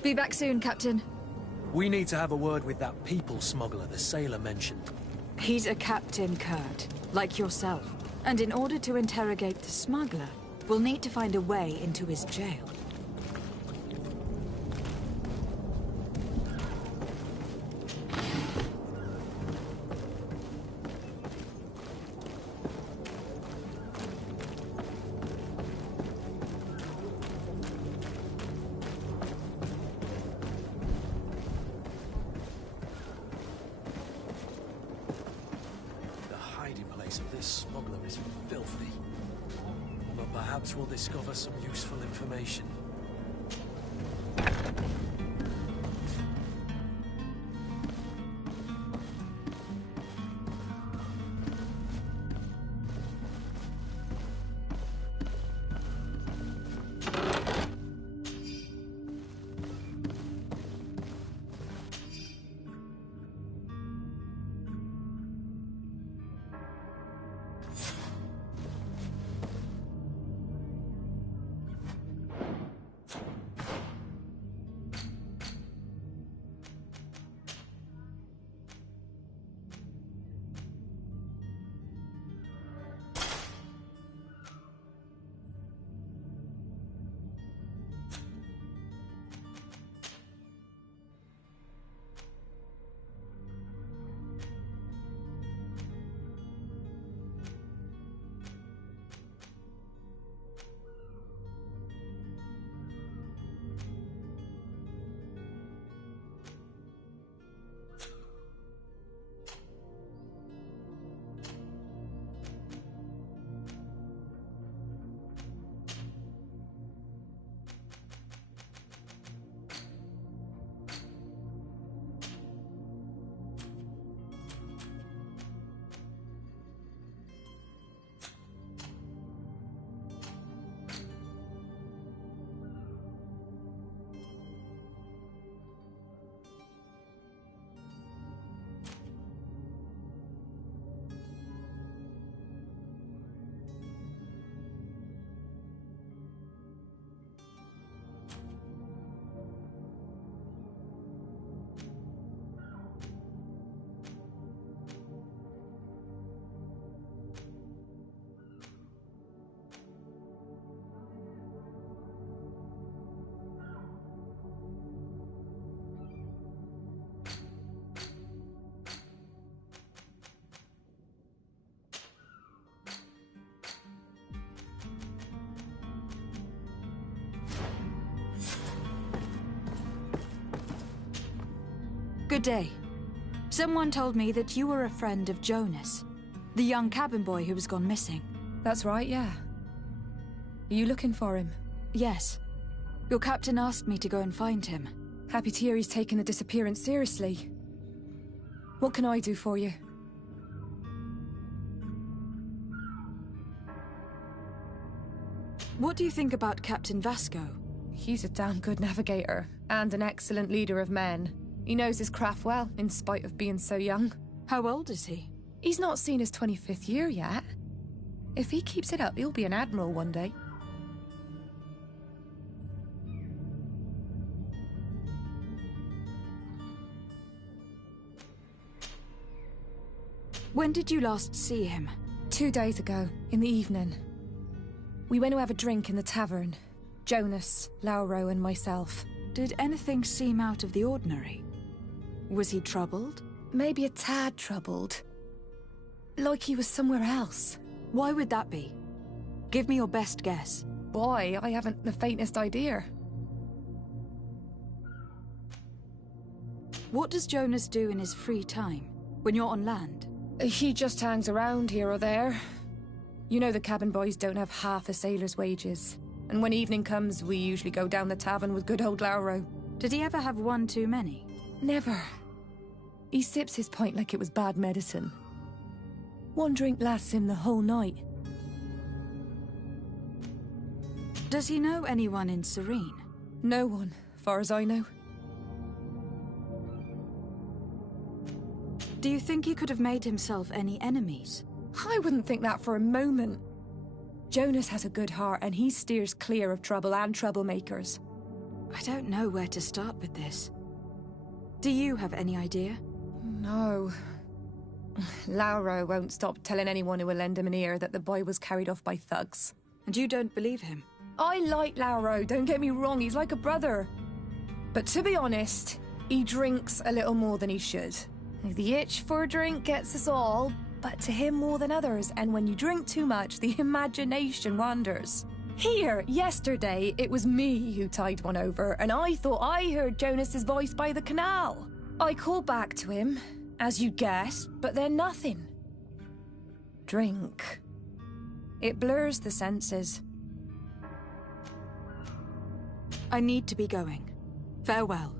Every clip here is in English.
Be back soon, Captain. We need to have a word with that people smuggler the sailor mentioned. He's a captain, Kurt, like yourself. And in order to interrogate the smuggler, we'll need to find a way into his jail. Perhaps we'll discover some useful information. Good day. Someone told me that you were a friend of Jonas, the young cabin boy who was gone missing. That's right, yeah. Are you looking for him? Yes. Your captain asked me to go and find him. Happy to hear he's taken the disappearance seriously. What can I do for you? What do you think about Captain Vasco? He's a damn good navigator, and an excellent leader of men. He knows his craft well, in spite of being so young. How old is he? He's not seen his 25th year yet. If he keeps it up, he'll be an admiral one day. When did you last see him? 2 days ago, in the evening. We went to have a drink in the tavern. Jonas, Lauro and myself. Did anything seem out of the ordinary? Was he troubled? Maybe a tad troubled. Like he was somewhere else. Why would that be? Give me your best guess. Boy, I haven't the faintest idea. What does Jonas do in his free time, when you're on land? He just hangs around here or there. You know the cabin boys don't have half a sailor's wages. And when evening comes, we usually go down the tavern with good old Lauro. Did he ever have one too many? Never. He sips his pint like it was bad medicine. One drink lasts him the whole night. Does he know anyone in Serene? No one, far as I know. Do you think he could have made himself any enemies? I wouldn't think that for a moment. Jonas has a good heart and he steers clear of trouble and troublemakers. I don't know where to start with this. Do you have any idea? No. Lauro won't stop telling anyone who will lend him an ear that the boy was carried off by thugs. And you don't believe him? I like Lauro, don't get me wrong, he's like a brother. But to be honest, he drinks a little more than he should. The itch for a drink gets us all, but to him more than others, and when you drink too much, the imagination wanders. Here, yesterday, it was me who tied one over, and I thought I heard Jonas's voice by the canal. I called back to him, as you guessed, but then nothing. Drink. It blurs the senses. I need to be going. Farewell.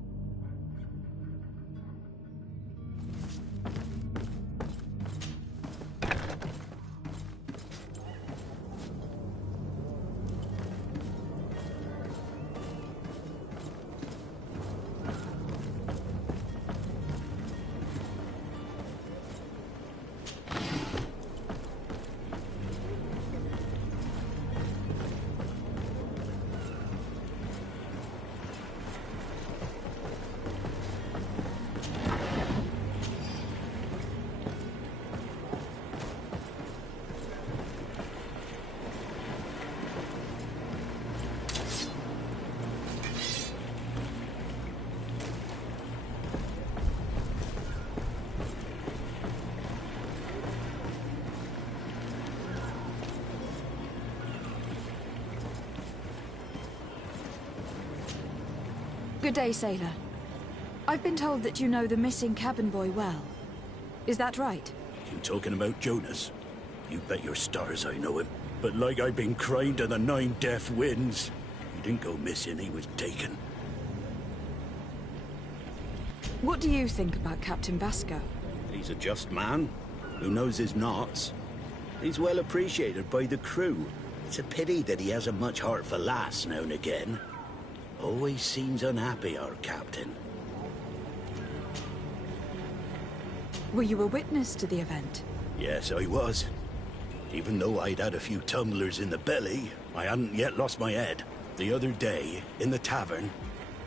Good day, sailor. I've been told that you know the missing cabin boy well. Is that right? You talking about Jonas? You bet your stars I know him. But like I've been crying to the 9 deaf winds. He didn't go missing, he was taken. What do you think about Captain Basco? He's a just man, who knows his knots. He's well appreciated by the crew. It's a pity that he hasn't much heart for lass now and again. Always seems unhappy, our captain. Were you a witness to the event? Yes, I was. Even though I'd had a few tumblers in the belly, I hadn't yet lost my head. The other day, in the tavern,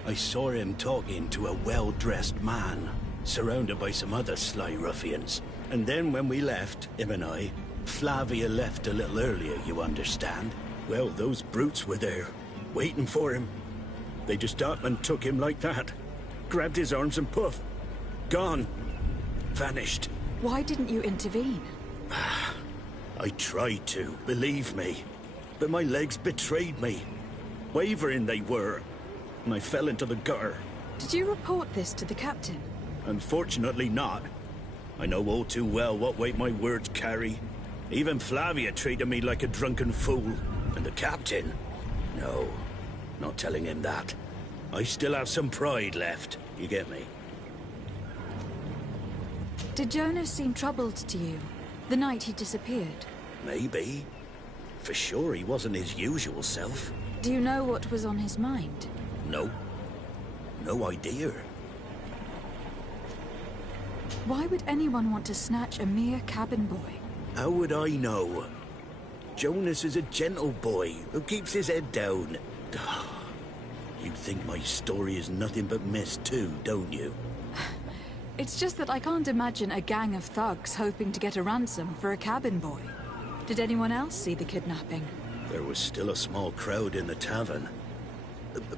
I saw him talking to a well-dressed man, surrounded by some other sly ruffians. And then when we left, him and I, Flavia left a little earlier, you understand? Well, those brutes were there, waiting for him. They just up and took him like that. Grabbed his arms and poof. Gone. Vanished. Why didn't you intervene? I tried to, believe me. But my legs betrayed me. Wavering they were. And I fell into the gutter. Did you report this to the captain? Unfortunately not. I know all too well what weight my words carry. Even Flavia treated me like a drunken fool. And the captain? No. Not telling him that. I still have some pride left. You get me? Did Jonas seem troubled to you the night he disappeared? Maybe. For sure he wasn't his usual self. Do you know what was on his mind? No. No idea. Why would anyone want to snatch a mere cabin boy? How would I know? Jonas is a gentle boy who keeps his head down. You think my story is nothing but mist too, don't you? It's just that I can't imagine a gang of thugs hoping to get a ransom for a cabin boy. Did anyone else see the kidnapping? There was still a small crowd in the tavern.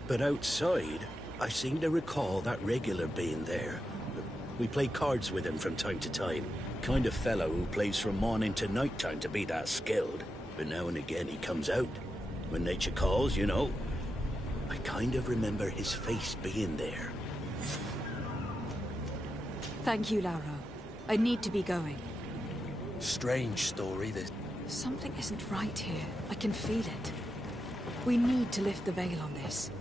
But outside, I seem to recall that regular being there. We play cards with him from time to time. Kind of fellow who plays from morning to night time to be that skilled. But now and again he comes out. When nature calls, you know. I kind of remember his face being there. Thank you, Lauro. I need to be going. Strange story, this. Something isn't right here. I can feel it. We need to lift the veil on this.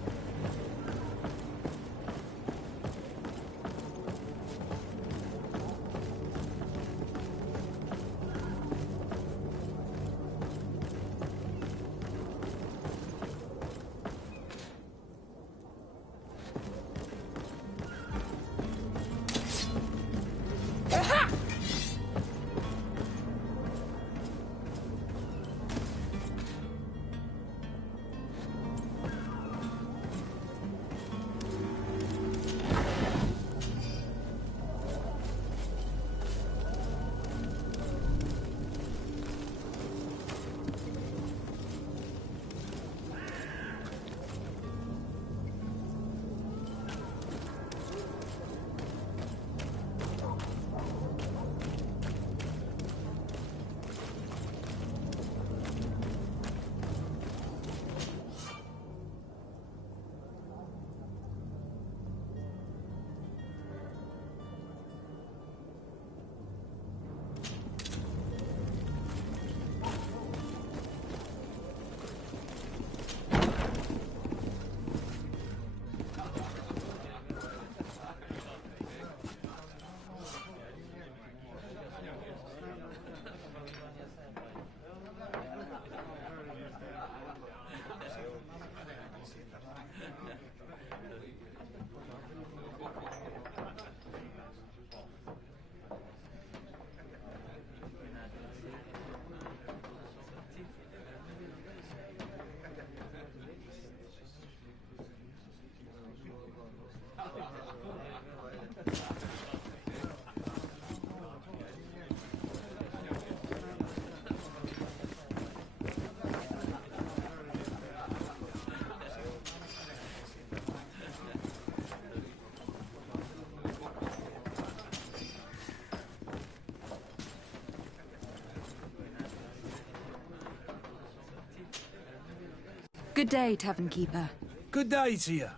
Good day, Tavern Keeper. Good day to you.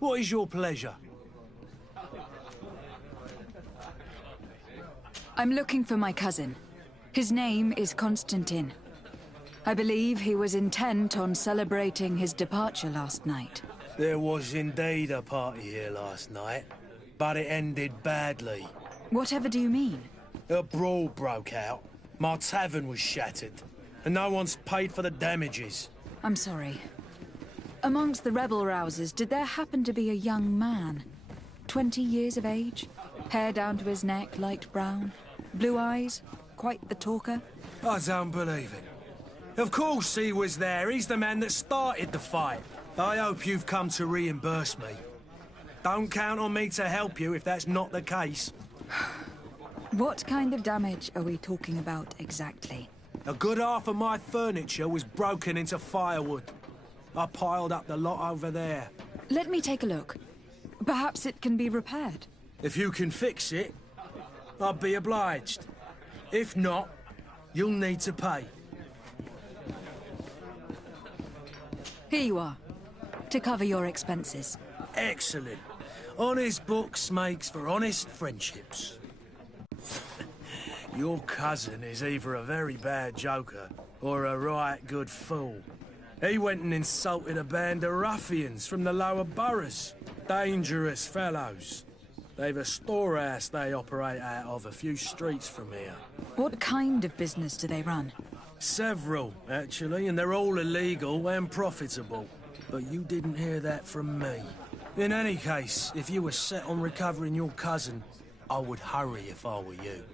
What is your pleasure? I'm looking for my cousin. His name is Constantine. I believe he was intent on celebrating his departure last night. There was indeed a party here last night, but it ended badly. Whatever do you mean? A brawl broke out. My tavern was shattered, and no one's paid for the damages. I'm sorry. Amongst the rebel rousers, did there happen to be a young man? 20 years of age? Hair down to his neck, light brown? Blue eyes? Quite the talker? I don't believe it. Of course he was there. He's the man that started the fight. I hope you've come to reimburse me. Don't count on me to help you if that's not the case. What kind of damage are we talking about exactly? A good half of my furniture was broken into firewood. I piled up the lot over there. Let me take a look. Perhaps it can be repaired. If you can fix it, I'll be obliged. If not, you'll need to pay. Here you are, to cover your expenses. Excellent. Honest books makes for honest friendships. Your cousin is either a very bad joker or a right good fool. He went and insulted a band of ruffians from the lower boroughs. Dangerous fellows. They've a storehouse they operate out of a few streets from here. What kind of business do they run? Several, actually, and they're all illegal and profitable. But you didn't hear that from me. In any case, if you were set on recovering your cousin, I would hurry if I were you.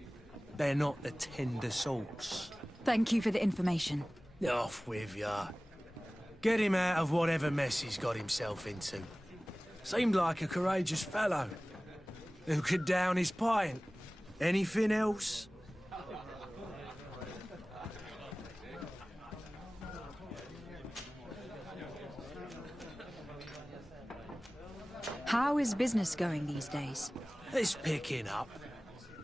They're not the tender sorts. Thank you for the information. Off with ya. Get him out of whatever mess he's got himself into. Seemed like a courageous fellow. Who could down his pint? Anything else? How is business going these days? It's picking up.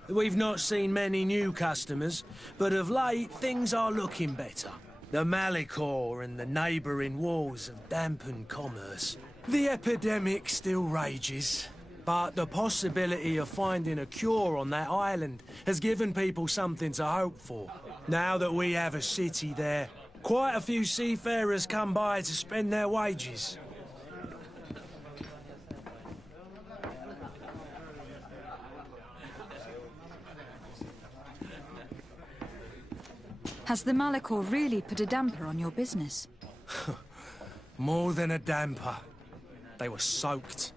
We've not seen many new customers, but of late things are looking better. The Malicor and the neighbouring wars have dampened commerce. The epidemic still rages, but the possibility of finding a cure on that island has given people something to hope for. Now that we have a city there, quite a few seafarers come by to spend their wages. Has the Malicor really put a damper on your business? More than a damper. They were soaked.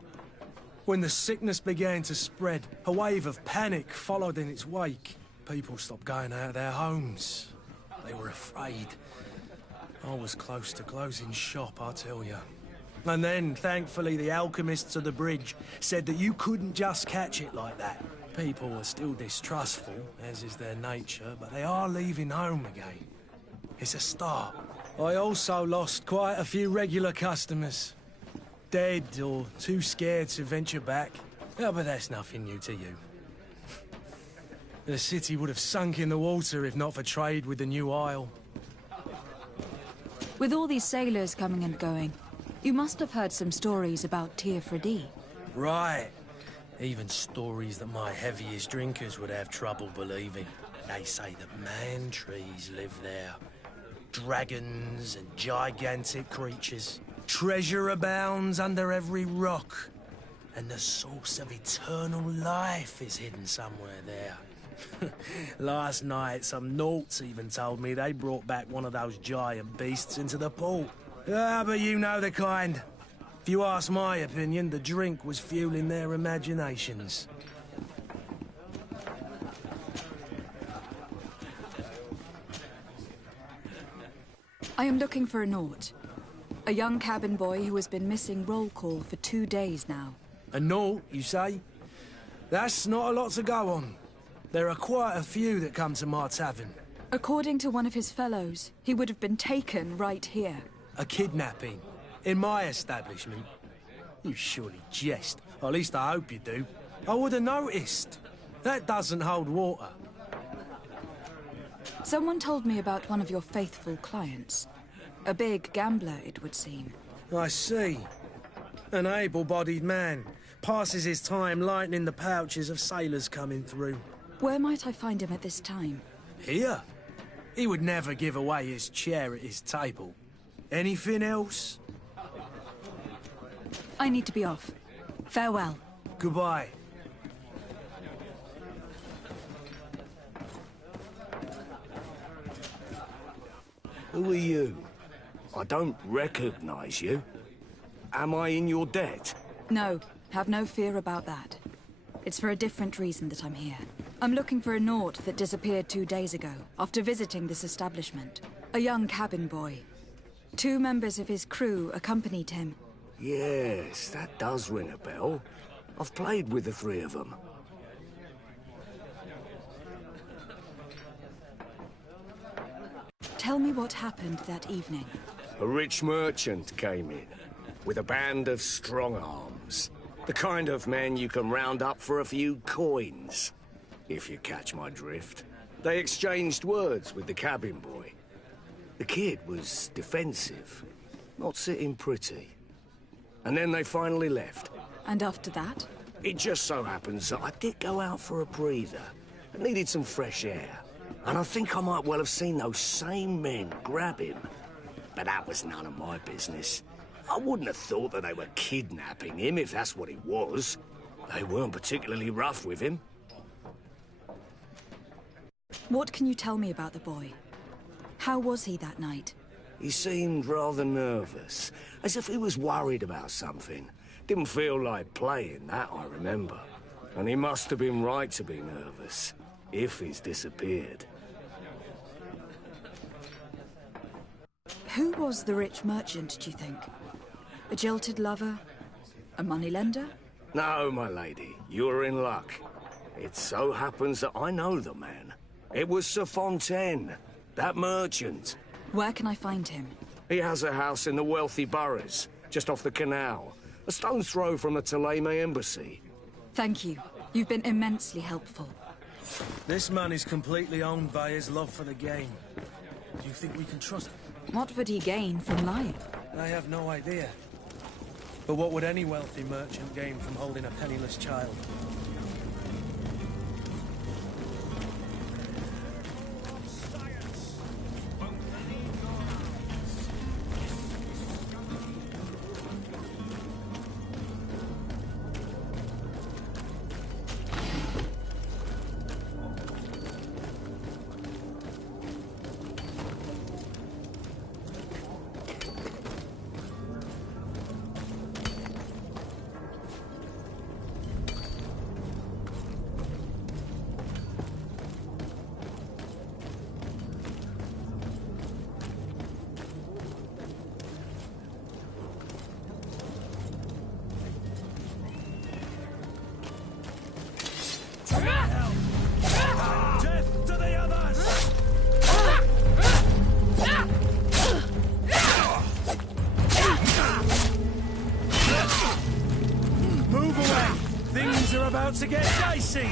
When the sickness began to spread, a wave of panic followed in its wake. People stopped going out of their homes. They were afraid. I was close to closing shop, I tell you. And then, thankfully, the alchemists of the bridge said that you couldn't just catch it like that. People are still distrustful, as is their nature, but they are leaving home again. It's a start. I also lost quite a few regular customers. Dead or too scared to venture back. Yeah, but that's nothing new to you. The city would have sunk in the water if not for trade with the new isle. With all these sailors coming and going, you must have heard some stories about Tir-Freddy. Right. Even stories that my heaviest drinkers would have trouble believing. They say that man-trees live there. Dragons and gigantic creatures. Treasure abounds under every rock. And the source of eternal life is hidden somewhere there. Last night, some Nauts even told me they brought back one of those giant beasts into the port. Ah, but you know the kind. If you ask my opinion, the drink was fueling their imaginations. I am looking for a Naut. A young cabin boy who has been missing roll call for 2 days now. A Naut, you say? That's not a lot to go on. There are quite a few that come to my tavern. According to one of his fellows, he would have been taken right here. A kidnapping? In my establishment? You surely jest. Or at least I hope you do. I would have noticed. That doesn't hold water. Someone told me about one of your faithful clients. A big gambler, it would seem. I see. An able-bodied man. Passes his time lightening the pouches of sailors coming through. Where might I find him at this time? Here? He would never give away his chair at his table. Anything else? I need to be off. Farewell. Goodbye. Who are you? I don't recognize you. Am I in your debt? No, have no fear about that. It's for a different reason that I'm here. I'm looking for a Naut that disappeared 2 days ago, after visiting this establishment. A young cabin boy. 2 members of his crew accompanied him. Yes, that does ring a bell. I've played with the 3 of them. Tell me what happened that evening. A rich merchant came in, with a band of strong arms. The kind of men you can round up for a few coins, if you catch my drift. They exchanged words with the cabin boy. The kid was defensive, not sitting pretty. And then they finally left. And after that? It just so happens that I did go out for a breather. I needed some fresh air. And I think I might well have seen those same men grab him. But that was none of my business. I wouldn't have thought that they were kidnapping him, if that's what it was. They weren't particularly rough with him. What can you tell me about the boy? How was he that night? He seemed rather nervous, as if he was worried about something. Didn't feel like playing, that I remember. And he must have been right to be nervous, if he's disappeared. Who was the rich merchant, do you think? A jilted lover? A moneylender? No, my lady, you're in luck. It so happens that I know the man. It was Sir Fontaine, that merchant. Where can I find him? He has a house in the wealthy boroughs, just off the canal. A stone's throw from the Theleme embassy. Thank you. You've been immensely helpful. This man is completely owned by his love for the game. Do you think we can trust him? What would he gain from lying? I have no idea. But what would any wealthy merchant gain from holding a penniless child? Death to the others! Move away! Things are about to get dicey!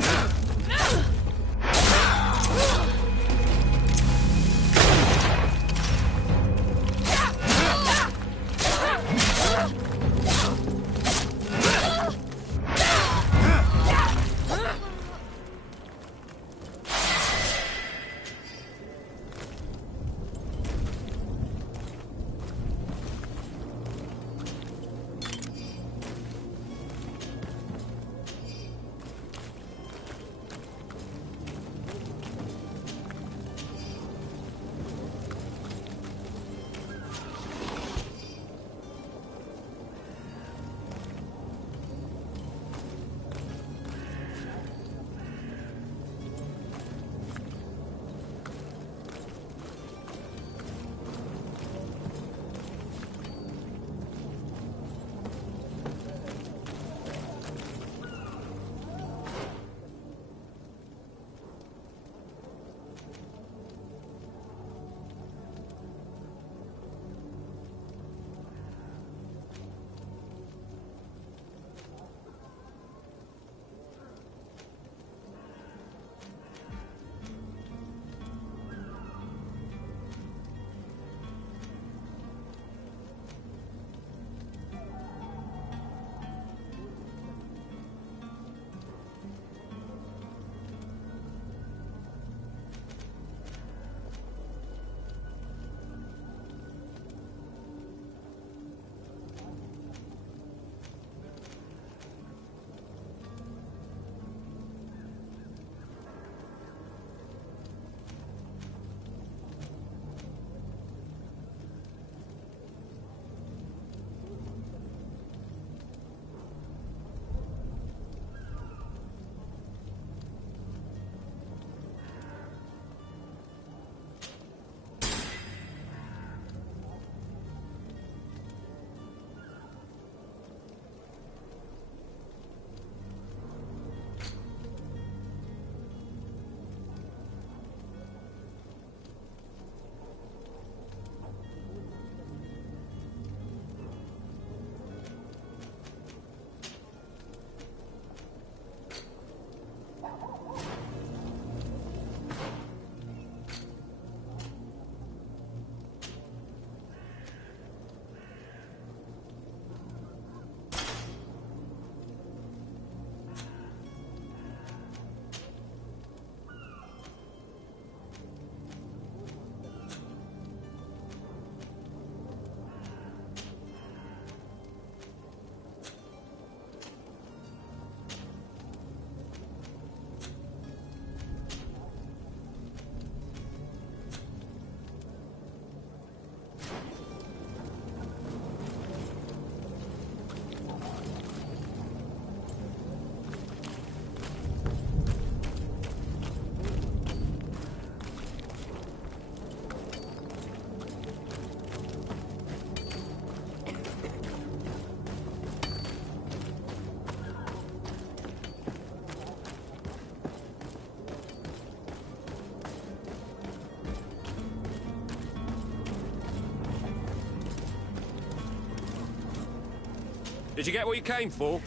Did you get what you came for?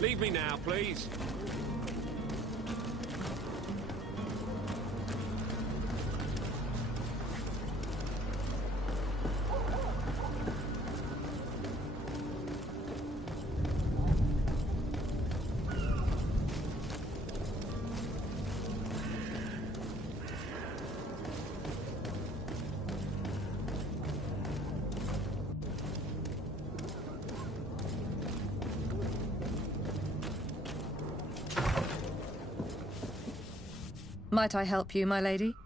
Leave me now, please. Might I help you, my lady?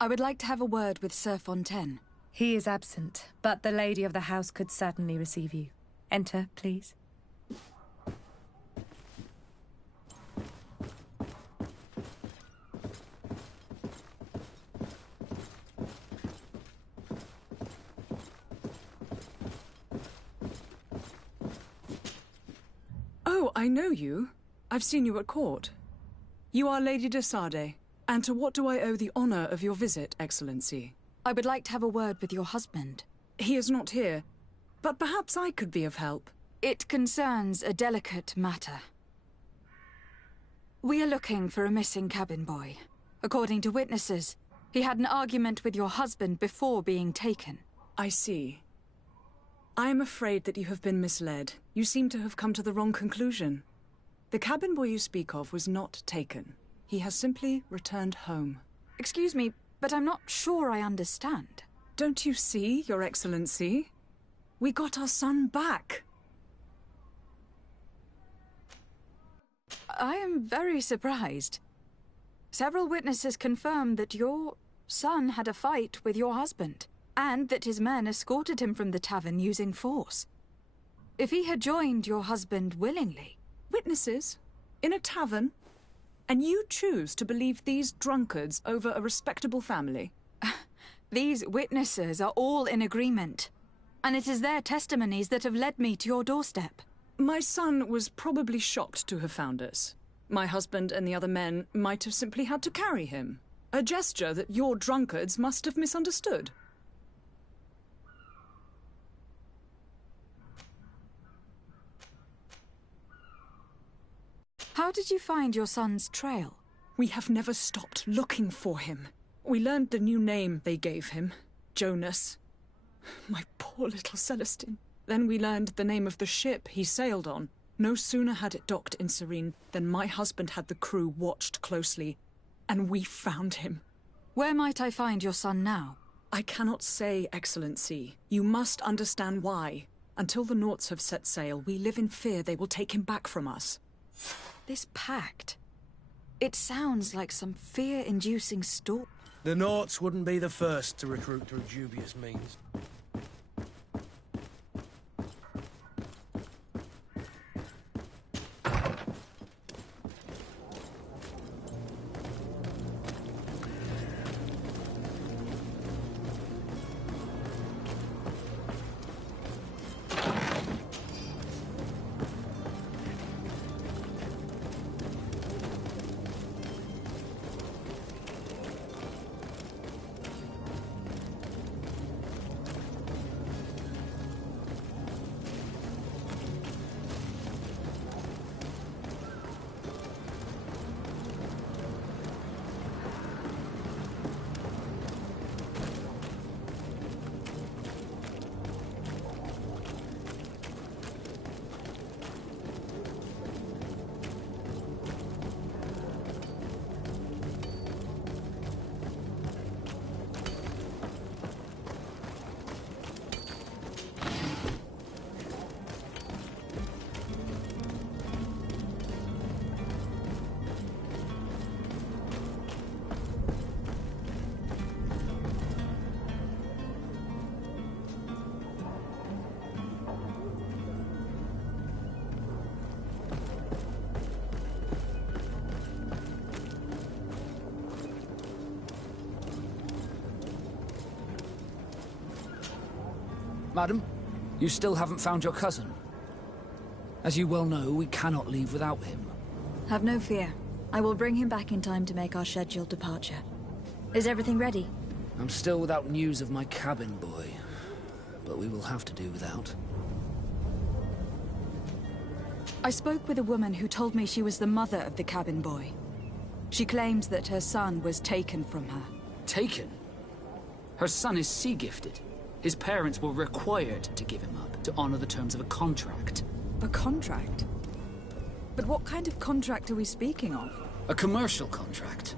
I would like to have a word with Sir Fontaine. He is absent, but the lady of the house could certainly receive you. Enter, please. Oh, I know you. I've seen you at court. You are Lady de Sade. And to what do I owe the honor of your visit, Excellency? I would like to have a word with your husband. He is not here, but perhaps I could be of help. It concerns a delicate matter. We are looking for a missing cabin boy. According to witnesses, he had an argument with your husband before being taken. I see. I am afraid that you have been misled. You seem to have come to the wrong conclusion. The cabin boy you speak of was not taken. He has simply returned home. Excuse me, but I'm not sure I understand. Don't you see, Your Excellency? We got our son back. I am very surprised. Several witnesses confirmed that your son had a fight with your husband, and that his men escorted him from the tavern using force. If he had joined your husband willingly... Witnesses? In a tavern? And you choose to believe these drunkards over a respectable family? These witnesses are all in agreement, and it is their testimonies that have led me to your doorstep. My son was probably shocked to have found us. My husband and the other men might have simply had to carry him. A gesture that your drunkards must have misunderstood. How did you find your son's trail? We have never stopped looking for him. We learned the new name they gave him, Jonas. My poor little Celestine. Then we learned the name of the ship he sailed on. No sooner had it docked in Serene than my husband had the crew watched closely, and we found him. Where might I find your son now? I cannot say, Excellency. You must understand why. Until the Naughts have set sail, we live in fear they will take him back from us. This pact... It sounds like some fear-inducing story. The Naughts wouldn't be the first to recruit through dubious means. Madam, you still haven't found your cousin. As you well know, we cannot leave without him. Have no fear. I will bring him back in time to make our scheduled departure. Is everything ready? I'm still without news of my cabin boy, but we will have to do without. I spoke with a woman who told me she was the mother of the cabin boy. She claims that her son was taken from her. Taken? Her son is sea-gifted. His parents were required to give him up to honor the terms of a contract. A contract? But what kind of contract are we speaking of? A commercial contract.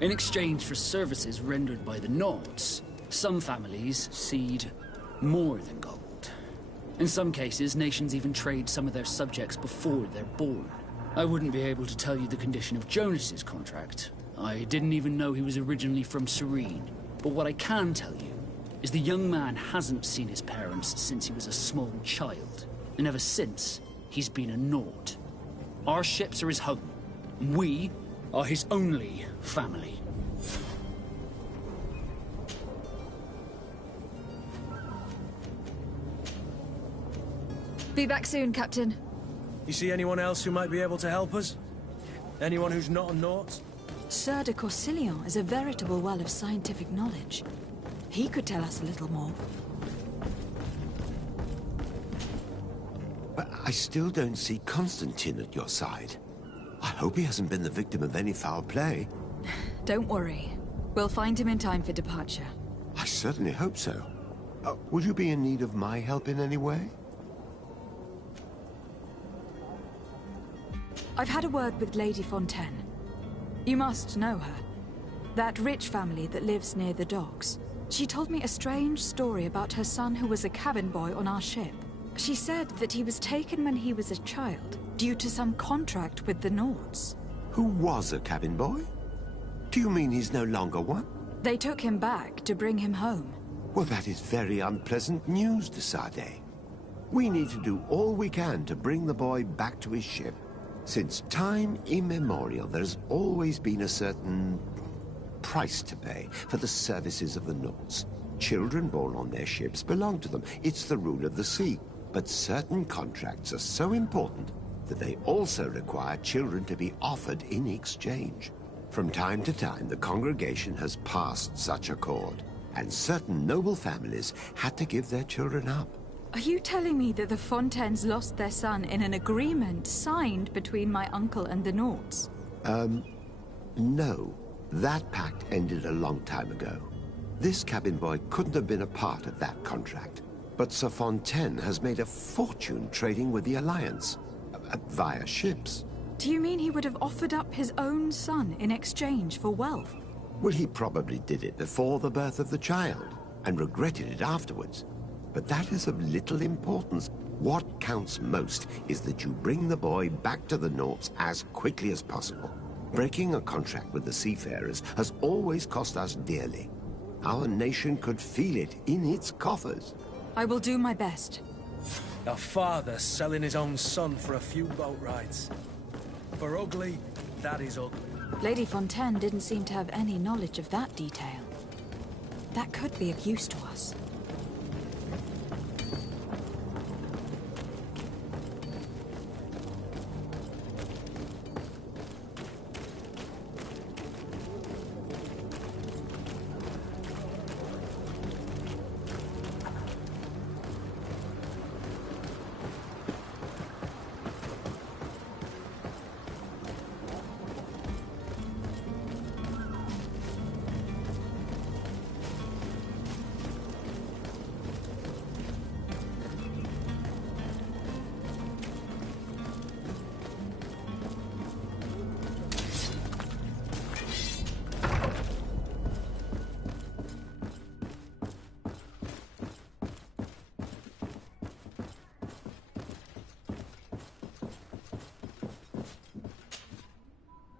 In exchange for services rendered by the Nords, some families cede more than gold. In some cases, nations even trade some of their subjects before they're born. I wouldn't be able to tell you the condition of Jonas's contract. I didn't even know he was originally from Serene. But what I can tell you is the young man hasn't seen his parents since he was a small child. And ever since, he's been a Nord. Our ships are his home. We are his only family. Be back soon, Captain. You see anyone else who might be able to help us? Anyone who's not a Naut? Sir de Corsilion is a veritable well of scientific knowledge. He could tell us a little more. But I still don't see Constantine at your side. I hope he hasn't been the victim of any foul play. Don't worry. We'll find him in time for departure. I certainly hope so. Would you be in need of my help in any way? I've had a word with Lady Fontaine. You must know her. That rich family that lives near the docks. She told me a strange story about her son who was a cabin boy on our ship. She said that he was taken when he was a child, due to some contract with the Nords. Who was a cabin boy? Do you mean he's no longer one? They took him back to bring him home. Well, that is very unpleasant news, de Sade. We need to do all we can to bring the boy back to his ship. Since time immemorial, there's always been a certain price to pay for the services of the Nords. Children born on their ships belong to them. It's the rule of the sea. But certain contracts are so important that they also require children to be offered in exchange. From time to time, the congregation has passed such accord, and certain noble families had to give their children up. Are you telling me that the Fontaines lost their son in an agreement signed between my uncle and the Nords? No. That pact ended a long time ago. This cabin boy couldn't have been a part of that contract. But Sir Fontaine has made a fortune trading with the Alliance, via ships. Do you mean he would have offered up his own son in exchange for wealth? Well, he probably did it before the birth of the child, and regretted it afterwards. But that is of little importance. What counts most is that you bring the boy back to the Nords as quickly as possible. Breaking a contract with the seafarers has always cost us dearly. Our nation could feel it in its coffers. I will do my best. A father selling his own son for a few boat rides. For ugly, that is ugly. Lady Fontaine didn't seem to have any knowledge of that detail. That could be of use to us.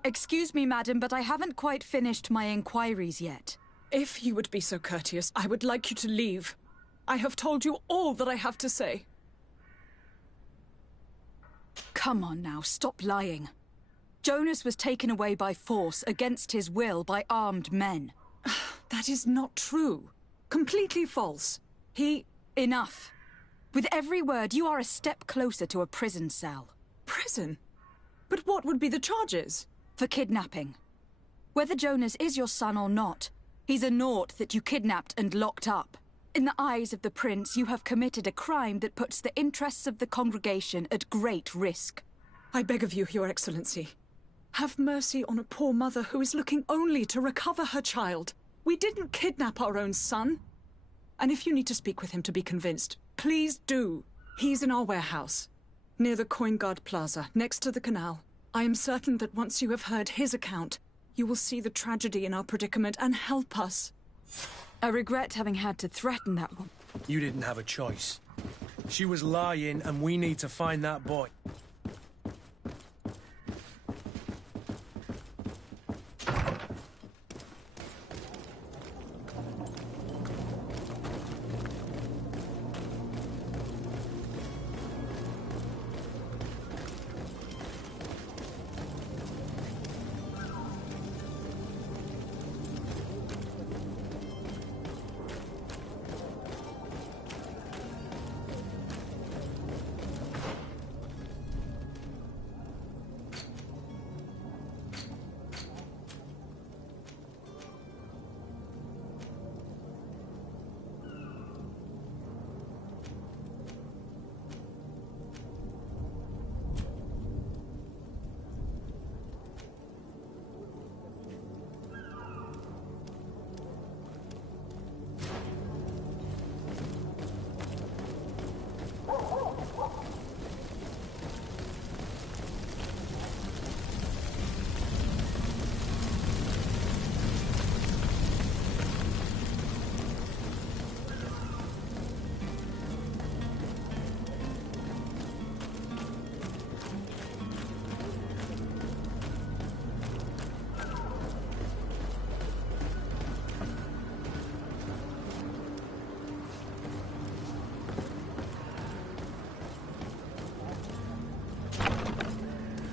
Excuse me, madam, but I haven't quite finished my inquiries yet. If you would be so courteous, I would like you to leave. I have told you all that I have to say. Come on now, stop lying. Jonas was taken away by force, against his will, by armed men. That is not true. Completely false. Enough. With every word, you are a step closer to a prison cell. Prison? But what would be the charges? For kidnapping. Whether Jonas is your son or not, he's a Nord that you kidnapped and locked up. In the eyes of the prince, you have committed a crime that puts the interests of the congregation at great risk. I beg of you, Your Excellency. Have mercy on a poor mother who is looking only to recover her child. We didn't kidnap our own son. And if you need to speak with him to be convinced, please do. He's in our warehouse, near the Coin Guard Plaza, next to the canal. I am certain that once you have heard his account, you will see the tragedy in our predicament and help us. I regret having had to threaten that woman. You didn't have a choice. She was lying, and we need to find that boy.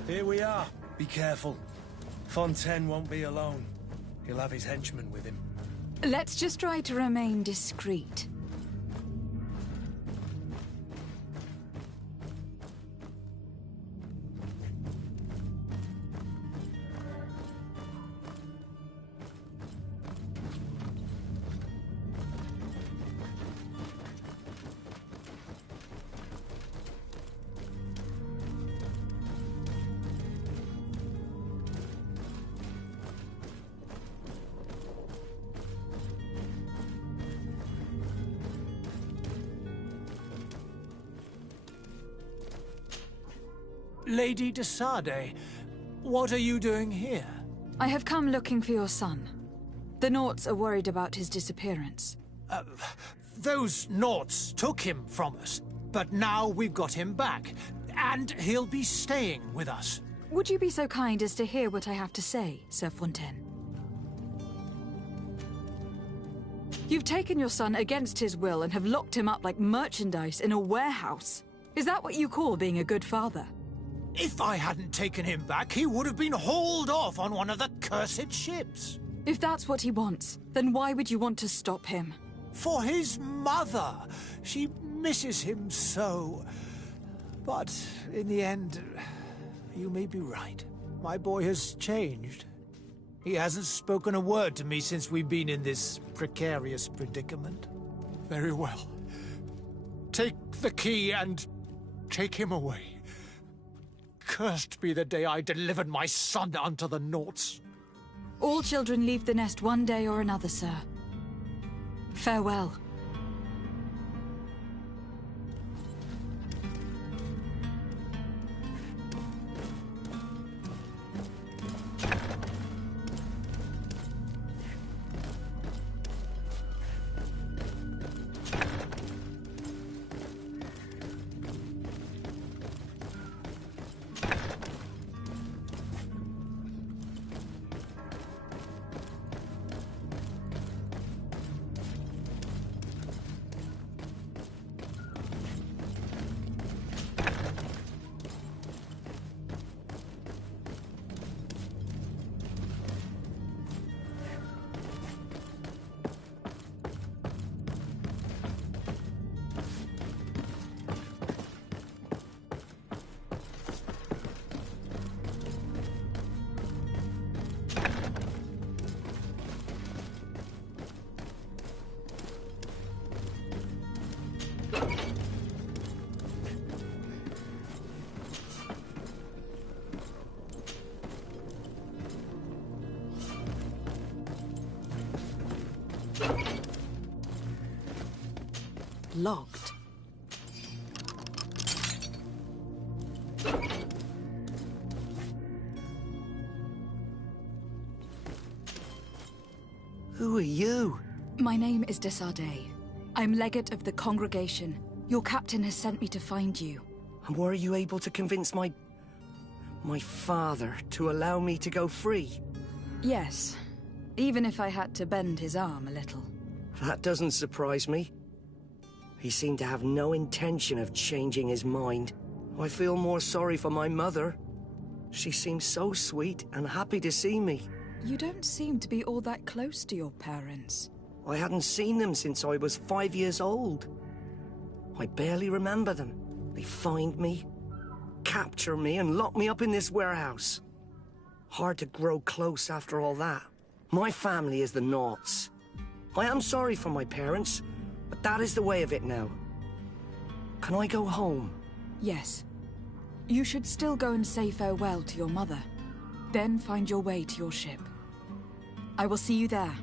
Here we are. Be careful. Fontaine won't be alone. He'll have his henchmen with him. Let's just try to remain discreet. Lady de Sade, what are you doing here? I have come looking for your son. The Naughts are worried about his disappearance. Those Naughts took him from us, but now we've got him back, and he'll be staying with us. Would you be so kind as to hear what I have to say, Sir Fontaine? You've taken your son against his will and have locked him up like merchandise in a warehouse. Is that what you call being a good father? If I hadn't taken him back, he would have been hauled off on one of the cursed ships. If that's what he wants, then why would you want to stop him? For his mother. She misses him so. But in the end, you may be right. My boy has changed. He hasn't spoken a word to me since we've been in this precarious predicament. Very well. Take the key and take him away. Cursed be the day I delivered my son unto the Naughts. All children leave the nest one day or another, sir. Farewell. Locked. Who are you? My name is Desade. I'm legate of the congregation. Your captain has sent me to find you. And were you able to convince my father to allow me to go free? Yes, even if I had to bend his arm a little. That doesn't surprise me. He seemed to have no intention of changing his mind. I feel more sorry for my mother. She seemed so sweet and happy to see me. You don't seem to be all that close to your parents. I hadn't seen them since I was 5 years old. I barely remember them. They find me, capture me, and lock me up in this warehouse. Hard to grow close after all that. My family is the Naughts. I am sorry for my parents, but that is the way of it now. Can I go home? Yes. You should still go and say farewell to your mother. Then find your way to your ship. I will see you there.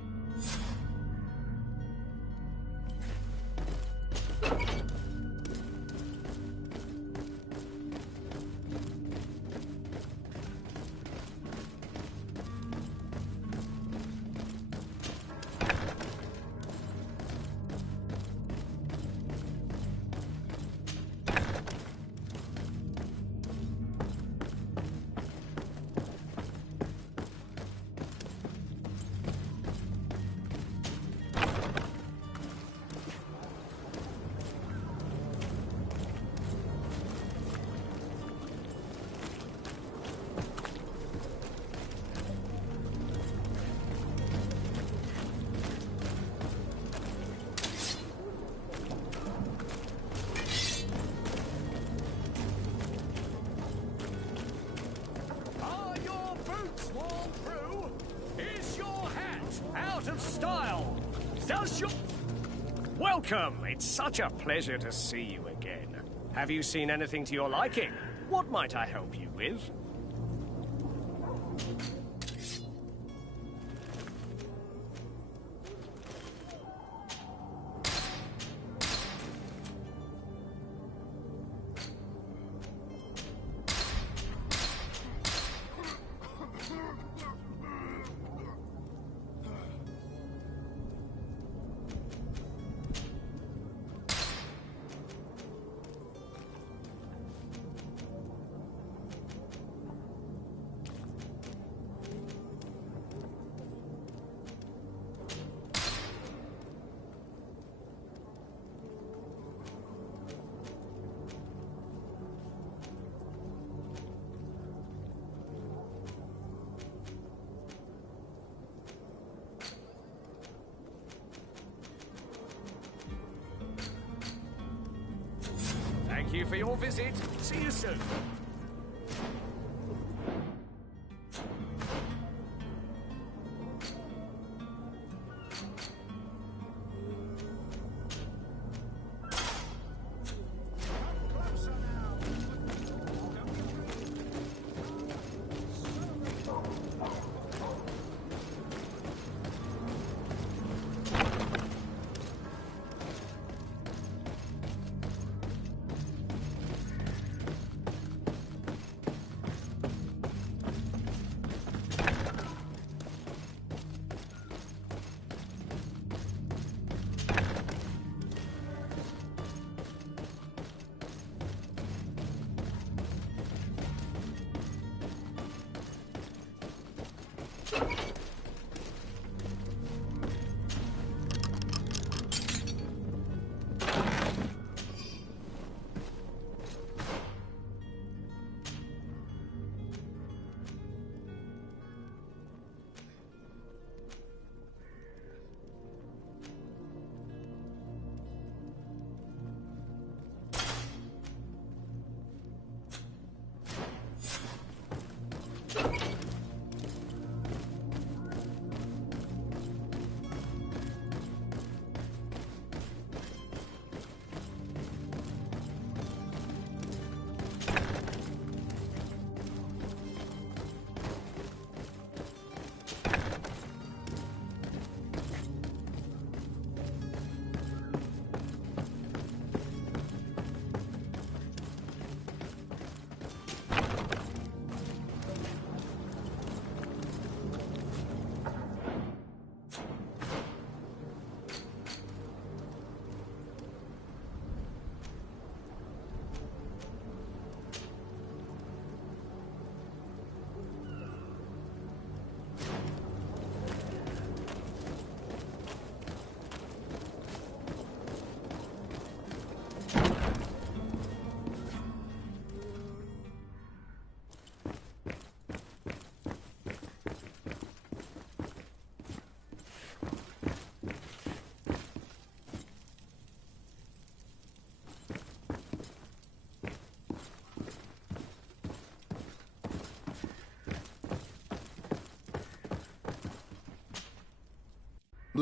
Welcome! It's such a pleasure to see you again. Have you seen anything to your liking? What might I help you with? Thank you for your visit. See you soon.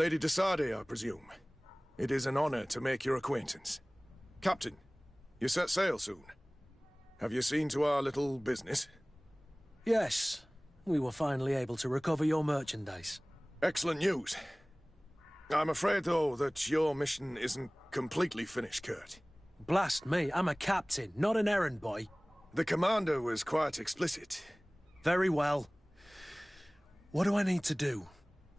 Lady de Sardet, I presume. It is an honor to make your acquaintance. Captain, you set sail soon. Have you seen to our little business? Yes. We were finally able to recover your merchandise. Excellent news. I'm afraid, though, that your mission isn't completely finished, Kurt. Blast me, I'm a captain, not an errand boy. The commander was quite explicit. Very well. What do I need to do?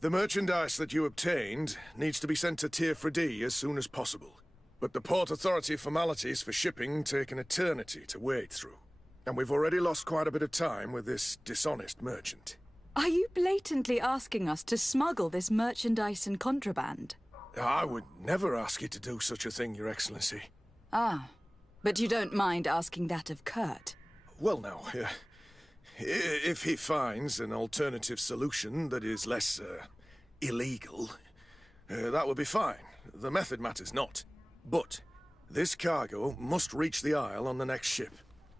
The merchandise that you obtained needs to be sent to Tier 4D as soon as possible. But the Port Authority formalities for shipping take an eternity to wade through. And we've already lost quite a bit of time with this dishonest merchant. Are you blatantly asking us to smuggle this merchandise and contraband? I would never ask you to do such a thing, Your Excellency. Ah, but you don't mind asking that of Kurt? Well, no. If he finds an alternative solution that is less, illegal, that would be fine. The method matters not. But this cargo must reach the Isle on the next ship.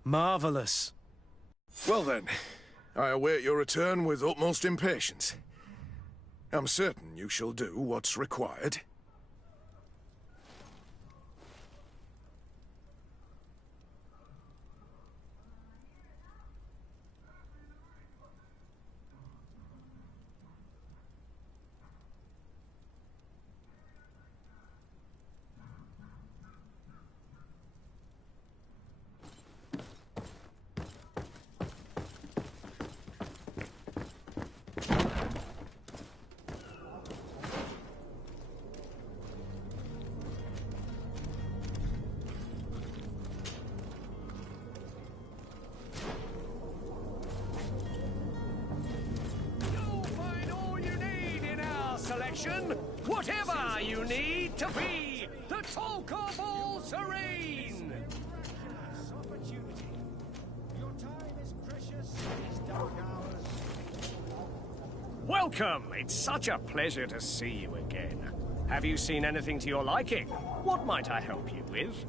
Marvelous. Well then, I await your return with utmost impatience. I'm certain you shall do what's required. Whatever you need to be the talk of all serene. Welcome. It's such a pleasure to see you again. Have you seen anything to your liking? What might I help you with?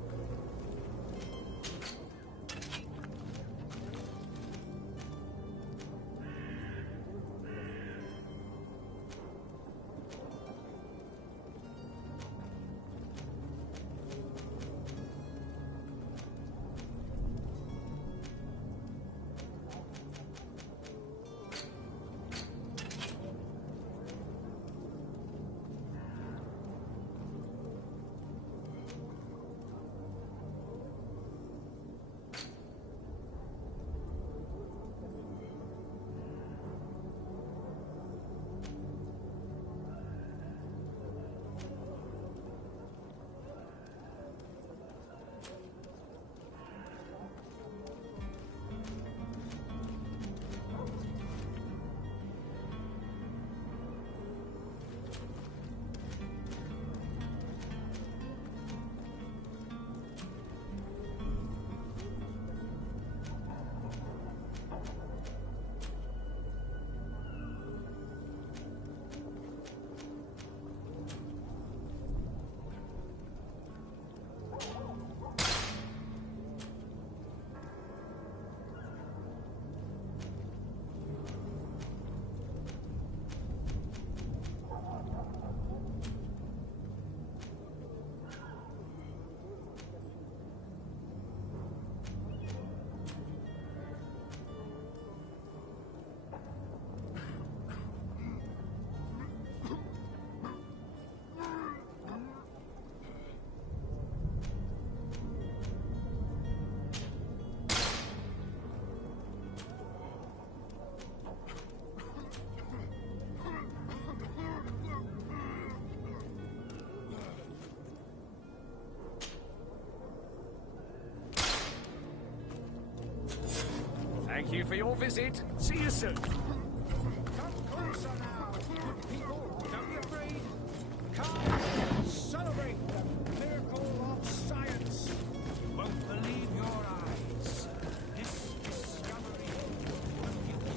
Thank you for your visit. See you soon. Come closer now, people. Don't be afraid. Come, celebrate the miracle of science. You won't believe your eyes. This discovery will give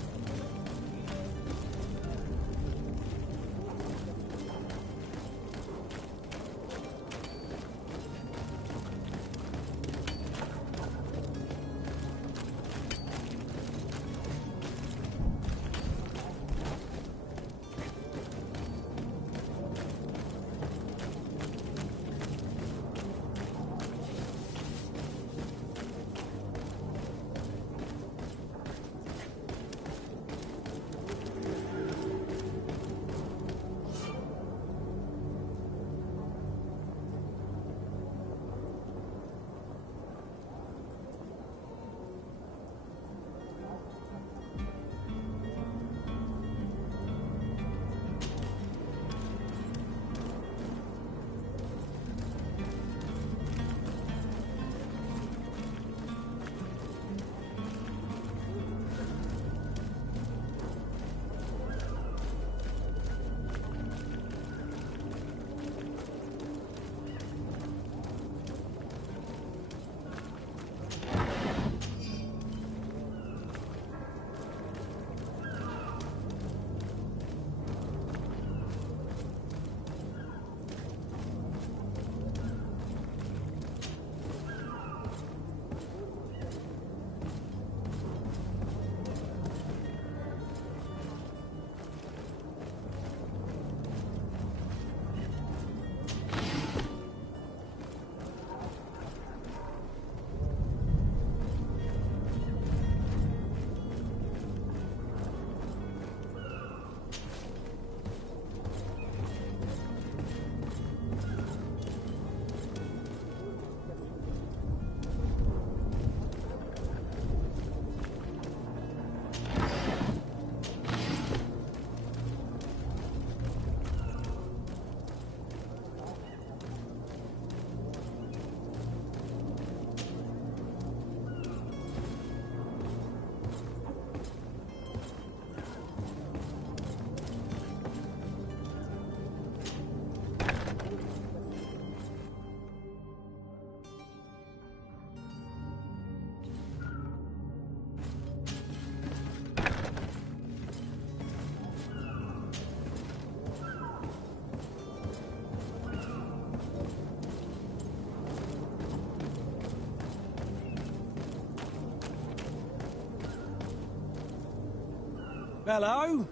Hello?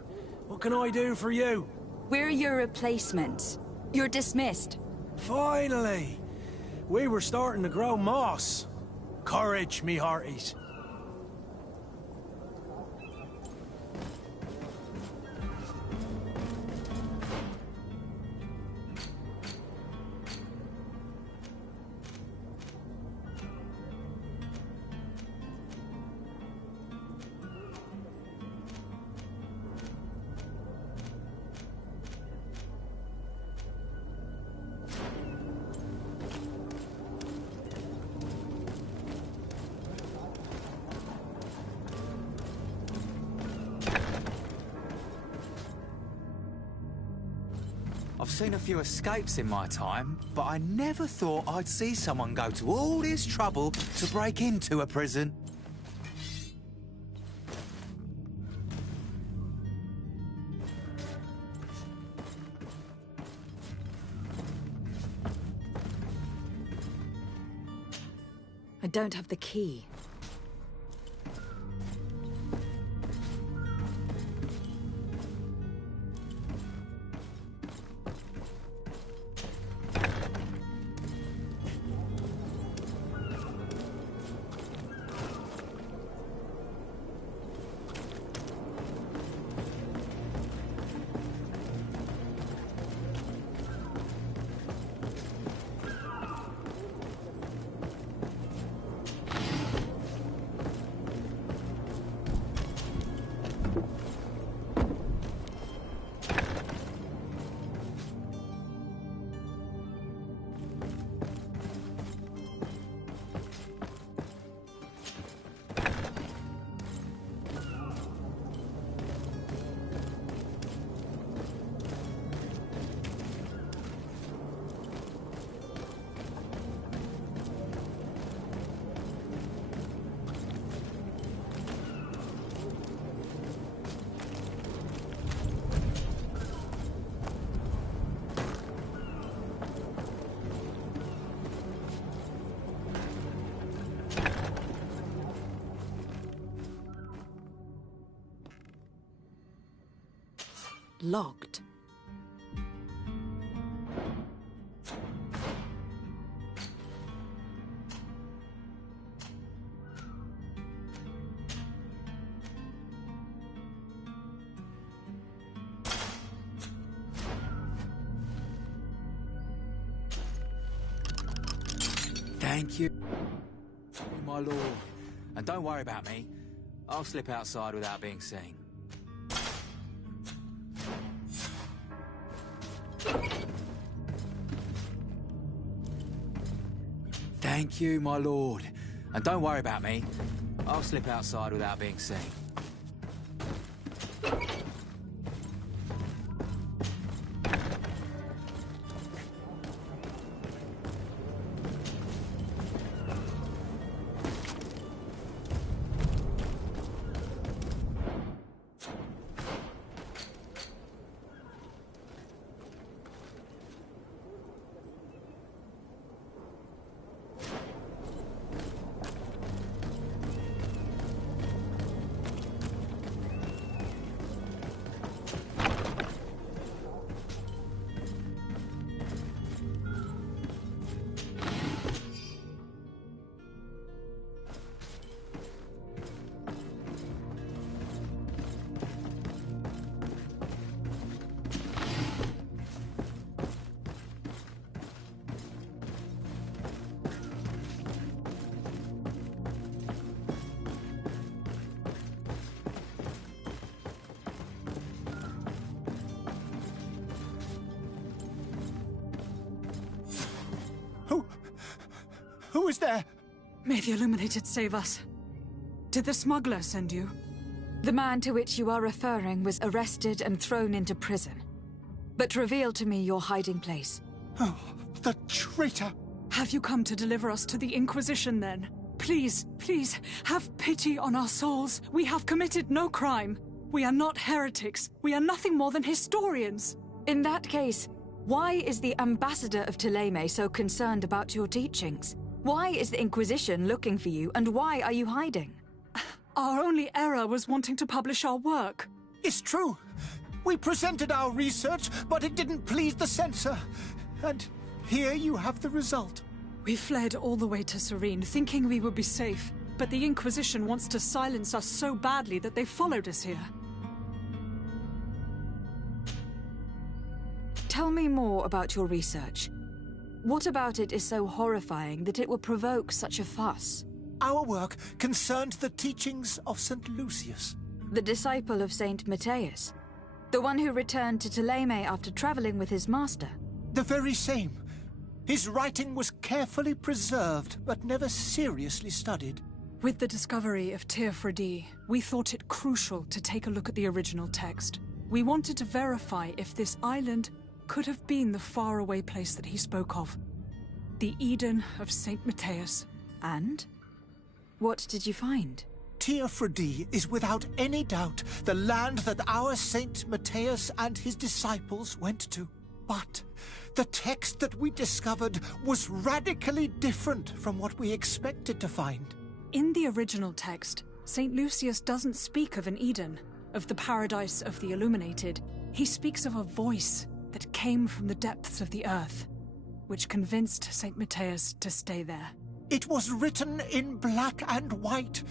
What can I do for you? We're your replacements. You're dismissed. Finally! We were starting to grow moss. Courage, me hearties. I've seen a few escapes in my time, but I never thought I'd see someone go to all this trouble to break into a prison. I don't have the key. Locked. Thank you, my lord. And don't worry about me. I'll slip outside without being seen. Thank you, my lord. And don't worry about me. I'll slip outside without being seen. Who is there? May the Illuminated save us. Did the smuggler send you? The man to which you are referring was arrested and thrown into prison. But reveal to me your hiding place. Oh, the traitor! Have you come to deliver us to the Inquisition, then? Please, please, have pity on our souls. We have committed no crime. We are not heretics. We are nothing more than historians. In that case, why is the ambassador of Thélème so concerned about your teachings? Why is the Inquisition looking for you, and why are you hiding? Our only error was wanting to publish our work. It's true. We presented our research, but it didn't please the censor. And here you have the result. We fled all the way to Serene, thinking we would be safe. But the Inquisition wants to silence us so badly that they followed us here. Tell me more about your research. What about it is so horrifying that it will provoke such a fuss? Our work concerned the teachings of St. Lucius. The disciple of St. Matthias? The one who returned to Ptolemy after traveling with his master? The very same. His writing was carefully preserved, but never seriously studied. With the discovery of Ps4, we thought it crucial to take a look at the original text. We wanted to verify if this island could have been the faraway place that he spoke of. The Eden of St. Matthias. And? What did you find? Ps4 is without any doubt the land that our St. Matthias and his disciples went to. But the text that we discovered was radically different from what we expected to find. In the original text, St. Lucius doesn't speak of an Eden, of the paradise of the illuminated. He speaks of a voice that came from the depths of the earth, which convinced St. Matthias to stay there. It was written in black and white,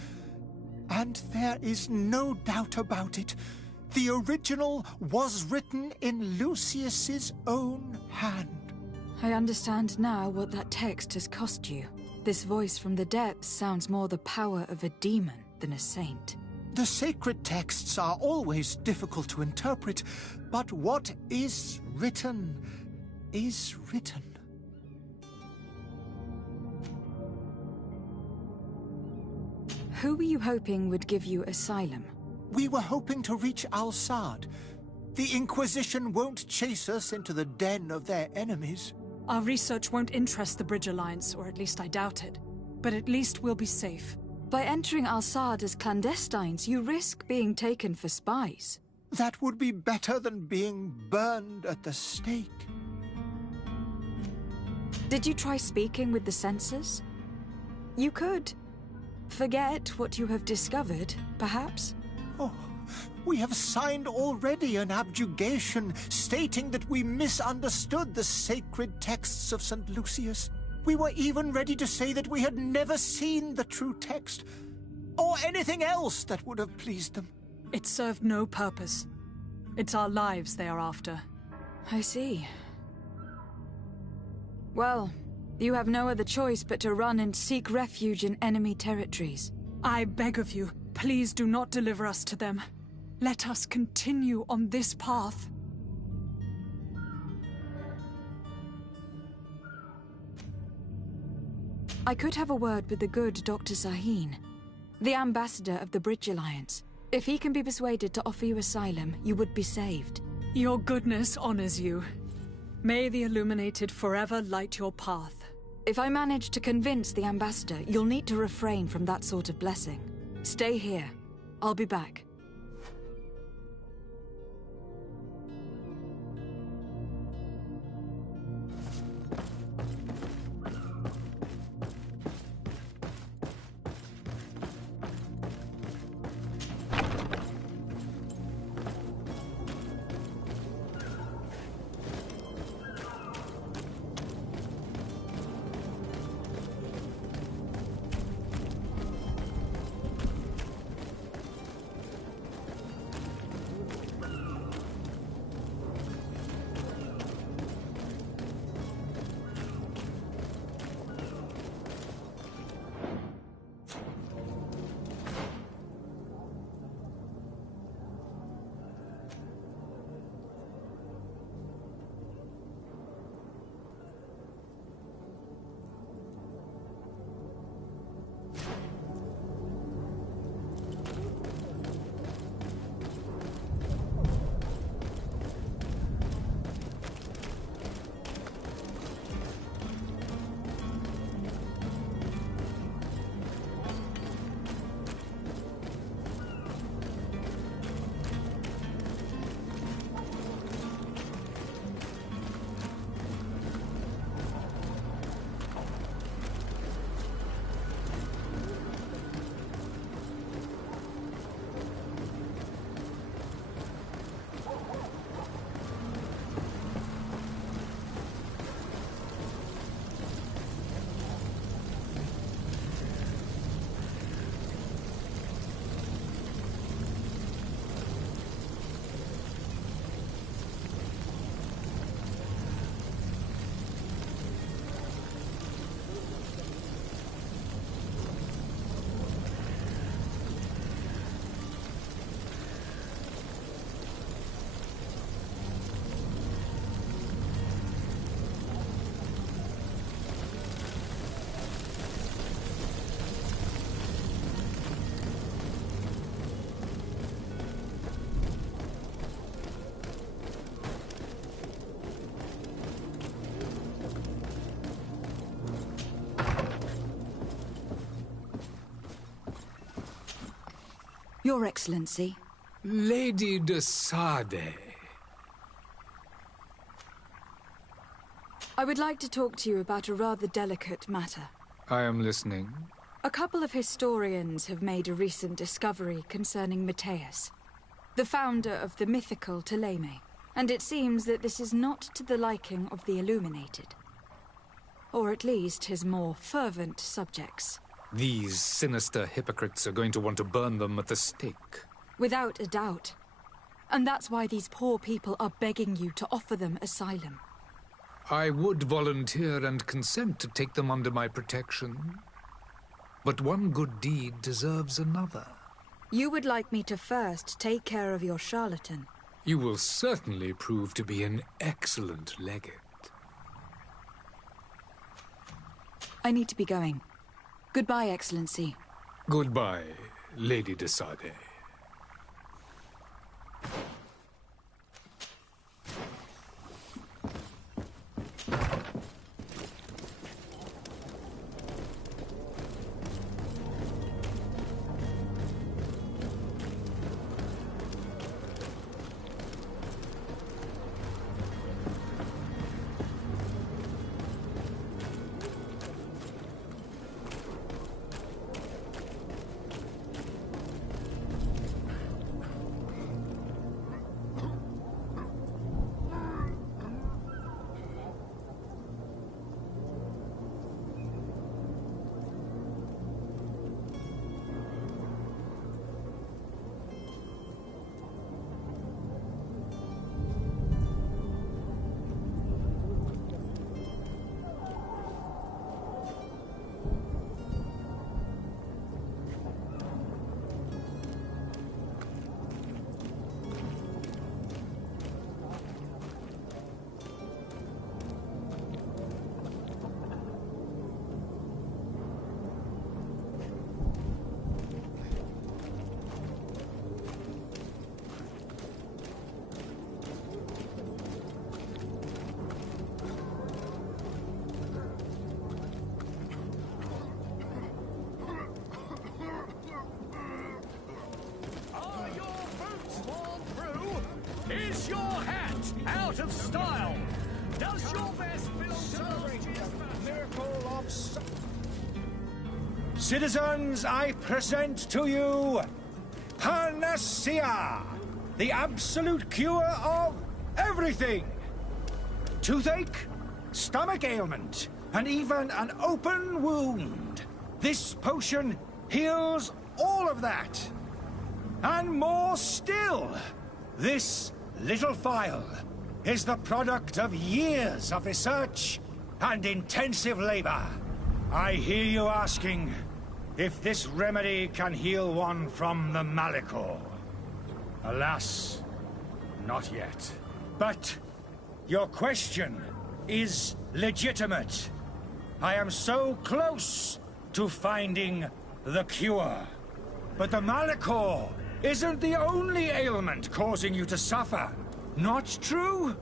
and there is no doubt about it. The original was written in Lucius's own hand. I understand now what that text has cost you. This voice from the depths sounds more the power of a demon than a saint. The sacred texts are always difficult to interpret, but what is written is written. Who were you hoping would give you asylum? We were hoping to reach Al-Sad. The Inquisition won't chase us into the den of their enemies. Our research won't interest the Bridge Alliance, or at least I doubt it. But at least we'll be safe. By entering Al-Sad as clandestines, you risk being taken for spies. That would be better than being burned at the stake. Did you try speaking with the censors? You could. Forget what you have discovered, perhaps? Oh, we have signed already an abjugation stating that we misunderstood the sacred texts of St. Lucius. We were even ready to say that we had never seen the true text, or anything else that would have pleased them. It served no purpose. It's our lives they are after. I see. Well, you have no other choice but to run and seek refuge in enemy territories. I beg of you, please do not deliver us to them. Let us continue on this path. I could have a word with the good Dr. Sahin, the ambassador of the Bridge Alliance. If he can be persuaded to offer you asylum, you would be saved. Your goodness honors you. May the Illuminated forever light your path. If I manage to convince the ambassador, you'll need to refrain from that sort of blessing. Stay here. I'll be back. Your Excellency. Lady de Sade. I would like to talk to you about a rather delicate matter. I am listening. A couple of historians have made a recent discovery concerning Matthias, the founder of the mythical Ptolemy, and it seems that this is not to the liking of the Illuminated. Or at least his more fervent subjects. These sinister hypocrites are going to want to burn them at the stake. Without a doubt. And that's why these poor people are begging you to offer them asylum. I would volunteer and consent to take them under my protection. But one good deed deserves another. You would like me to first take care of your charlatan. You will certainly prove to be an excellent legate. I need to be going. Goodbye, Excellency. Goodbye, Lady de Sade. Is your hat out of style? Does your vest belong to last year's miracle of... Citizens, I present to you Panacea, the absolute cure of everything. Toothache, stomach ailment, and even an open wound. This potion heals all of that. And more still. This little phial is the product of years of research and intensive labor. I hear you asking if this remedy can heal one from the Malachor. Alas, not yet. But your question is legitimate. I am so close to finding the cure. But the Malachor isn't the only ailment causing you to suffer. Not true?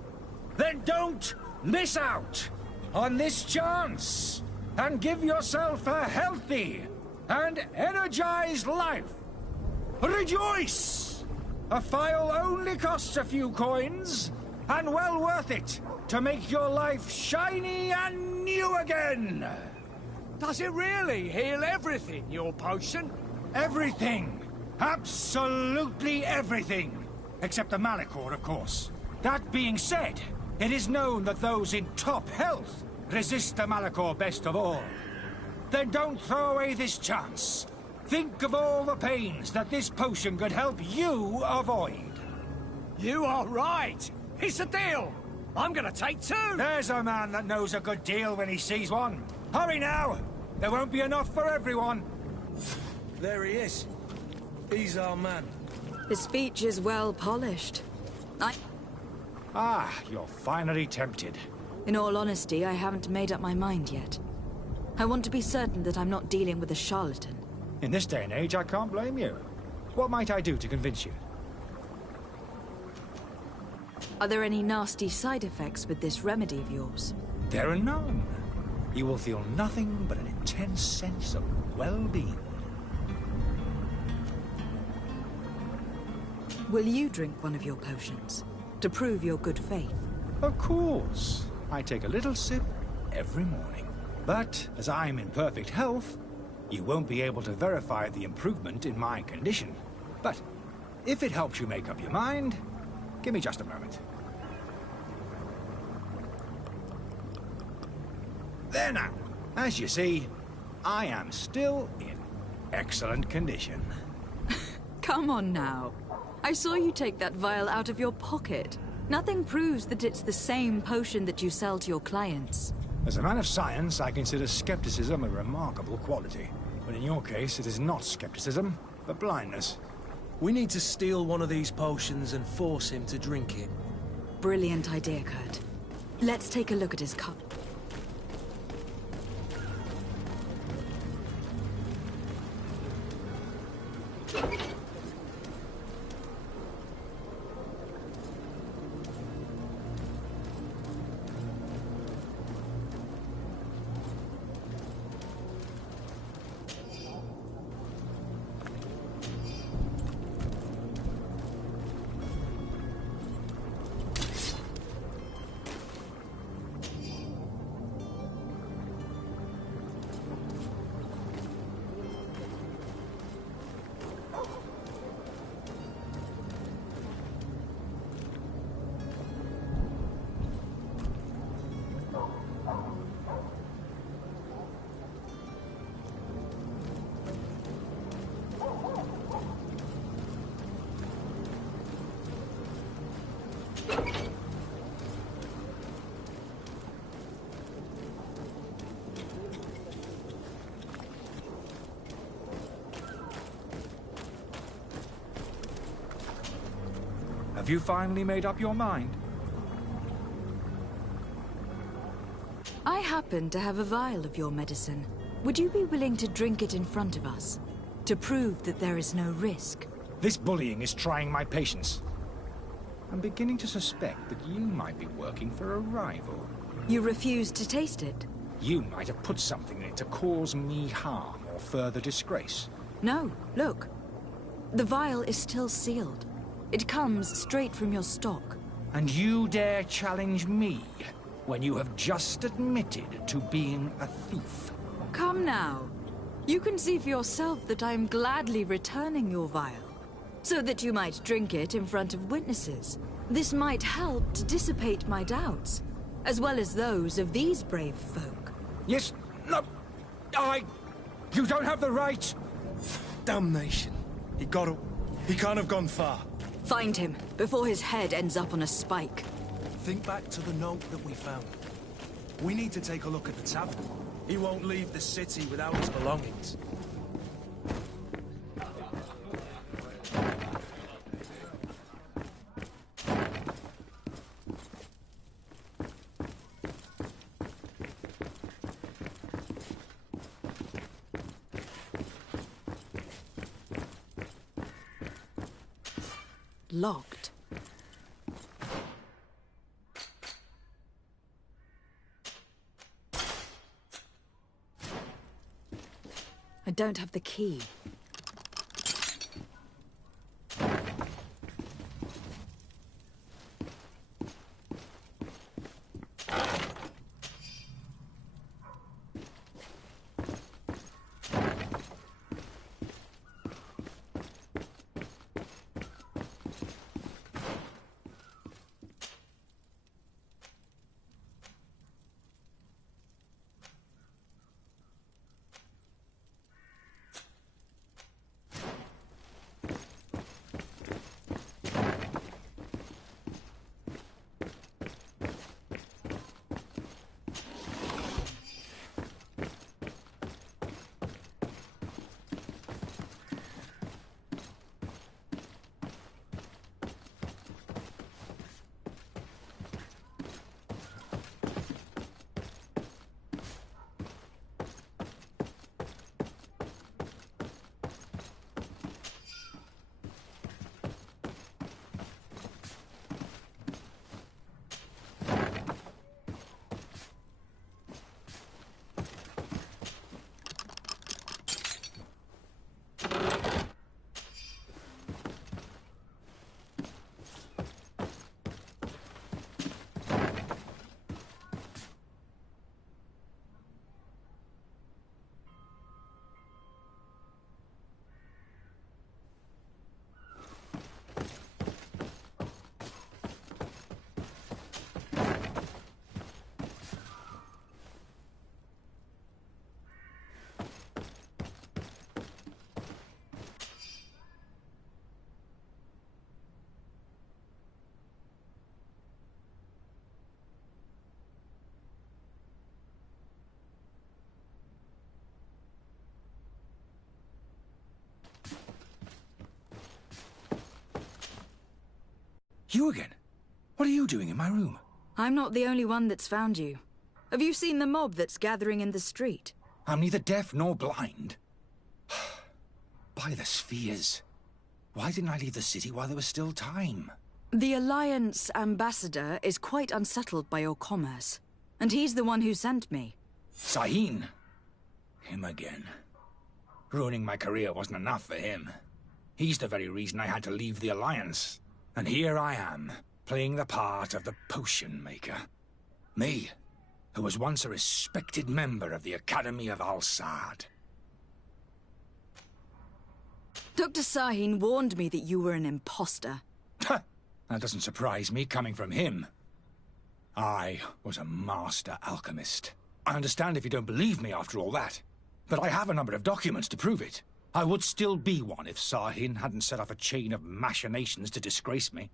Then don't miss out on this chance and give yourself a healthy and energized life. Rejoice! A phial only costs a few coins, and well worth it to make your life shiny and new again. Does it really heal everything, your potion? Everything. Absolutely everything. Except the Malachor, of course. That being said, it is known that those in top health resist the Malachor best of all. Then don't throw away this chance. Think of all the pains that this potion could help you avoid. You are right. It's a deal. I'm gonna take two. There's a man that knows a good deal when he sees one. Hurry now. There won't be enough for everyone. There he is. He's our man. The speech is well polished. Ah, you're finally tempted. In all honesty, I haven't made up my mind yet. I want to be certain that I'm not dealing with a charlatan. In this day and age, I can't blame you. What might I do to convince you? Are there any nasty side effects with this remedy of yours? There are none. You will feel nothing but an intense sense of well-being. Will you drink one of your potions to prove your good faith? Of course. I take a little sip every morning. But as I'm in perfect health, you won't be able to verify the improvement in my condition. But if it helps you make up your mind, give me just a moment. There now. As you see, I am still in excellent condition. Come on now. I saw you take that vial out of your pocket. Nothing proves that it's the same potion that you sell to your clients. As a man of science, I consider skepticism a remarkable quality. But in your case, it is not skepticism, but blindness. We need to steal one of these potions and force him to drink it. Brilliant idea, Kurt. Let's take a look at his cup. Have you finally made up your mind? I happen to have a vial of your medicine. Would you be willing to drink it in front of us? To prove that there is no risk? This bullying is trying my patience. I'm beginning to suspect that you might be working for a rival. You refuse to taste it? You might have put something in it to cause me harm or further disgrace. No, look. The vial is still sealed. It comes straight from your stock. And you dare challenge me when you have just admitted to being a thief? Come now. You can see for yourself that I am gladly returning your vial, so that you might drink it in front of witnesses. This might help to dissipate my doubts, as well as those of these brave folk. Yes, no, you don't have the right. Damnation. He can't have gone far. Find him, before his head ends up on a spike. Think back to the note that we found. We need to take a look at the tavern. He won't leave the city without his belongings. Locked. I don't have the key. You again? What are you doing in my room? I'm not the only one that's found you. Have you seen the mob that's gathering in the street? I'm neither deaf nor blind. By the spheres. Why didn't I leave the city while there was still time? The Alliance ambassador is quite unsettled by your commerce. And he's the one who sent me. Sahin. Him again. Ruining my career wasn't enough for him. He's the very reason I had to leave the Alliance. And here I am, playing the part of the potion maker. Me, who was once a respected member of the Academy of Al-Sad. Dr. Sahin warned me that you were an imposter. That doesn't surprise me, coming from him. I was a master alchemist. I understand if you don't believe me after all that, but I have a number of documents to prove it. I would still be one if Sahin hadn't set off a chain of machinations to disgrace me.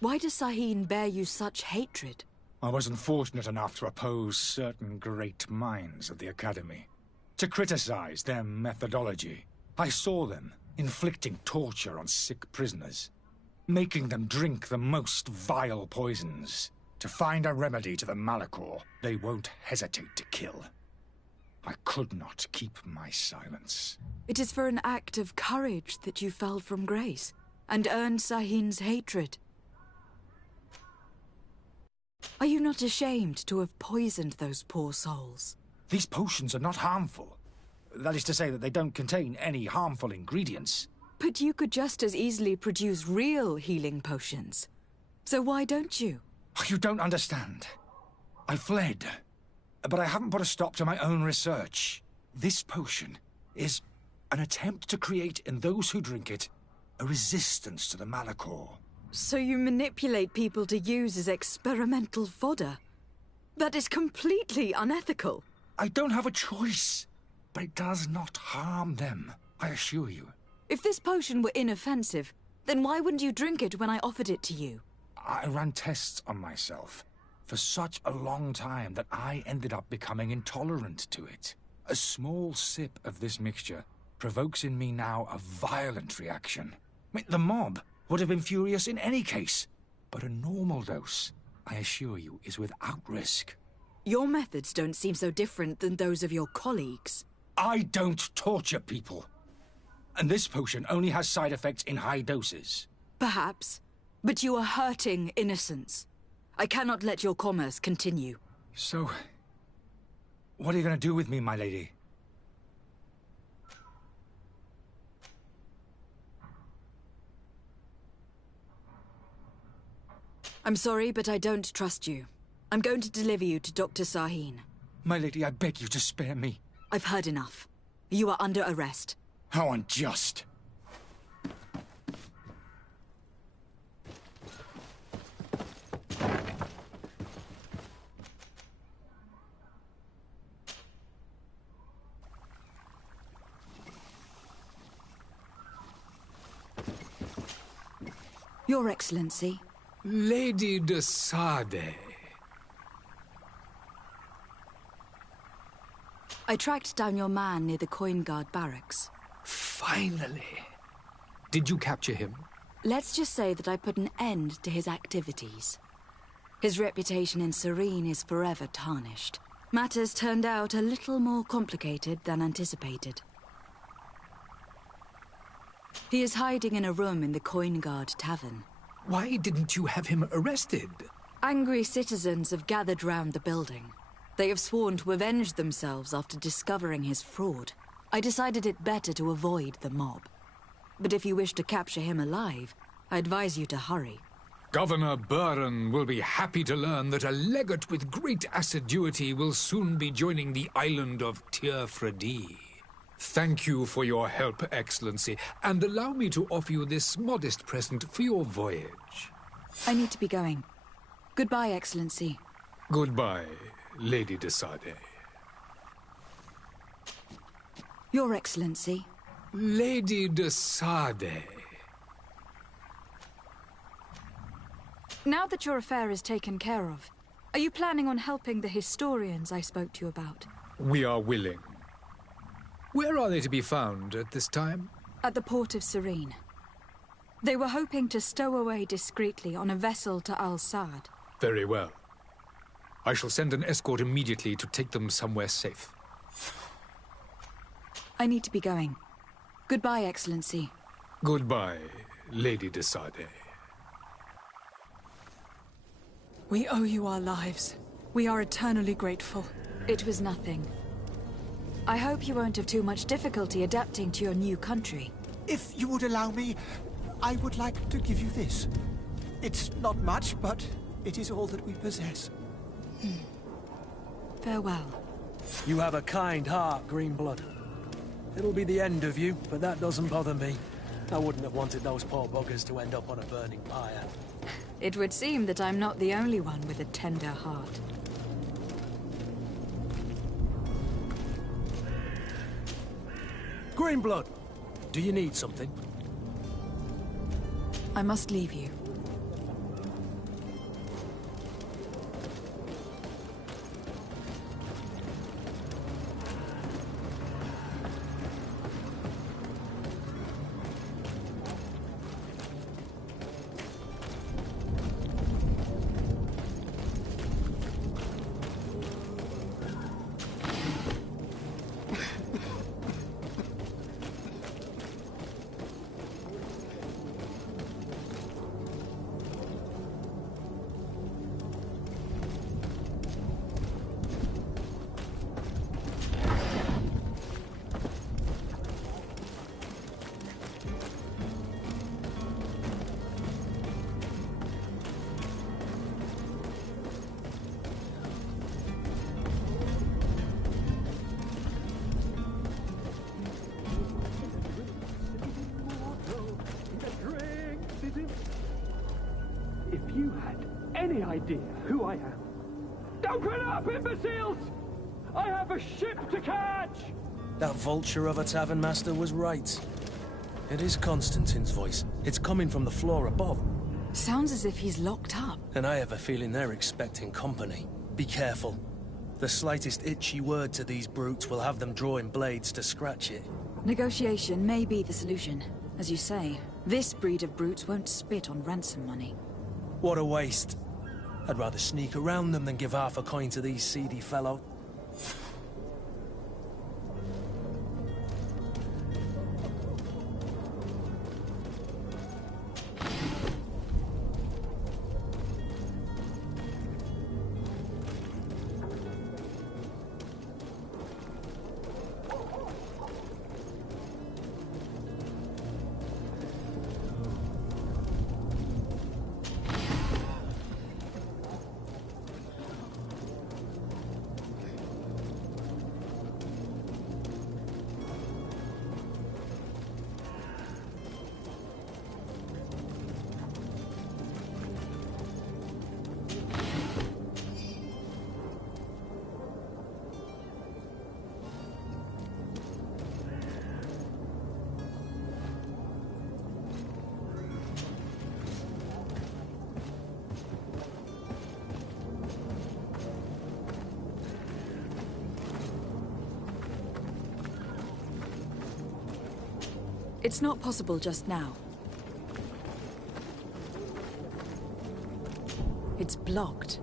Why does Sahin bear you such hatred? I wasn't fortunate enough to oppose certain great minds of the Academy, to criticize their methodology. I saw them inflicting torture on sick prisoners, making them drink the most vile poisons. To find a remedy to the Malachor, they won't hesitate to kill. I could not keep my silence. It is for an act of courage that you fell from grace, and earned Sahin's hatred. Are you not ashamed to have poisoned those poor souls? These potions are not harmful. That is to say that they don't contain any harmful ingredients. But you could just as easily produce real healing potions. So why don't you? You don't understand. I fled, but I haven't put a stop to my own research. This potion is an attempt to create in those who drink it a resistance to the Malachor. So you manipulate people to use as experimental fodder? That is completely unethical. I don't have a choice, but it does not harm them, I assure you. If this potion were inoffensive, then why wouldn't you drink it when I offered it to you? I ran tests on myself for such a long time that I ended up becoming intolerant to it. A small sip of this mixture provokes in me now a violent reaction. The mob would have been furious in any case, but a normal dose, I assure you, is without risk. Your methods don't seem so different than those of your colleagues. I don't torture people. And this potion only has side effects in high doses. Perhaps, but you are hurting innocents. I cannot let your commerce continue. So, what are you going to do with me, my lady? I'm sorry, but I don't trust you. I'm going to deliver you to Dr. Sahin. My lady, I beg you to spare me. I've heard enough. You are under arrest. How unjust. Your Excellency. Lady de Sade. I tracked down your man near the Coin Guard barracks. Finally. Did you capture him? Let's just say that I put an end to his activities. His reputation in Serene is forever tarnished. Matters turned out a little more complicated than anticipated. He is hiding in a room in the Coin Guard Tavern. Why didn't you have him arrested? Angry citizens have gathered round the building. They have sworn to avenge themselves after discovering his fraud. I decided it better to avoid the mob. But if you wish to capture him alive, I advise you to hurry. Governor Buren will be happy to learn that a legate with great assiduity will soon be joining the island of Tir-Fredi. Thank you for your help, Excellency, and allow me to offer you this modest present for your voyage. I need to be going. Goodbye, Excellency. Goodbye, Lady de Sade. Your Excellency. Lady de Sade. Now that your affair is taken care of, are you planning on helping the historians I spoke to you about? We are willing. Where are they to be found at this time? At the port of Serene. They were hoping to stow away discreetly on a vessel to Al-Sad. Very well. I shall send an escort immediately to take them somewhere safe. I need to be going. Goodbye, Excellency. Goodbye, Lady de Sade. We owe you our lives. We are eternally grateful. It was nothing. I hope you won't have too much difficulty adapting to your new country. If you would allow me, I would like to give you this. It's not much, but it is all that we possess. Farewell. You have a kind heart, Greenblood. It'll be the end of you, but that doesn't bother me. I wouldn't have wanted those poor buggers to end up on a burning pyre. It would seem that I'm not the only one with a tender heart. Greenblood, do you need something? I must leave you. If you had any idea who I am... Open up, imbeciles! I have a ship to catch! That vulture of a tavern master was right. It is Constantine's voice. It's coming from the floor above. Sounds as if he's locked up. And I have a feeling they're expecting company. Be careful. The slightest itchy word to these brutes will have them drawing blades to scratch it. Negotiation may be the solution. As you say, this breed of brutes won't spit on ransom money. What a waste. I'd rather sneak around them than give half a coin to these seedy fellows. It's not possible just now. It's blocked.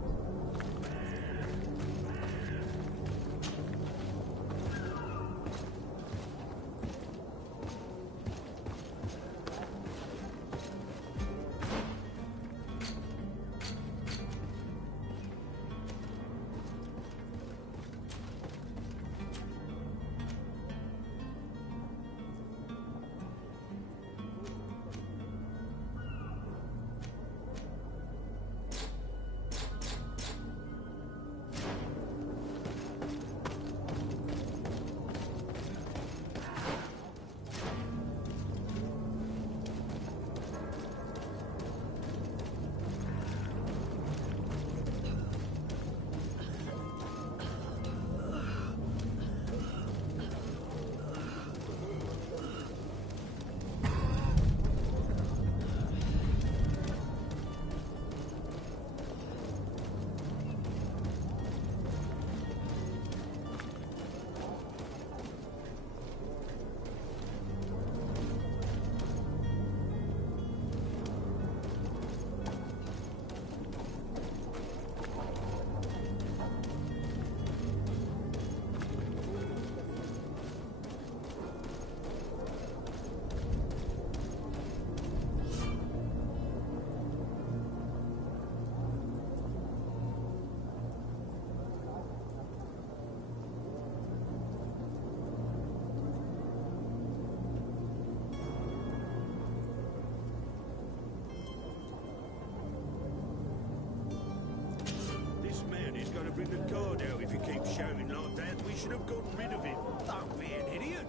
rid of him. Don't be an idiot.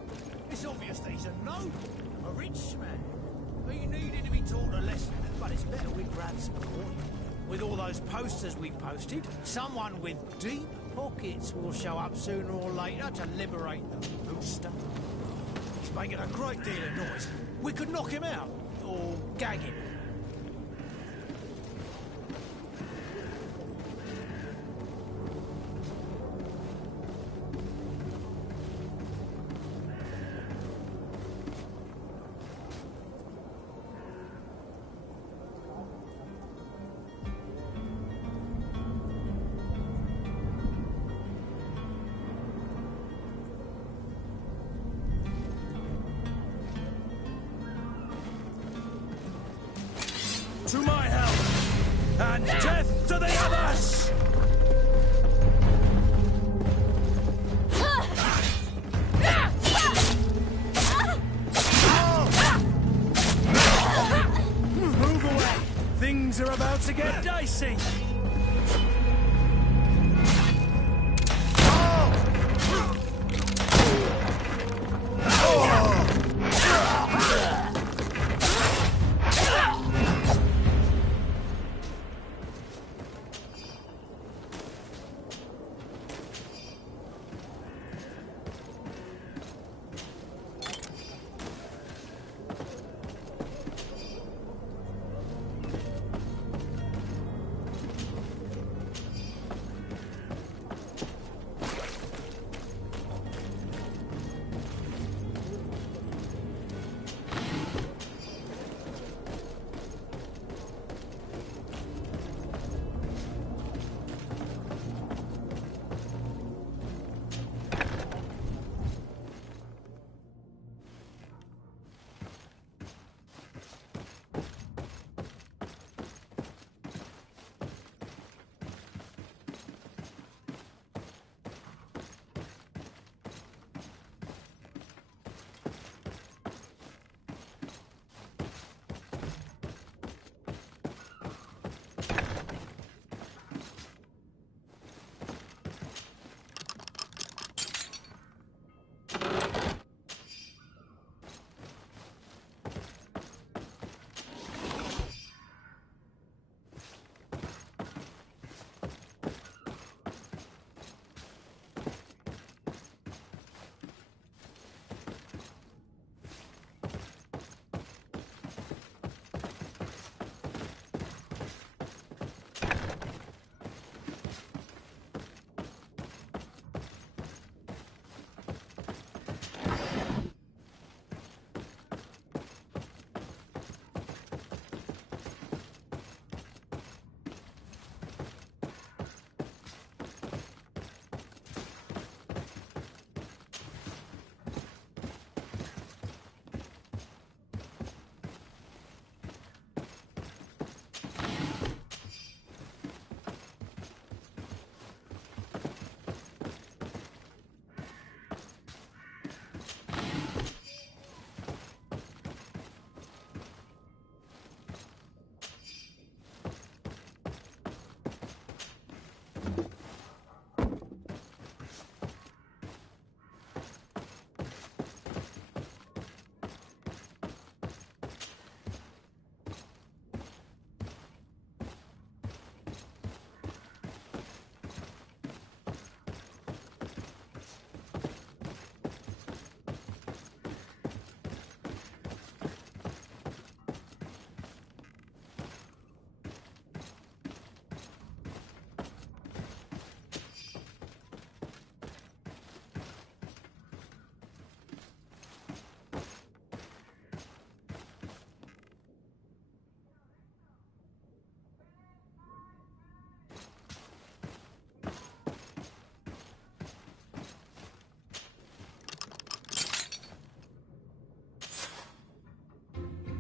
It's obvious that he's a noble, a rich man. He needed to be taught a lesson, but it's better we grab some coin. With all those posters we posted, someone with deep pockets will show up sooner or later to liberate the rooster. He's making a great deal of noise. We could knock him out, or gag him. To my help, and death to the others! Move away! Things are about to get dicey!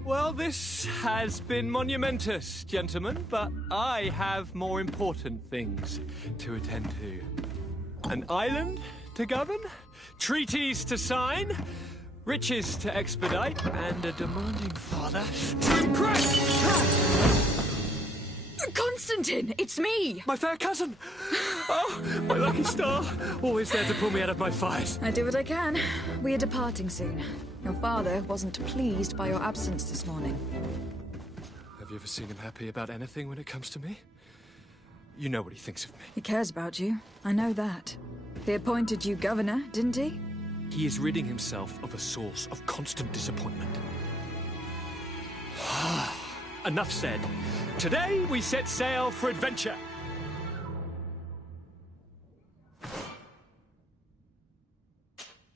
Well, this has been monumentous, gentlemen, but I have more important things to attend to. An island to govern, treaties to sign, riches to expedite, and a demanding father to impress! Constantine, it's me! My fair cousin! Oh, my lucky star. Always there to pull me out of my fires. I do what I can. We are departing soon. Your father wasn't pleased by your absence this morning. Have you ever seen him happy about anything when it comes to me? You know what he thinks of me. He cares about you. I know that. He appointed you governor, didn't he? He is ridding himself of a source of constant disappointment. Enough said. Today we set sail for adventure.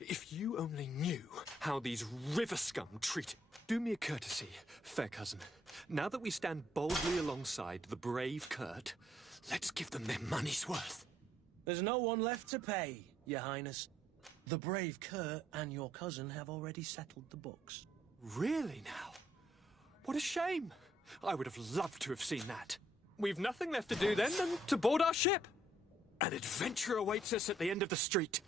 If you only knew how these river scum treat... Do me a courtesy, fair cousin. Now that we stand boldly alongside the brave Kurt, let's give them their money's worth. There's no one left to pay, Your Highness. The brave Kurt and your cousin have already settled the books. Really now? What a shame. I would have loved to have seen that. We've nothing left to do then than to board our ship. An adventure awaits us at the end of the street.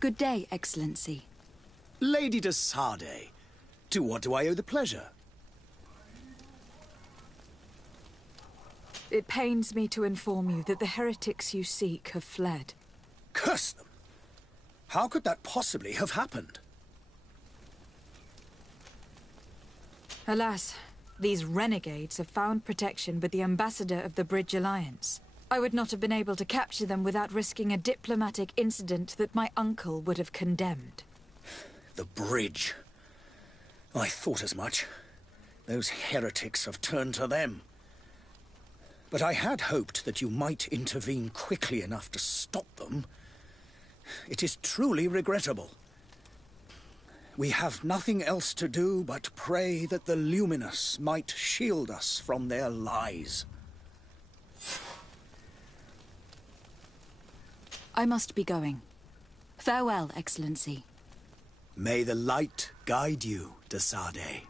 Good day, Excellency. Lady de Sardet, to what do I owe the pleasure? It pains me to inform you that the heretics you seek have fled. Curse them! How could that possibly have happened? Alas, these renegades have found protection with the ambassador of the Bridge Alliance. I would not have been able to capture them without risking a diplomatic incident that my uncle would have condemned. The bridge. I thought as much. Those heretics have turned to them. But I had hoped that you might intervene quickly enough to stop them. It is truly regrettable. We have nothing else to do but pray that the Luminous might shield us from their lies. I must be going. Farewell, Excellency. May the light guide you, de Sade.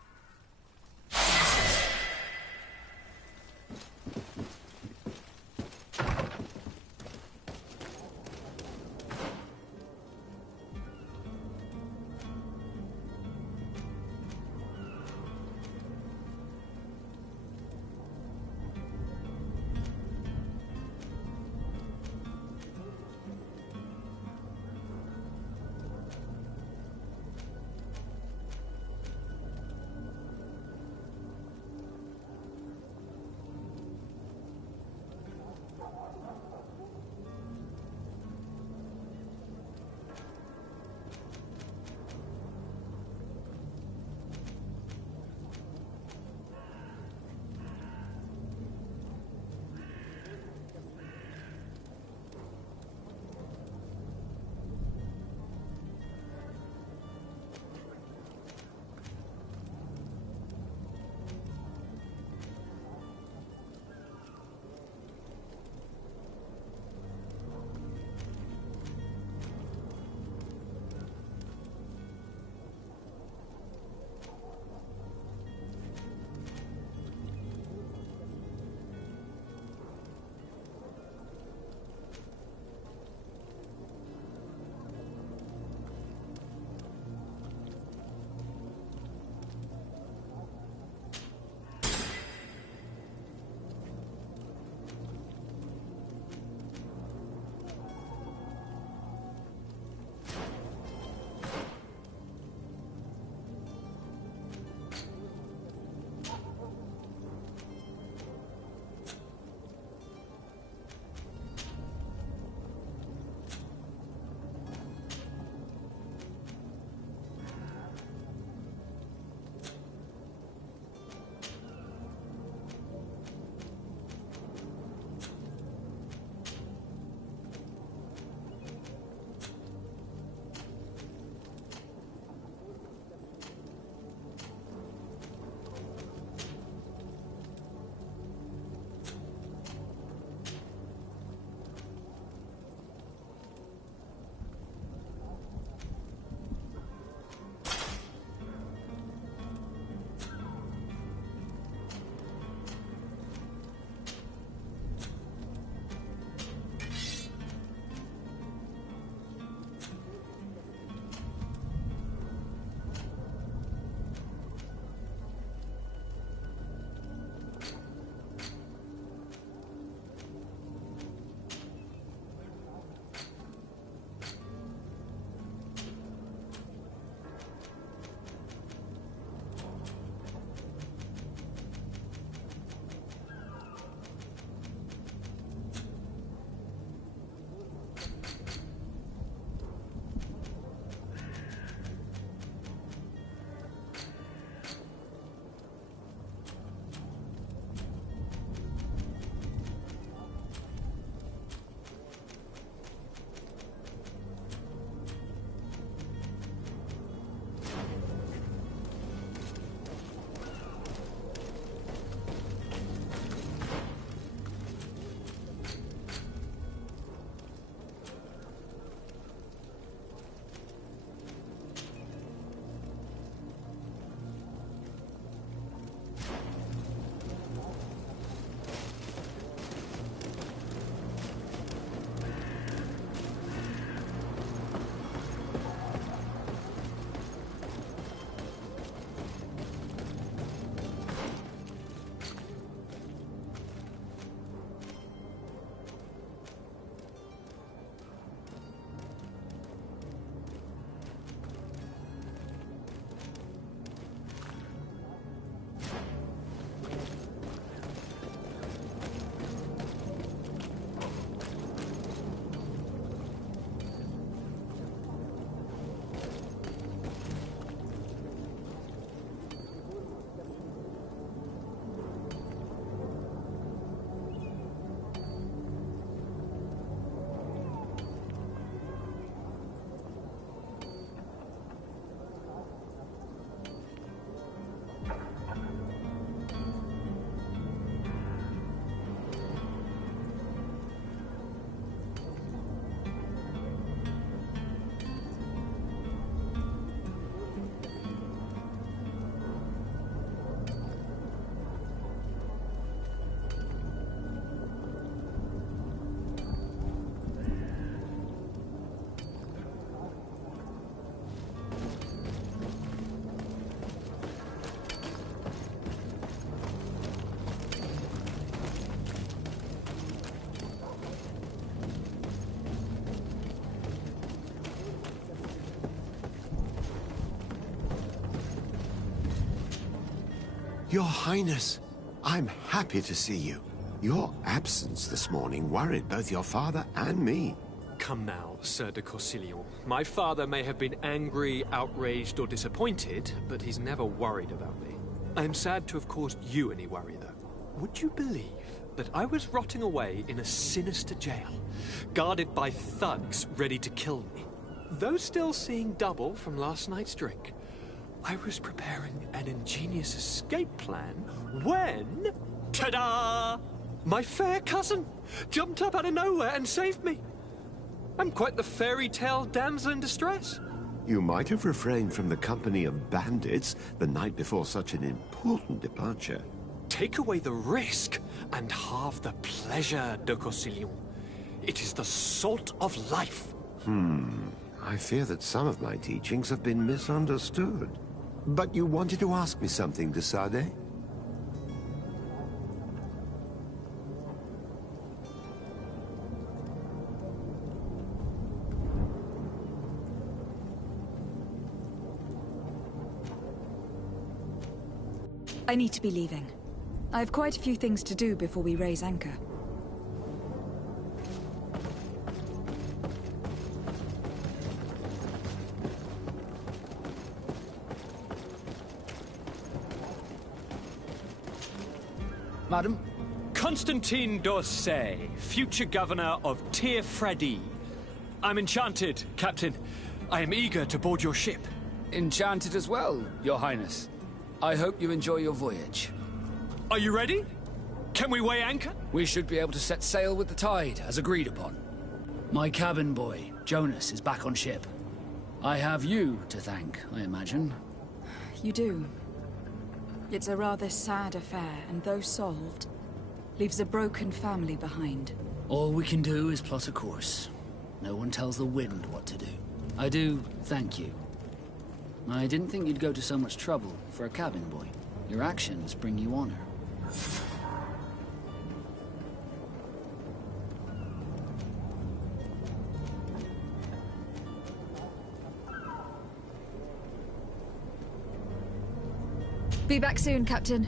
Your Highness, I'm happy to see you. Your absence this morning worried both your father and me. Come now, Sir de Corsilion. My father may have been angry, outraged, or disappointed, but he's never worried about me. I am sad to have caused you any worry, though. Would you believe that I was rotting away in a sinister jail, guarded by thugs ready to kill me? Though still seeing double from last night's drink, I was preparing an ingenious escape plan when... ta-da! My fair cousin jumped up out of nowhere and saved me. I'm quite the fairy tale damsel in distress. You might have refrained from the company of bandits the night before such an important departure. Take away the risk and halve the pleasure, de Corsilion. It is the salt of life. I fear that some of my teachings have been misunderstood. But you wanted to ask me something, de Sade? I need to be leaving. I have quite a few things to do before we raise anchor. Madam? Constantine d'Orsay, future governor of Tir-Fredi. I'm enchanted, Captain. I am eager to board your ship. Enchanted as well, Your Highness. I hope you enjoy your voyage. Are you ready? Can we weigh anchor? We should be able to set sail with the tide, as agreed upon. My cabin boy, Jonas, is back on ship. I have you to thank, I imagine. You do. It's a rather sad affair, and though solved, leaves a broken family behind. All we can do is plot a course. No one tells the wind what to do. I do thank you. I didn't think you'd go to so much trouble for a cabin boy. Your actions bring you honor. Be back soon, Captain.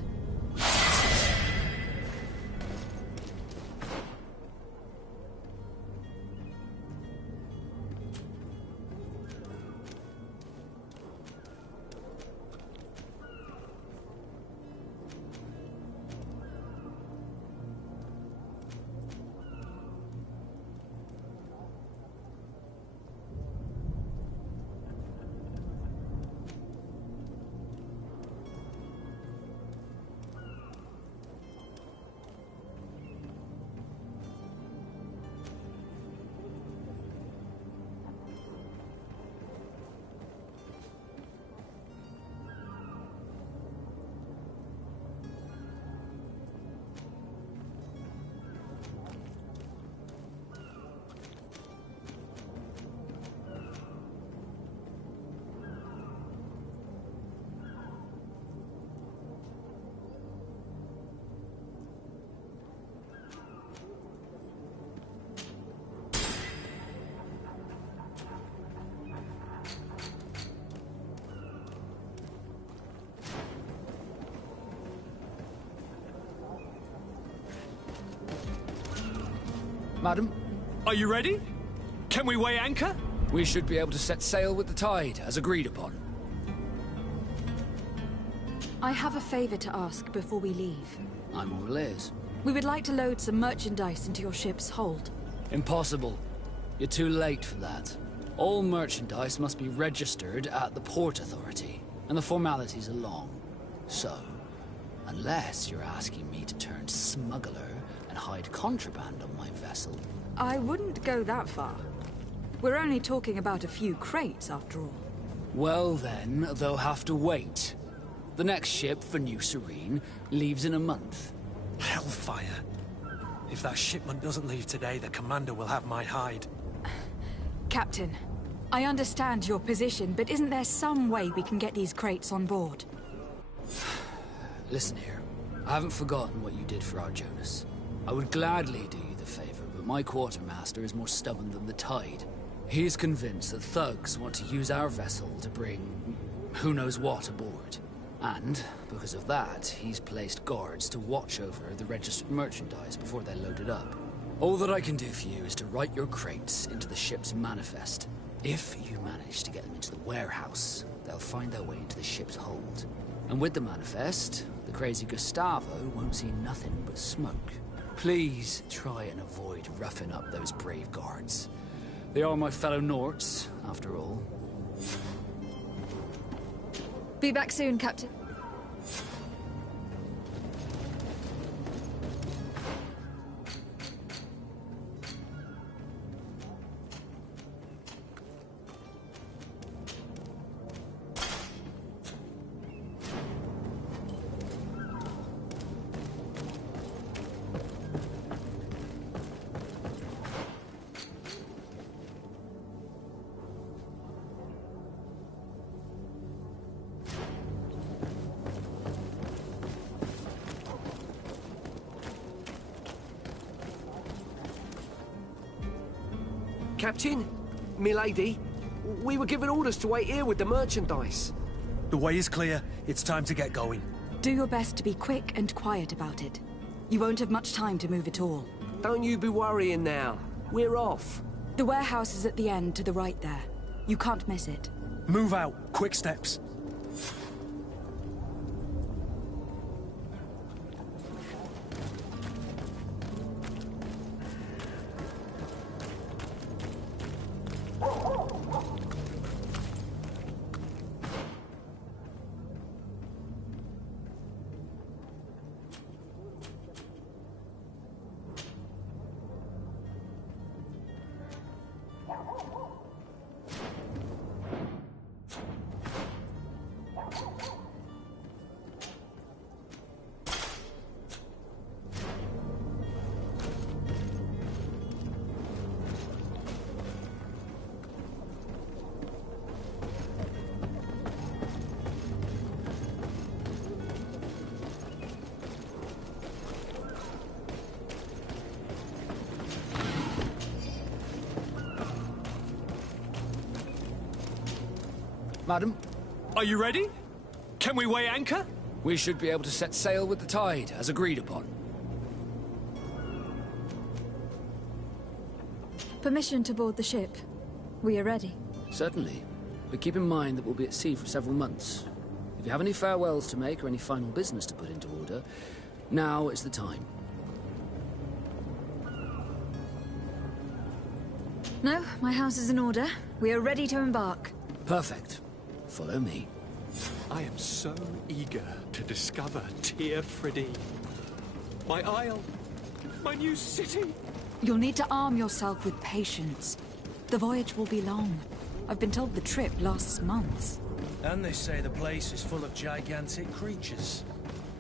Madam? Are you ready? Can we weigh anchor? We should be able to set sail with the tide, as agreed upon. I have a favor to ask before we leave. I'm all ears. We would like to load some merchandise into your ship's hold. Impossible. You're too late for that. All merchandise must be registered at the Port Authority, and the formalities are long. So, unless you're asking me to turn smuggler and hide contraband on my vessel... I wouldn't go that far. We're only talking about a few crates, after all. Well then, they'll have to wait. The next ship for New Serene leaves in a month. Hellfire. If that shipment doesn't leave today, the commander will have my hide. Captain, I understand your position, but isn't there some way we can get these crates on board? Listen here. I haven't forgotten what you did for our Jonas. I would gladly do you the favor, but my quartermaster is more stubborn than the tide. He is convinced that thugs want to use our vessel to bring who knows what aboard. And, because of that, he's placed guards to watch over the registered merchandise before they're loaded up. All that I can do for you is to write your crates into the ship's manifest. If you manage to get them into the warehouse, they'll find their way into the ship's hold. And with the manifest, the crazy Gustavo won't see nothing but smoke. Please try and avoid roughing up those brave guards. They are my fellow Norts, after all. Be back soon, Captain. Captain, milady, we were given orders to wait here with the merchandise. The way is clear. It's time to get going. Do your best to be quick and quiet about it. You won't have much time to move at all. Don't you be worrying now. We're off. The warehouse is at the end to the right there. You can't miss it. Move out. Quick steps. Madam? Are you ready? Can we weigh anchor? We should be able to set sail with the tide, as agreed upon. Permission to board the ship. We are ready. Certainly. But keep in mind that we'll be at sea for several months. If you have any farewells to make or any final business to put into order, now is the time. No, my house is in order. We are ready to embark. Perfect. Follow me. I am so eager to discover Tir-Freddy. My isle. My new city. You'll need to arm yourself with patience. The voyage will be long. I've been told the trip lasts months. And they say the place is full of gigantic creatures.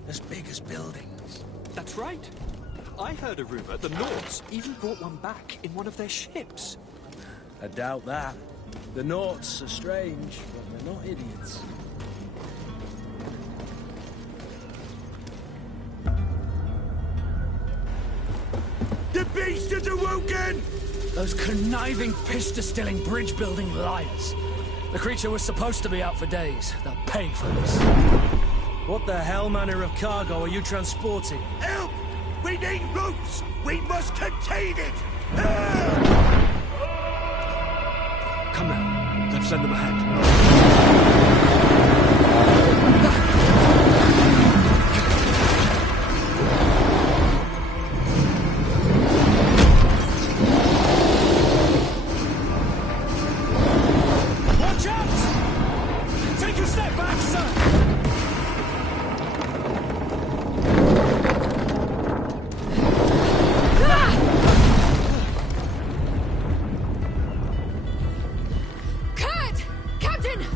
As big as buildings. That's right. I heard a rumor the Nords even brought one back in one of their ships. I doubt that. The Norts are strange, but they're not idiots. The beast has awoken! Those conniving, piss-distilling, bridge-building liars. The creature was supposed to be out for days. They'll pay for this. What the hell manner of cargo are you transporting? Help! We need ropes! We must contain it! Help! Come now, let's send them ahead. Watch out! Take a step back, sir! Captain!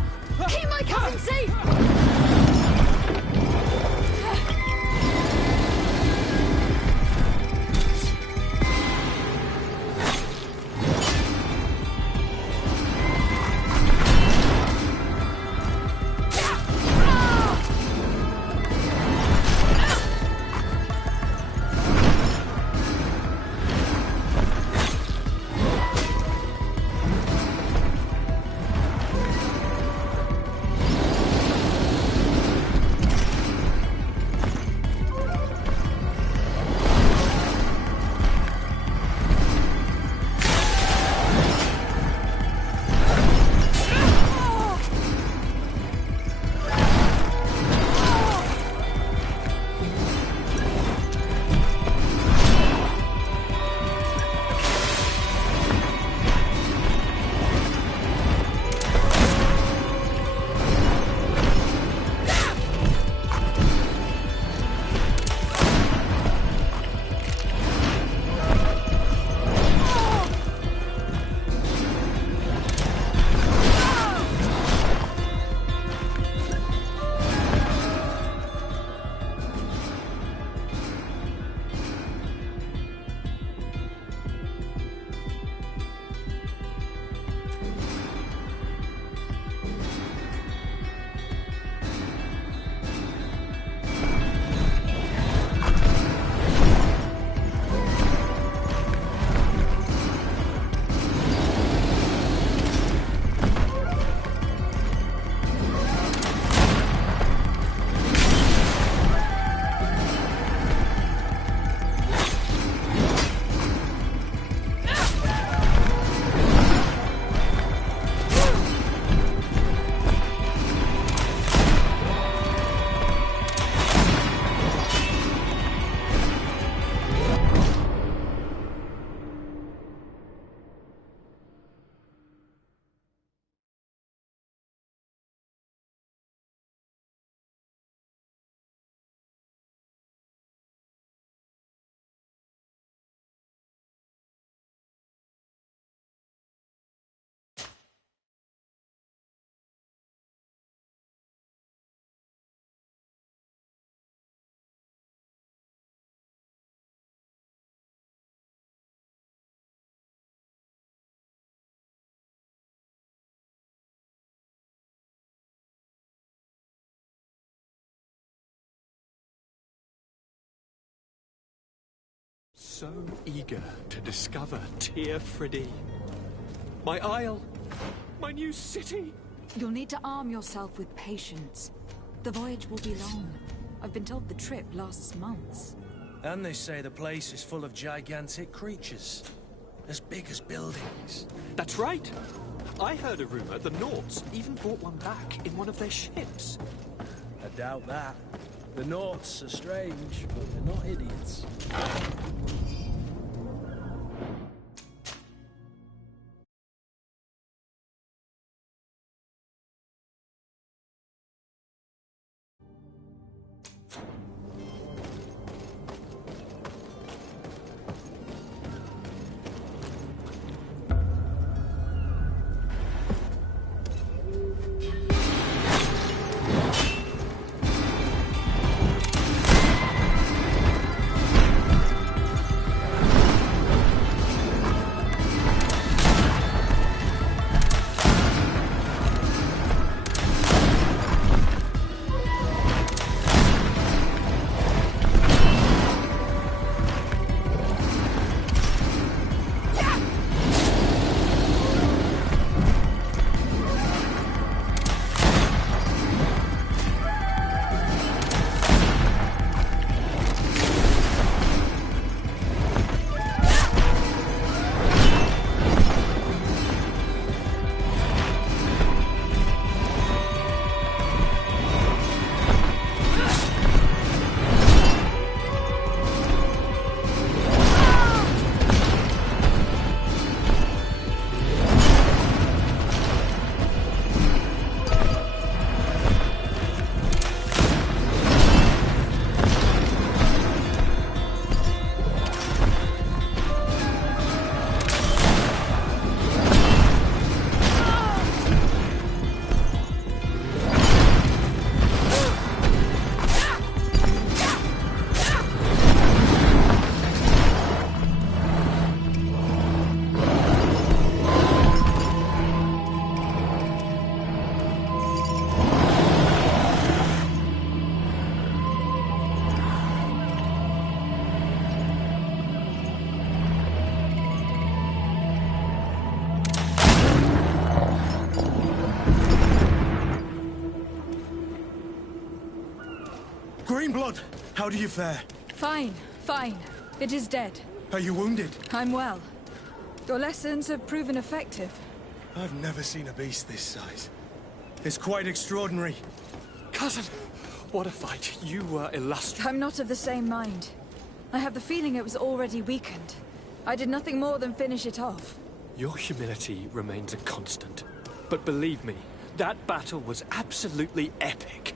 so eager to discover Tir Freddy. My isle, my new city. You'll need to arm yourself with patience. The voyage will be long. I've been told the trip lasts months. And they say the place is full of gigantic creatures. As big as buildings. That's right. I heard a rumor the Nauts even brought one back in one of their ships. I doubt that. The Nauts are strange, but they're not idiots. Greenblood, how do you fare? Fine, fine. It is dead. Are you wounded? I'm well. Your lessons have proven effective. I've never seen a beast this size. It's quite extraordinary. Cousin, what a fight. You were illustrious. I'm not of the same mind. I have the feeling it was already weakened. I did nothing more than finish it off. Your humility remains a constant. But believe me, that battle was absolutely epic.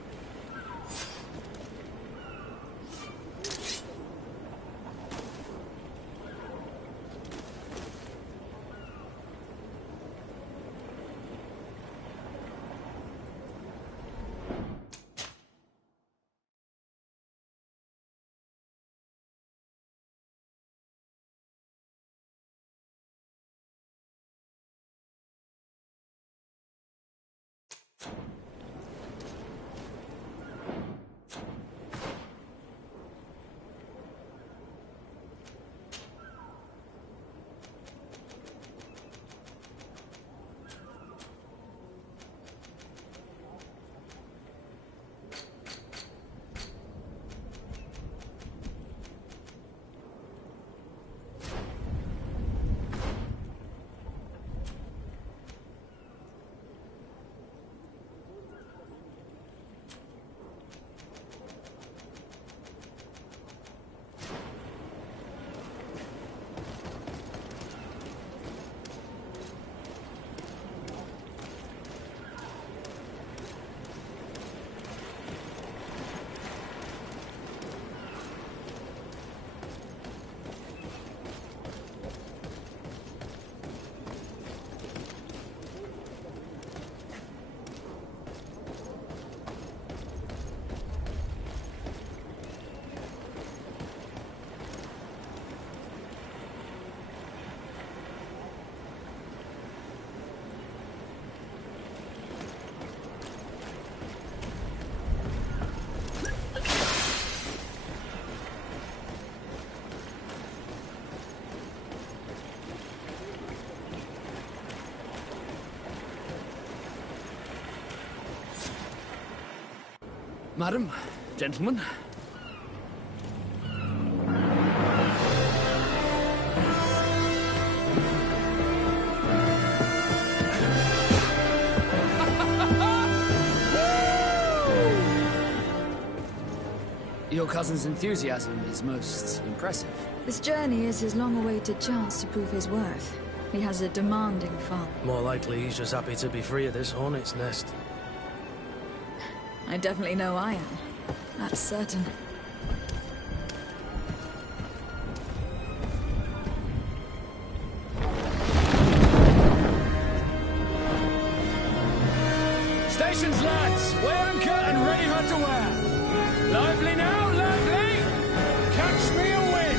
Madam, gentlemen. Your cousin's enthusiasm is most impressive. This journey is his long-awaited chance to prove his worth. He has a demanding father. More likely he's just happy to be free of this hornet's nest. I definitely know I am. That's certain. Stations, lads! Weigh anchor and ready her to wear. Lively now, lively! Catch me a wind!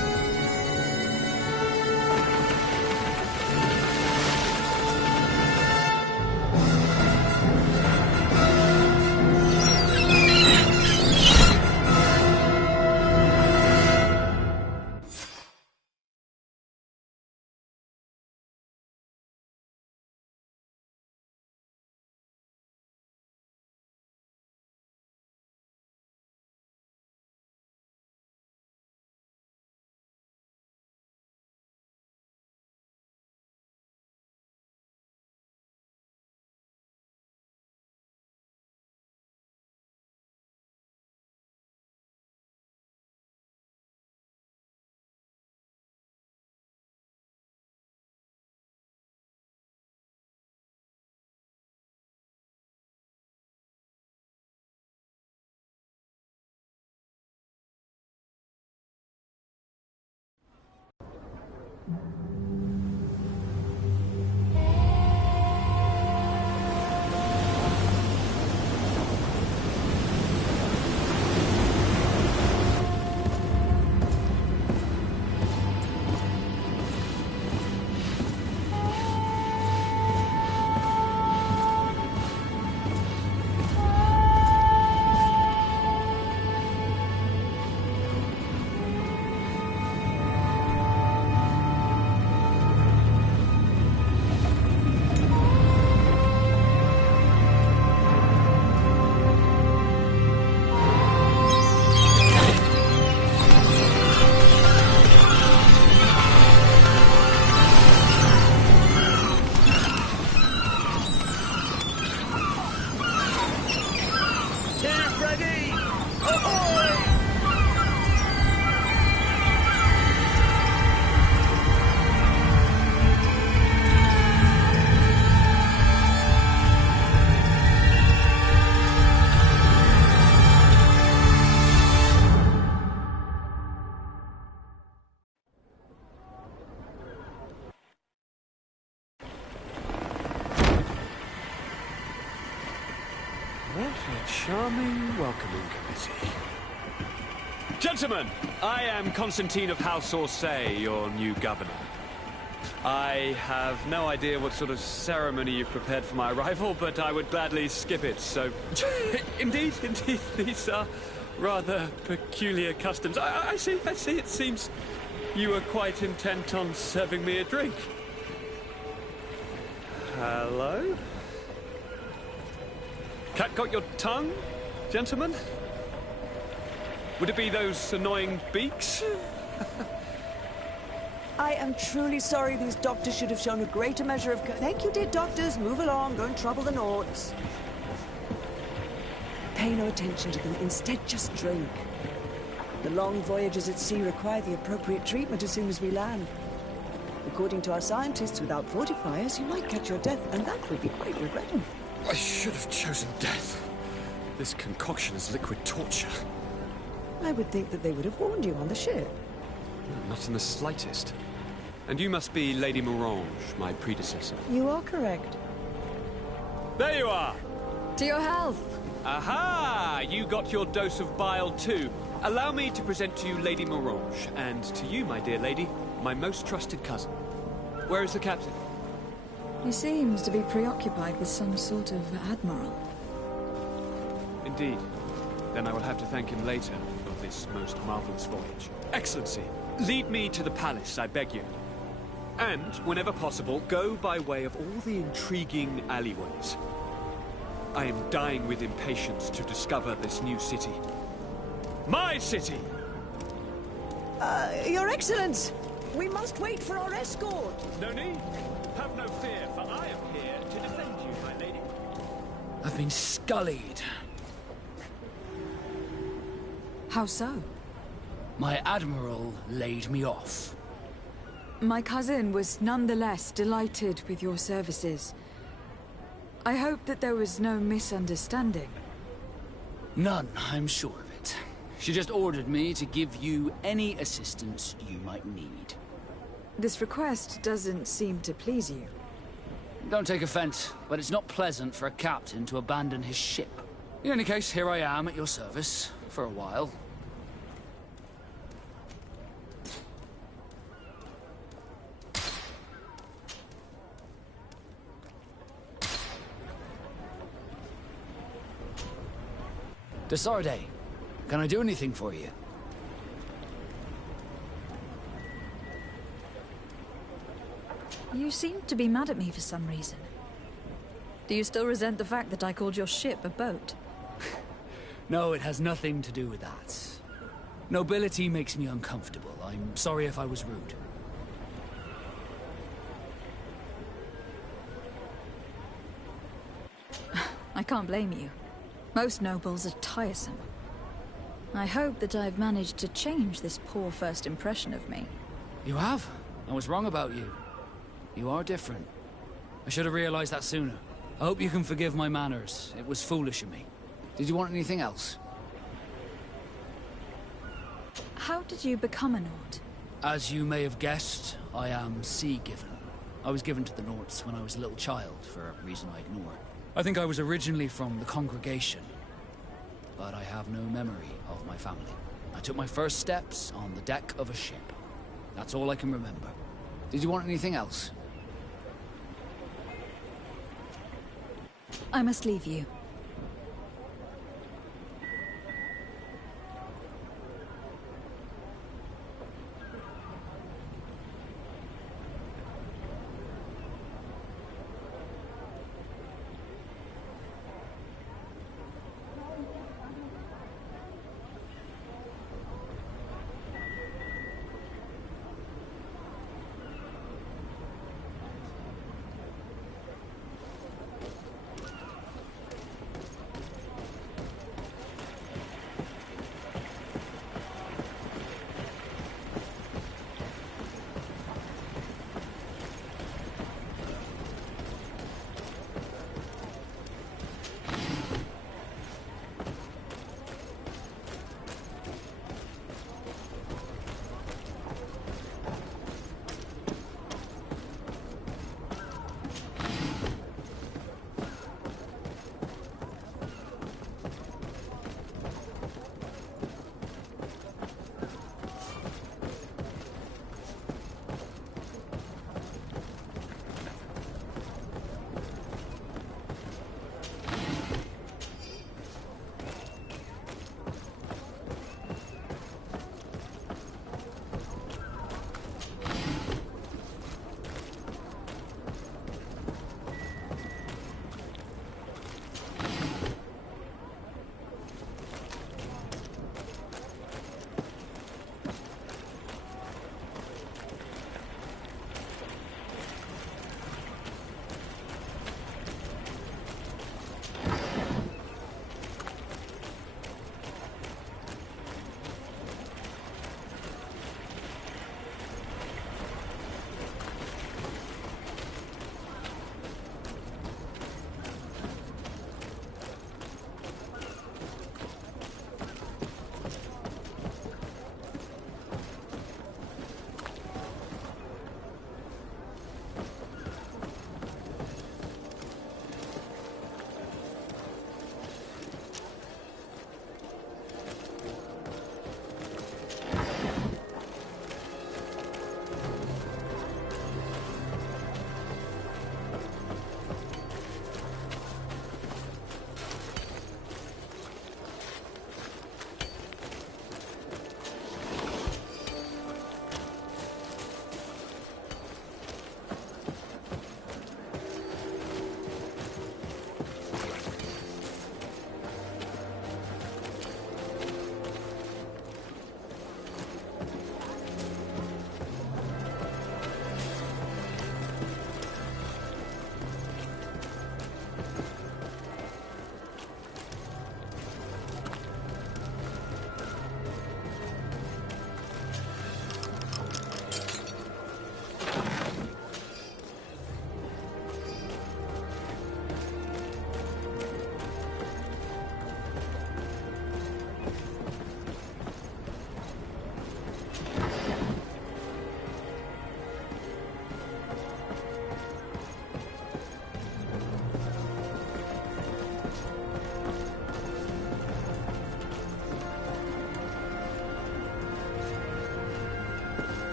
What a charming welcoming committee. Gentlemen, I am Constantine of House Orsay, your new governor. I have no idea what sort of ceremony you've prepared for my arrival, but I would gladly skip it, so... Indeed, these are rather peculiar customs. I see, it seems you are quite intent on serving me a drink. Hello? Cat got your tongue, gentlemen? Would it be those annoying beaks? I am truly sorry. These doctors should have shown a greater measure of... Thank you, dear doctors. Move along. Don't trouble the Nords. Pay no attention to them. Instead, just drink. The long voyages at sea require the appropriate treatment as soon as we land. According to our scientists, without fortifiers, you might catch your death, and that would be quite regrettable. I should have chosen death. This concoction is liquid torture. I would think that they would have warned you on the ship. Not in the slightest. And you must be Lady Morange, my predecessor. You are correct. There you are! To your health! Aha! You got your dose of bile too. Allow me to present to you Lady Morange, and to you, my dear lady, my most trusted cousin. Where is the captain? He seems to be preoccupied with some sort of admiral. Indeed. Then I will have to thank him later for this most marvelous voyage. Excellency, lead me to the palace, I beg you. And, whenever possible, go by way of all the intriguing alleyways. I am dying with impatience to discover this new city. My city! Your Excellence! We must wait for our escort! No need. Have no fear, for I am here to defend you, my lady. I've been scullied. How so? My admiral laid me off. My cousin was nonetheless delighted with your services. I hope that there was no misunderstanding. None, I'm sure of it. She just ordered me to give you any assistance you might need. This request doesn't seem to please you. Don't take offense, but it's not pleasant for a captain to abandon his ship. In any case, here I am at your service, for a while. Desarde, can I do anything for you? You seem to be mad at me for some reason. Do you still resent the fact that I called your ship a boat? No, it has nothing to do with that. Nobility makes me uncomfortable. I'm sorry if I was rude. I can't blame you. Most nobles are tiresome. I hope that I've managed to change this poor first impression of me. You have? I was wrong about you. You are different. I should have realized that sooner. I hope you can forgive my manners. It was foolish of me. Did you want anything else? How did you become a Nord? As you may have guessed, I am sea-given. I was given to the Nords when I was a little child, for a reason I ignore. I think I was originally from the congregation, but I have no memory of my family. I took my first steps on the deck of a ship. That's all I can remember. Did you want anything else? I must leave you.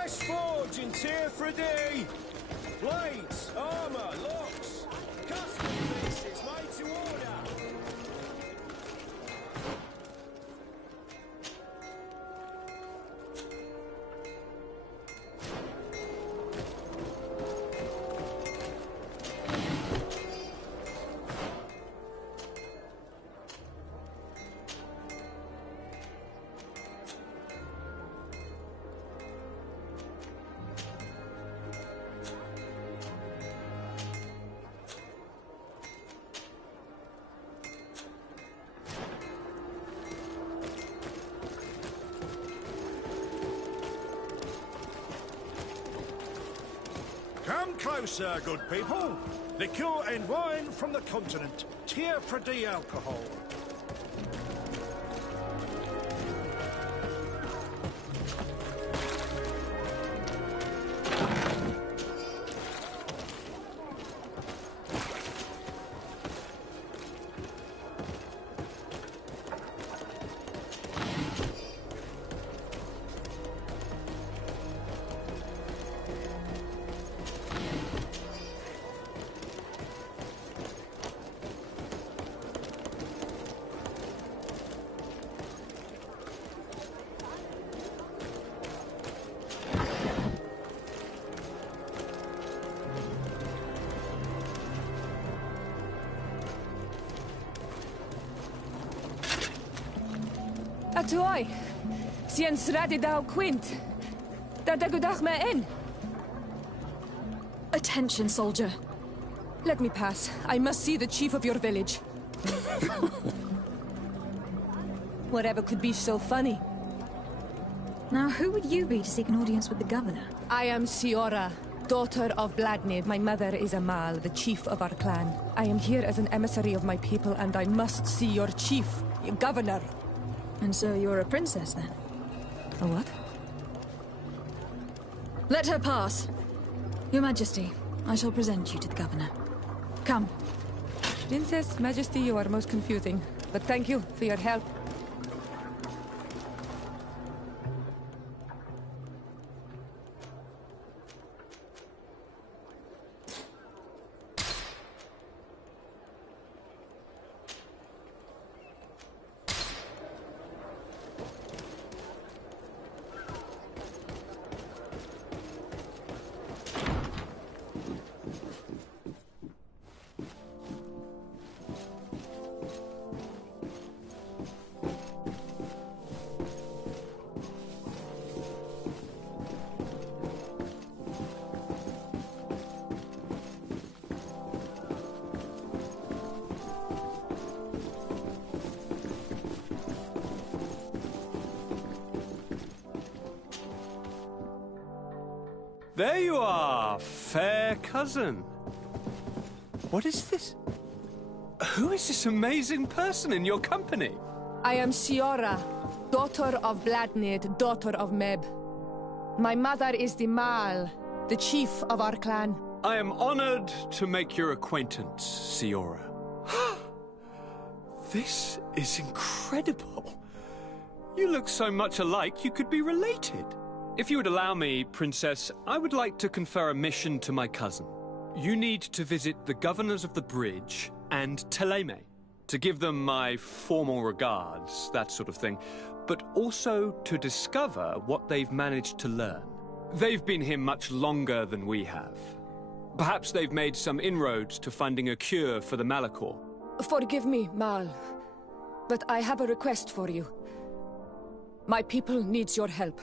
Fresh forge in Tir-Fradee! Blades, armor, locks, custom pieces made to order! Come closer, good people. Liqueur and wine from the continent. Tir-Fradee alcohol. Atuai, sien sradi dau quint. Da dagudach me in. Attention, soldier. Let me pass. I must see the chief of your village. Whatever could be so funny? Now, who would you be to seek an audience with the governor? I am Siora, daughter of Vladnid. My mother is Amal, the chief of our clan. I am here as an emissary of my people, and I must see your chief, your governor. And so you're a princess, then? A what? Let her pass. Your Majesty, I shall present you to the governor. Come. Princess, Majesty, you are most confusing. But thank you for your help. There you are, fair cousin. What is this? Who is this amazing person in your company? I am Siora, daughter of Vladnid, daughter of Meb. My mother is the Mal, the chief of our clan. I am honored to make your acquaintance, Siora. This is incredible. You look so much alike you could be related. If you would allow me, Princess, I would like to confer a mission to my cousin. You need to visit the governors of the bridge and Teleme, to give them my formal regards, that sort of thing, but also to discover what they've managed to learn. They've been here much longer than we have. Perhaps they've made some inroads to finding a cure for the Malachor. Forgive me, Mal, but I have a request for you. My people needs your help.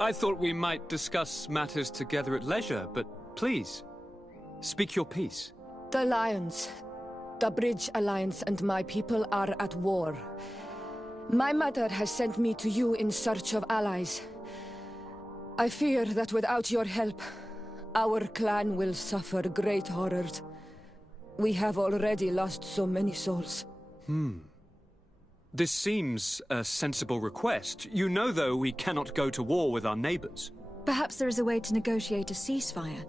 I thought we might discuss matters together at leisure, but please, speak your piece. The Lions, the Bridge Alliance and my people are at war. My mother has sent me to you in search of allies. I fear that without your help, our clan will suffer great horrors. We have already lost so many souls. This seems a sensible request. You know, though, we cannot go to war with our neighbors. Perhaps there is a way to negotiate a ceasefire.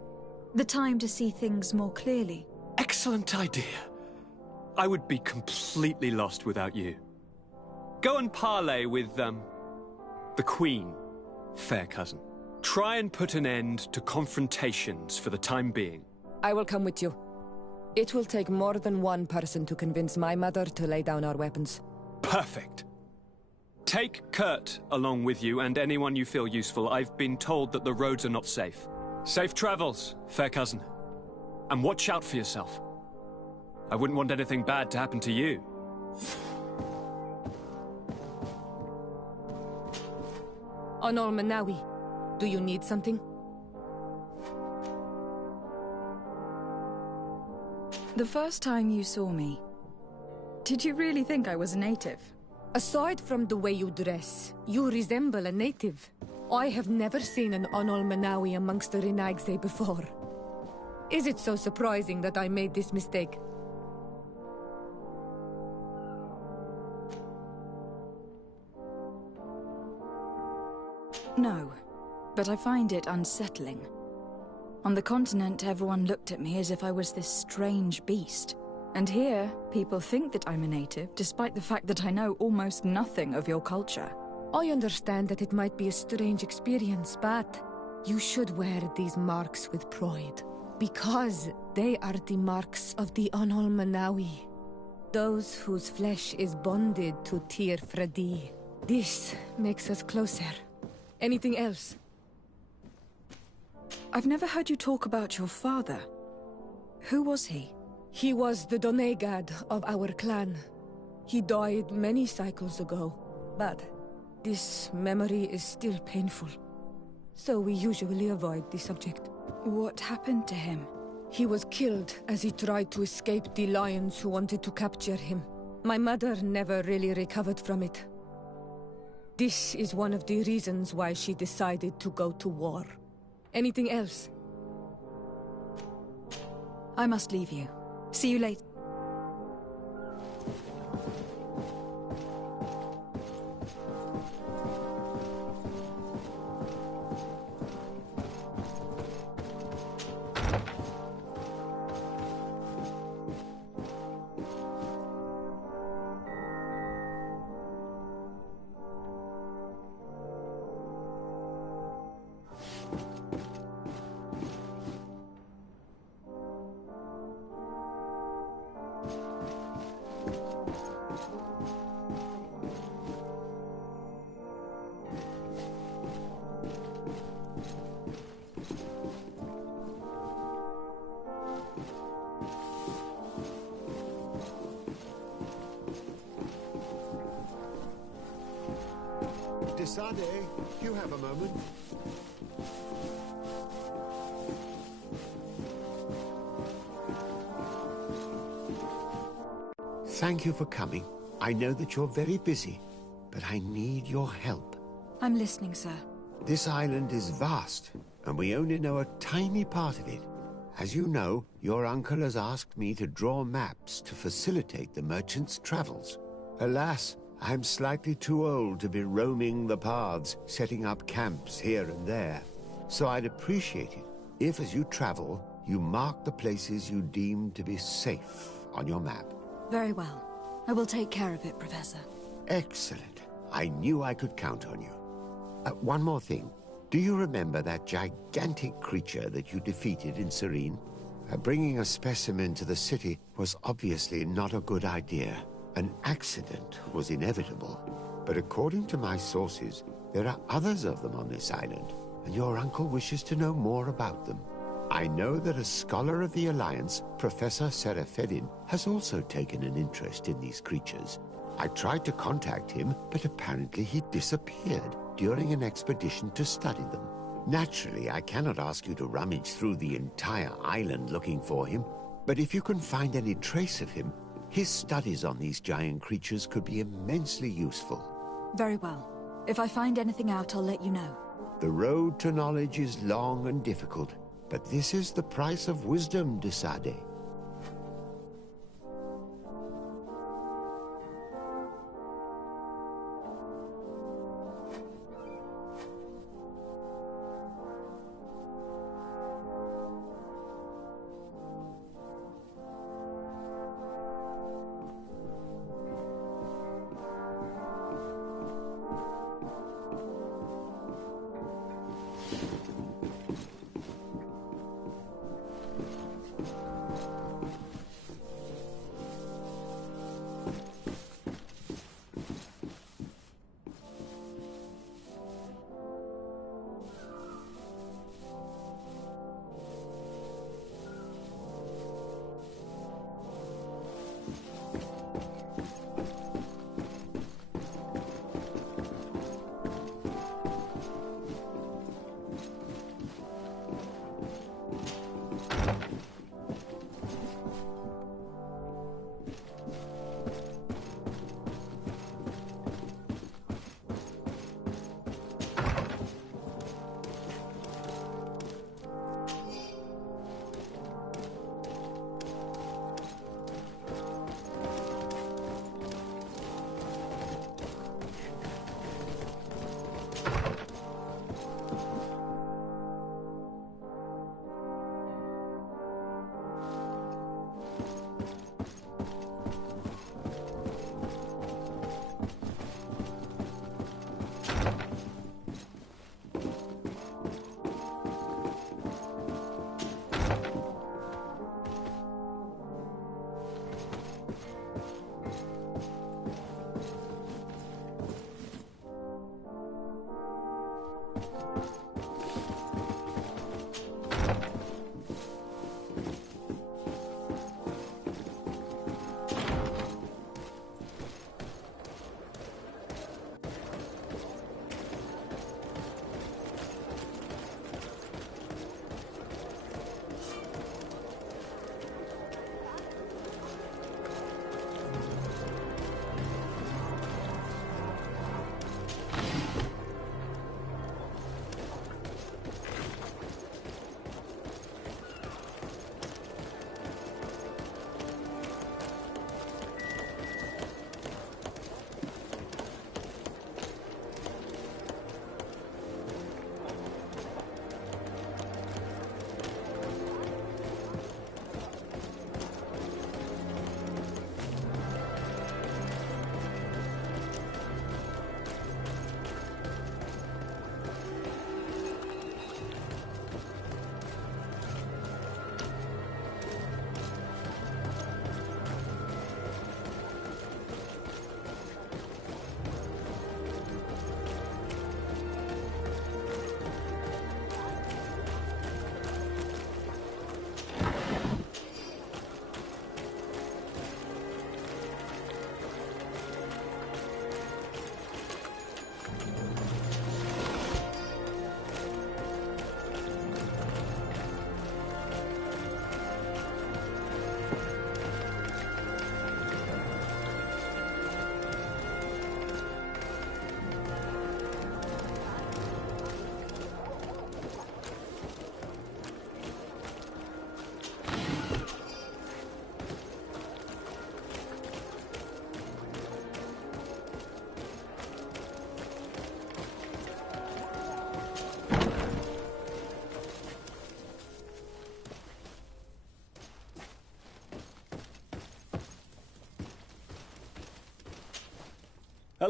The time to see things more clearly. Excellent idea. I would be completely lost without you. Go and parley with, the Queen, fair cousin. Try and put an end to confrontations for the time being. I will come with you. It will take more than one person to convince my mother to lay down our weapons. Perfect. Take Kurt along with you and anyone you feel useful. I've been told that the roads are not safe. Safe travels, fair cousin. And watch out for yourself. I wouldn't want anything bad to happen to you. Onol Manawi, do you need something? The first time you saw me, did you really think I was a native? Aside from the way you dress, you resemble a native. I have never seen an Onol Manawi amongst the Rinagse before. Is it so surprising that I made this mistake? No, but I find it unsettling. On the continent, everyone looked at me as if I was this strange beast. And here, people think that I'm a native, despite the fact that I know almost nothing of your culture. I understand that it might be a strange experience, but you should wear these marks with pride. Because they are the marks of the Onol Manawi. Those whose flesh is bonded to Tir Fradi. This makes us closer. Anything else? I've never heard you talk about your father. Who was he? He was the Donegad of our clan. He died many cycles ago, but this memory is still painful. So we usually avoid the subject. What happened to him? He was killed as he tried to escape the lions who wanted to capture him. My mother never really recovered from it. This is one of the reasons why she decided to go to war. Anything else? I must leave you. See you later. Desade, you have a moment. Thank you for coming. I know that you're very busy, but I need your help. I'm listening, sir. This island is vast, and we only know a tiny part of it. As you know, your uncle has asked me to draw maps to facilitate the merchant's travels. Alas, I'm slightly too old to be roaming the paths, setting up camps here and there. So I'd appreciate it if, as you travel, you mark the places you deem to be safe on your map. Very well. I will take care of it, Professor. Excellent. I knew I could count on you. One more thing. Do you remember that gigantic creature that you defeated in Serene? Bringing a specimen to the city was obviously not a good idea. An accident was inevitable. But according to my sources, there are others of them on this island, and your uncle wishes to know more about them. I know that a scholar of the Alliance, Professor Serafedin, has also taken an interest in these creatures. I tried to contact him, but apparently he disappeared during an expedition to study them. Naturally, I cannot ask you to rummage through the entire island looking for him, but if you can find any trace of him, his studies on these giant creatures could be immensely useful. Very well. If I find anything out, I'll let you know. The road to knowledge is long and difficult, but this is the price of wisdom, Desade.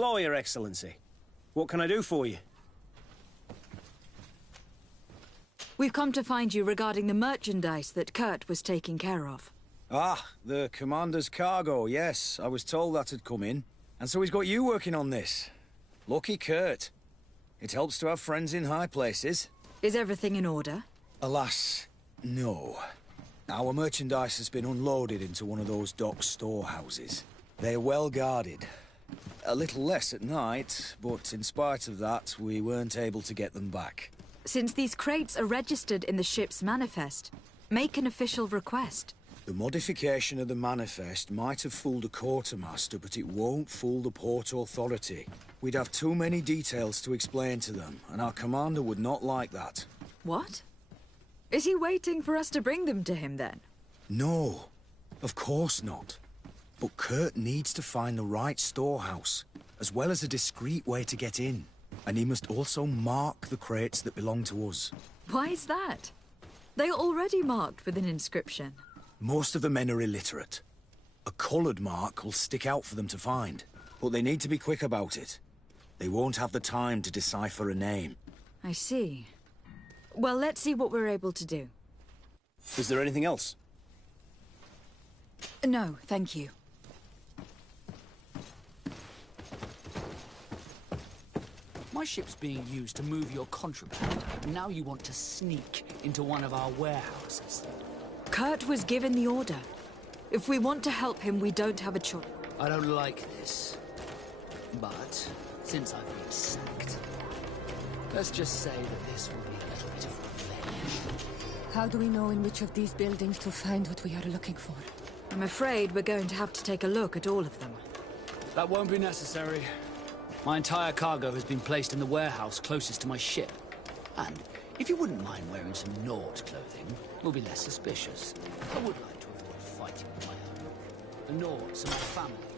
Hello, Your Excellency. What can I do for you? We've come to find you regarding the merchandise that Kurt was taking care of. Ah, the Commander's cargo, yes. I was told that had come in. And so he's got you working on this. Lucky Kurt. It helps to have friends in high places. Is everything in order? Alas, no. Our merchandise has been unloaded into one of those dock storehouses. They're well guarded. A little less at night, but in spite of that, we weren't able to get them back. Since these crates are registered in the ship's manifest, make an official request. The modification of the manifest might have fooled a quartermaster, but it won't fool the Port Authority. We'd have too many details to explain to them, and our commander would not like that. What? Is he waiting for us to bring them to him, then? No, of course not. But Kurt needs to find the right storehouse, as well as a discreet way to get in. And he must also mark the crates that belong to us. Why is that? They are already marked with an inscription. Most of the men are illiterate. A coloured mark will stick out for them to find, but they need to be quick about it. They won't have the time to decipher a name. I see. Well, let's see what we're able to do. Is there anything else? No, thank you. My ship's being used to move your contraband, and now you want to sneak into one of our warehouses. Kurt was given the order. If we want to help him, we don't have a choice. I don't like this. But, since I've been sacked, let's just say that this will be a little bit of revenge. How do we know in which of these buildings to find what we are looking for? I'm afraid we're going to have to take a look at all of them. That won't be necessary. My entire cargo has been placed in the warehouse closest to my ship. And if you wouldn't mind wearing some Nord clothing, we'll be less suspicious. I would like to avoid fighting with my own. The Nords are my family.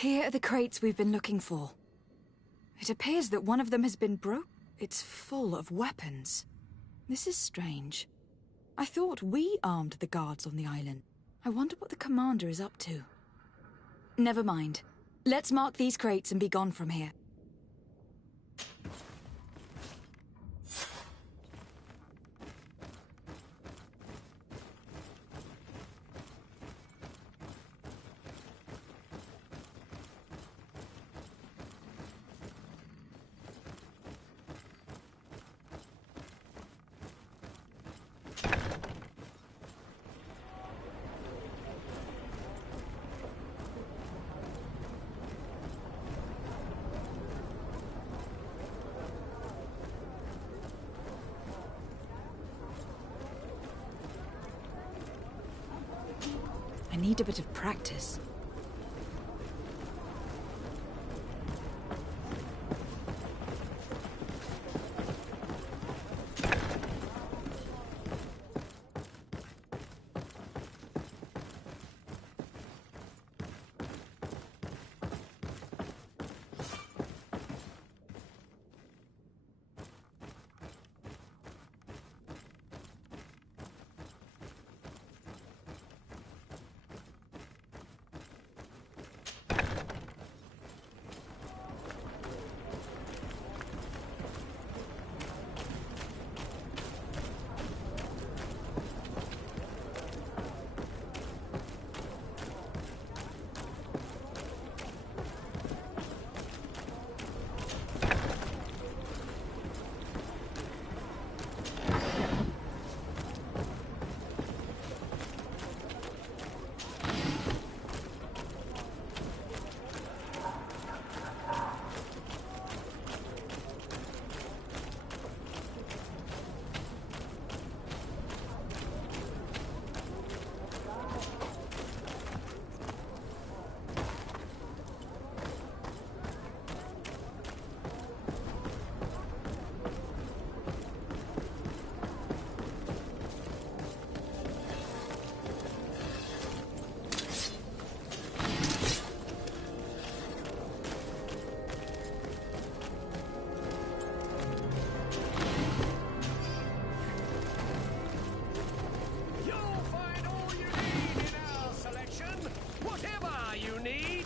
Here are the crates we've been looking for. It appears that one of them has been broke. It's full of weapons. This is strange. I thought we armed the guards on the island. I wonder what the commander is up to. Never mind. Let's mark these crates and be gone from here. I need a bit of practice.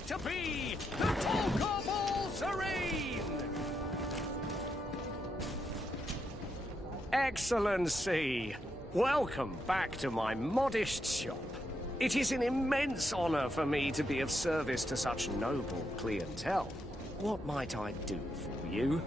To be the talk of all serene! Excellency, welcome back to my modest shop. It is an immense honor for me to be of service to such noble clientele. What might I do for you?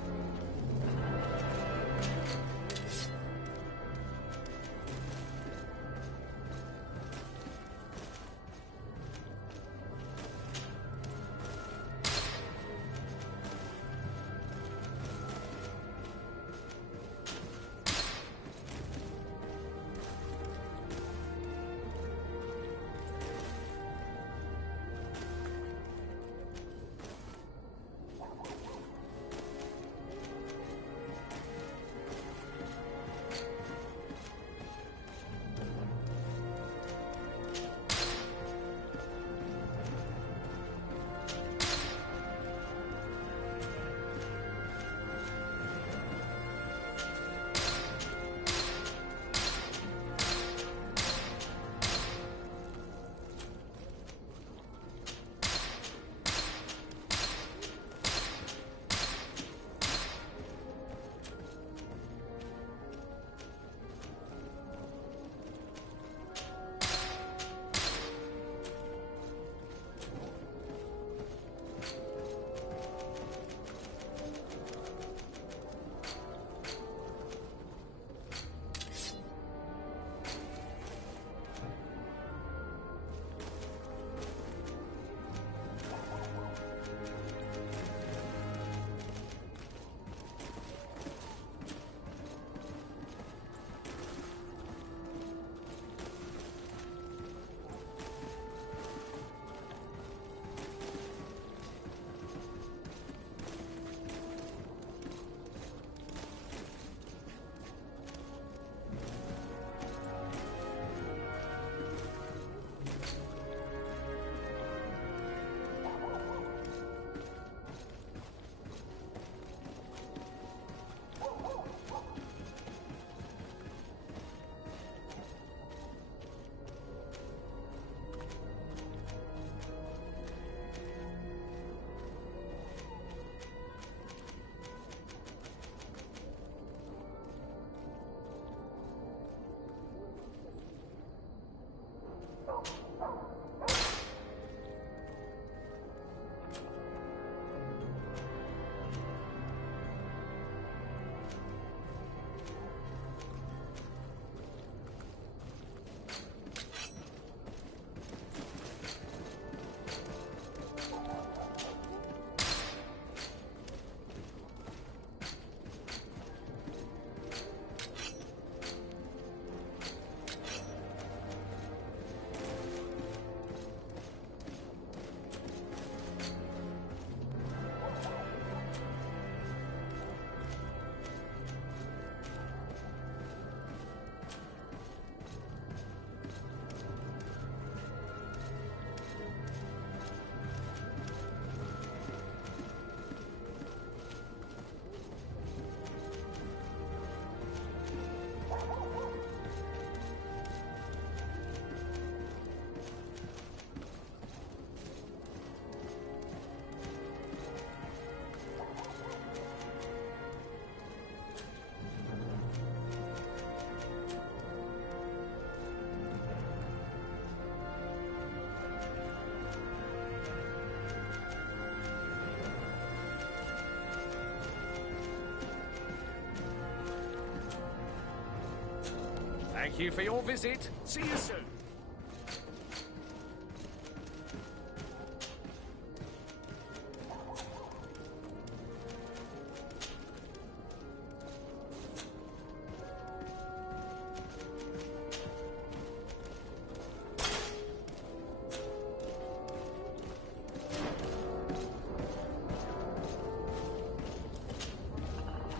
Thank you for your visit. See you soon.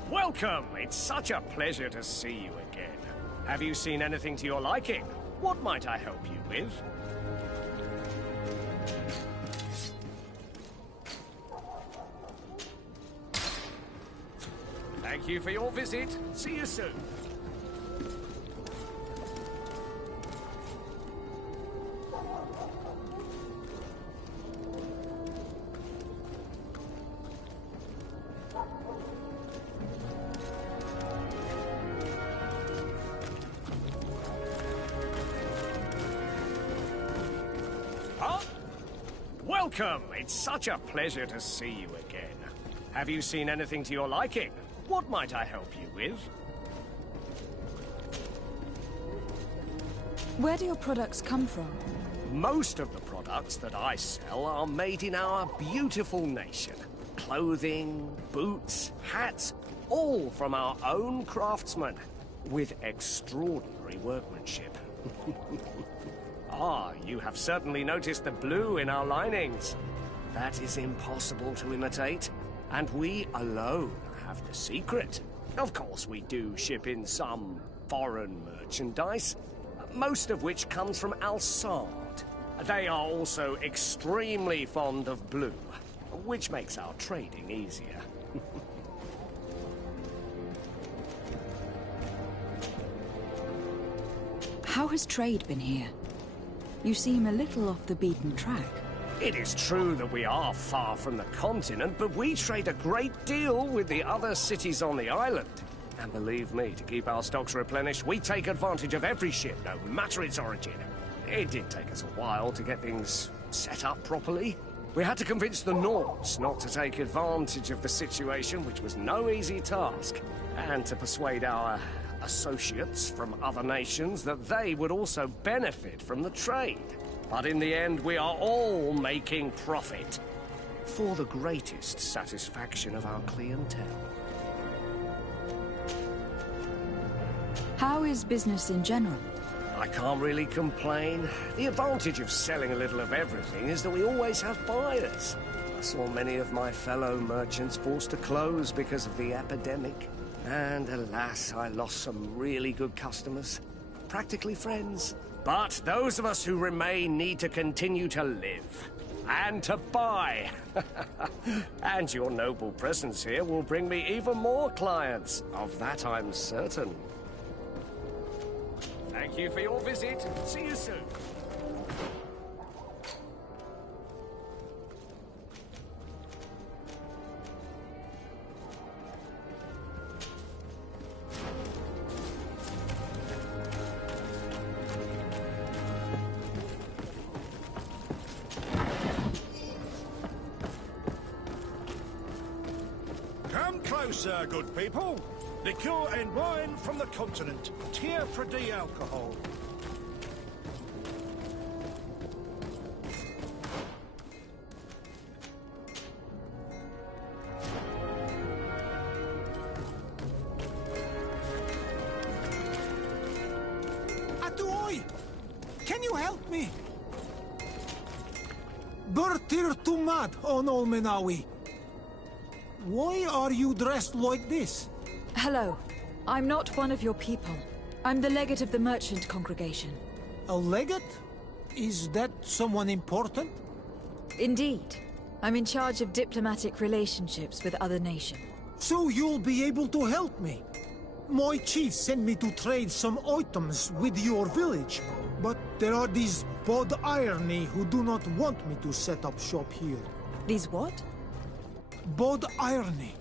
Welcome! It's such a pleasure to see you again. Have you seen anything to your liking? What might I help you with? Thank you for your visit. See you soon. Welcome! It's such a pleasure to see you again. Have you seen anything to your liking? What might I help you with? Where do your products come from? Most of the products that I sell are made in our beautiful nation. Clothing, boots, hats, all from our own craftsmen, with extraordinary workmanship. Ah, you have certainly noticed the blue in our linings. That is impossible to imitate, and we alone have the secret. Of course, we do ship in some foreign merchandise, most of which comes from Alsard. They are also extremely fond of blue, which makes our trading easier. How has trade been here? You seem a little off the beaten track. It is true that we are far from the continent, but we trade a great deal with the other cities on the island. And believe me, to keep our stocks replenished, we take advantage of every ship, no matter its origin. It did take us a while to get things set up properly. We had to convince the Nords not to take advantage of the situation, which was no easy task, and to persuade our associates from other nations that they would also benefit from the trade. But in the end, we are all making profit, for the greatest satisfaction of our clientele. How is business in general? I can't really complain. The advantage of selling a little of everything is that we always have buyers. I saw many of my fellow merchants forced to close because of the epidemic. And alas, I lost some really good customers. Practically friends. But those of us who remain need to continue to live. And to buy. And your noble presence here will bring me even more clients. Of that I'm certain. Thank you for your visit. See you soon. Come closer, good people. Liqueur and wine from the continent. Tier-for-D alcohol. Atuoi! Can you help me? Bertir Tumad on Olmenawi. Why are you dressed like this? Hello. I'm not one of your people. I'm the legate of the merchant congregation. A legate? Is that someone important? Indeed. I'm in charge of diplomatic relationships with other nations. So you'll be able to help me. My chief sent me to trade some items with your village, but there are these Bod Irony who do not want me to set up shop here. These what? Bod Irony.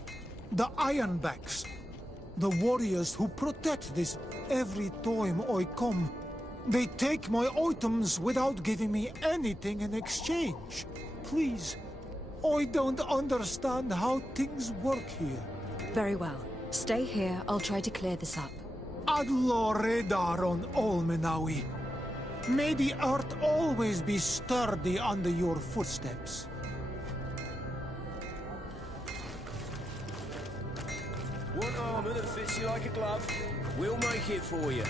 The Ironbacks. The warriors who protect this every time I come. They take my items without giving me anything in exchange. Please, I don't understand how things work here. Very well. Stay here, I'll try to clear this up. Adlore daron Olmenawi. May the earth always be sturdy under your footsteps. One armor that fits you like a glove. We'll make it for you.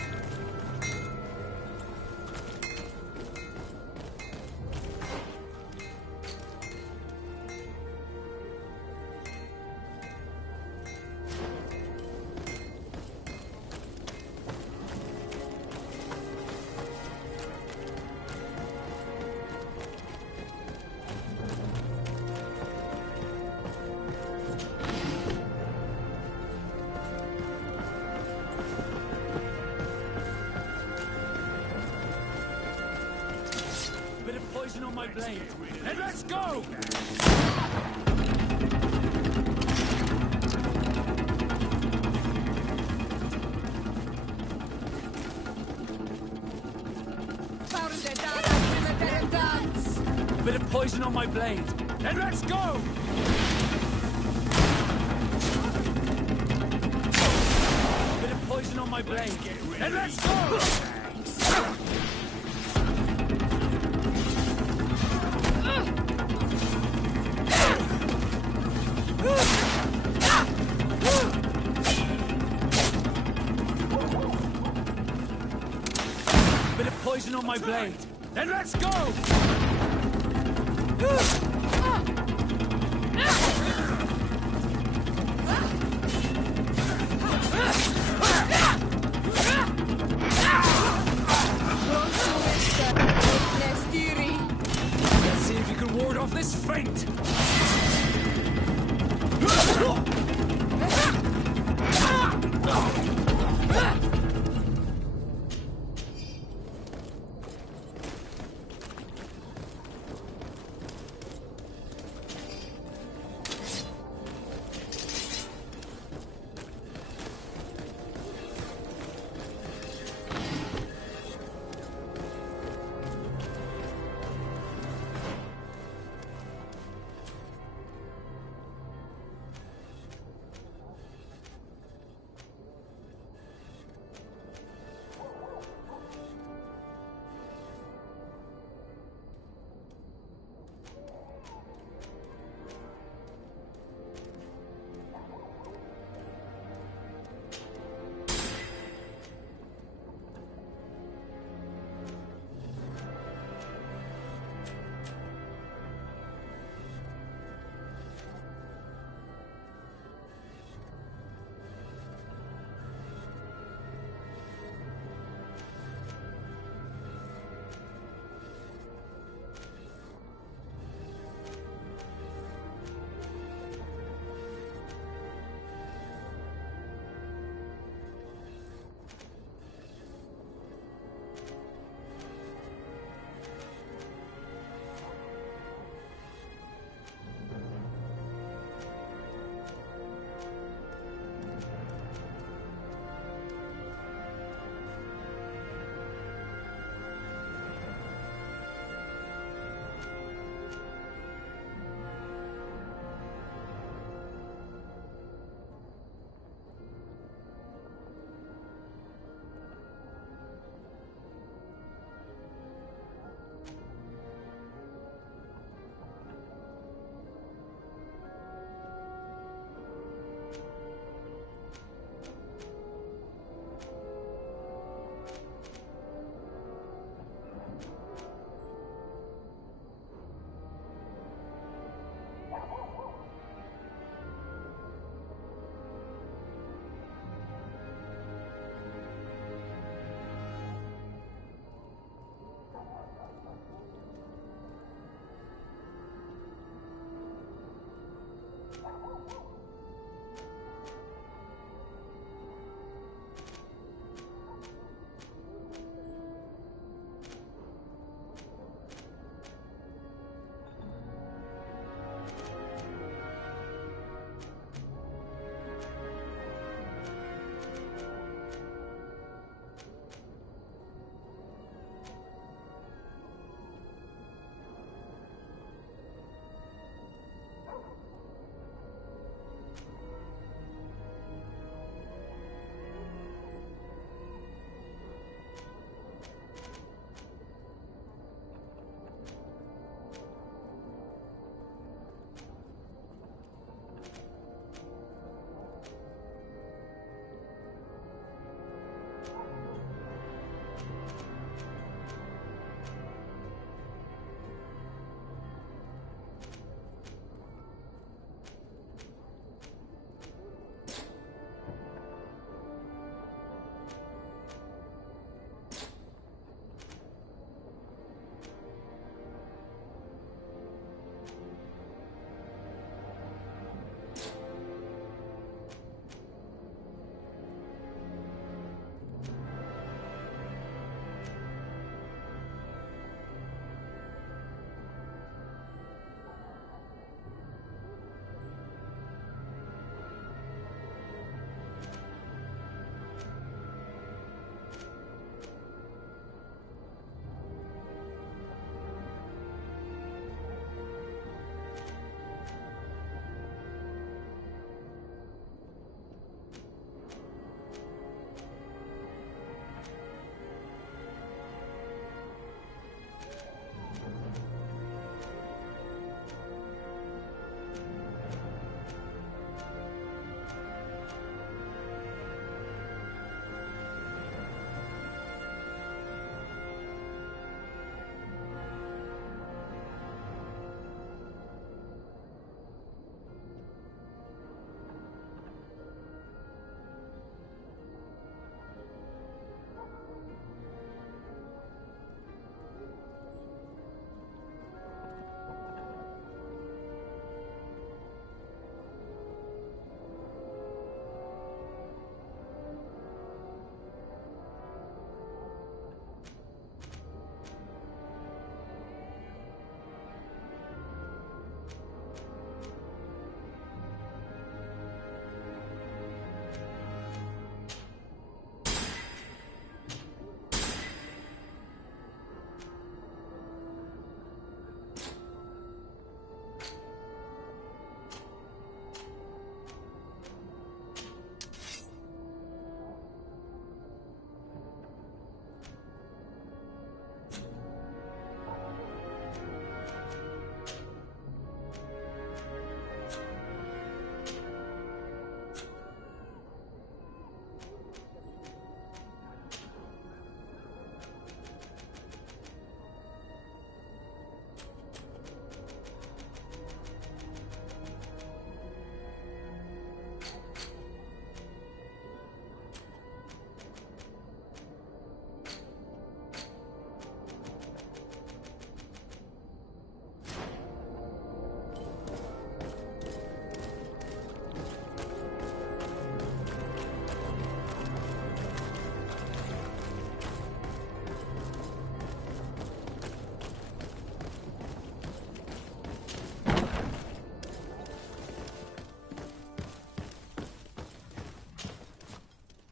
On my blade. And let's go! Bit of poison on my blade. And let's go! Bit of poison on my blade. And let's go! Bit of poison on my blade. Then let's go! Let's see if you can ward off this feint.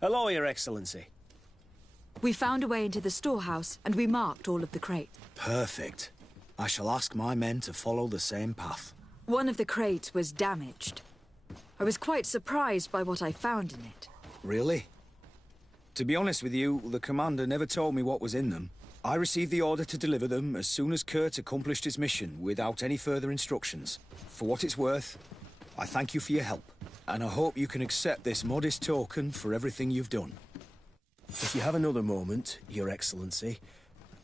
Hello, Your Excellency. We found a way into the storehouse, and we marked all of the crates. Perfect. I shall ask my men to follow the same path. One of the crates was damaged. I was quite surprised by what I found in it. Really? To be honest with you, the commander never told me what was in them. I received the order to deliver them as soon as Kurt accomplished his mission, without any further instructions. For what it's worth, I thank you for your help, and I hope you can accept this modest token for everything you've done. If you have another moment, Your Excellency,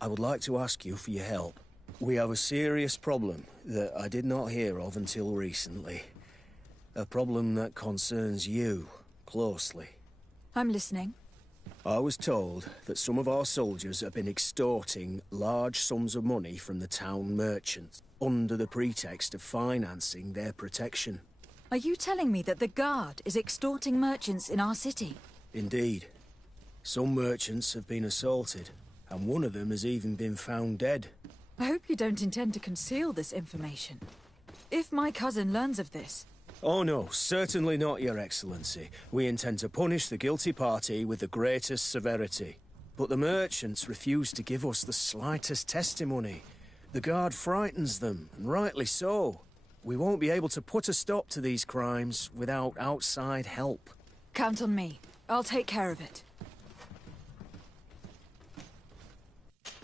I would like to ask you for your help. We have a serious problem that I did not hear of until recently. A problem that concerns you closely. I'm listening. I was told that some of our soldiers have been extorting large sums of money from the town merchants under the pretext of financing their protection. Are you telling me that the Guard is extorting merchants in our city? Indeed. Some merchants have been assaulted, and one of them has even been found dead. I hope you don't intend to conceal this information. If my cousin learns of this... Oh no, certainly not, Your Excellency. We intend to punish the guilty party with the greatest severity. But the merchants refuse to give us the slightest testimony. The Guard frightens them, and rightly so. We won't be able to put a stop to these crimes without outside help. Count on me. I'll take care of it.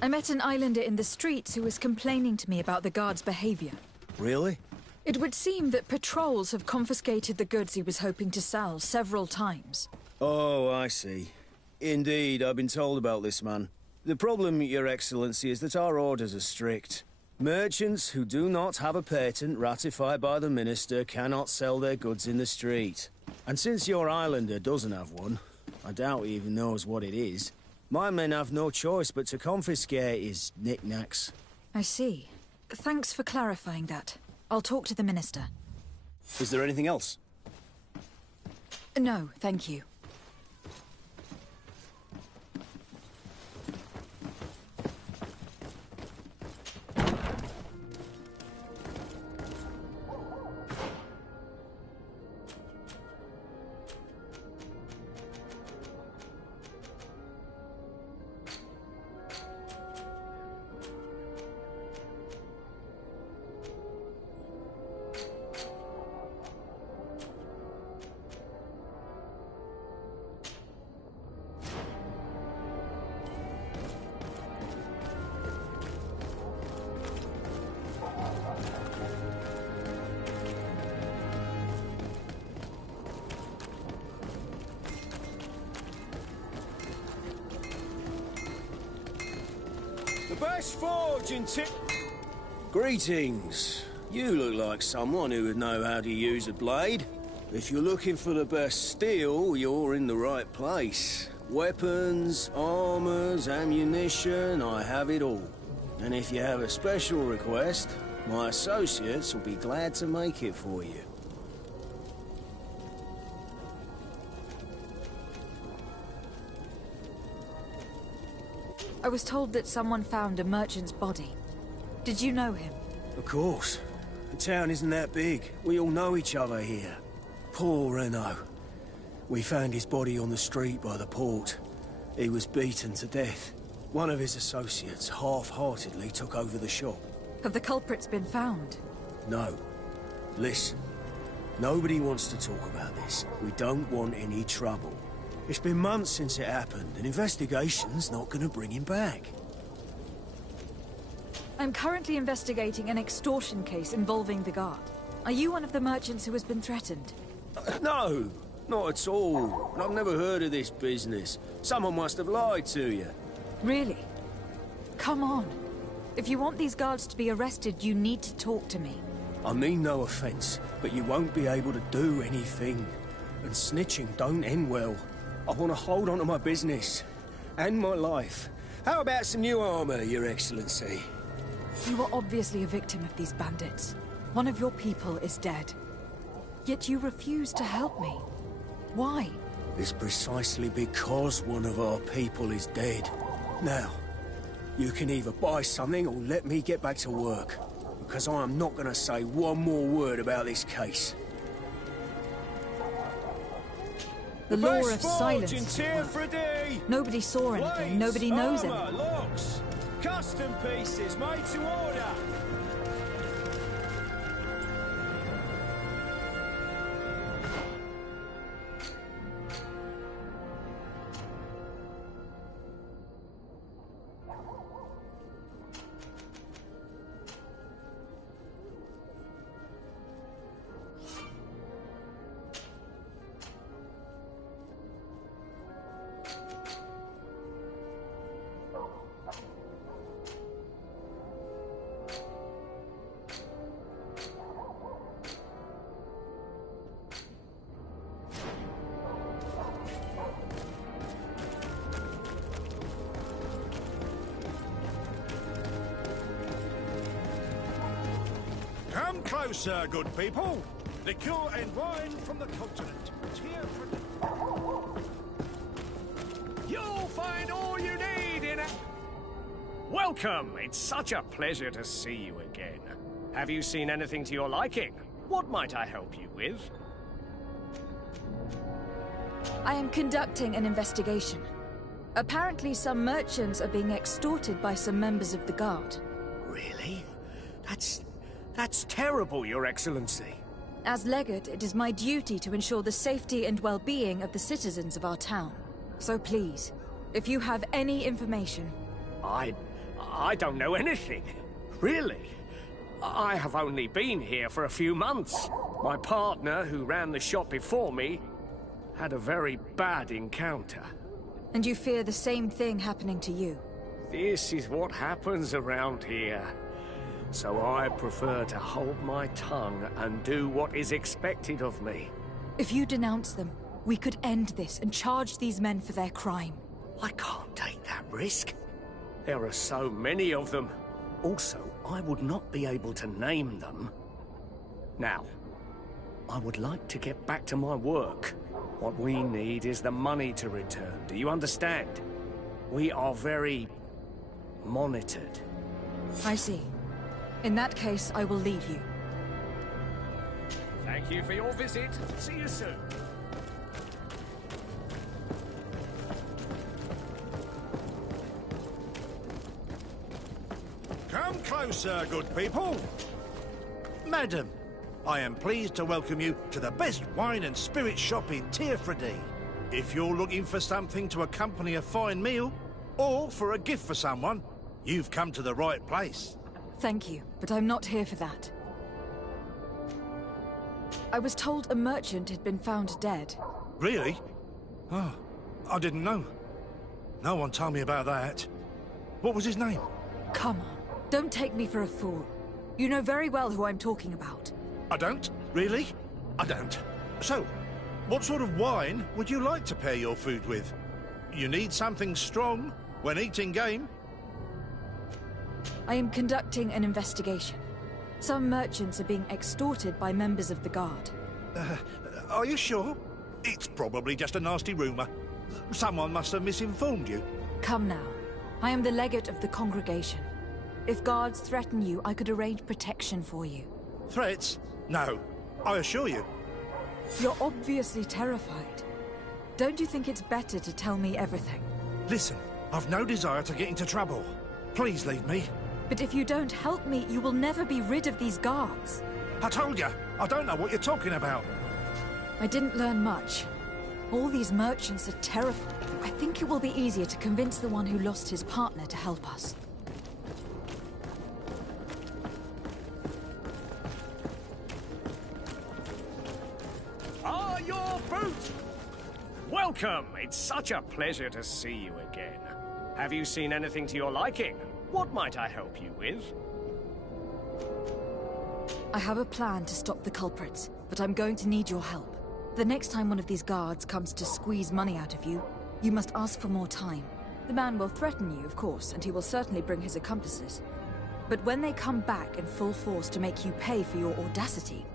I met an islander in the streets who was complaining to me about the Guard's behavior. Really? It would seem that patrols have confiscated the goods he was hoping to sell several times. Oh, I see. Indeed, I've been told about this man. The problem, Your Excellency, is that our orders are strict. Merchants who do not have a patent ratified by the Minister cannot sell their goods in the street. And since your islander doesn't have one, I doubt he even knows what it is, my men have no choice but to confiscate his knickknacks. I see. Thanks for clarifying that. I'll talk to the Minister. Is there anything else? No, thank you. The best forge in Greetings. You look like someone who would know how to use a blade. If you're looking for the best steel, you're in the right place. Weapons, armors, ammunition, I have it all. And if you have a special request, my associates will be glad to make it for you. I was told that someone found a merchant's body. Did you know him? Of course. The town isn't that big. We all know each other here. Poor Renault. We found his body on the street by the port. He was beaten to death. One of his associates half-heartedly took over the shop. Have the culprits been found? No. Listen. Nobody wants to talk about this. We don't want any trouble. It's been months since it happened. An investigation's not going to bring him back. I'm currently investigating an extortion case involving the Guard. Are you one of the merchants who has been threatened? No, not at all. I've never heard of this business. Someone must have lied to you. Really? Come on. If you want these guards to be arrested, you need to talk to me. I mean no offense, but you won't be able to do anything. And snitching don't end well. I want to hold on to my business. And my life. How about some new armor, Your Excellency? You are obviously a victim of these bandits. One of your people is dead. Yet you refuse to help me. Why? It's precisely because one of our people is dead. Now, you can either buy something or let me get back to work. Because I am not going to say one more word about this case. The law of silence. In Tearfredy! Nobody saw anything, nobody knows anything. Locks, custom pieces made to order. Come closer, good people. Liqueur and wine from the continent. You'll find all you need in it. Welcome. It's such a pleasure to see you again. Have you seen anything to your liking? What might I help you with? I am conducting an investigation. Apparently some merchants are being extorted by some members of the Guard. Really? That's terrible, Your Excellency. As Legate, it is my duty to ensure the safety and well-being of the citizens of our town. So please, if you have any information... I don't know anything. Really. I have only been here for a few months. My partner, who ran the shop before me, had a very bad encounter. And you fear the same thing happening to you? This is what happens around here. So I prefer to hold my tongue and do what is expected of me. If you denounce them, we could end this and charge these men for their crime. I can't take that risk. There are so many of them. Also, I would not be able to name them. Now, I would like to get back to my work. What we need is the money to return. Do you understand? We are very monitored. I see. In that case, I will leave you. Thank you for your visit. See you soon. Come closer, good people. Madam, I am pleased to welcome you to the best wine and spirit shop in Tearfredy. If you're looking for something to accompany a fine meal, or for a gift for someone, you've come to the right place. Thank you, but I'm not here for that. I was told a merchant had been found dead. Really? Oh, I didn't know. No one told me about that. What was his name? Come on, don't take me for a fool. You know very well who I'm talking about. I don't? Really? I don't. So, what sort of wine would you like to pair your food with? You need something strong when eating game? I am conducting an investigation. Some merchants are being extorted by members of the Guard. Are you sure? It's probably just a nasty rumor. Someone must have misinformed you. Come now. I am the legate of the congregation. If guards threaten you, I could arrange protection for you. Threats? No. I assure you. You're obviously terrified. Don't you think it's better to tell me everything? Listen, I've no desire to get into trouble. Please leave me. But if you don't help me, you will never be rid of these guards. I told you, I don't know what you're talking about. I didn't learn much. All these merchants are terrified. I think it will be easier to convince the one who lost his partner to help us. Ah, your boot! Welcome! It's such a pleasure to see you again. Have you seen anything to your liking? What might I help you with? I have a plan to stop the culprits, but I'm going to need your help. The next time one of these guards comes to squeeze money out of you, you must ask for more time. The man will threaten you, of course, and he will certainly bring his accomplices. But when they come back in full force to make you pay for your audacity,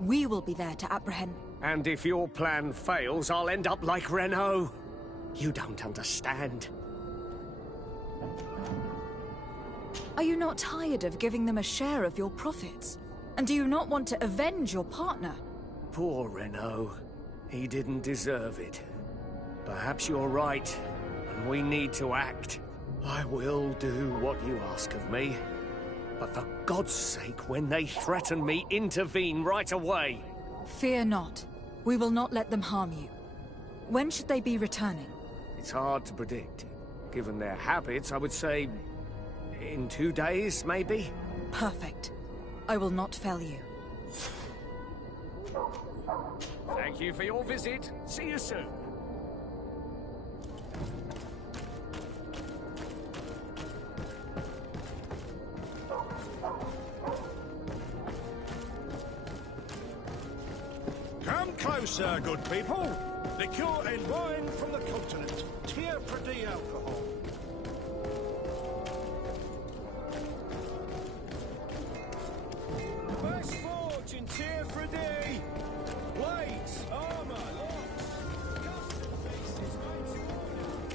we will be there to apprehend... And if your plan fails, I'll end up like Renault. You don't understand. Are you not tired of giving them a share of your profits? And do you not want to avenge your partner? Poor Renault. He didn't deserve it. Perhaps you're right, and we need to act. I will do what you ask of me. But for God's sake, when they threaten me, intervene right away. Fear not. We will not let them harm you. When should they be returning? It's hard to predict. Given their habits, I would say in 2 days, maybe? Perfect. I will not fail you. Thank you for your visit. See you soon. Come closer, good people. Liqueur and wine from the continent. Tier for D alcohol. Best fortune, tier for D. Blades, armor, locks, custom pieces made to order.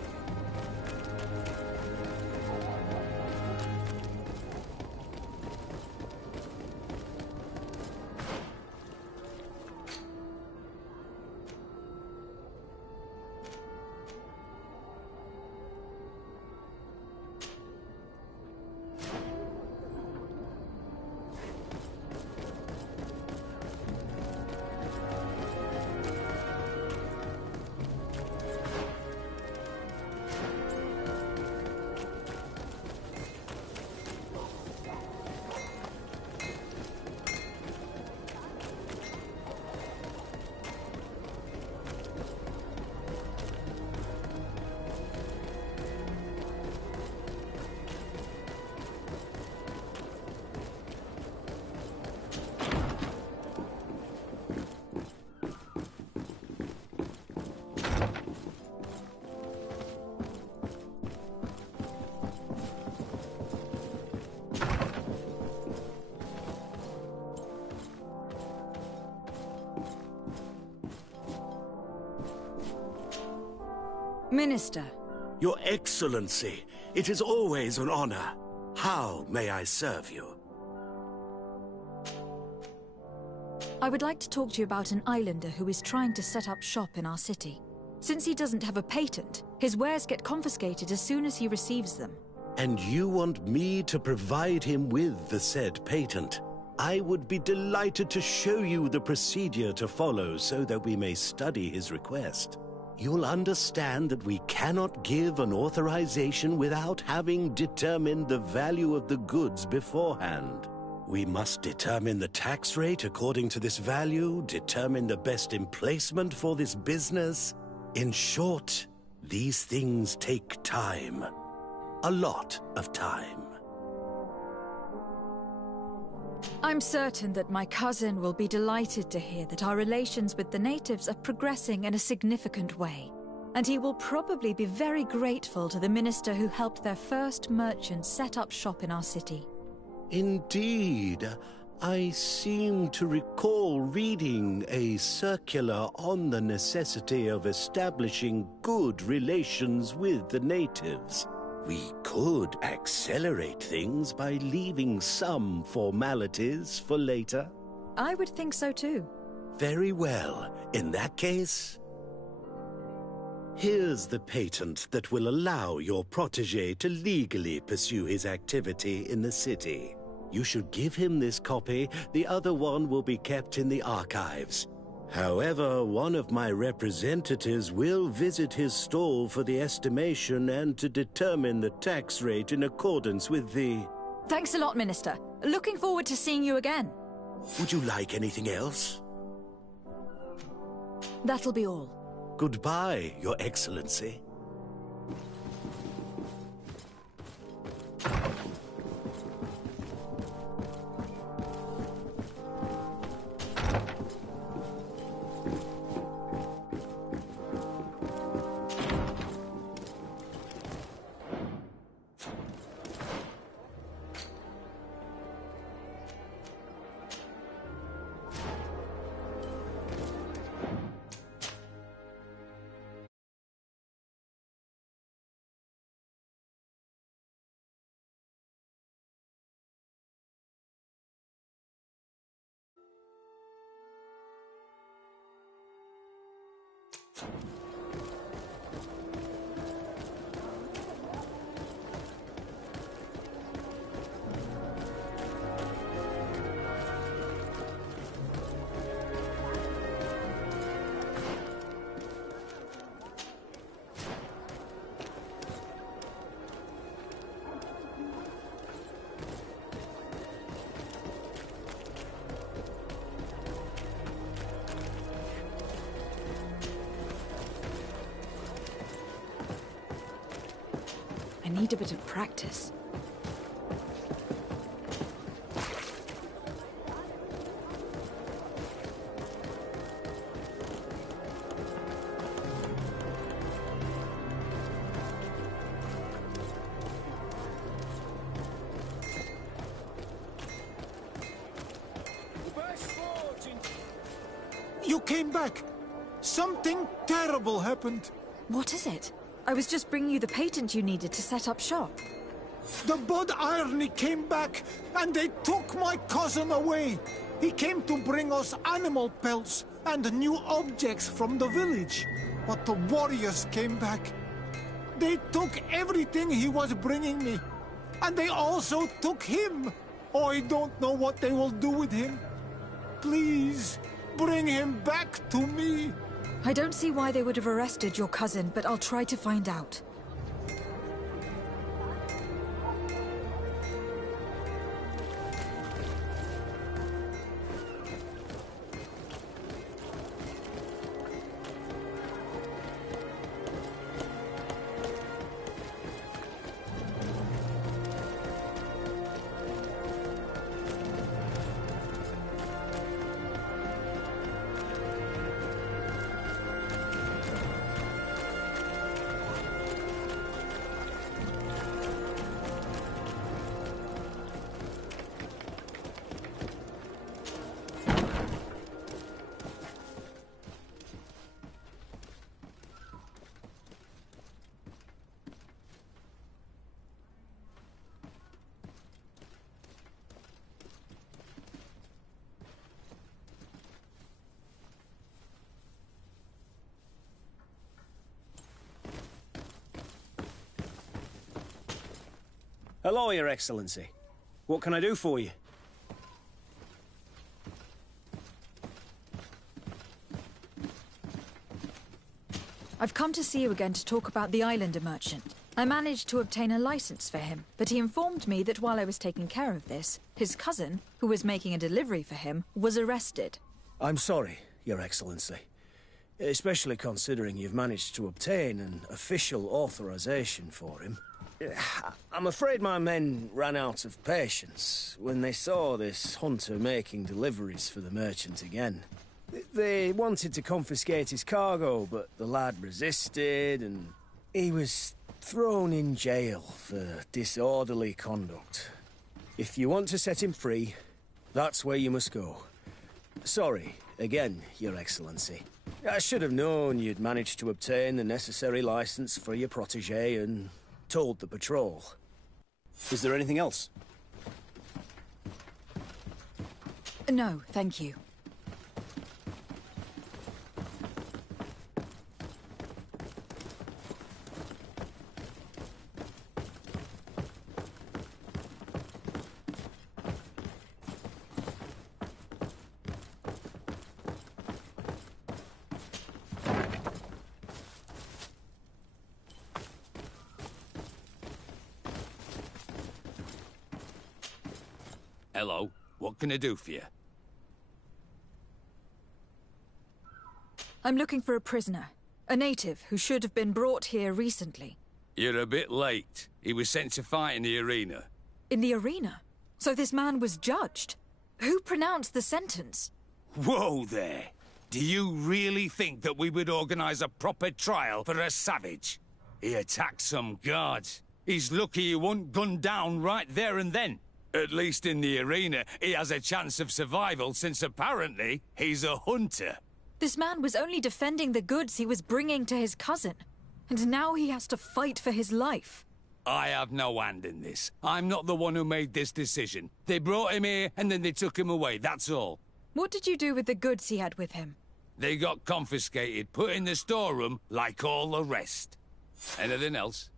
Minister. Your Excellency, it is always an honor. How may I serve you? I would like to talk to you about an islander who is trying to set up shop in our city. Since he doesn't have a patent, his wares get confiscated as soon as he receives them. And you want me to provide him with the said patent? I would be delighted to show you the procedure to follow so that we may study his request. You'll understand that we cannot give an authorization without having determined the value of the goods beforehand. We must determine the tax rate according to this value, determine the best emplacement for this business. In short, these things take time. A lot of time. I'm certain that my cousin will be delighted to hear that our relations with the natives are progressing in a significant way. And he will probably be very grateful to the minister who helped their first merchant set up shop in our city. Indeed. I seem to recall reading a circular on the necessity of establishing good relations with the natives. We could accelerate things by leaving some formalities for later. I would think so too. Very well. In that case, here's the patent that will allow your protégé to legally pursue his activity in the city. You should give him this copy. The other one will be kept in the archives. However, one of my representatives will visit his stall for the estimation and to determine the tax rate in accordance with the... Thanks a lot, Minister. Looking forward to seeing you again. Would you like anything else? That'll be all. Goodbye, Your Excellency. need a bit of practice. You came back! Something terrible happened. What is it? I was just bringing you the patent you needed to set up shop. The Bod Irony came back, and they took my cousin away. He came to bring us animal pelts and new objects from the village. But the warriors came back. They took everything he was bringing me. And they also took him. Oh, I don't know what they will do with him. Please, bring him back to me. I don't see why they would have arrested your cousin, but I'll try to find out. Hello, Your Excellency. What can I do for you? I've come to see you again to talk about the Islander merchant. I managed to obtain a license for him, but he informed me that while I was taking care of this, his cousin, who was making a delivery for him, was arrested. I'm sorry, Your Excellency. Especially considering you've managed to obtain an official authorization for him. I'm afraid my men ran out of patience when they saw this hunter making deliveries for the merchant again. They wanted to confiscate his cargo, but the lad resisted, and he was thrown in jail for disorderly conduct. If you want to set him free, that's where you must go. Sorry, again, Your Excellency. I should have known you'd managed to obtain the necessary license for your protégé and told the patrol. Is there anything else? No, thank you. Hello, what can I do for you? I'm looking for a prisoner. A native who should have been brought here recently. You're a bit late. He was sent to fight in the arena. In the arena? So this man was judged? Who pronounced the sentence? Whoa there! Do you really think that we would organize a proper trial for a savage? He attacked some guards. He's lucky he wasn't gunned down right there and then. At least in the arena, he has a chance of survival since apparently he's a hunter. This man was only defending the goods he was bringing to his cousin. And now he has to fight for his life. I have no hand in this. I'm not the one who made this decision. They brought him here and then they took him away, that's all. What did you do with the goods he had with him? They got confiscated, put in the storeroom like all the rest. Anything else?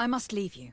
I must leave you.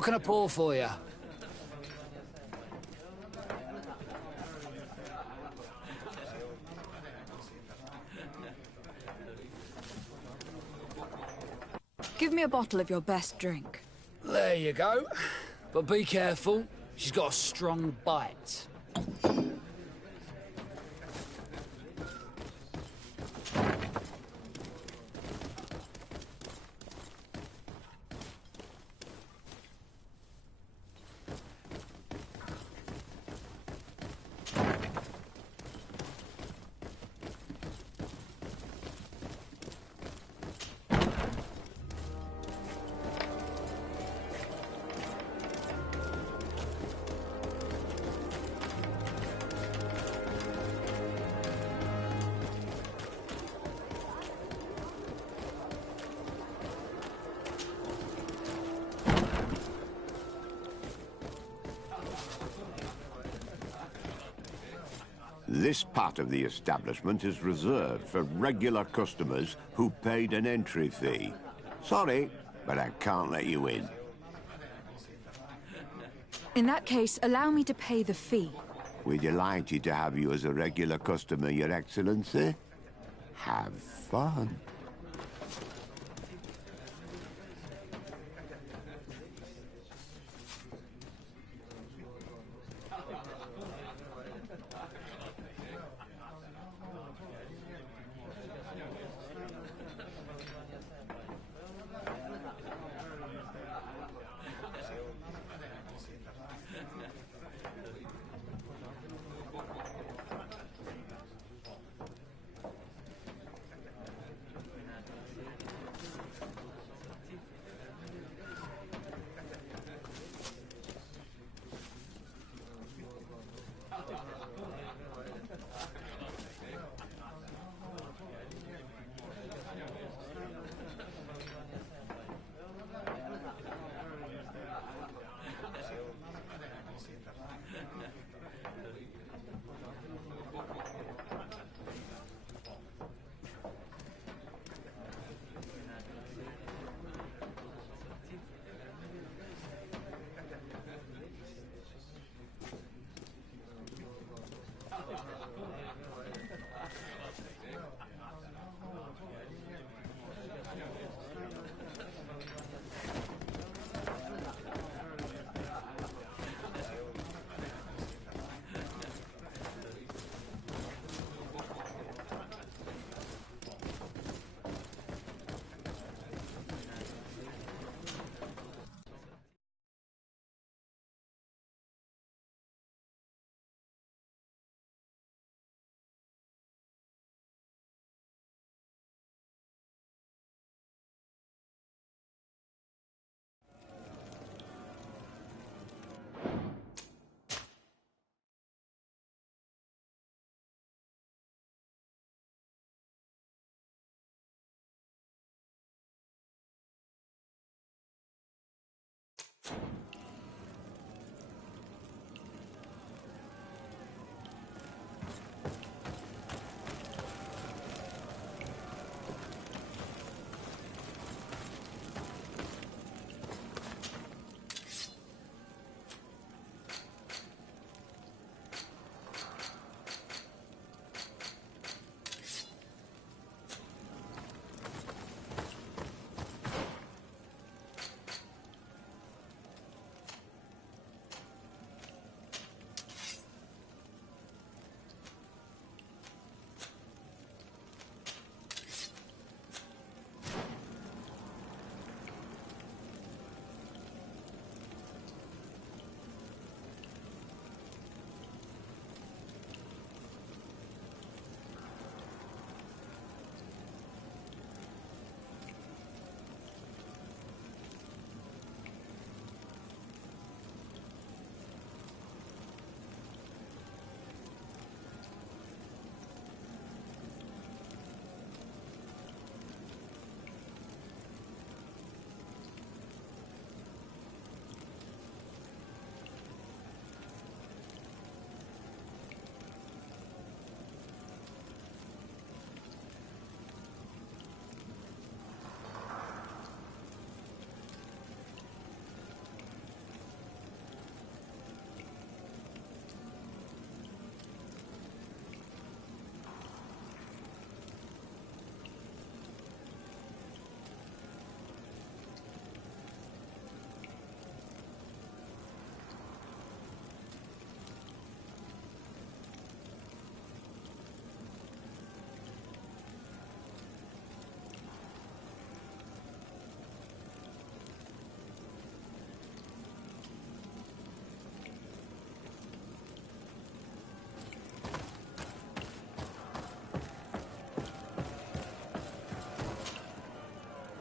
What can I pour for you? Give me a bottle of your best drink. There you go. But be careful. She's got a strong bite. This part of the establishment is reserved for regular customers who paid an entry fee. Sorry, but I can't let you in. In that case, allow me to pay the fee. We're delighted to have you as a regular customer, Your Excellency. Have fun.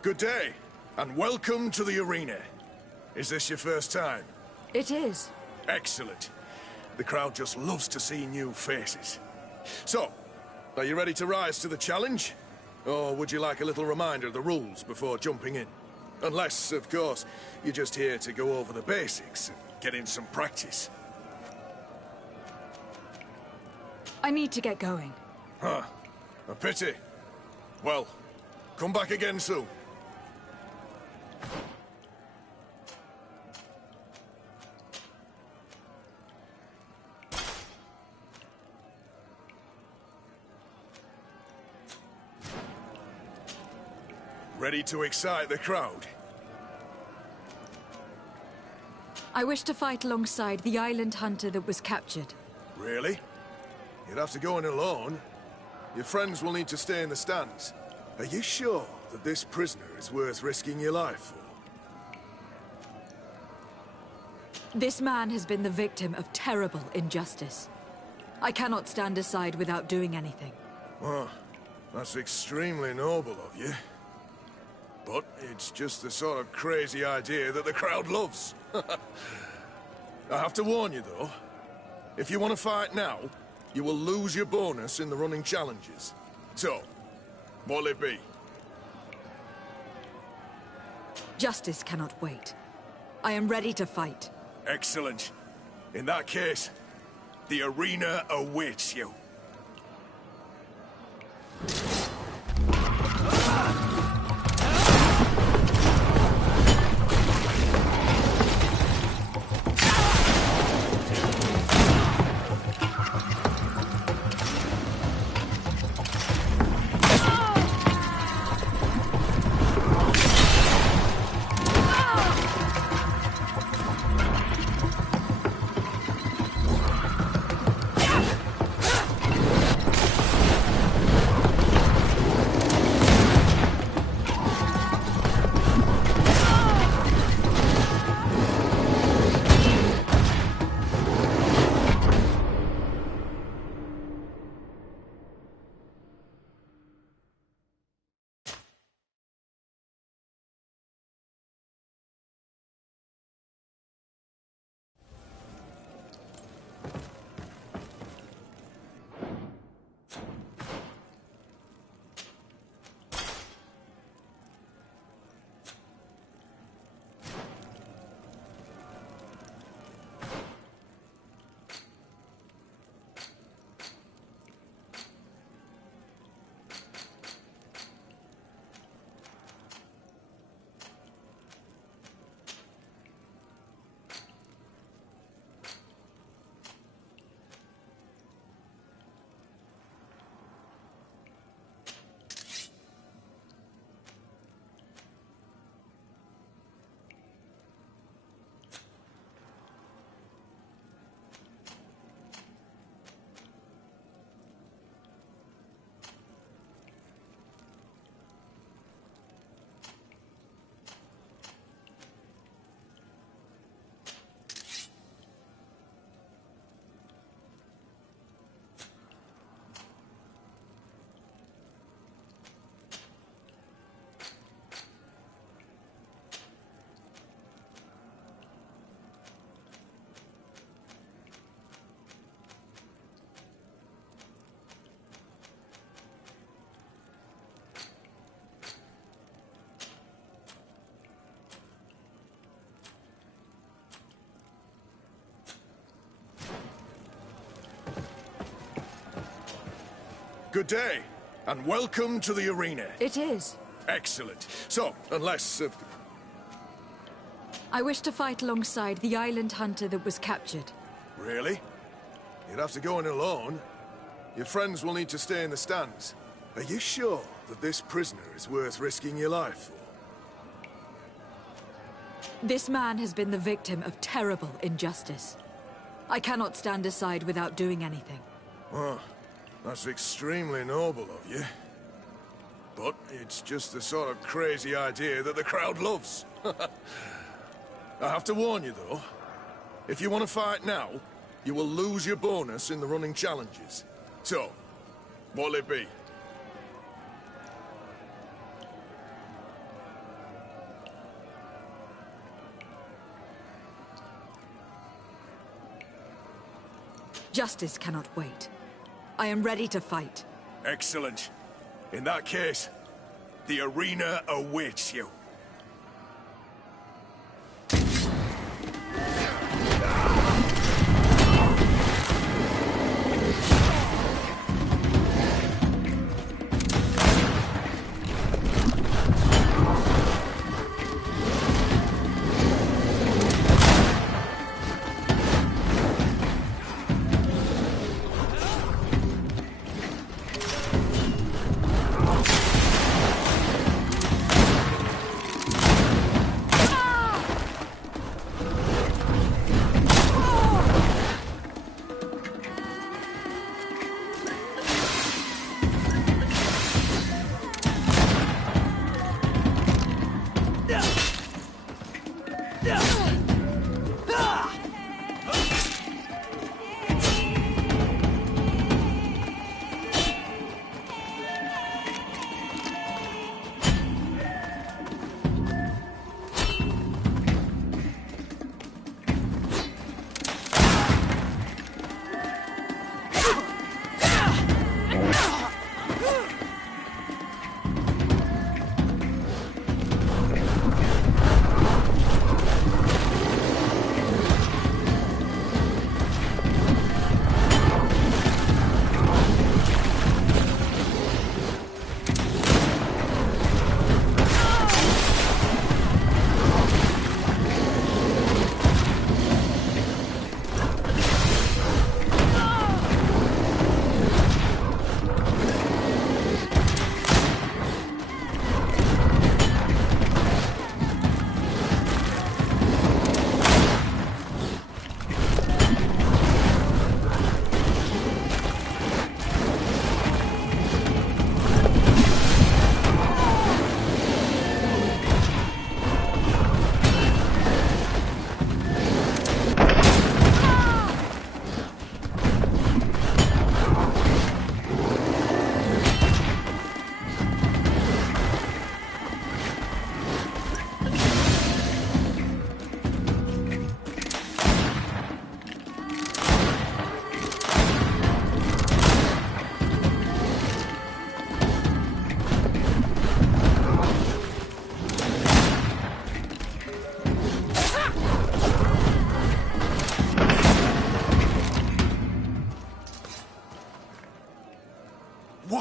Good day, and welcome to the arena. Is this your first time? It is. Excellent. The crowd just loves to see new faces. So, are you ready to rise to the challenge? Or would you like a little reminder of the rules before jumping in? Unless, of course, you're just here to go over the basics and get in some practice. I need to get going. Huh. A pity. Well, come back again soon. Ready to excite the crowd? I wish to fight alongside the island hunter that was captured. Really? You'd have to go in alone. Your friends will need to stay in the stands. Are you sure that this prisoner is worth risking your life for? This man has been the victim of terrible injustice. I cannot stand aside without doing anything. Well, that's extremely noble of you. But it's just the sort of crazy idea that the crowd loves. I have to warn you, though. If you want to fight now, you will lose your bonus in the running challenges. So, what'll it be? Justice cannot wait. I am ready to fight. Excellent. In that case, the arena awaits you. Good day, and welcome to the arena. It is. Excellent. So, unless... I wish to fight alongside the island hunter that was captured. Really? You'd have to go in alone. Your friends will need to stay in the stands. Are you sure that this prisoner is worth risking your life for? This man has been the victim of terrible injustice. I cannot stand aside without doing anything. Well, that's extremely noble of you. But it's just the sort of crazy idea that the crowd loves. I have to warn you, though. If you want to fight now, you will lose your bonus in the running challenges. So, what'll it be? Justice cannot wait. I am ready to fight. Excellent. In that case, the arena awaits you.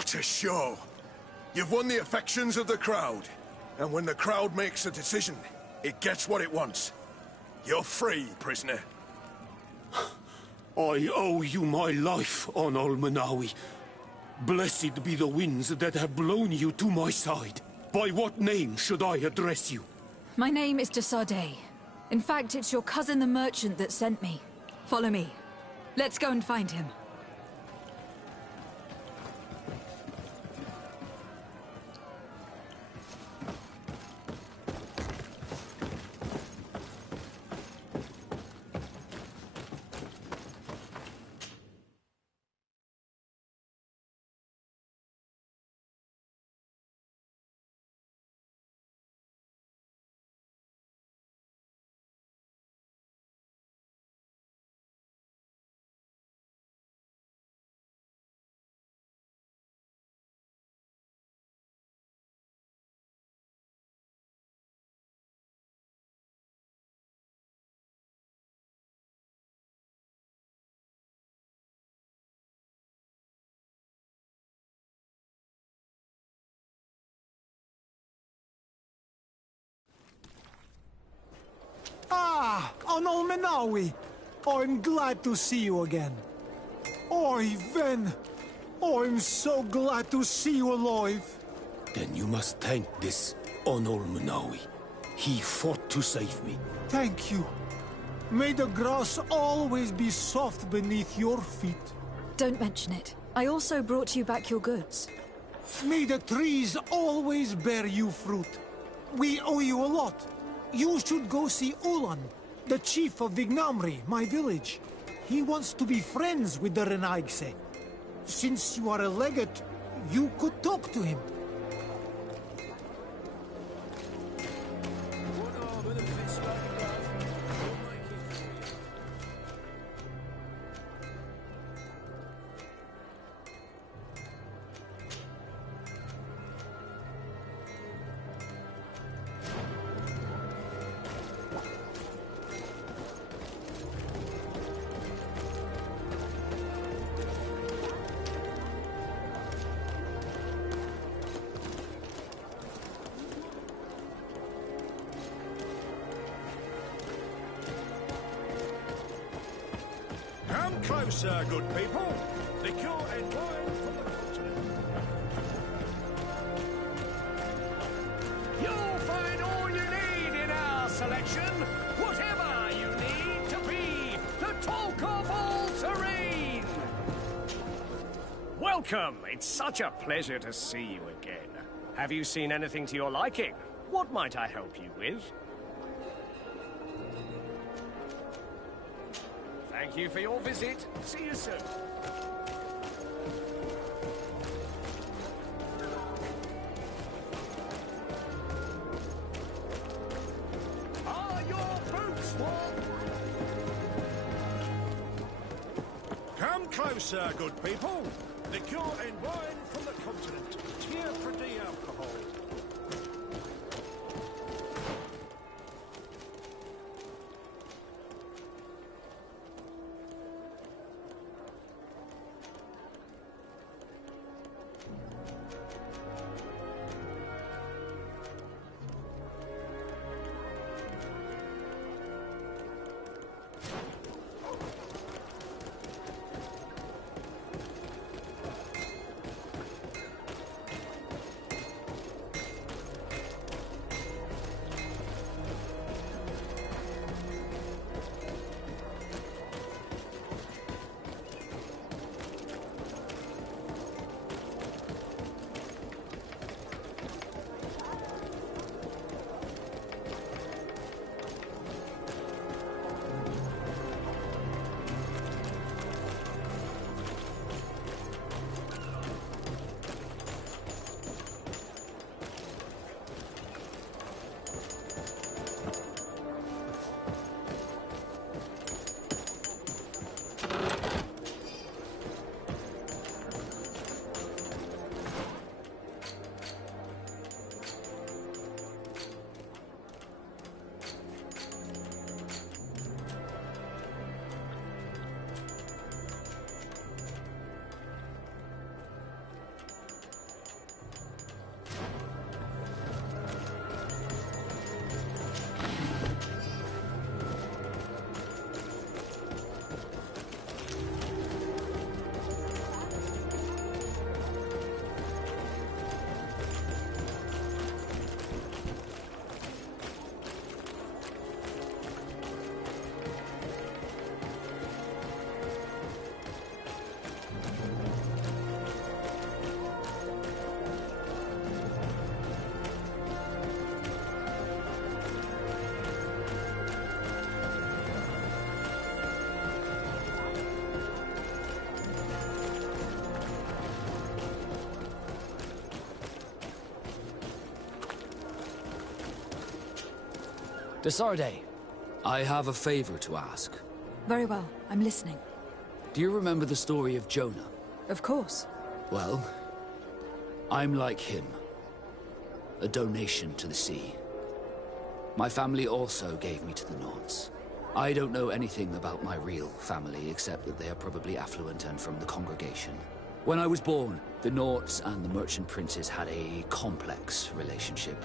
What a show! You've won the affections of the crowd. And when the crowd makes a decision, it gets what it wants. You're free, prisoner. I owe you my life, Onol Manawi. Blessed be the winds that have blown you to my side. By what name should I address you? My name is Desade. In fact, it's your cousin the merchant that sent me. Follow me. Let's go and find him. Ah, Onol Menawi. I'm glad to see you again. Oi, Ven. I'm so glad to see you alive. Then you must thank this Onol Manawi. He fought to save me. Thank you. May the grass always be soft beneath your feet. Don't mention it. I also brought you back your goods. May the trees always bear you fruit. We owe you a lot. You should go see Ulan, the chief of Vignamri, my village. He wants to be friends with the Renaigse. Since you are a legate, you could talk to him. Come closer, good people. Liquor and wine from the continent. You'll find all you need in our selection. Whatever you need to be the talk of all serene. Welcome. It's such a pleasure to see you again. Have you seen anything to your liking? What might I help you with? Thank you for your visit. See you soon. Are your boots warm? Come closer, good people. Liquor and wine from the continent. Tier for the alcohol. Desarde, I have a favor to ask. Very well, I'm listening. Do you remember the story of Jonah? Of course. Well, I'm like him. A donation to the sea. My family also gave me to the Nauts. I don't know anything about my real family, except that they are probably affluent and from the congregation. When I was born, the Nauts and the merchant princes had a complex relationship.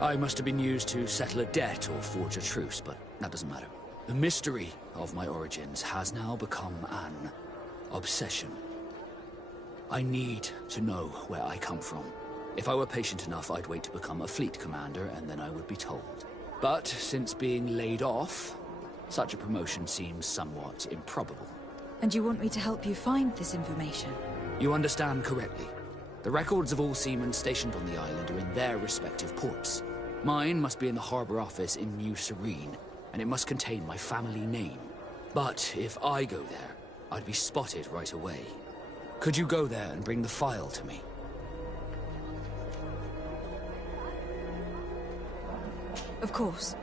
I must have been used to settle a debt or forge a truce, but that doesn't matter. The mystery of my origins has now become an obsession. I need to know where I come from. If I were patient enough, I'd wait to become a fleet commander, and then I would be told. But since being laid off, such a promotion seems somewhat improbable. And you want me to help you find this information? You understand correctly. The records of all seamen stationed on the island are in their respective ports. Mine must be in the harbor office in New Serene, and it must contain my family name. But if I go there, I'd be spotted right away. Could you go there and bring the file to me? Of course.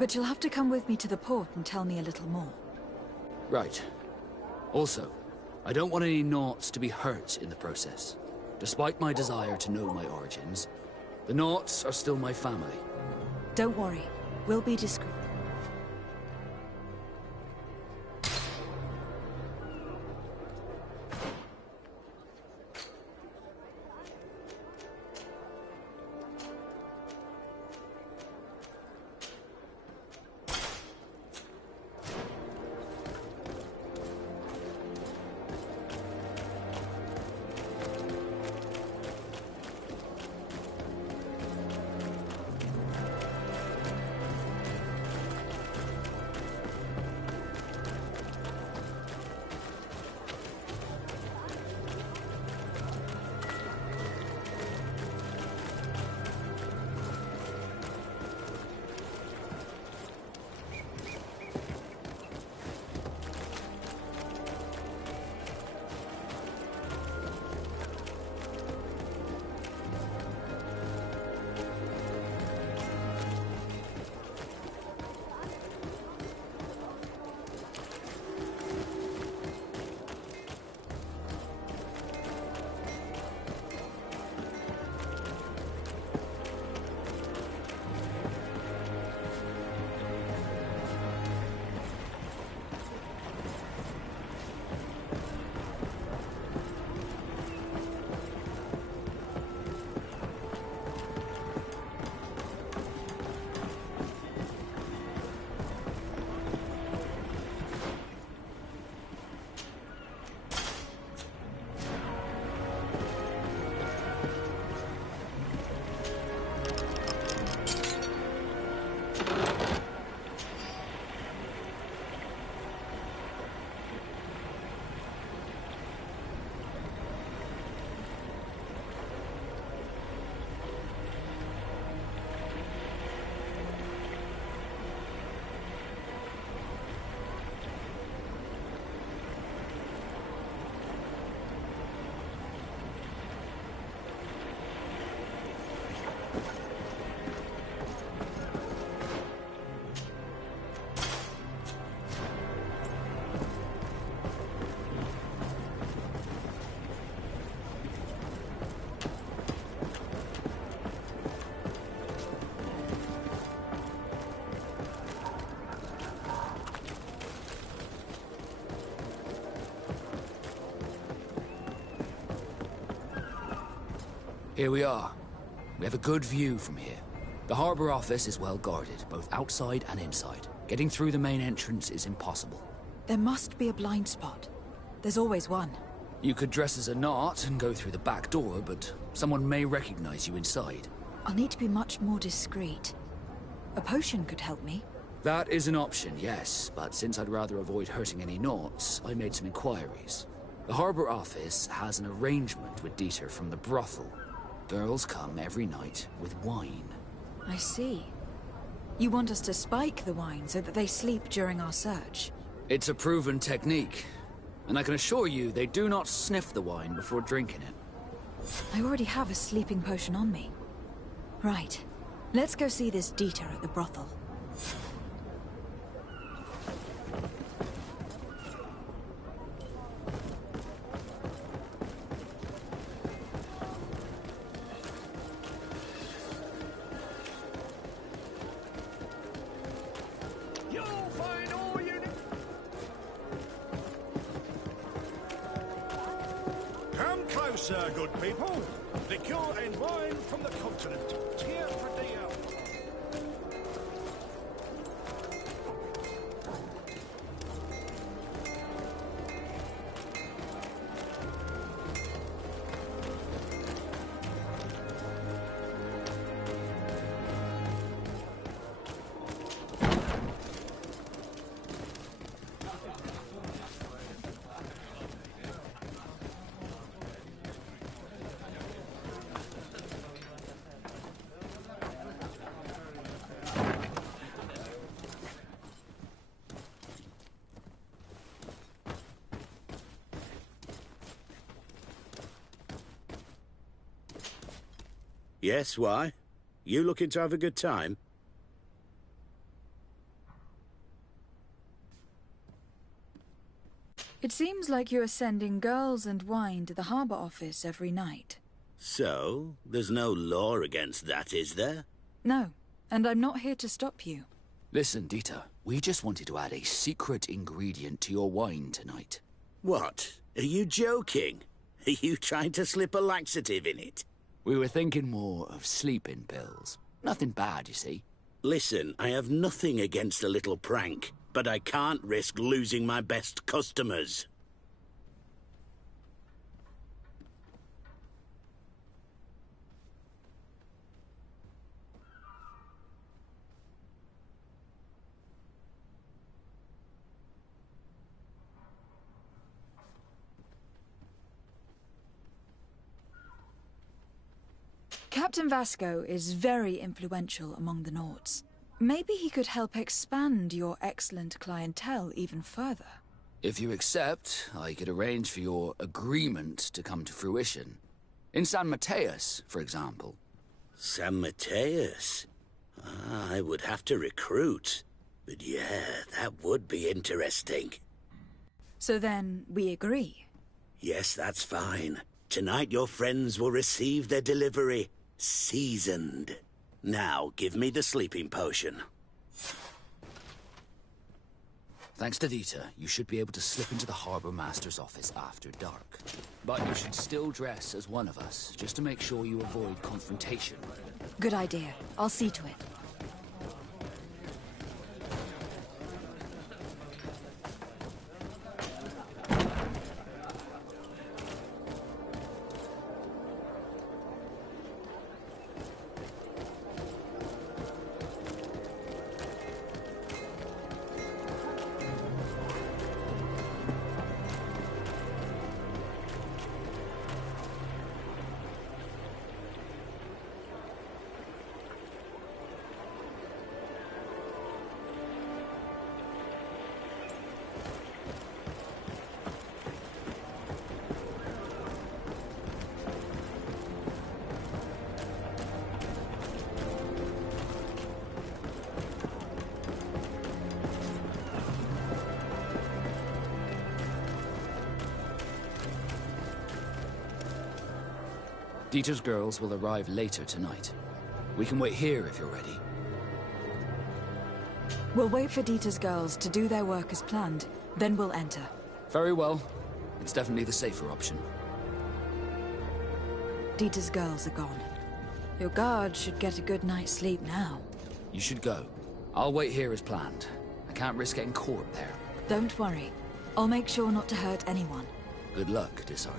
But you'll have to come with me to the port and tell me a little more. Right. Also, I don't want any Nauts to be hurt in the process. Despite my desire to know my origins, the Nauts are still my family. Don't worry. We'll be discreet. Here we are. We have a good view from here. The harbor office is well guarded, both outside and inside. Getting through the main entrance is impossible. There must be a blind spot. There's always one. You could dress as a knot and go through the back door, but someone may recognize you inside. I'll need to be much more discreet. A potion could help me. That is an option, yes, but since I'd rather avoid hurting any knots, I made some inquiries. The harbor office has an arrangement with Dieter from the brothel. Girls come every night with wine. I see. You want us to spike the wine so that they sleep during our search? It's a proven technique, and I can assure you they do not sniff the wine before drinking it. I already have a sleeping potion on me. Right. Let's go see this Dieter at the brothel. Come closer, good people. Liqueur and wine from the continent. Tear for Yes, why? You looking to have a good time? It seems like you are sending girls and wine to the harbor office every night. So, there's no law against that, is there? No, and I'm not here to stop you. Listen, Dieter, we just wanted to add a secret ingredient to your wine tonight. What? Are you joking? Are you trying to slip a laxative in it? We were thinking more of sleeping pills. Nothing bad, you see. Listen, I have nothing against a little prank, but I can't risk losing my best customers. Captain Vasco is very influential among the Nords. Maybe he could help expand your excellent clientele even further. If you accept, I could arrange for your agreement to come to fruition. In San Mateus, for example. San Mateus? I would have to recruit. But yeah, that would be interesting. So then, we agree? Yes, that's fine. Tonight your friends will receive their delivery. Seasoned. Now, give me the sleeping potion. Thanks to Dieter, you should be able to slip into the Harbour Master's office after dark. But you should still dress as one of us, just to make sure you avoid confrontation. Good idea. I'll see to it. Dieter's girls will arrive later tonight. We can wait here if you're ready. We'll wait for Dieter's girls to do their work as planned, then we'll enter. Very well. It's definitely the safer option. Dieter's girls are gone. Your guard should get a good night's sleep now. You should go. I'll wait here as planned. I can't risk getting caught there. Don't worry. I'll make sure not to hurt anyone. Good luck, Desarde.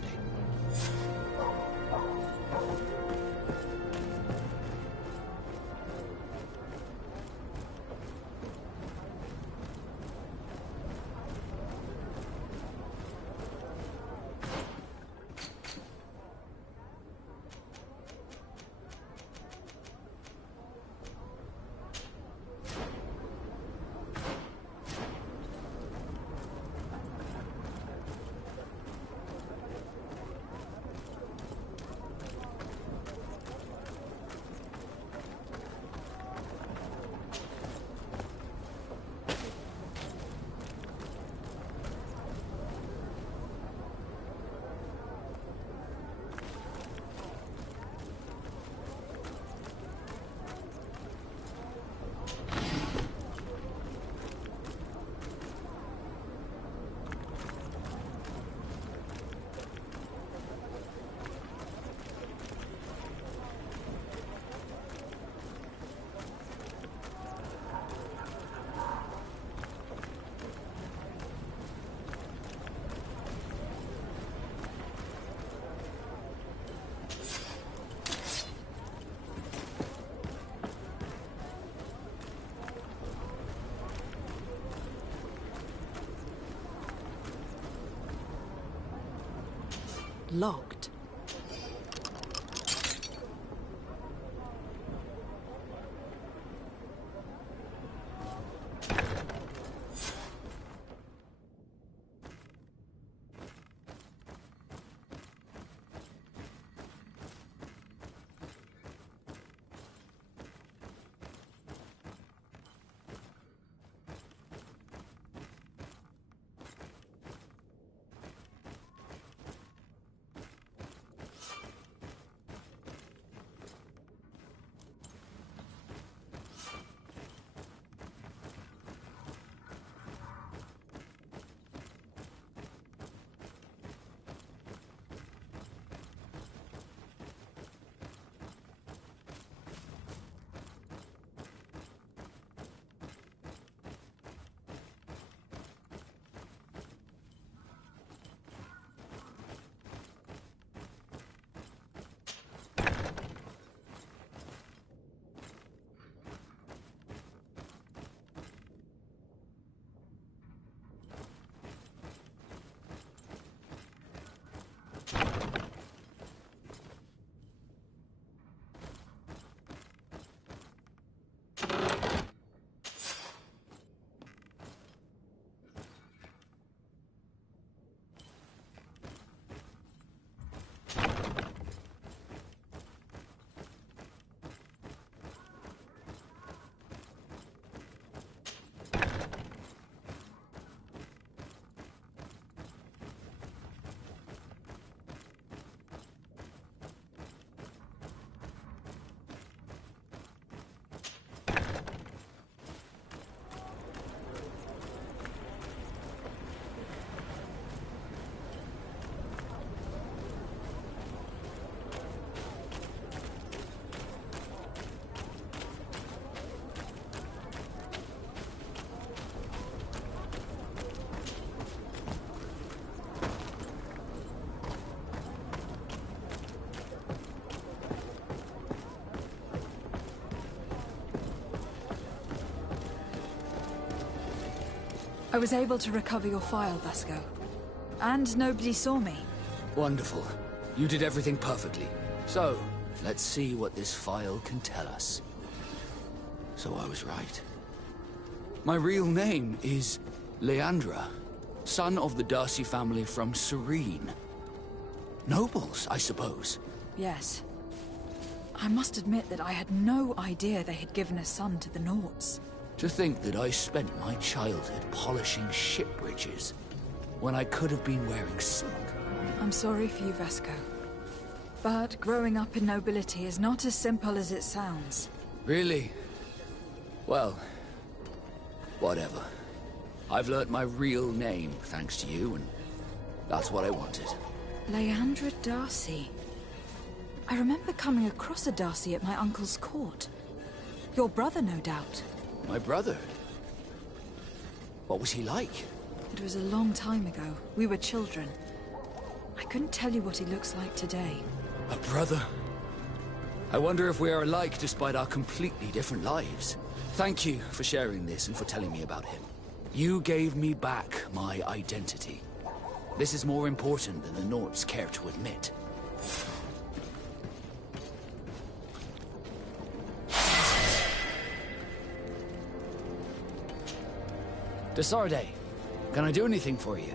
Locked. I was able to recover your file, Vasco. And nobody saw me. Wonderful. You did everything perfectly. So, let's see what this file can tell us. So I was right. My real name is Leandra, son of the Darcy family from Serene. Nobles, I suppose. Yes. I must admit that I had no idea they had given a son to the Nauts. To think that I spent my childhood polishing ship bridges, when I could have been wearing silk. I'm sorry for you, Vasco. But growing up in nobility is not as simple as it sounds. Really? Well, whatever. I've learnt my real name, thanks to you, and that's what I wanted. Leandra Darcy. I remember coming across a Darcy at my uncle's court. Your brother, no doubt. My brother? What was he like? It was a long time ago. We were children. I couldn't tell you what he looks like today. A brother? I wonder if we are alike despite our completely different lives. Thank you for sharing this and for telling me about him. You gave me back my identity. This is more important than the Nords care to admit. Desarde, can I do anything for you?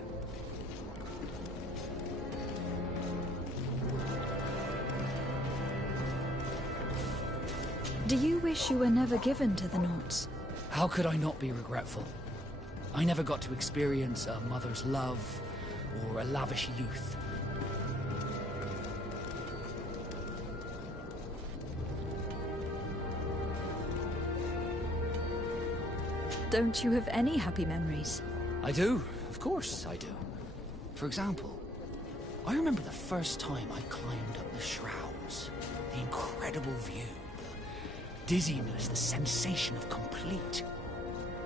Do you wish you were never given to the Nords? How could I not be regretful? I never got to experience a mother's love or a lavish youth. Don't you have any happy memories? I do, of course I do. For example, I remember the first time I climbed up the shrouds. The incredible view, the dizziness, the sensation of complete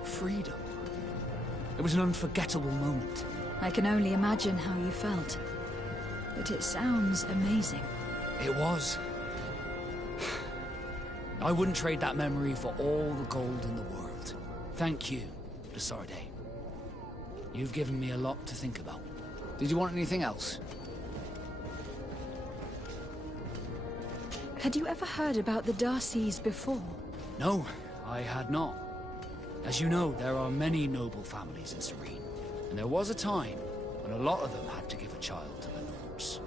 freedom. It was an unforgettable moment. I can only imagine how you felt. But it sounds amazing. It was. I wouldn't trade that memory for all the gold in the world. Thank you, Desarde. You've given me a lot to think about. Did you want anything else? Had you ever heard about the Darcys before? No, I had not. As you know, there are many noble families in Serene, and there was a time when a lot of them had to give a child to the Nords.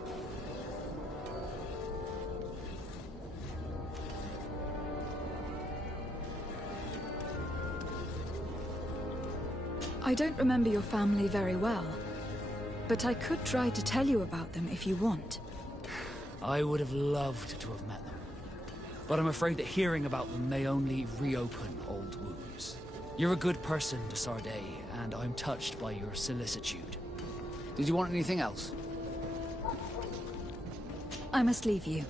I don't remember your family very well, but I could try to tell you about them if you want. I would have loved to have met them, but I'm afraid that hearing about them may only reopen old wounds. You're a good person, Desarde, and I'm touched by your solicitude. Did you want anything else? I must leave you.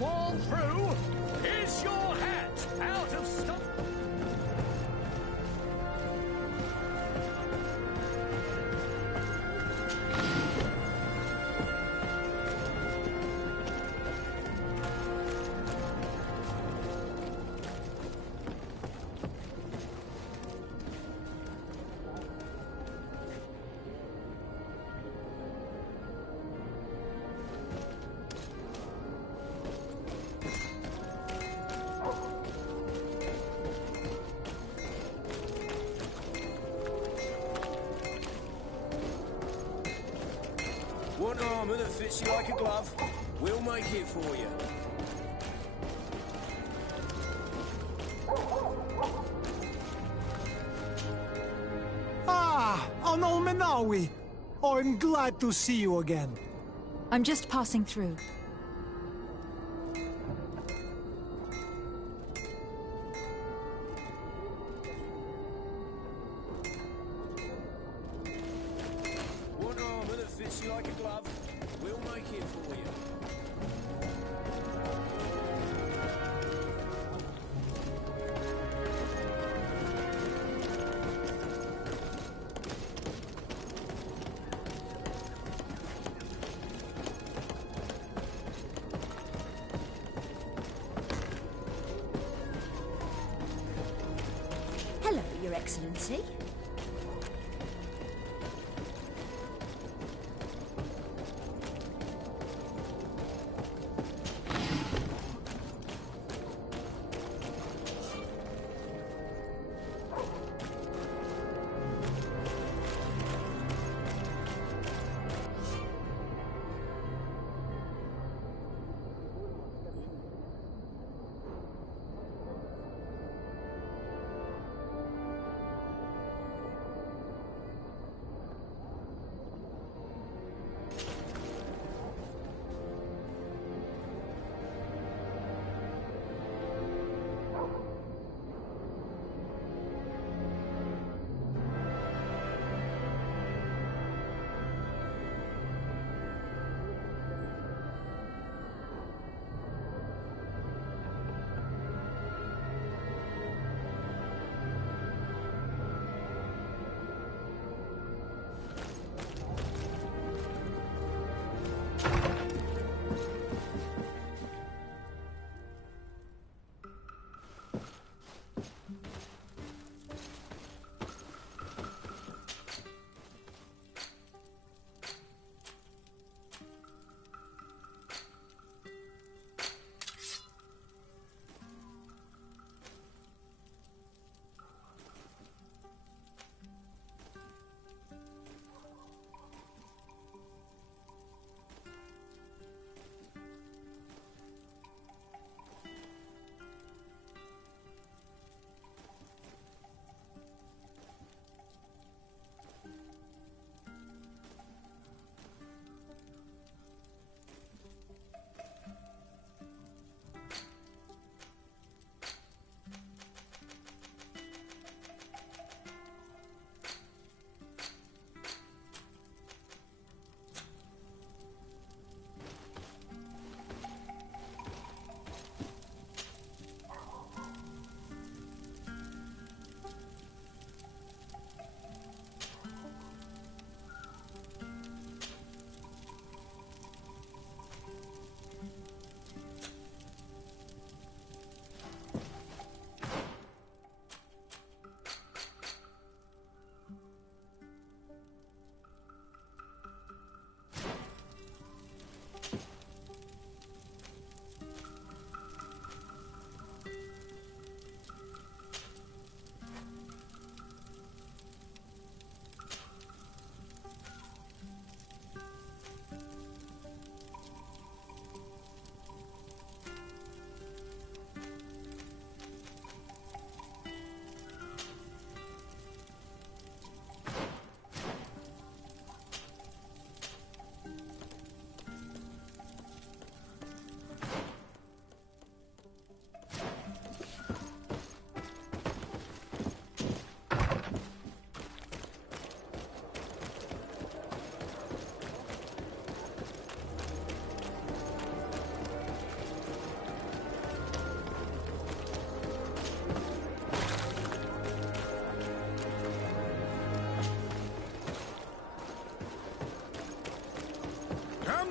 Worn through? Is your hat out of stock? Want armor that fits you like a glove? We'll make it for you. On Olmenawi! I'm glad to see you again. I'm just passing through. One armor that fits you like a glove. We'll make it for you. Hello, Your Excellency.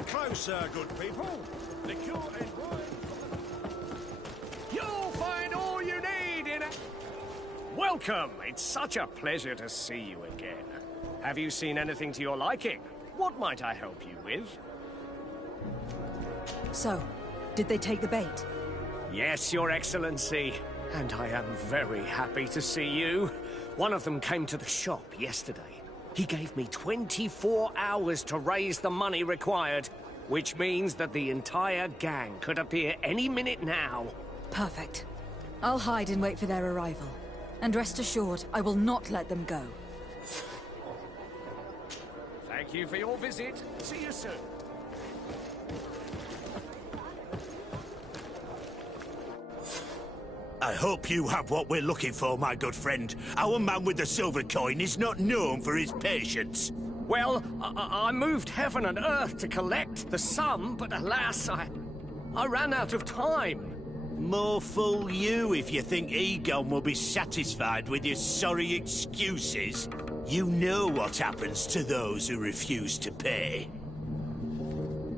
Closer, good people. Liquor and wine. You'll find all you need in it. Welcome. It's such a pleasure to see you again. Have you seen anything to your liking? What might I help you with? So, did they take the bait? Yes, Your Excellency. And I am very happy to see you. One of them came to the shop yesterday. He gave me 24 hours to raise the money required, which means that the entire gang could appear any minute now. Perfect. I'll hide and wait for their arrival. And rest assured, I will not let them go. Thank you for your visit. See you soon. I hope you have what we're looking for, my good friend. Our man with the silver coin is not known for his patience. Well, I moved heaven and earth to collect the sum, but alas, I ran out of time. More fool you if you think Egon will be satisfied with your sorry excuses. You know what happens to those who refuse to pay.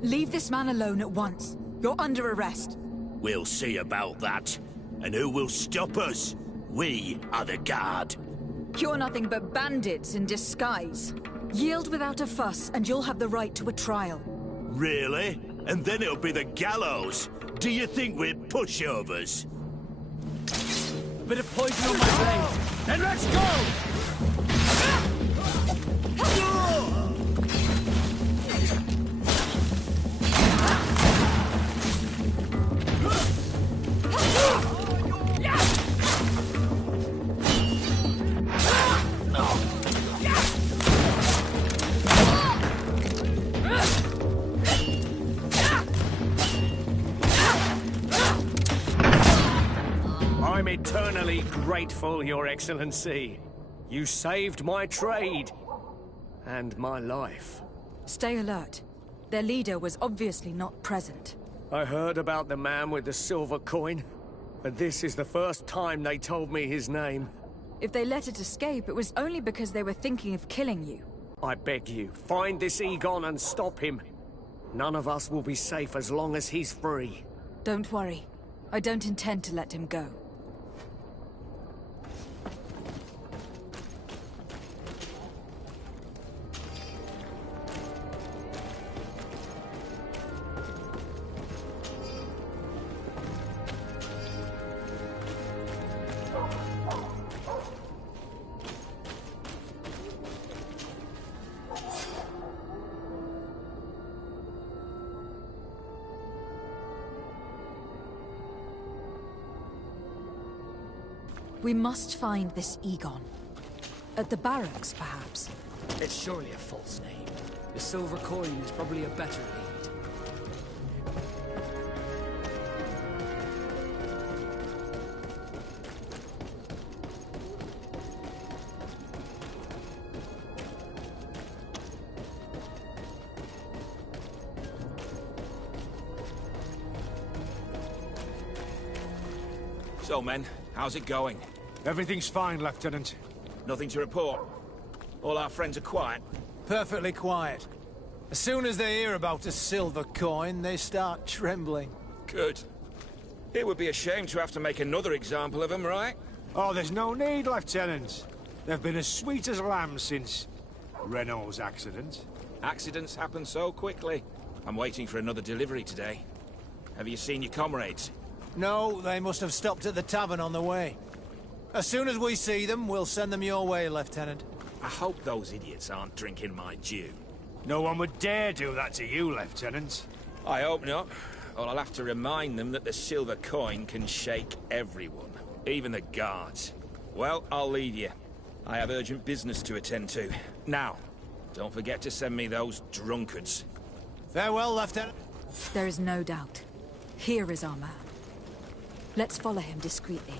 Leave this man alone at once. You're under arrest. We'll see about that. And who will stop us? We are the guard. You're nothing but bandits in disguise. Yield without a fuss, and you'll have the right to a trial. Really? And then it'll be the gallows. Do you think we're pushovers? A bit of poison on my blade. Then let's go! I'm eternally grateful, Your Excellency. You saved my trade. And my life. Stay alert. Their leader was obviously not present. I heard about the man with the silver coin, but this is the first time they told me his name. If they let it escape, it was only because they were thinking of killing you. I beg you, find this Egon and stop him. None of us will be safe as long as he's free. Don't worry. I don't intend to let him go. We must find this Egon. At the barracks, perhaps. It's surely a false name. The silver coin is probably a better lead. So, men, how's it going? Everything's fine, Lieutenant. Nothing to report? All our friends are quiet? Perfectly quiet. As soon as they hear about a silver coin, they start trembling. Good. It would be a shame to have to make another example of them, right? Oh, there's no need, Lieutenant. They've been as sweet as lambs since Renault's accident. Accidents happen so quickly. I'm waiting for another delivery today. Have you seen your comrades? No, they must have stopped at the tavern on the way. As soon as we see them, we'll send them your way, Lieutenant. I hope those idiots aren't drinking my dew. No one would dare do that to you, Lieutenant. I hope not. Or I'll have to remind them that the silver coin can shake everyone, even the guards. Well, I'll leave you. I have urgent business to attend to. Now, don't forget to send me those drunkards. Farewell, Lieutenant. There is no doubt. Here is our man. Let's follow him discreetly.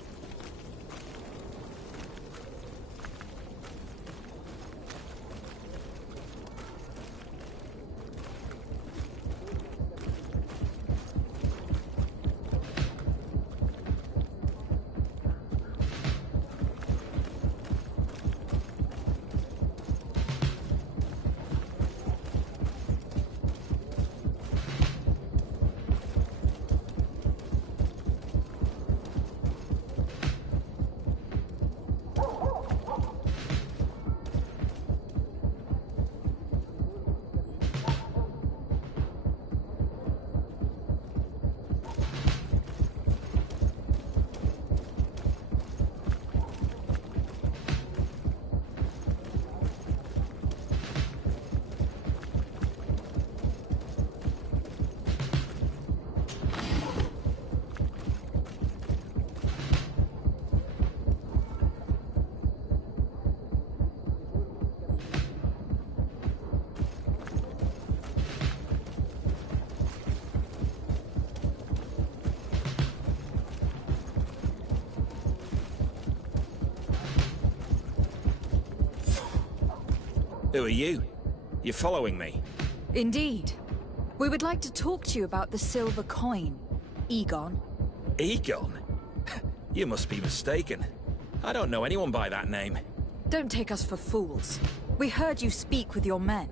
Who are you? You're following me? Indeed. We would like to talk to you about the silver coin. Egon. Egon? You must be mistaken. I don't know anyone by that name. Don't take us for fools. We heard you speak with your men.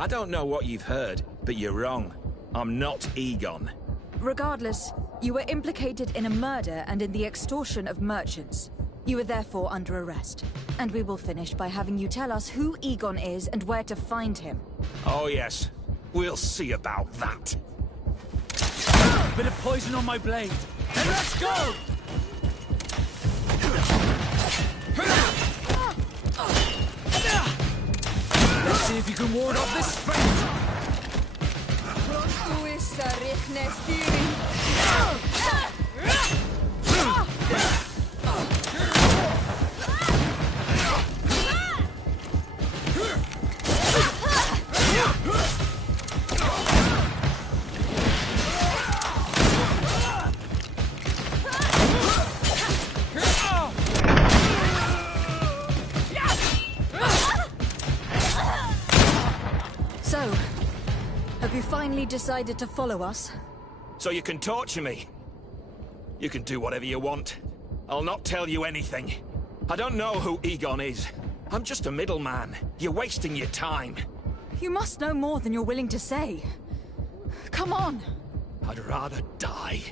I don't know what you've heard, but you're wrong. I'm not Egon. Regardless, you were implicated in a murder and in the extortion of merchants. You are therefore under arrest. And we will finish by having you tell us who Egon is and where to find him. Oh yes, we'll see about that. Bit of poison on my blade. And let's go! Let's see if you can ward off this fate! So, have you finally decided to follow us? So you can torture me. You can do whatever you want. I'll not tell you anything. I don't know who Egon is. I'm just a middleman. You're wasting your time. You must know more than you're willing to say. Come on! I'd rather die.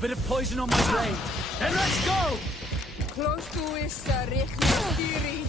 Bit of poison on my blade. And let's go! Close to is Richtmistiri.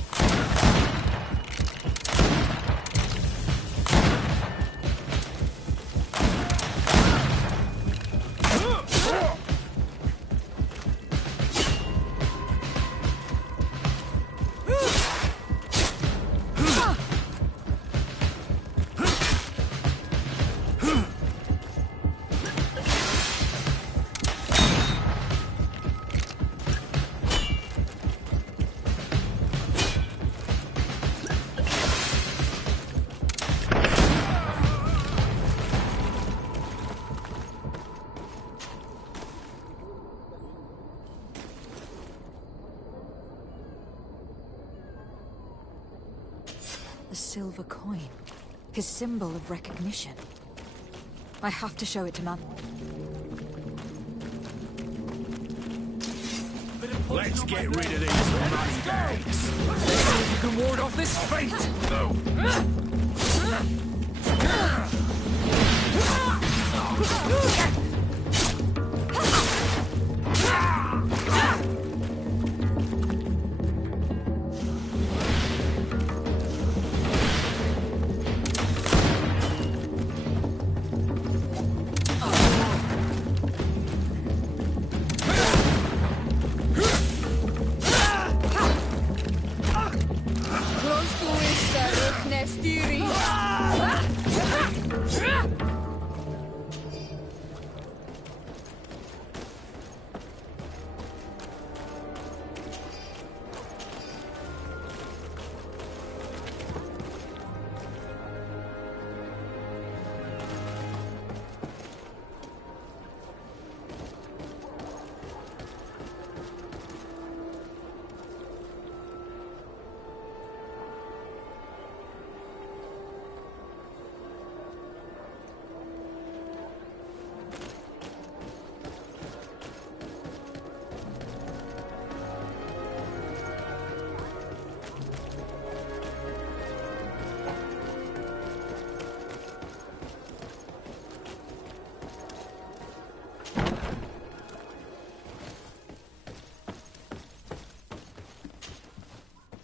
The silver coin. His symbol of recognition. I have to show it to Man. Let's get rid of these monsters. You can ward off this fate!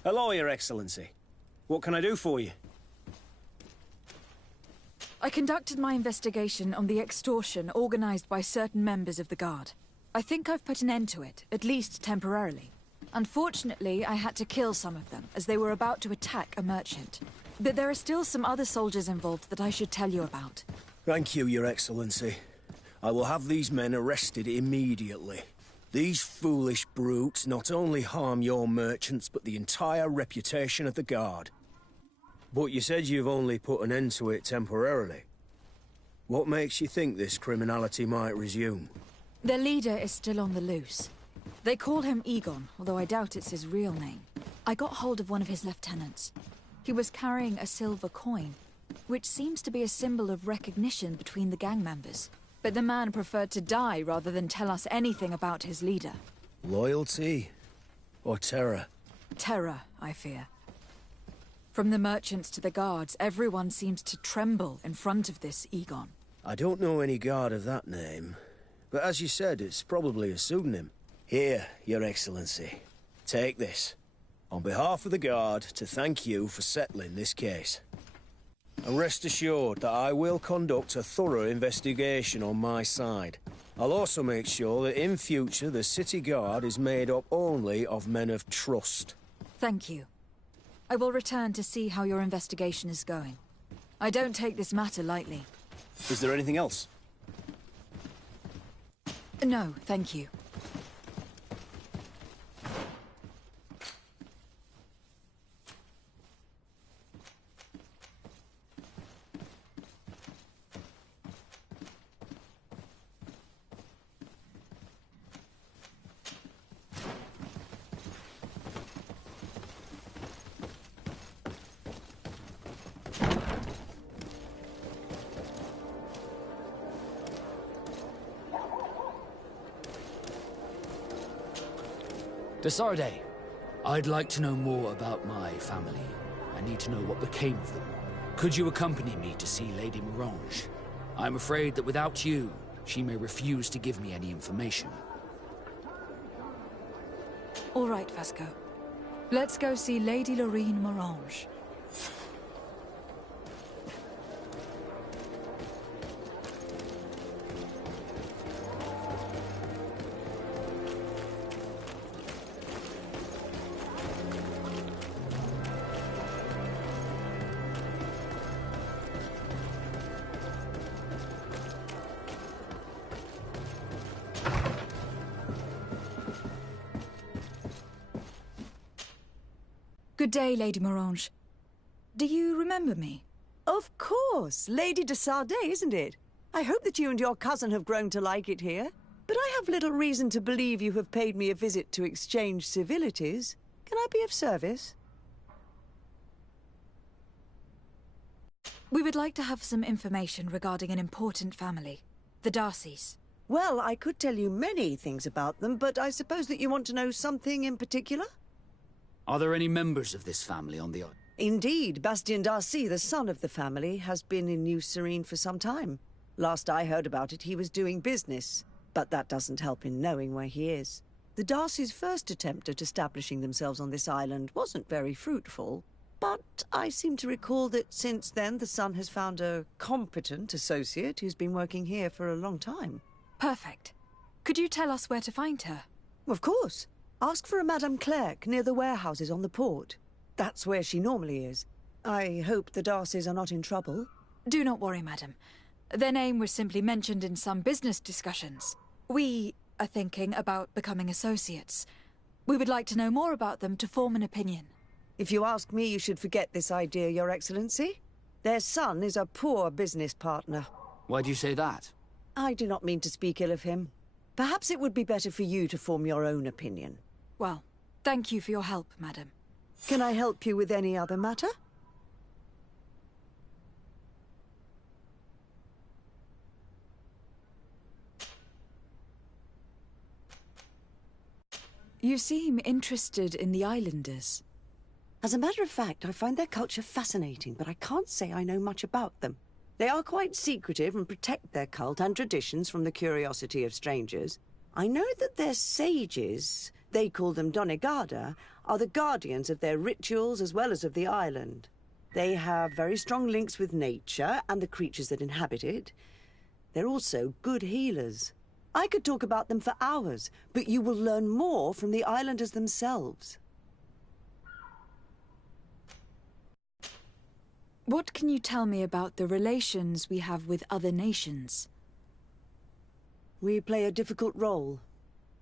Hello, Your Excellency. What can I do for you? I conducted my investigation on the extortion organized by certain members of the Guard. I think I've put an end to it, at least temporarily. Unfortunately, I had to kill some of them, as they were about to attack a merchant. But there are still some other soldiers involved that I should tell you about. Thank you, Your Excellency. I will have these men arrested immediately. These foolish brutes not only harm your merchants, but the entire reputation of the Guard. But you said you've only put an end to it temporarily. What makes you think this criminality might resume? Their leader is still on the loose. They call him Egon, although I doubt it's his real name. I got hold of one of his lieutenants. He was carrying a silver coin, which seems to be a symbol of recognition between the gang members. But the man preferred to die rather than tell us anything about his leader. Loyalty? Or terror? Terror, I fear. From the merchants to the guards, everyone seems to tremble in front of this Egon. I don't know any guard of that name. But as you said, it's probably a pseudonym. Here, Your Excellency. Take this. On behalf of the Guard, to thank you for settling this case. And rest assured that I will conduct a thorough investigation on my side. I'll also make sure that in future the City Guard is made up only of men of trust. Thank you. I will return to see how your investigation is going. I don't take this matter lightly. Is there anything else? No, thank you. Desarde, I'd like to know more about my family. I need to know what became of them. Could you accompany me to see Lady Morange? I'm afraid that without you, she may refuse to give me any information. All right, Vasco. Let's go see Lady Lorene Morange. Good day, Lady Morange. Do you remember me? Of course! Lady de Sardet, isn't it? I hope that you and your cousin have grown to like it here. But I have little reason to believe you have paid me a visit to exchange civilities. Can I be of service? We would like to have some information regarding an important family, the Darcys. Well, I could tell you many things about them, but I suppose that you want to know something in particular? Are there any members of this family on the island? Indeed, Bastien Darcy, the son of the family, has been in New Serene for some time. Last I heard about it, he was doing business, but that doesn't help in knowing where he is. The Darcys' first attempt at establishing themselves on this island wasn't very fruitful, but I seem to recall that since then the son has found a competent associate who's been working here for a long time. Perfect. Could you tell us where to find her? Of course. Ask for a Madame Clerc near the warehouses on the port. That's where she normally is. I hope the Darcys are not in trouble. Do not worry, madam. Their name was simply mentioned in some business discussions. We are thinking about becoming associates. We would like to know more about them to form an opinion. If you ask me, you should forget this idea, Your Excellency. Their son is a poor business partner. Why do you say that? I do not mean to speak ill of him. Perhaps it would be better for you to form your own opinion. Well, thank you for your help, madam. Can I help you with any other matter? You seem interested in the islanders. As a matter of fact, I find their culture fascinating, but I can't say I know much about them. They are quite secretive and protect their cult and traditions from the curiosity of strangers. I know that their sages, they call them Donegada, are the guardians of their rituals as well as of the island. They have very strong links with nature and the creatures that inhabit it. They're also good healers. I could talk about them for hours, but you will learn more from the islanders themselves. What can you tell me about the relations we have with other nations? We play a difficult role,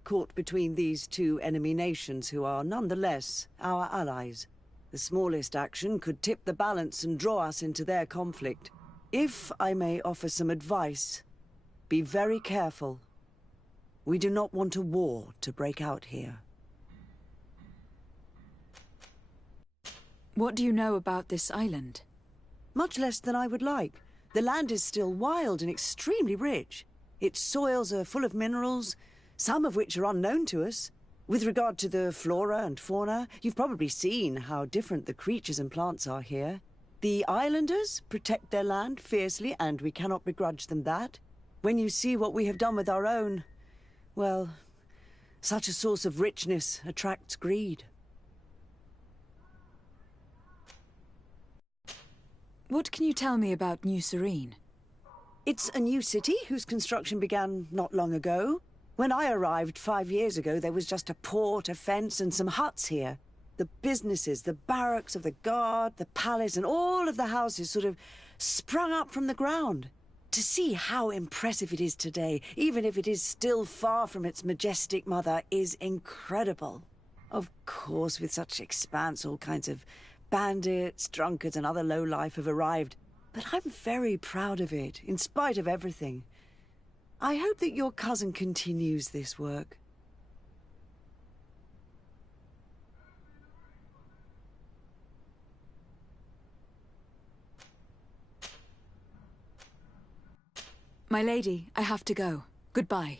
caught between these two enemy nations who are nonetheless our allies. The smallest action could tip the balance and draw us into their conflict. If I may offer some advice, be very careful. We do not want a war to break out here. What do you know about this island? Much less than I would like. The land is still wild and extremely rich. Its soils are full of minerals, some of which are unknown to us. With regard to the flora and fauna, you've probably seen how different the creatures and plants are here. The islanders protect their land fiercely, and we cannot begrudge them that. When you see what we have done with our own, well, such a source of richness attracts greed. What can you tell me about New Serene? It's a new city whose construction began not long ago. When I arrived 5 years ago, there was just a port, a fence, and some huts here. The businesses, the barracks of the guard, the palace, and all of the houses sort of sprung up from the ground. To see how impressive it is today, even if it is still far from its majestic mother, is incredible. Of course, with such expanse, all kinds of bandits, drunkards, and other lowlife have arrived. But I'm very proud of it, in spite of everything. I hope that your cousin continues this work. My lady, I have to go. Goodbye.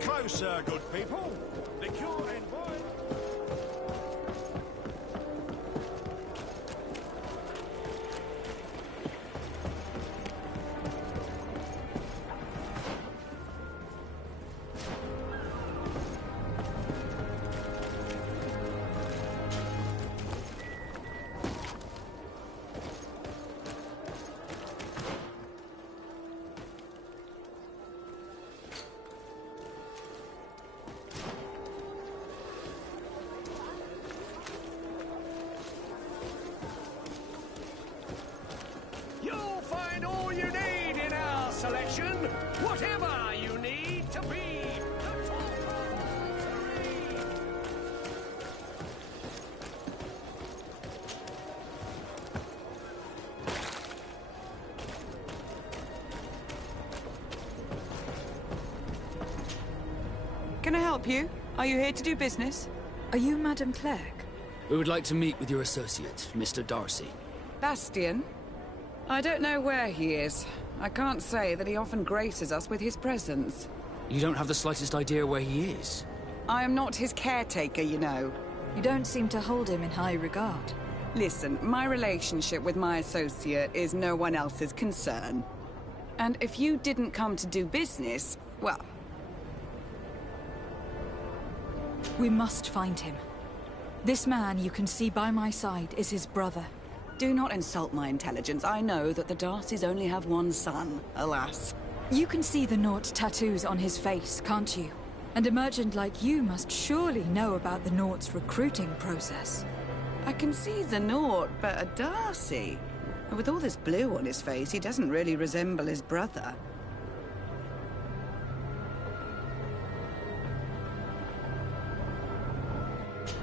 Come closer, good people. Liqueur and wine. You'll find all you need in our selection, whatever you need to be. The Torquil Serene. Can I help you? Are you here to do business? Are you Madam Clerk? We would like to meet with your associate, Mr. Darcy. Bastian? I don't know where he is. I can't say that he often graces us with his presence. You don't have the slightest idea where he is? I am not his caretaker, you know. You don't seem to hold him in high regard. Listen, my relationship with my associate is no one else's concern. And if you didn't come to do business, well... We must find him. This man you can see by my side is his brother. Do not insult my intelligence. I know that the Darcys only have one son, alas. You can see the Naught tattoos on his face, can't you? And a merchant like you must surely know about the Naught's recruiting process. I can see the Naught, but a Darcy? With all this blue on his face, he doesn't really resemble his brother.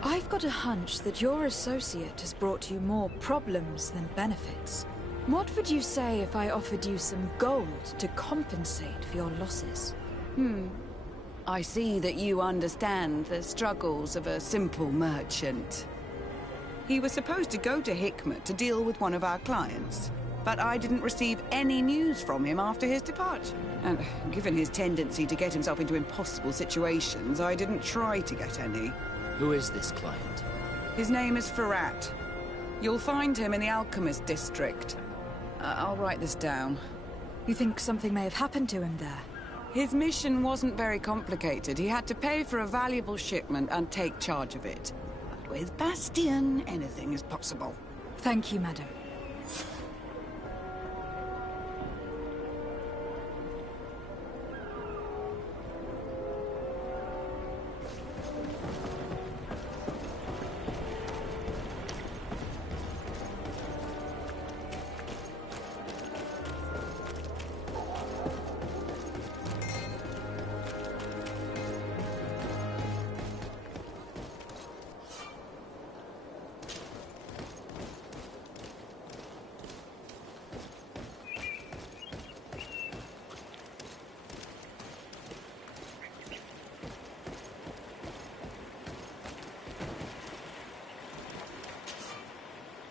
I've got a hunch that your associate has brought you more problems than benefits. What would you say if I offered you some gold to compensate for your losses? I see that you understand the struggles of a simple merchant. He was supposed to go to Hikmet to deal with one of our clients, but I didn't receive any news from him after his departure. And given his tendency to get himself into impossible situations, I didn't try to get any. Who is this client? His name is Ferrat. You'll find him in the Alchemist District. I'll write this down. You think something may have happened to him there? His mission wasn't very complicated. He had to pay for a valuable shipment and take charge of it. But with Bastian, anything is possible. Thank you, madam.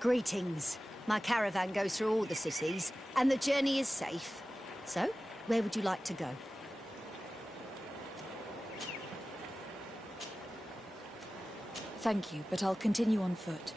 Greetings. My caravan goes through all the cities, and the journey is safe. So, where would you like to go? Thank you, but I'll continue on foot.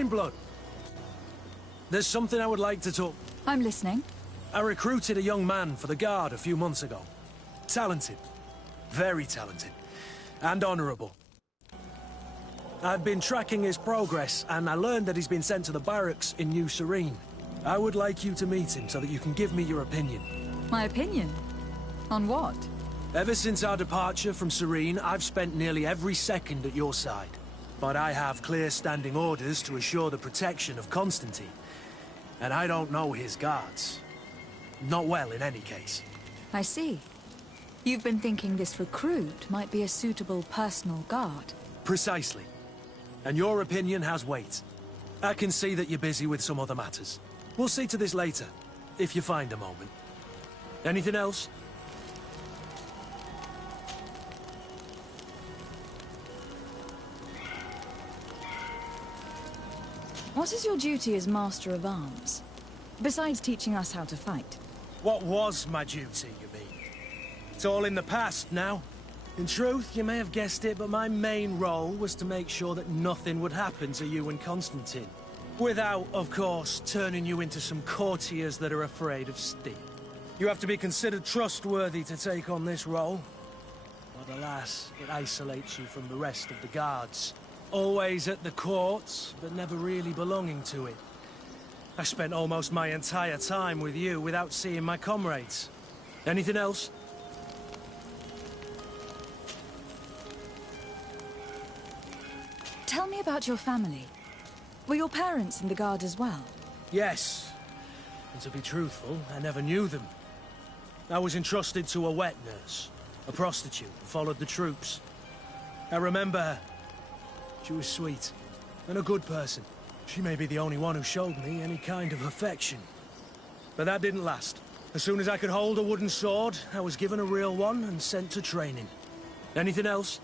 Greenblood! There's something I would like to talk... I'm listening. I recruited a young man for the Guard a few months ago. Talented. Very talented. And honorable. I've been tracking his progress, and I learned that he's been sent to the barracks in New Serene. I would like you to meet him so that you can give me your opinion. My opinion? On what? Ever since our departure from Serene, I've spent nearly every second at your side. But I have clear standing orders to assure the protection of Constantine. And I don't know his guards. Not well, in any case. I see. You've been thinking this recruit might be a suitable personal guard. Precisely. And your opinion has weight. I can see that you're busy with some other matters. We'll see to this later, if you find a moment. Anything else? What is your duty as Master of Arms? Besides teaching us how to fight. What was my duty, you mean? It's all in the past now. In truth, you may have guessed it, but my main role was to make sure that nothing would happen to you and Constantine. Without, of course, turning you into some courtiers that are afraid of steel. You have to be considered trustworthy to take on this role. But alas, it isolates you from the rest of the guards. Always at the courts, but never really belonging to it. I spent almost my entire time with you without seeing my comrades. Anything else? Tell me about your family. Were your parents in the Guard as well? Yes. And to be truthful, I never knew them. I was entrusted to a wet nurse, a prostitute, who followed the troops. I remember her. She was sweet, and a good person. She may be the only one who showed me any kind of affection. But that didn't last. As soon as I could hold a wooden sword, I was given a real one and sent to training. Anything else?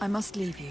I must leave you.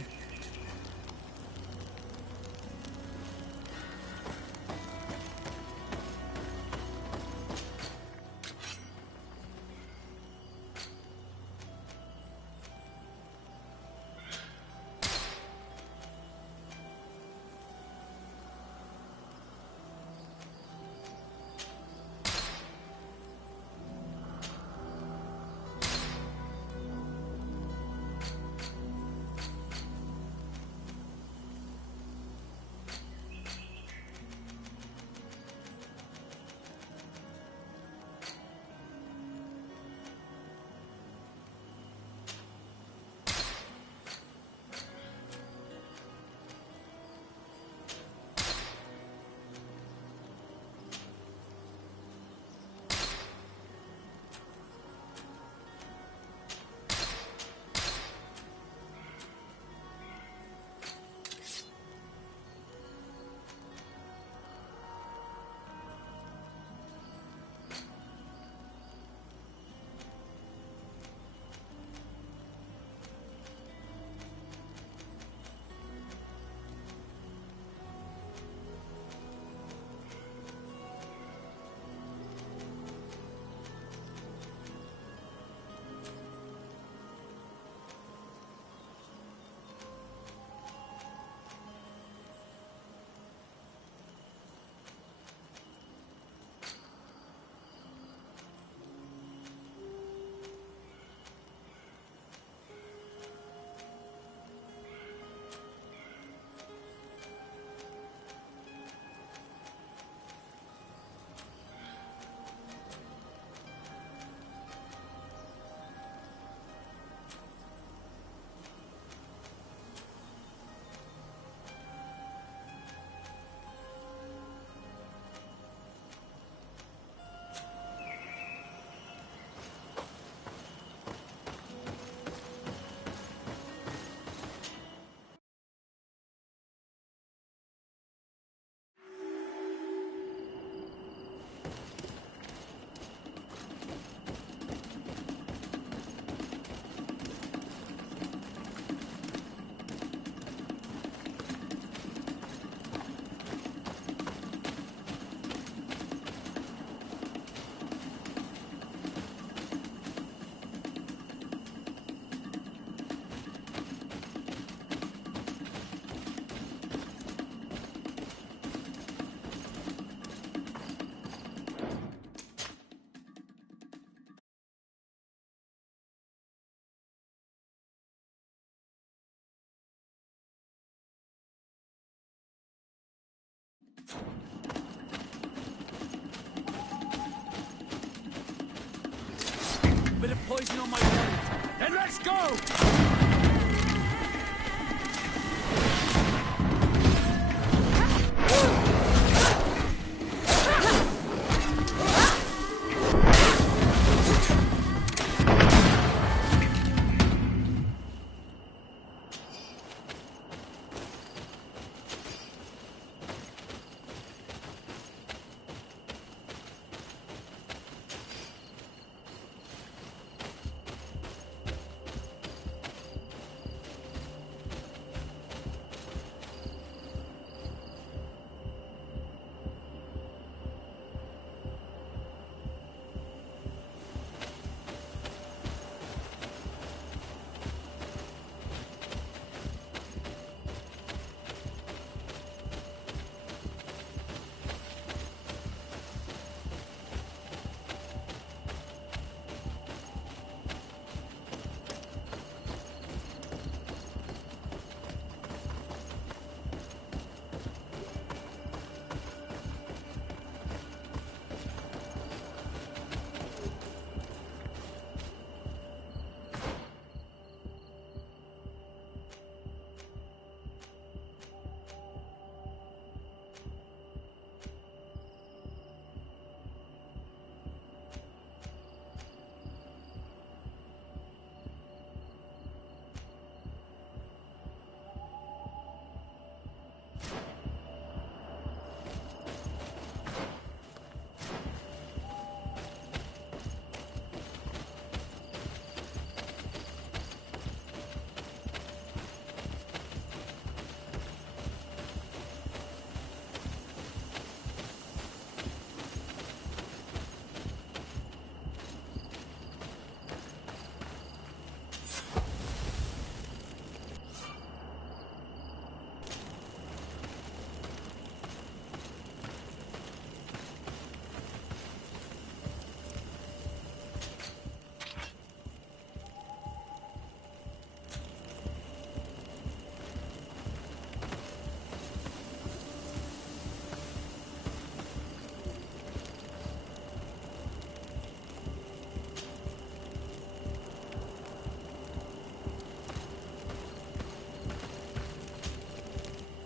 poison on my wallet. Then let's go!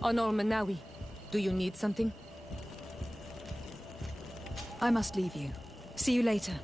Onol Manawi, do you need something? I must leave you. See you later.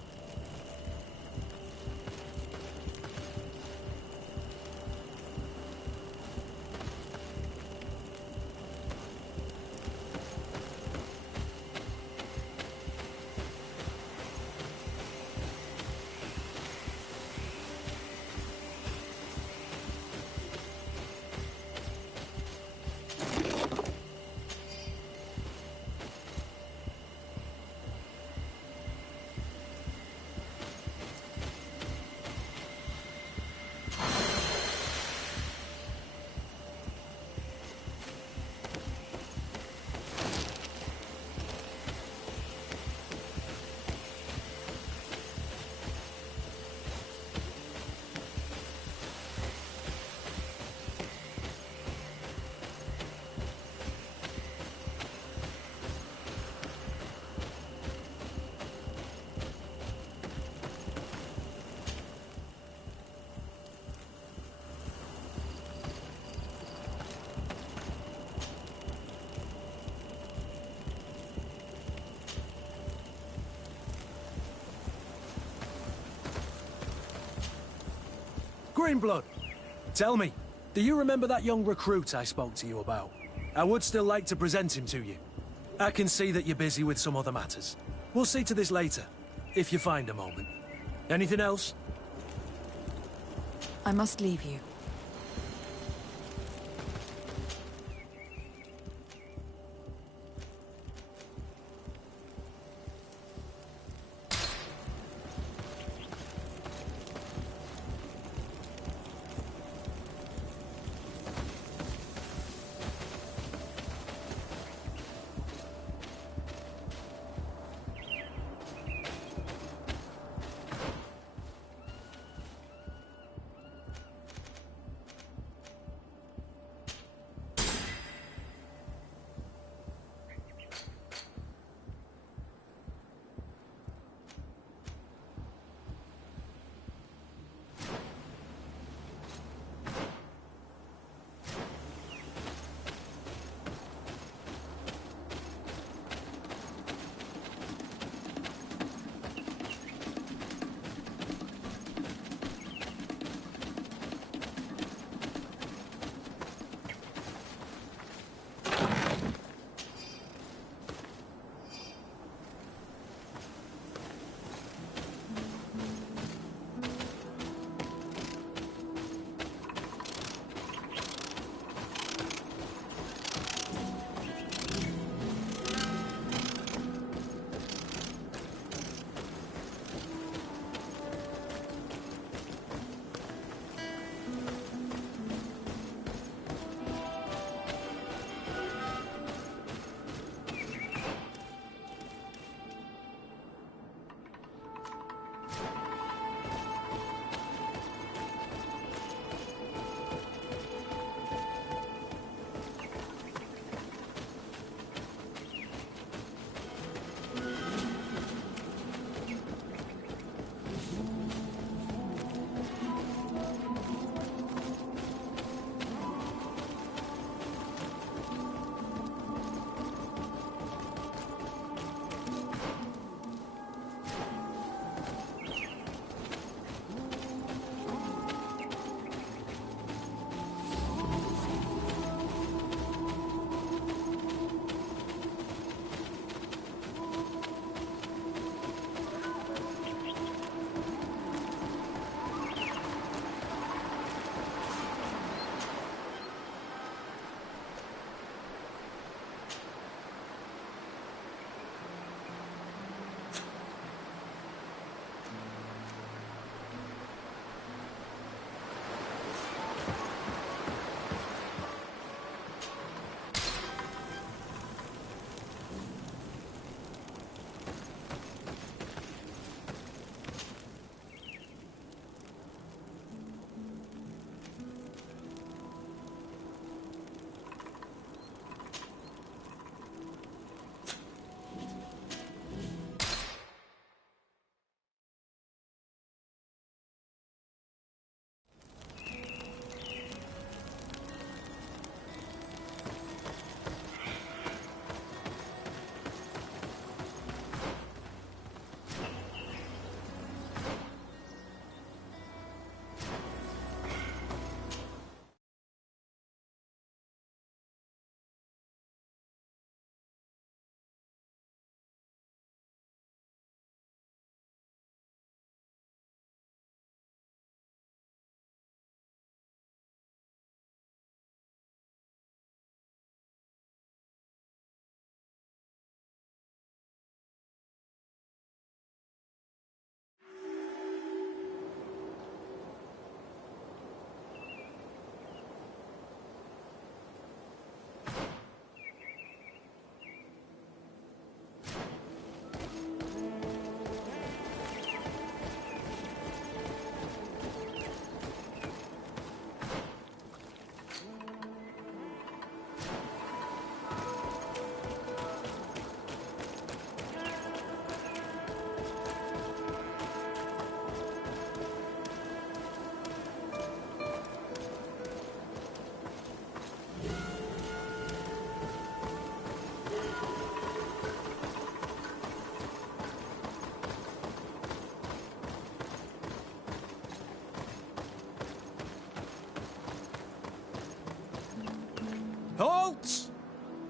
Greenblood, tell me, do you remember that young recruit I spoke to you about? I would still like to present him to you. I can see that you're busy with some other matters. We'll see to this later, if you find a moment. Anything else? I must leave you.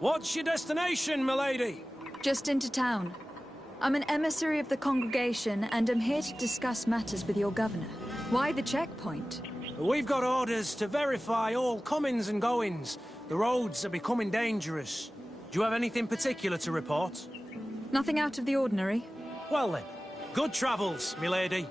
What's your destination, milady? Just into town. I'm an emissary of the congregation, and I'm here to discuss matters with your governor. Why the checkpoint? We've got orders to verify all comings and goings. The roads are becoming dangerous. Do you have anything particular to report? Nothing out of the ordinary. Well then, good travels, milady.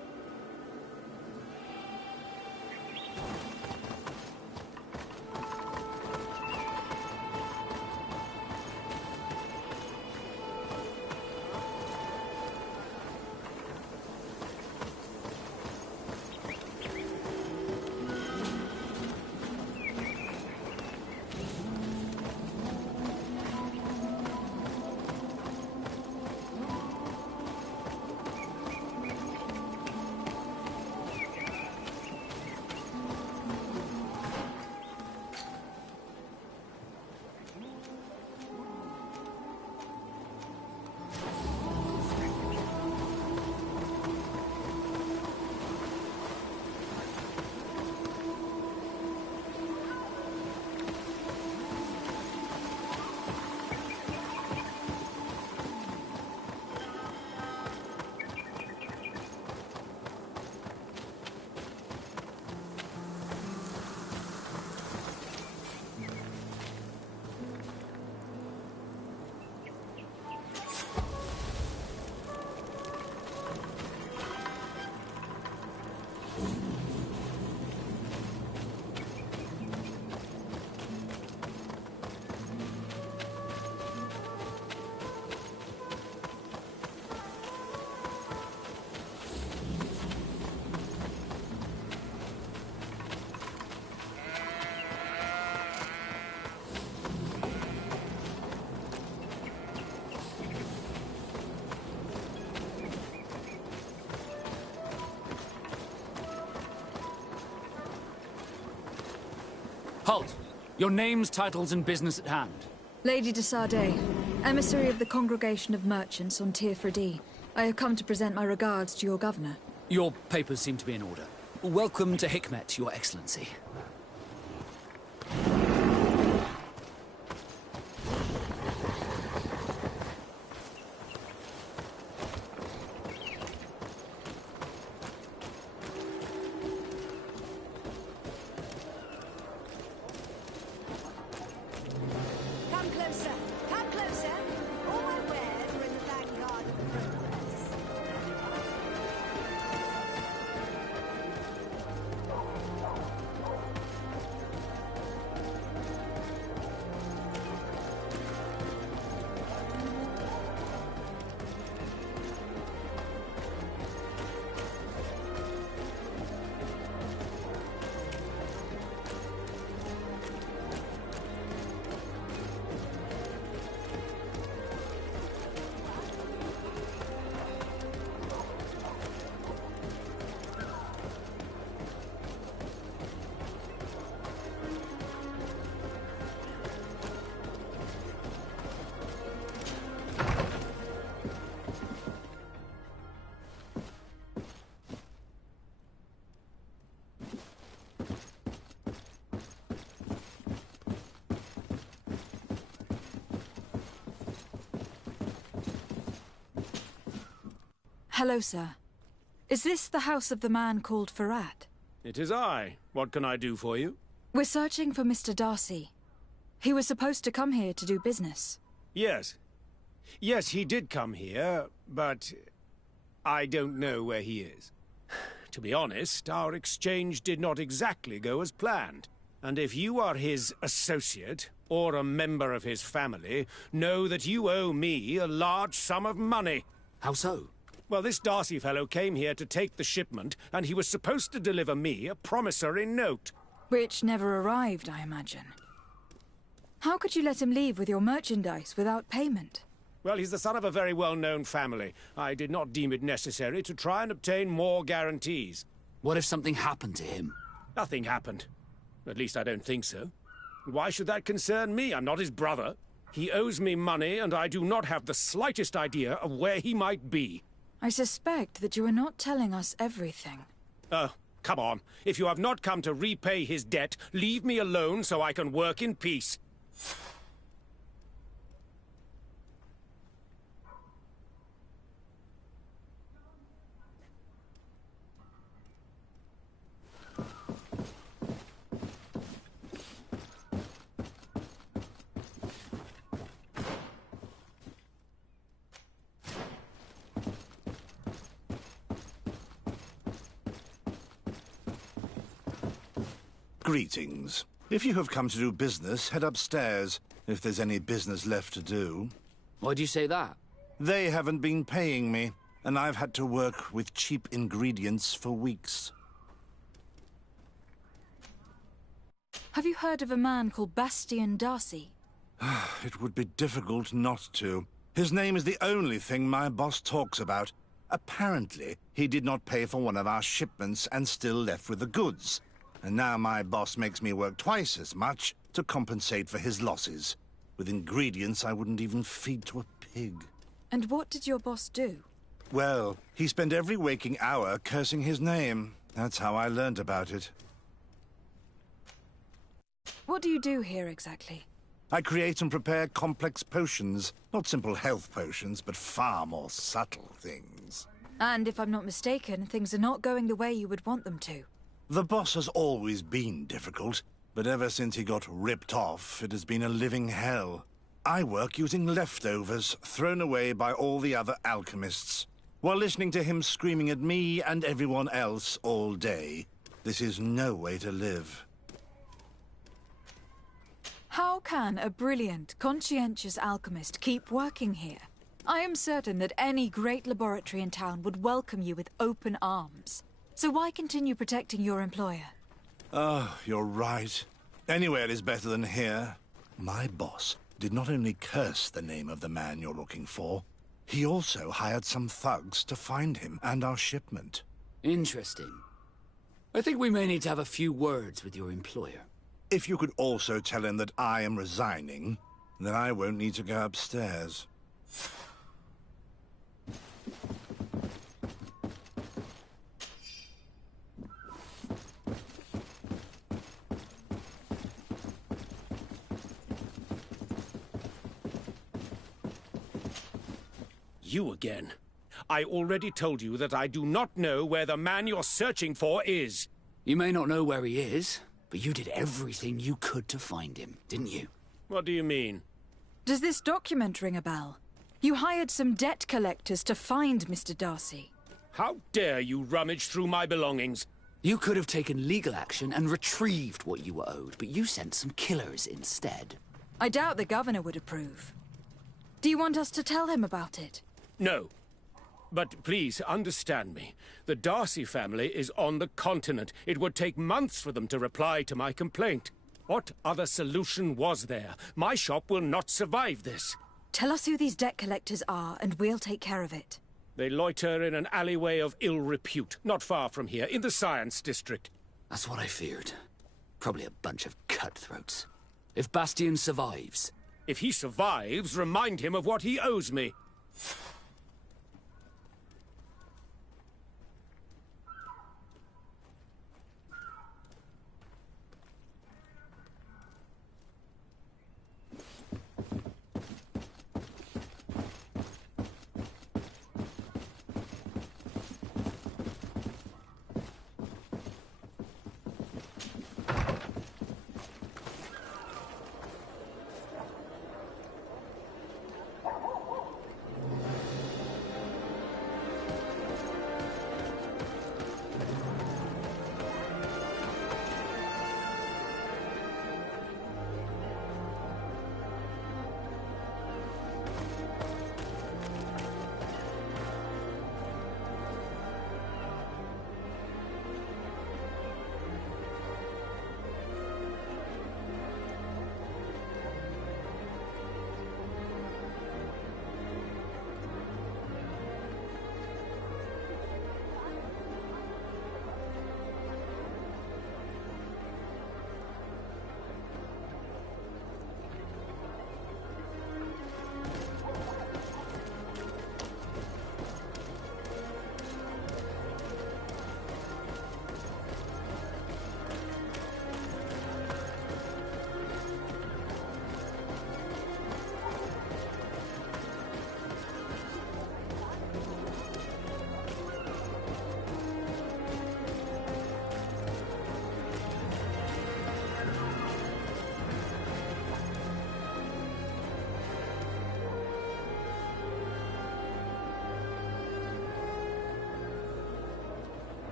Halt! Your names, titles, and business at hand. Lady de Sardet, emissary of the Congregation of Merchants on Tir-Freddy. I have come to present my regards to your governor. Your papers seem to be in order. Welcome to Hikmet, Your Excellency. Come closer. Come closer. All my wares are in the vanguard of progress. Hello, sir. Is this the house of the man called Farad? It is I. What can I do for you? We're searching for Mr. Darcy. He was supposed to come here to do business. Yes. Yes, he did come here, but I don't know where he is. To be honest, our exchange did not exactly go as planned. And if you are his associate, or a member of his family, know that you owe me a large sum of money. How so? Well, this Darcy fellow came here to take the shipment, and he was supposed to deliver me a promissory note. Which never arrived, I imagine. How could you let him leave with your merchandise without payment? Well, he's the son of a very well-known family. I did not deem it necessary to try and obtain more guarantees. What if something happened to him? Nothing happened. At least I don't think so. Why should that concern me? I'm not his brother. He owes me money, and I do not have the slightest idea of where he might be. I suspect that you are not telling us everything. Come on. If you have not come to repay his debt, leave me alone so I can work in peace. Greetings. If you have come to do business, head upstairs, if there's any business left to do. Why do you say that? They haven't been paying me, and I've had to work with cheap ingredients for weeks. Have you heard of a man called Bastian Darcy? It would be difficult not to. His name is the only thing my boss talks about. Apparently, he did not pay for one of our shipments and still left with the goods. And now my boss makes me work twice as much to compensate for his losses. With ingredients I wouldn't even feed to a pig. And what did your boss do? Well, he spent every waking hour cursing his name. That's how I learned about it. What do you do here exactly? I create and prepare complex potions. Not simple health potions, but far more subtle things. And if I'm not mistaken, things are not going the way you would want them to. The boss has always been difficult, but ever since he got ripped off, it has been a living hell. I work using leftovers thrown away by all the other alchemists, while listening to him screaming at me and everyone else all day. This is no way to live. How can a brilliant, conscientious alchemist keep working here? I am certain that any great laboratory in town would welcome you with open arms. So why continue protecting your employer? Oh, you're right. Anywhere is better than here. My boss did not only curse the name of the man you're looking for, he also hired some thugs to find him and our shipment. Interesting. I think we may need to have a few words with your employer. If you could also tell him that I am resigning, then I won't need to go upstairs. You again. I already told you that I do not know where the man you're searching for is. You may not know where he is, but you did everything you could to find him, didn't you? What do you mean? Does this document ring a bell? You hired some debt collectors to find Mr. Darcy. How dare you rummage through my belongings? You could have taken legal action and retrieved what you were owed, but you sent some killers instead. I doubt the governor would approve. Do you want us to tell him about it? No. But please, understand me. The Darcy family is on the continent. It would take months for them to reply to my complaint. What other solution was there? My shop will not survive this. Tell us who these debt collectors are, and we'll take care of it. They loiter in an alleyway of ill repute, not far from here, in the Science District. That's what I feared. Probably a bunch of cutthroats. If Bastian survives... If he survives, remind him of what he owes me.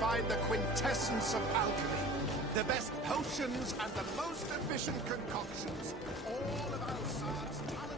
find the quintessence of alchemy. The best potions and the most efficient concoctions. All of Alsar's talent.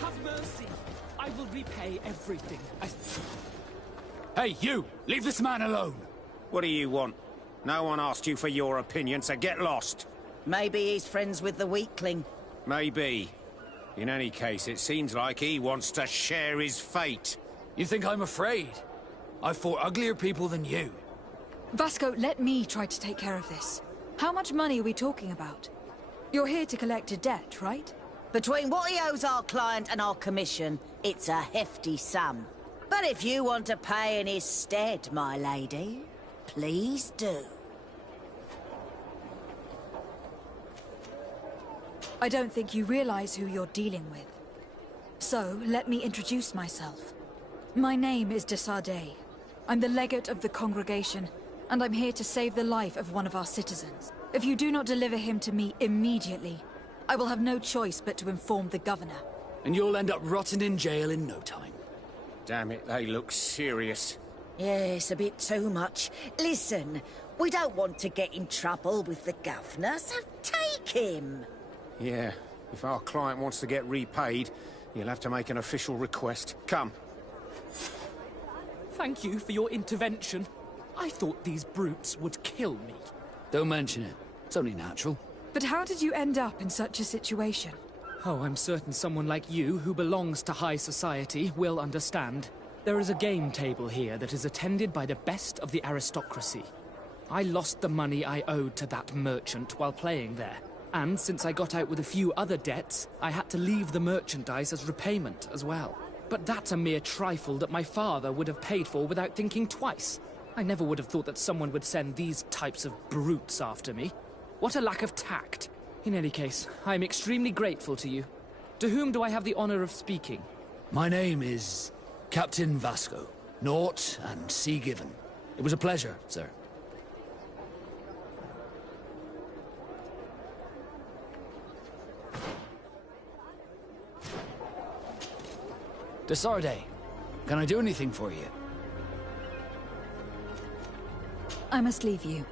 Have mercy! I will repay everything. Hey, you! Leave this man alone! What do you want? No one asked you for your opinion, so get lost. Maybe he's friends with the weakling. Maybe. In any case, it seems like he wants to share his fate. You think I'm afraid? I've fought uglier people than you. Vasco, let me try to take care of this. How much money are we talking about? You're here to collect a debt, right? Between what he owes our client and our commission, it's a hefty sum. But if you want to pay in his stead, my lady, please do. I don't think you realize who you're dealing with. So, let me introduce myself. My name is de Sardet. I'm the legate of the congregation, and I'm here to save the life of one of our citizens. If you do not deliver him to me immediately, I will have no choice but to inform the governor. And you'll end up rotting in jail in no time. Damn it, they look serious. Yes, a bit too much. Listen, we don't want to get in trouble with the governor, so take him. Yeah, if our client wants to get repaid, you'll have to make an official request. Come. Thank you for your intervention. I thought these brutes would kill me. Don't mention it. It's only natural. But how did you end up in such a situation? Oh, I'm certain someone like you, who belongs to high society, will understand. There is a game table here that is attended by the best of the aristocracy. I lost the money I owed to that merchant while playing there. And since I got out with a few other debts, I had to leave the merchandise as repayment as well. But that's a mere trifle that my father would have paid for without thinking twice. I never would have thought that someone would send these types of brutes after me. What a lack of tact. In any case, I am extremely grateful to you. To whom do I have the honor of speaking? My name is Captain Vasco. Naught and Sea Given. It was a pleasure, sir. De Sardet, can I do anything for you? I must leave you.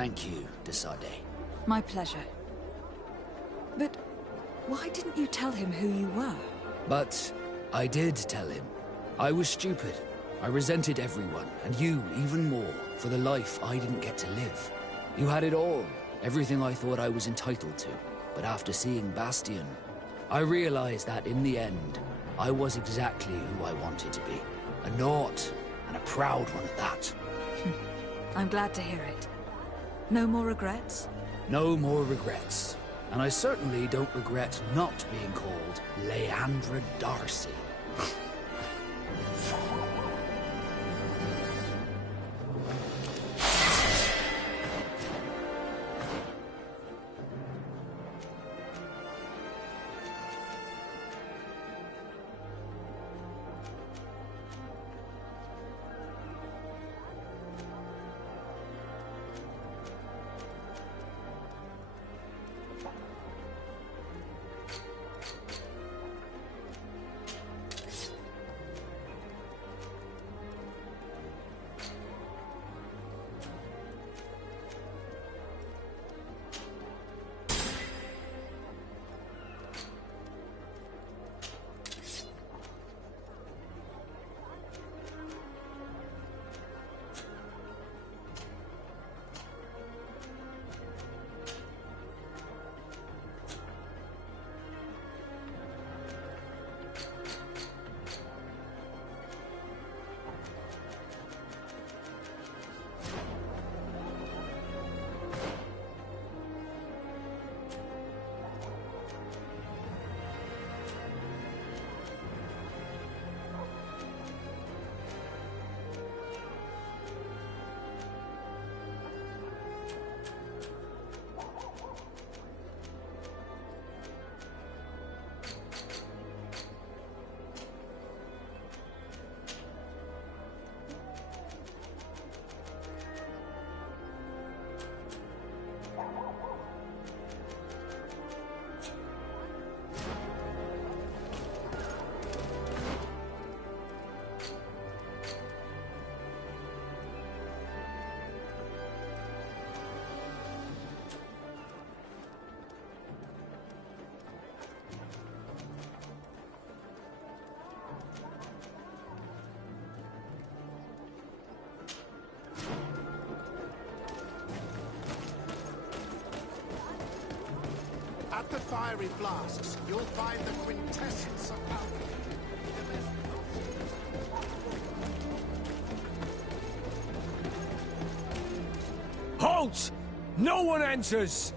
Thank you, Desade. My pleasure. But why didn't you tell him who you were? But I did tell him. I was stupid. I resented everyone, and you even more, for the life I didn't get to live. You had it all, everything I thought I was entitled to. But after seeing Bastion, I realized that in the end, I was exactly who I wanted to be. A Naut, and a proud one at that. I'm glad to hear it. No more regrets? No more regrets. And I certainly don't regret not being called Leandra Darcy. At the fiery flasks, you'll find the quintessence of alchemy. Halt! No one enters!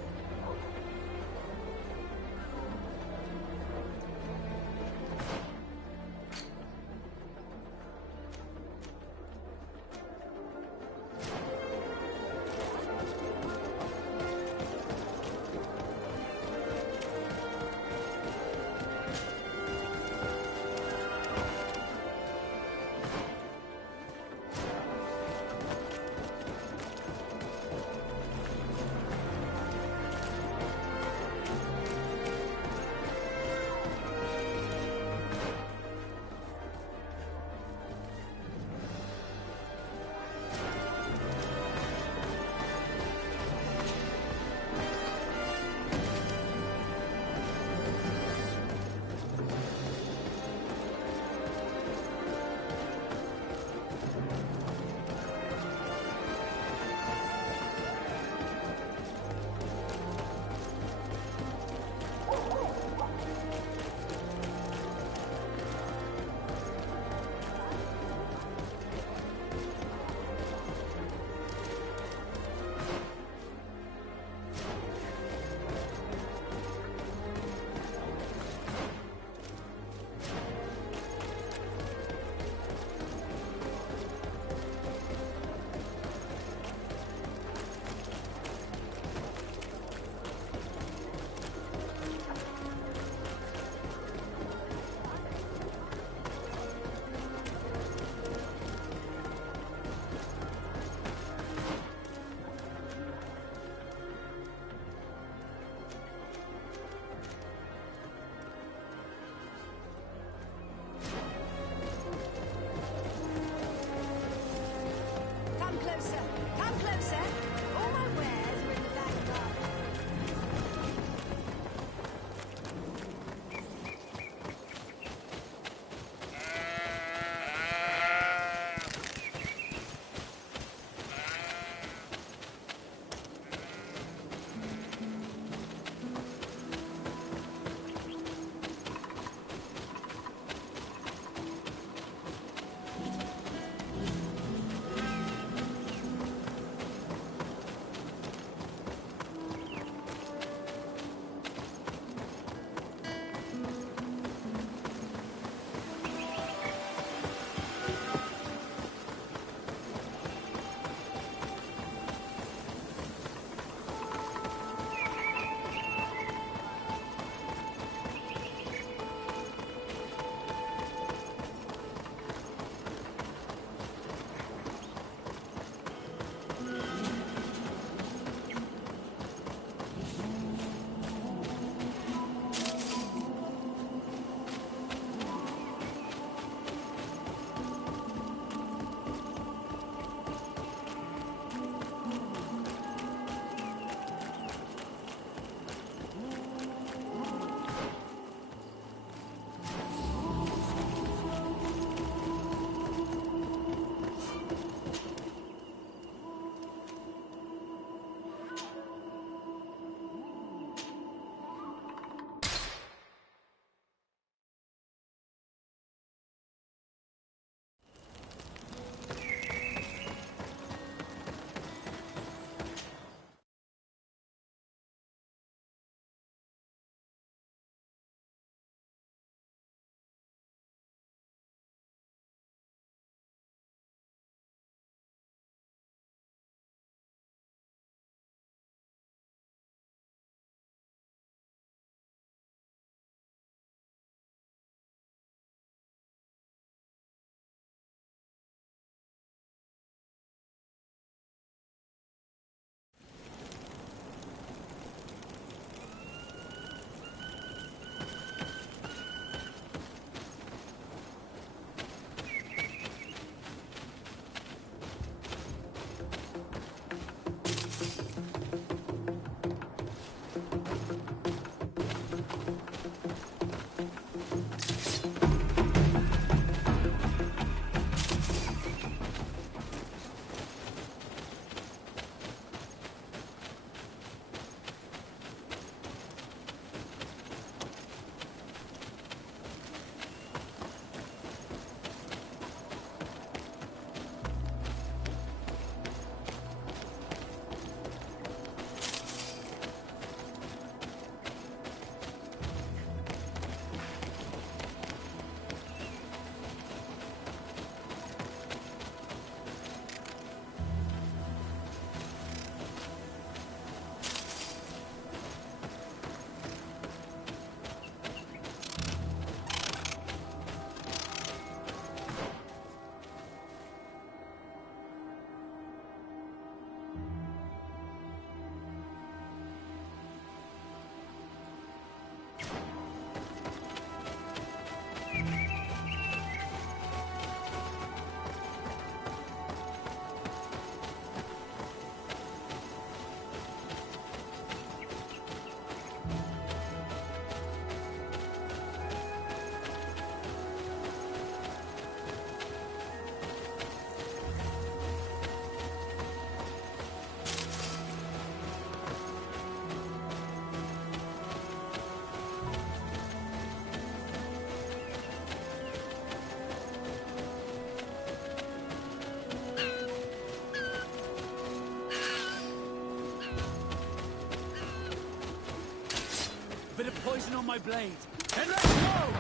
my blade. And let's go!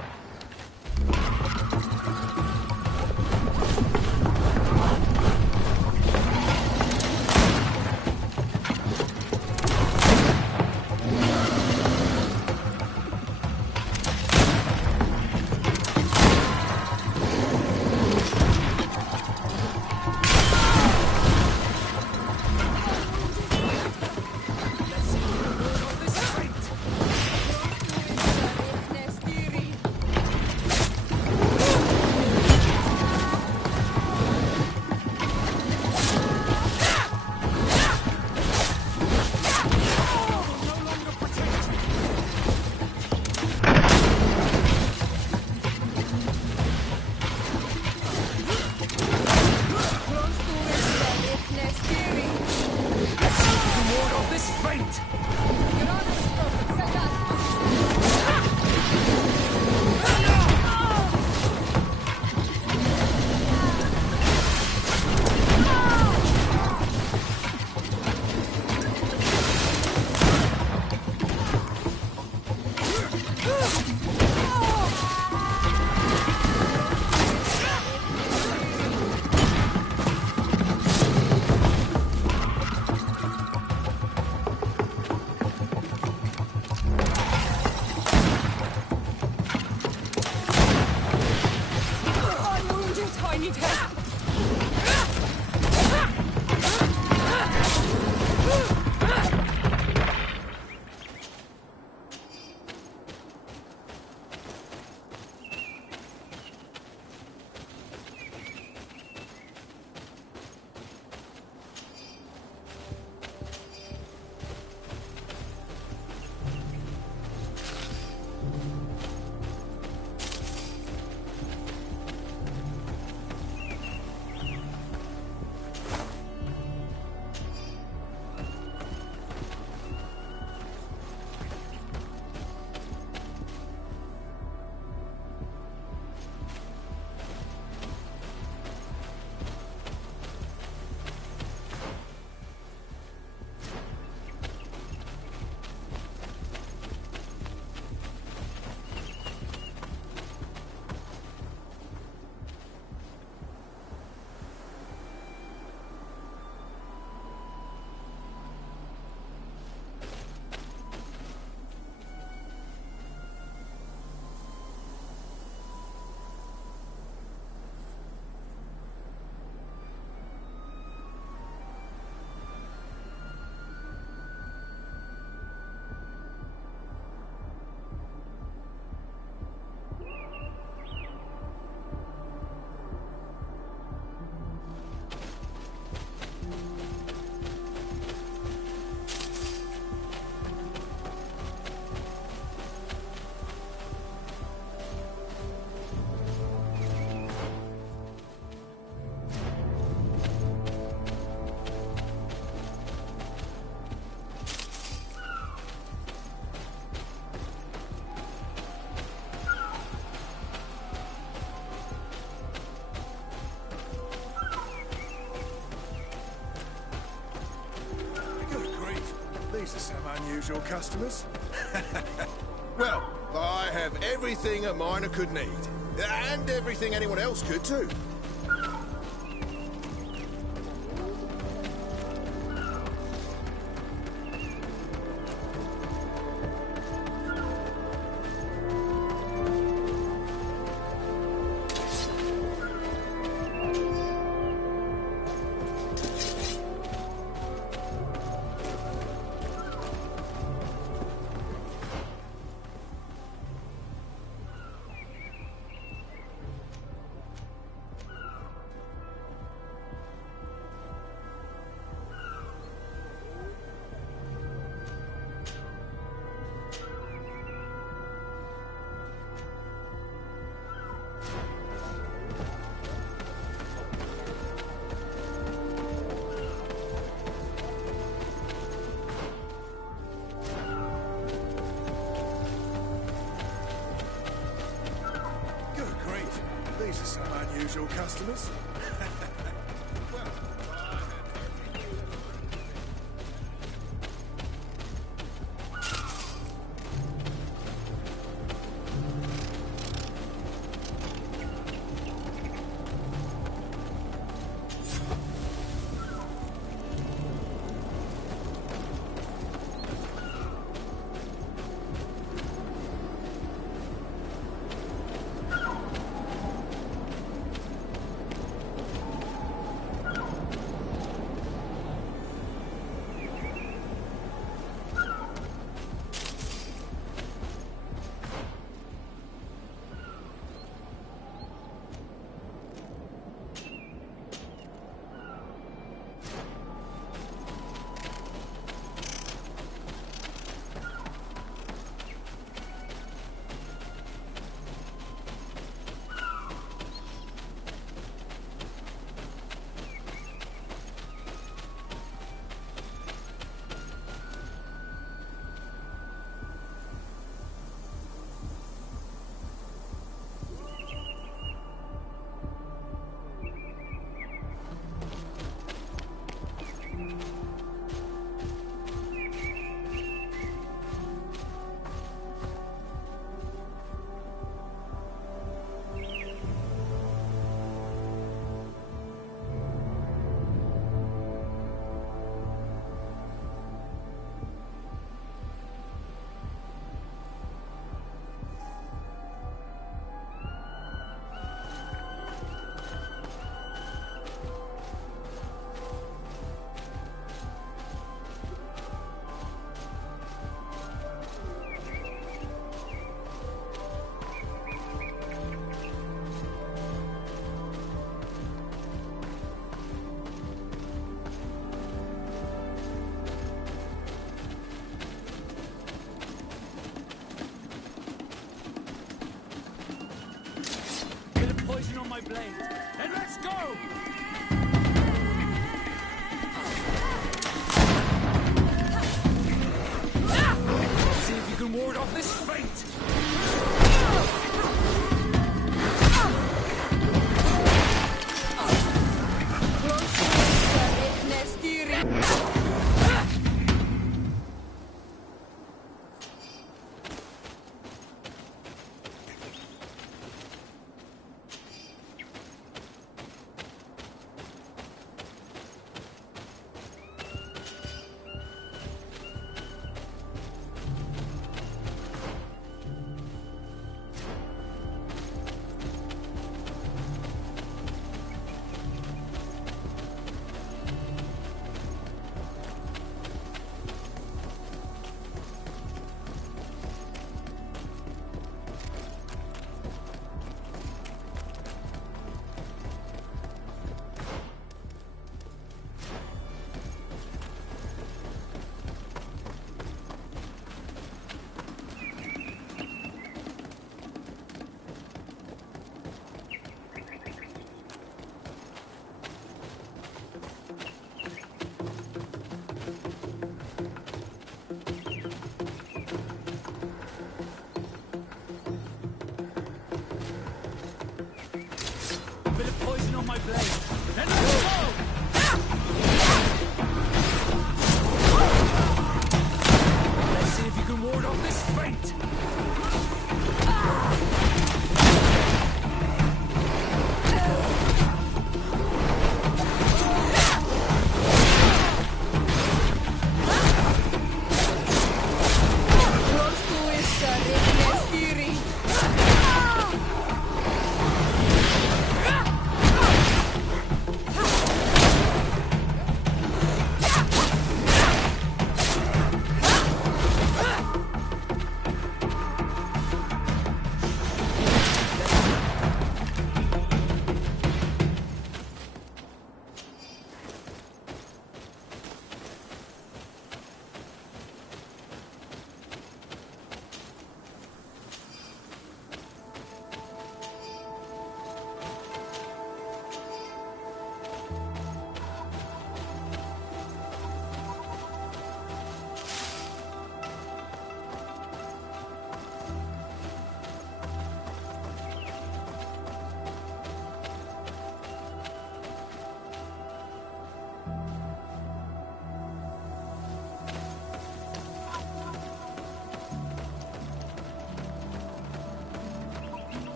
These are some unusual customers. Well, I have everything a miner could need. And everything anyone else could, too. These are some unusual customers. Well, poison on my blade. Then let's go! Let's see if you can ward off this fate! My blade. Then let's go! Let's see if you can ward off this fate!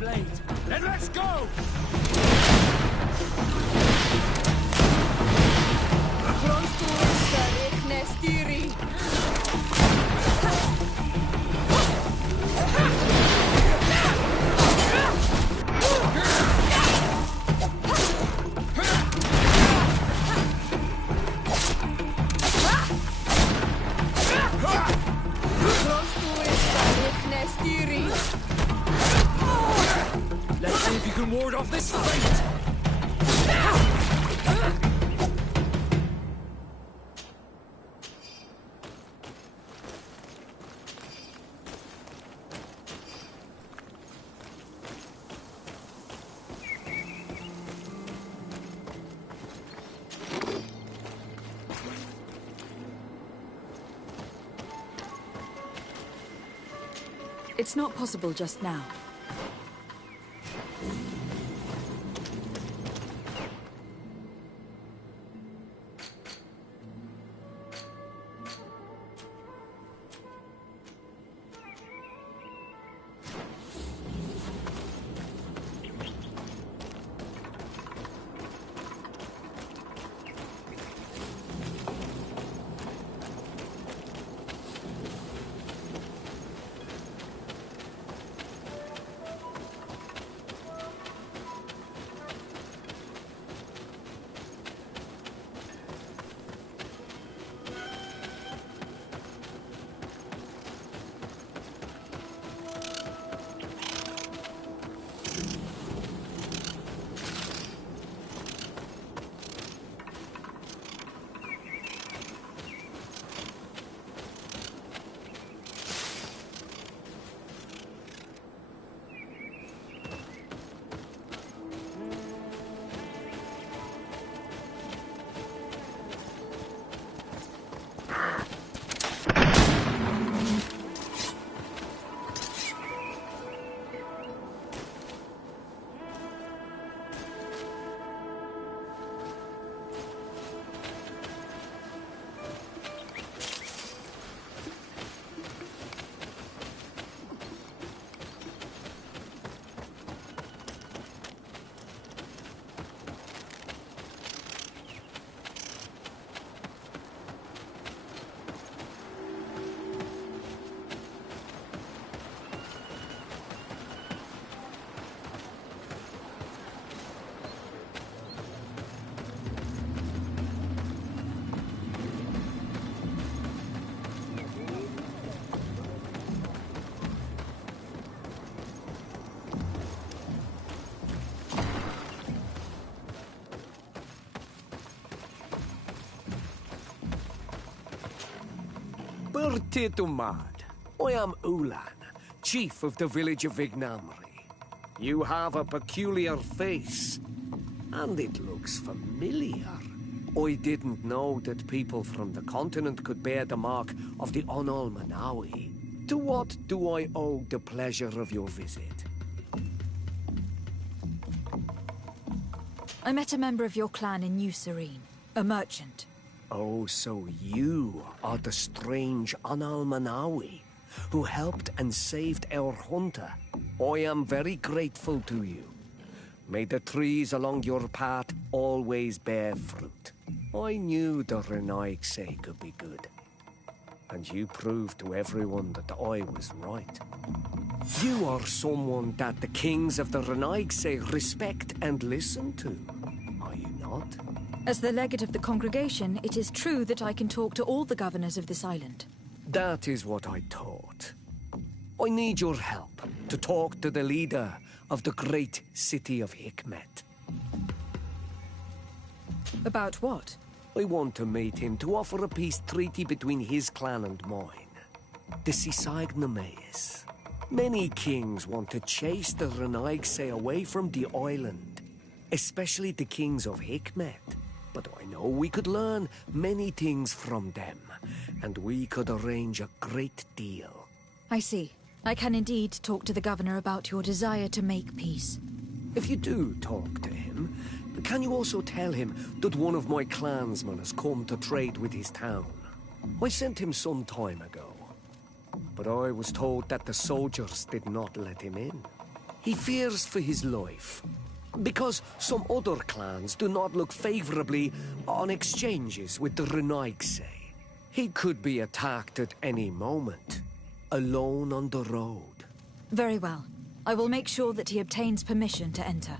Blade. Then let's go! Let's see if you can ward off this fate! It's not possible just now. Tirtumad. I am Ulan, chief of the village of Vignamri. You have a peculiar face, and it looks familiar. I didn't know that people from the continent could bear the mark of the Onol Manawi. To what do I owe the pleasure of your visit? I met a member of your clan in New Serene, a merchant. Oh, so you are the strange Onol Manawi who helped and saved our hunter. I am very grateful to you. May the trees along your path always bear fruit. I knew the Renaigse could be good. And you proved to everyone that I was right. You are someone that the kings of the Renaigse respect and listen to, are you not? As the legate of the congregation, it is true that I can talk to all the governors of this island. That is what I thought. I need your help to talk to the leader of the great city of Hikmet. About what? I want to meet him to offer a peace treaty between his clan and mine. The Sisagnameis. Many kings want to chase the Renaigse away from the island, especially the kings of Hikmet. But I know we could learn many things from them, and we could arrange a great deal. I see. I can indeed talk to the governor about your desire to make peace. If you do talk to him, can you also tell him that one of my clansmen has come to trade with his town? I sent him some time ago, but I was told that the soldiers did not let him in. He fears for his life, because some other clans do not look favorably on exchanges with the Renaigse. He could be attacked at any moment, alone on the road. Very well. I will make sure that he obtains permission to enter.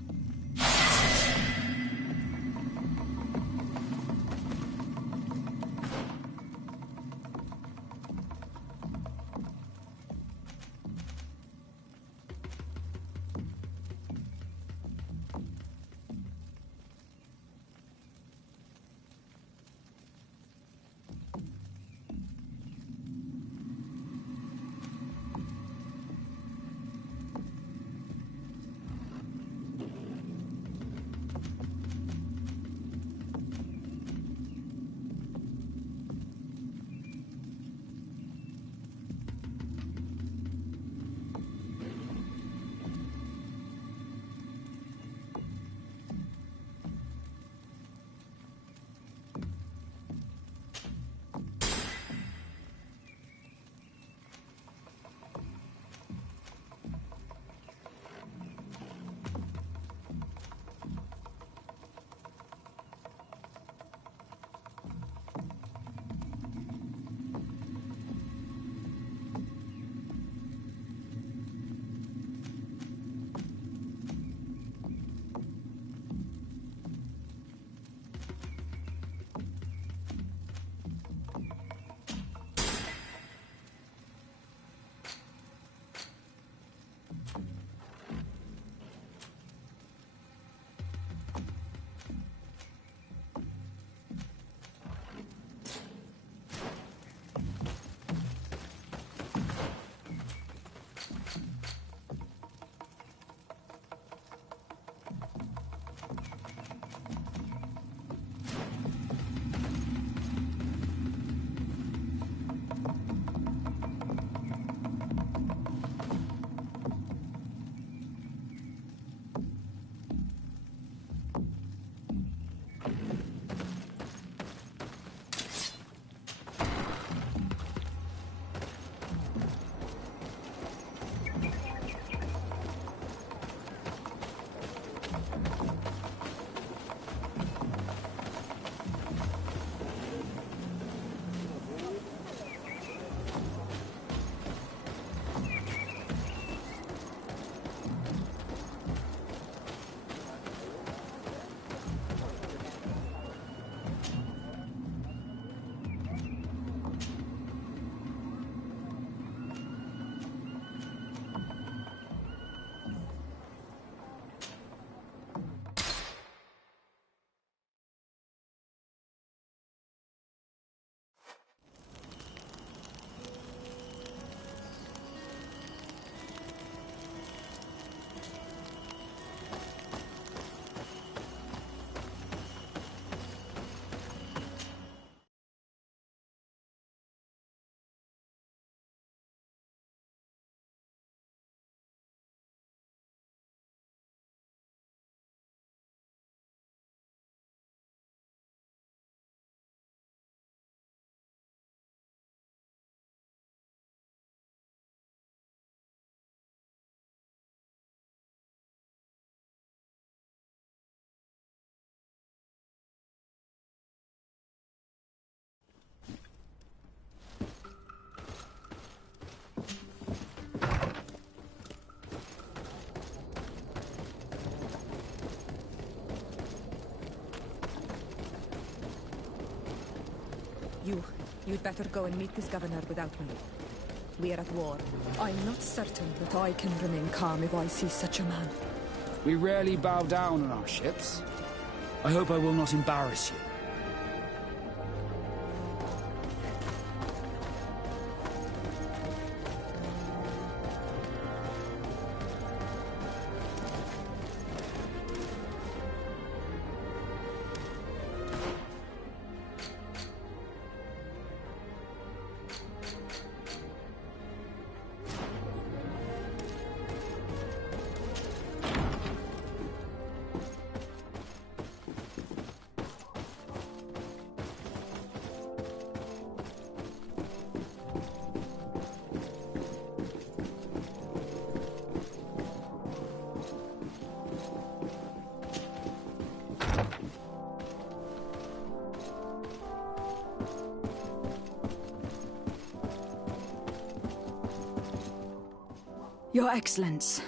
You'd better go and meet this governor without me. We are at war. I'm not certain that I can remain calm if I see such a man. We rarely bow down on our ships. I hope I will not embarrass you. Your Excellence,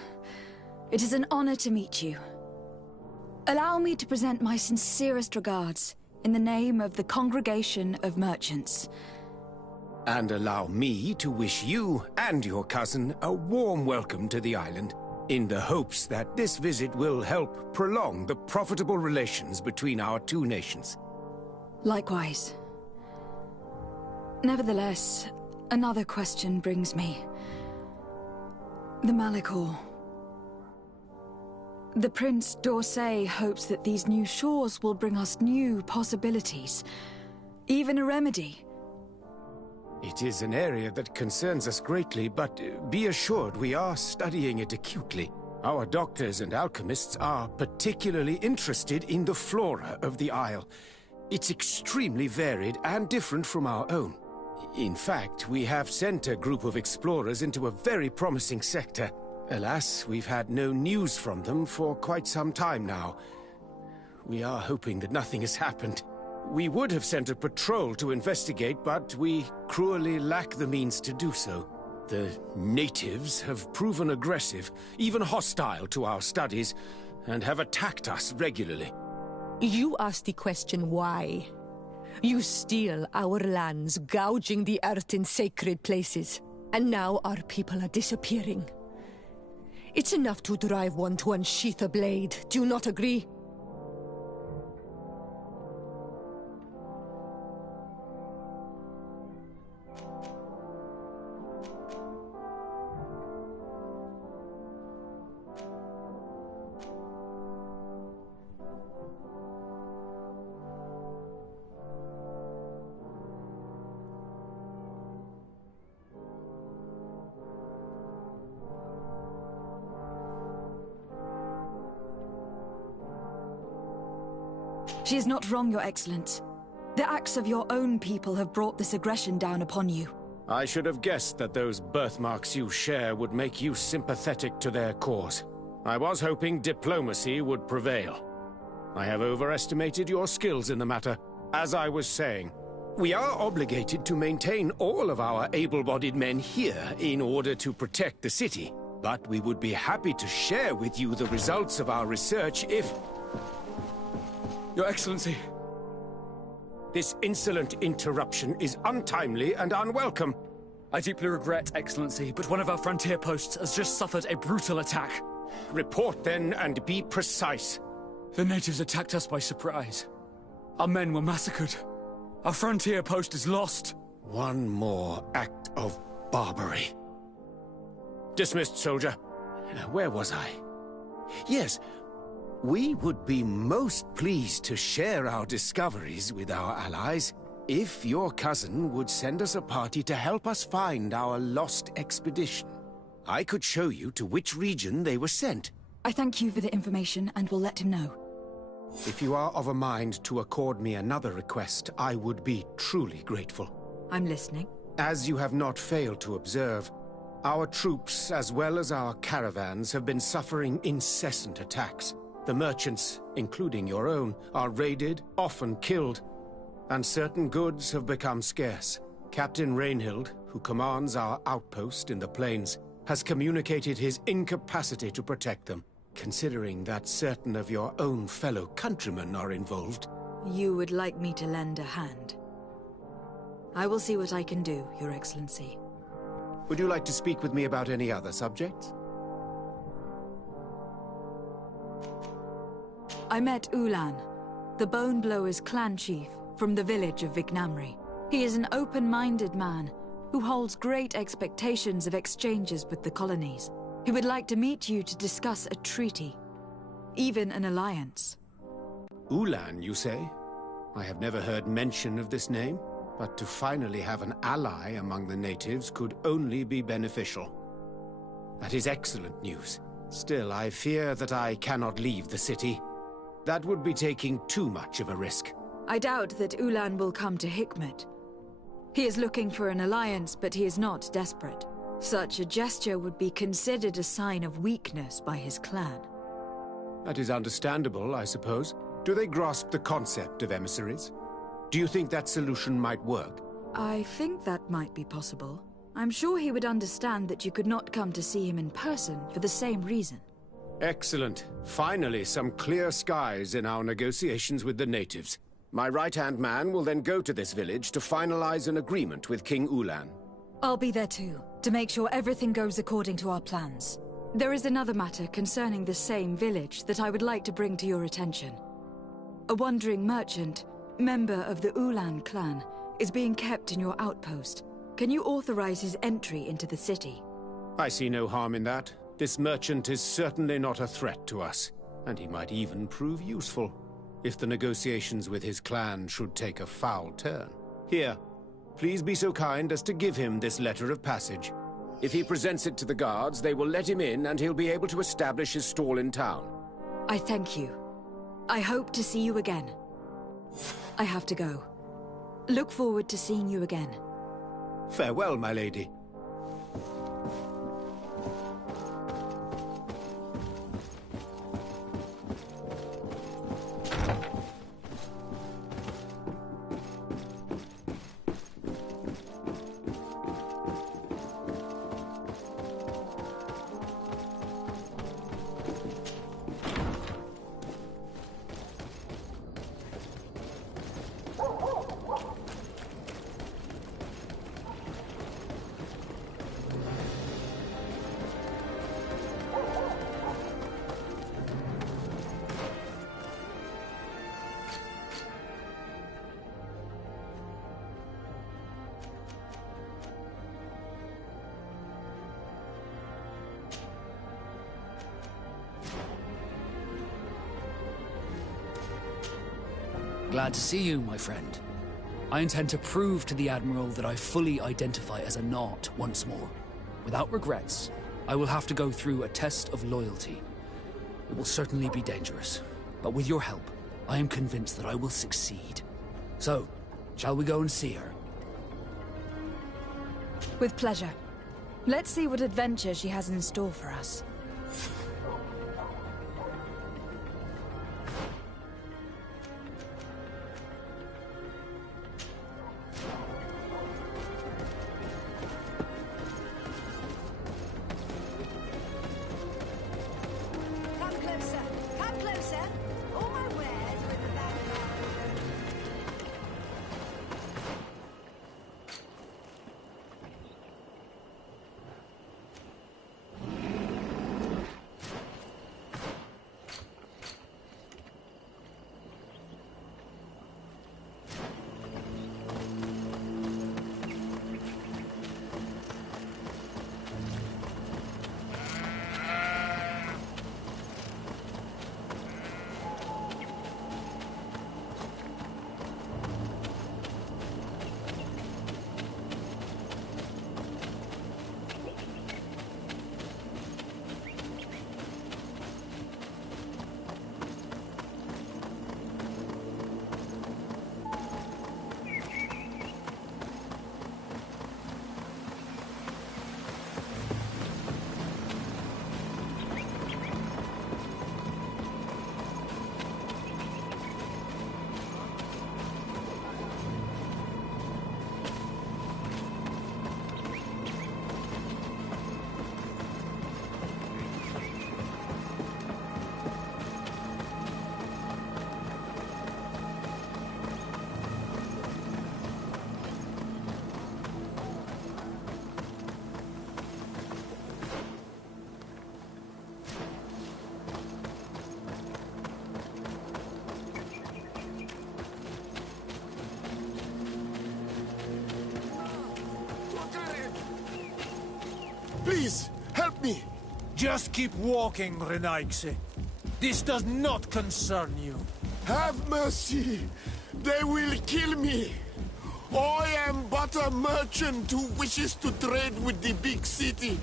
it is an honor to meet you. Allow me to present my sincerest regards in the name of the Congregation of Merchants. And allow me to wish you and your cousin a warm welcome to the island, in the hopes that this visit will help prolong the profitable relations between our two nations. Likewise. Nevertheless, another question brings me. The Malachor. The Prince d'Orsay hopes that these new shores will bring us new possibilities, even a remedy. It is an area that concerns us greatly, but be assured we are studying it acutely. Our doctors and alchemists are particularly interested in the flora of the Isle. It's extremely varied and different from our own. In fact, we have sent a group of explorers into a very promising sector. Alas, we've had no news from them for quite some time now. We are hoping that nothing has happened. We would have sent a patrol to investigate, but we cruelly lack the means to do so. The natives have proven aggressive, even hostile to our studies, and have attacked us regularly. You asked the question why. You steal our lands, gouging the earth in sacred places. And now our people are disappearing. It's enough to drive one to unsheath a blade. Do you not agree? She is not wrong, Your Excellence. The acts of your own people have brought this aggression down upon you. I should have guessed that those birthmarks you share would make you sympathetic to their cause. I was hoping diplomacy would prevail. I have overestimated your skills in the matter. As I was saying, we are obligated to maintain all of our able-bodied men here in order to protect the city. But we would be happy to share with you the results of our research if... Your Excellency. This insolent interruption is untimely and unwelcome. I deeply regret, Excellency, but one of our frontier posts has just suffered a brutal attack. Report then, and be precise. The natives attacked us by surprise. Our men were massacred. Our frontier post is lost. One more act of barbarity. Dismissed, soldier. Where was I? Yes. We would be most pleased to share our discoveries with our allies if your cousin would send us a party to help us find our lost expedition. I could show you to which region they were sent. I thank you for the information and will let him know. If you are of a mind to accord me another request, I would be truly grateful. I'm listening. As you have not failed to observe, our troops, as well as our caravans, have been suffering incessant attacks. The merchants, including your own, are raided, often killed, and certain goods have become scarce. Captain Rainhild, who commands our outpost in the plains, has communicated his incapacity to protect them. Considering that certain of your own fellow countrymen are involved. You would like me to lend a hand? I will see what I can do, Your Excellency. Would you like to speak with me about any other subjects? I met Ulan, the Bone Blowers clan chief from the village of Vignamri. He is an open-minded man who holds great expectations of exchanges with the colonies. He would like to meet you to discuss a treaty, even an alliance. Ulan, you say? I have never heard mention of this name, but to finally have an ally among the natives could only be beneficial. That is excellent news. Still, I fear that I cannot leave the city. That would be taking too much of a risk. I doubt that Ulan will come to Hikmet. He is looking for an alliance, but he is not desperate. Such a gesture would be considered a sign of weakness by his clan. That is understandable, I suppose. Do they grasp the concept of emissaries? Do you think that solution might work? I think that might be possible. I'm sure he would understand that you could not come to see him in person for the same reason. Excellent. Finally, some clear skies in our negotiations with the natives. My right-hand man will then go to this village to finalize an agreement with King Ulan. I'll be there too, to make sure everything goes according to our plans. There is another matter concerning the same village that I would like to bring to your attention. A wandering merchant, member of the Ulan clan, is being kept in your outpost. Can you authorize his entry into the city? I see no harm in that. This merchant is certainly not a threat to us, and he might even prove useful, if the negotiations with his clan should take a foul turn. Here, please be so kind as to give him this letter of passage. If he presents it to the guards, they will let him in and he'll be able to establish his stall in town. I thank you. I hope to see you again. I have to go. Look forward to seeing you again. Farewell, my lady. Glad to see you, my friend. I intend to prove to the Admiral that I fully identify as a Naut once more. Without regrets, I will have to go through a test of loyalty. It will certainly be dangerous, but with your help, I am convinced that I will succeed. So, shall we go and see her? With pleasure. Let's see what adventure she has in store for us. Please, help me! Just keep walking, Renaigse. This does not concern you. Have mercy! They will kill me! I am but a merchant who wishes to trade with the big city.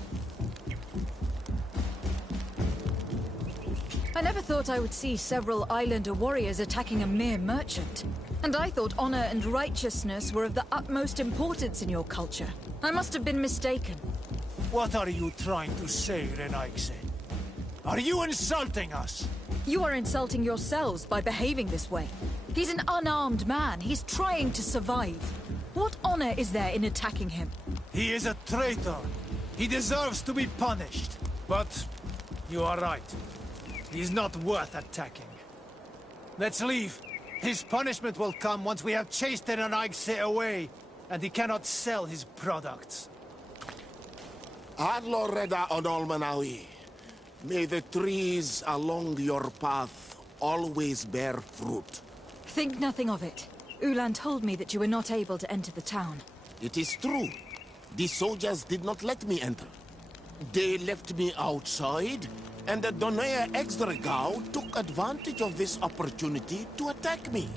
I never thought I would see several islander warriors attacking a mere merchant. And I thought honor and righteousness were of the utmost importance in your culture. I must have been mistaken. What are you trying to say, Renaigse? Are you insulting us? You are insulting yourselves by behaving this way. He's an unarmed man. He's trying to survive. What honor is there in attacking him? He is a traitor. He deserves to be punished. But you are right. He's not worth attacking. Let's leave. His punishment will come once we have chased Renaigse away, and he cannot sell his products. Adloreda Onolmanawi, may the trees along your path always bear fruit. Think nothing of it. Ulan told me that you were not able to enter the town. It is true. The soldiers did not let me enter. They left me outside, and the Donea Exdragao took advantage of this opportunity to attack me.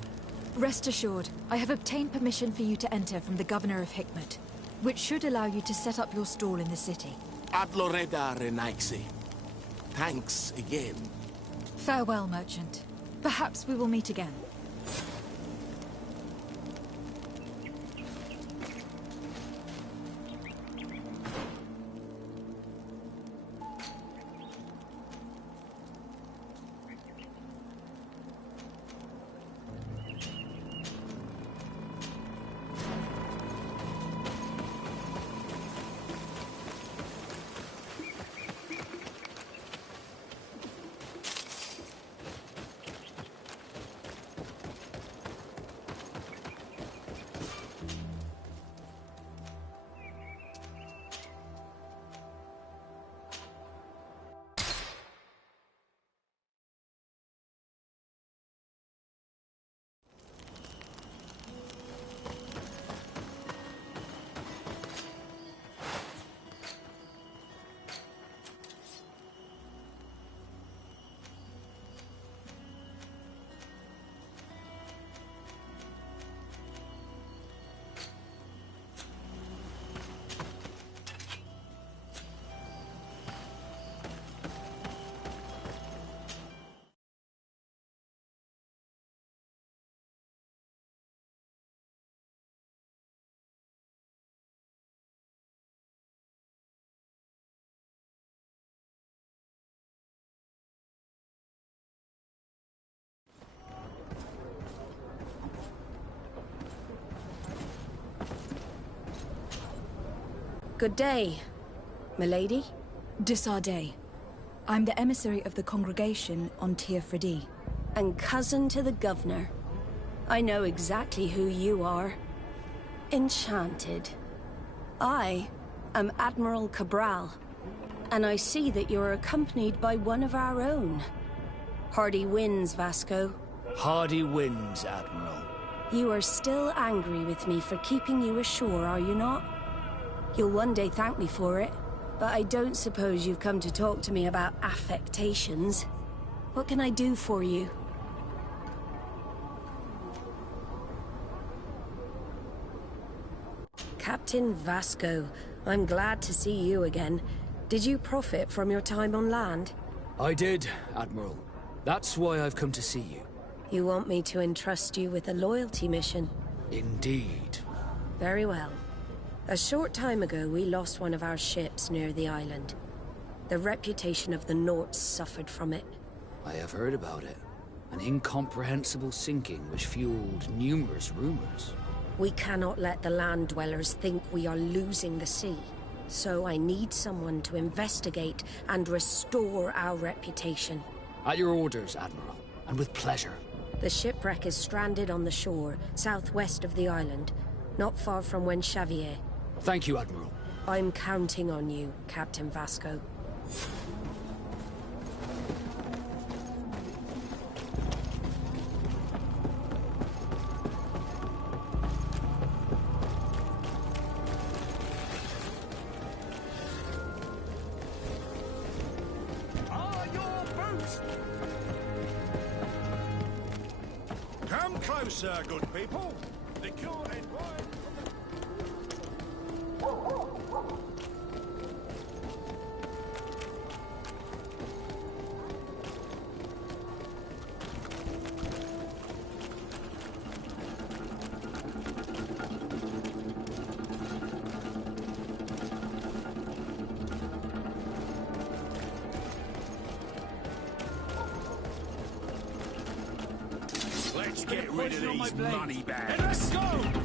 Rest assured, I have obtained permission for you to enter from the governor of Hikmet, which should allow you to set up your stall in the city. Adloreda Renaigse. Thanks again. Farewell, merchant. Perhaps we will meet again. Good day, milady. Disarday. I'm the emissary of the congregation on Tir-Fredi. And cousin to the governor. I know exactly who you are. Enchanted. I am Admiral Cabral, and I see that you're accompanied by one of our own. Hardy winds, Vasco. Hardy winds, Admiral. You are still angry with me for keeping you ashore, are you not? You'll one day thank me for it, but I don't suppose you've come to talk to me about affectations. What can I do for you? Captain Vasco, I'm glad to see you again. Did you profit from your time on land? I did, Admiral. That's why I've come to see you. You want me to entrust you with a loyalty mission? Indeed. Very well. A short time ago, we lost one of our ships near the island. The reputation of the Norts suffered from it. I have heard about it. An incomprehensible sinking which fueled numerous rumors. We cannot let the land dwellers think we are losing the sea. So I need someone to investigate and restore our reputation. At your orders, Admiral, and with pleasure. The shipwreck is stranded on the shore, southwest of the island, not far from Xavier. Thank you, Admiral. I'm counting on you, Captain Vasco. Closer, good people. Liquor and wine. Let's get rid of these money bags. Let's go!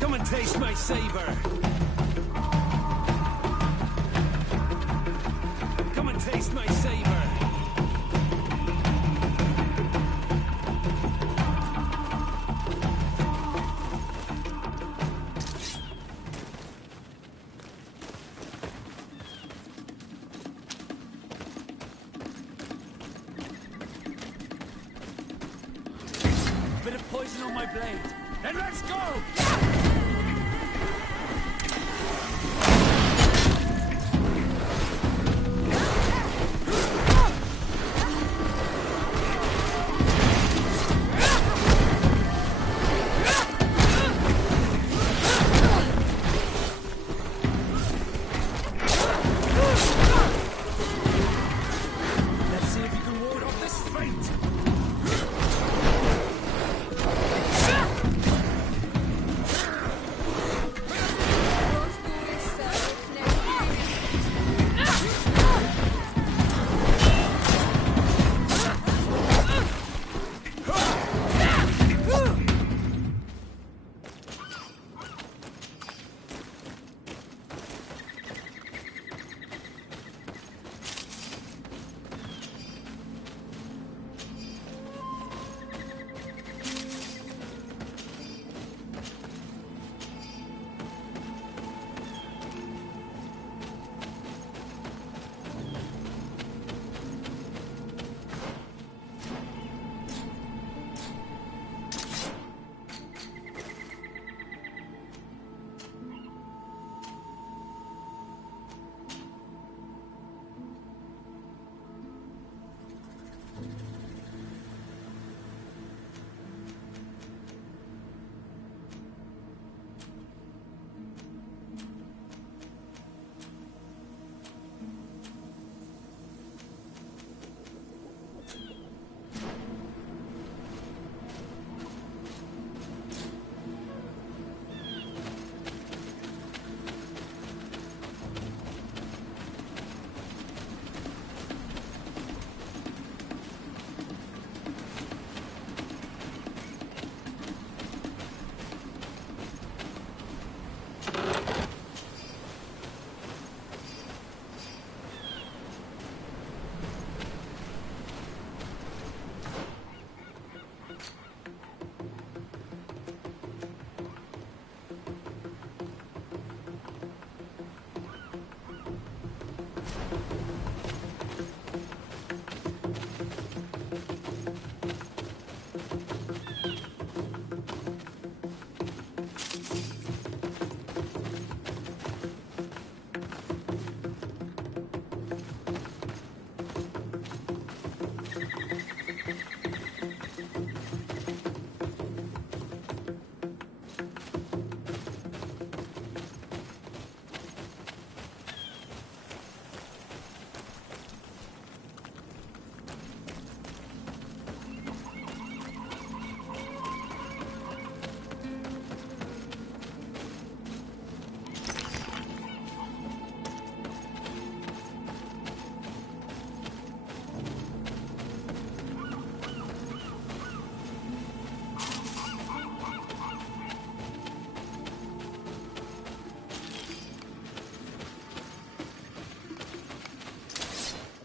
Come and taste my saber. Come and taste my saber. Bit of poison on my blade. Then let's go! Let's see if you can ward off this fate!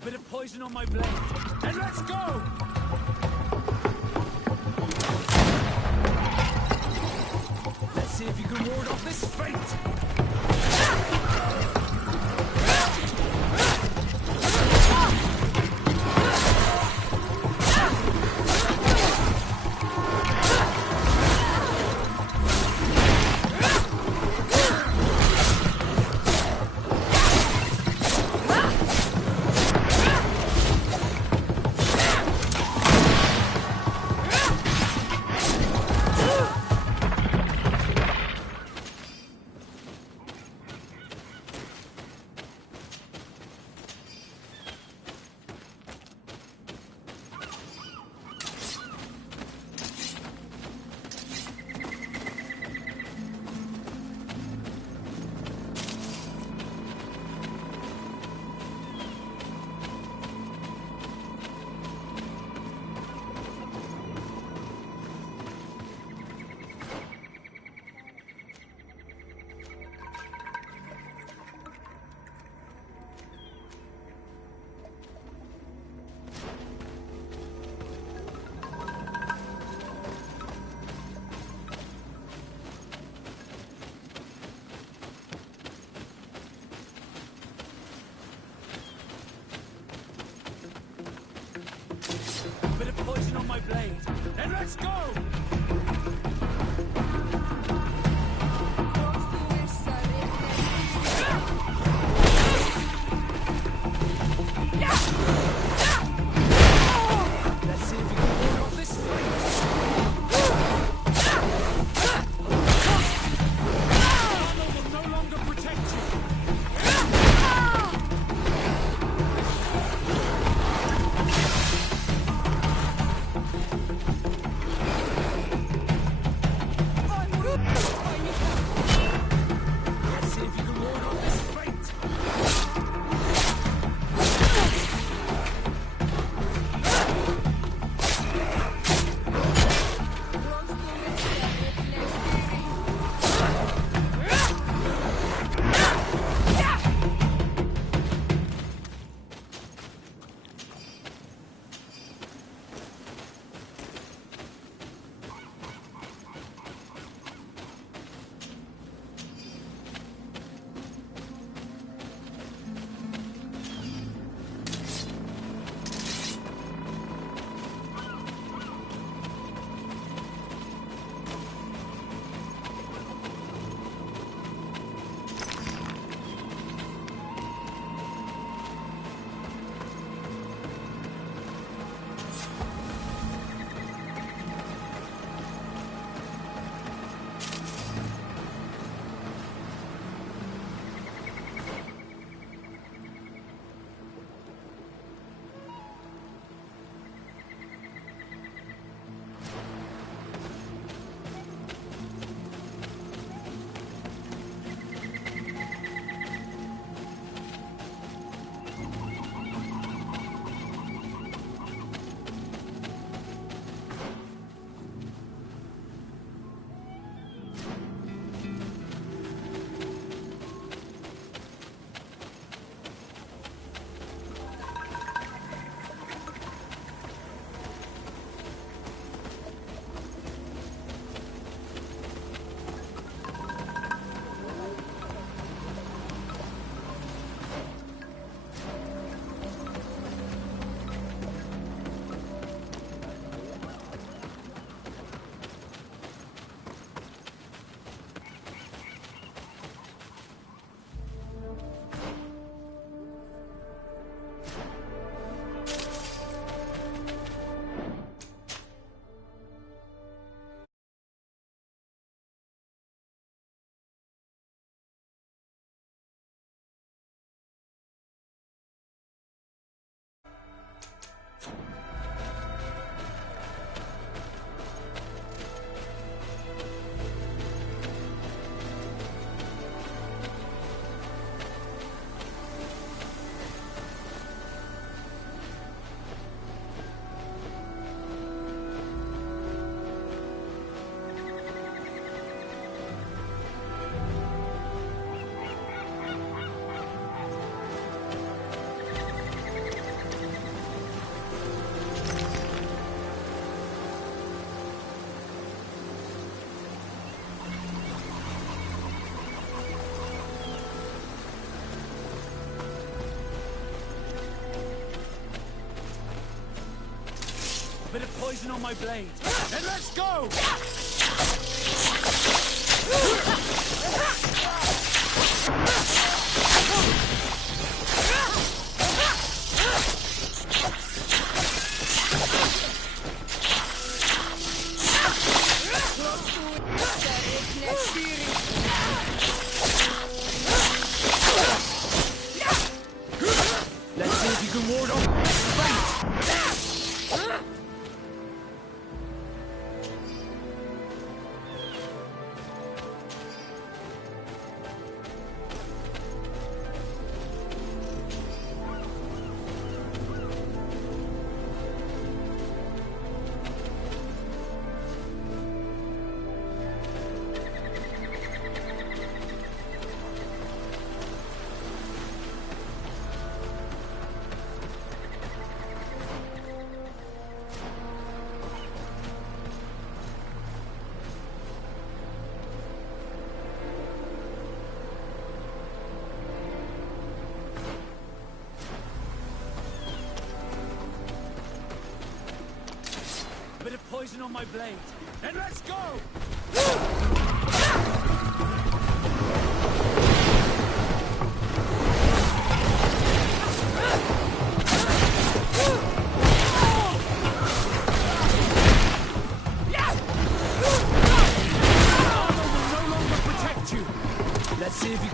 Bit of poison on my blade. And let's go! Let's see if you can ward off this fate! Let's go! Let's see if you can ward off this fight. Armor will no longer protect you. Let's see if you can ward off this fate. Bit of poison on my blade. Then let's go! Let's see if you can ward off this fate. poison on my blade. Then let's go! Let's see if you...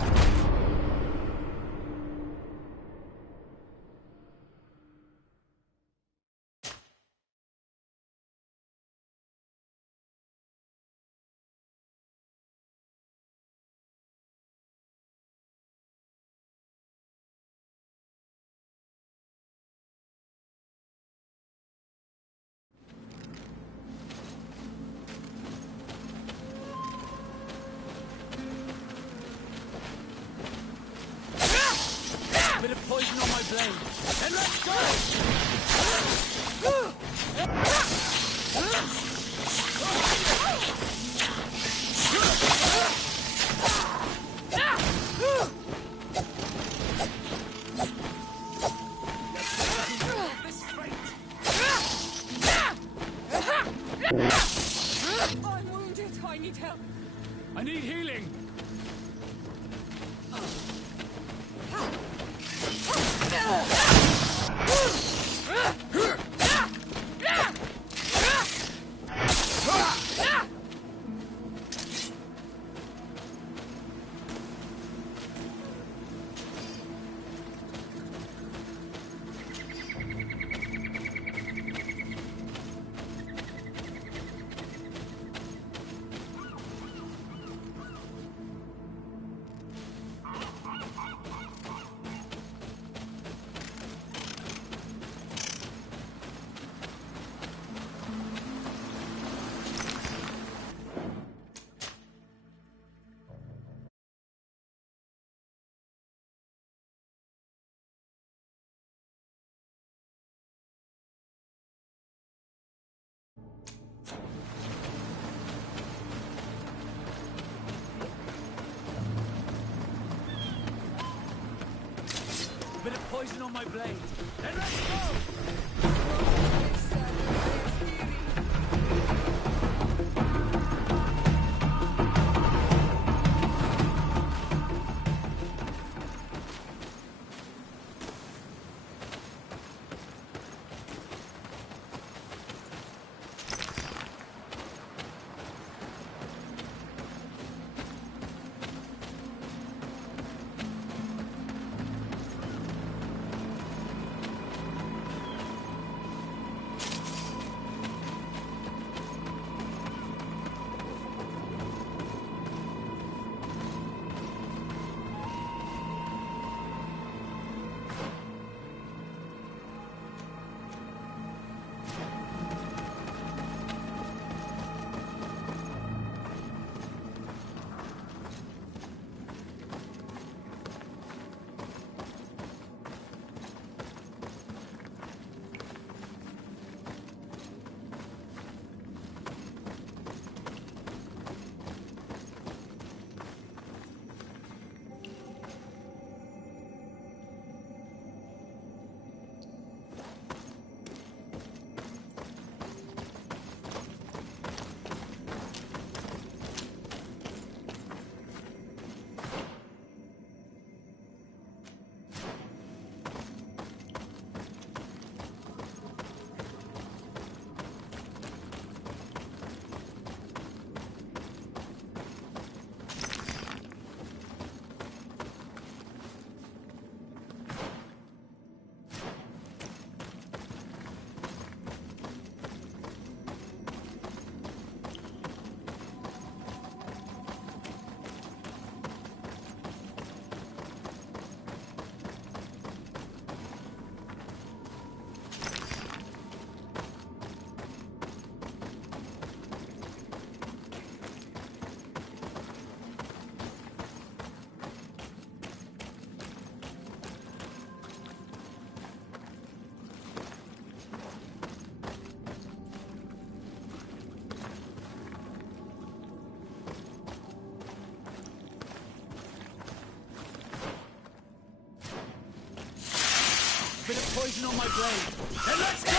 Bit of poison on my blade. Then let's go! I'm wounded. I need help. I need healing. Bit of poison on my blade. Then let's go! Bit of poison on my blade. Then let's go!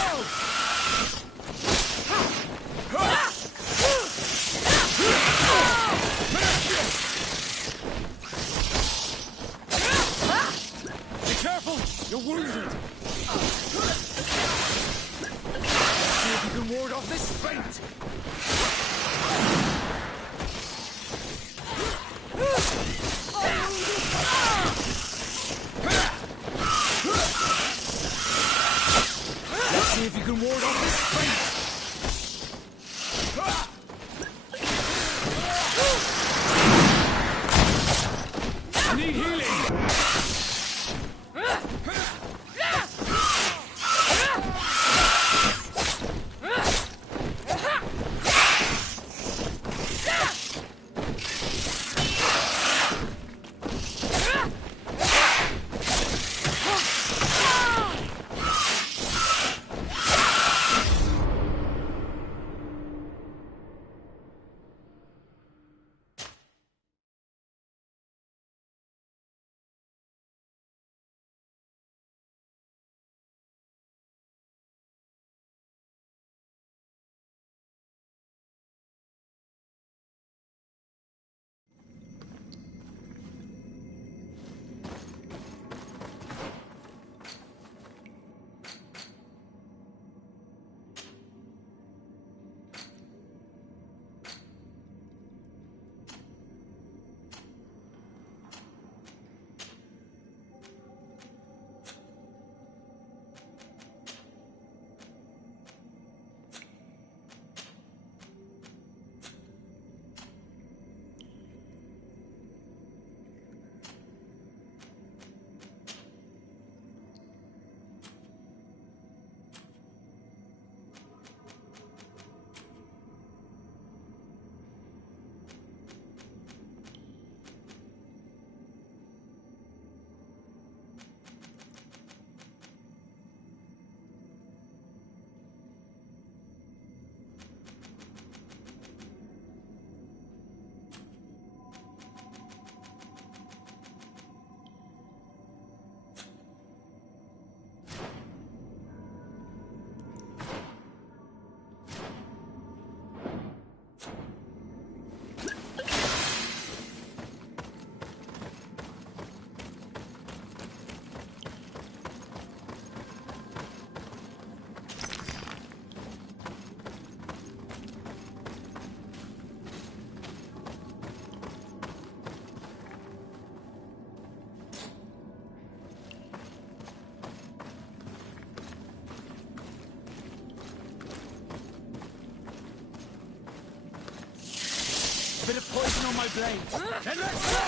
Bit of poison on my blade. Then let's go!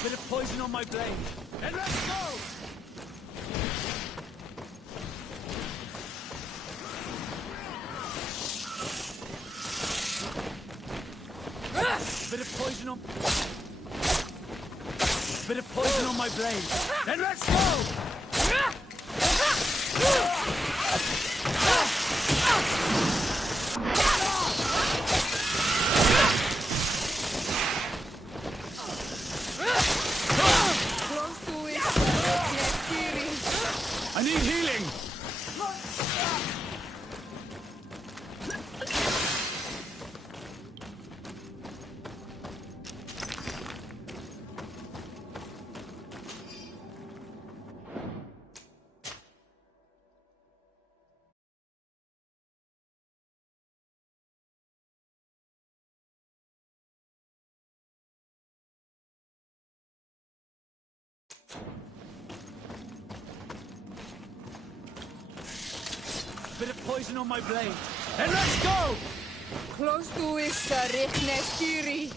Bit of poison on my blade. Then let's go! Bit of poison on... Bit of poison on my blade. Then let's go! I need healing! Bit of poison on my blade. Then let's go! Close to Rikneskiri.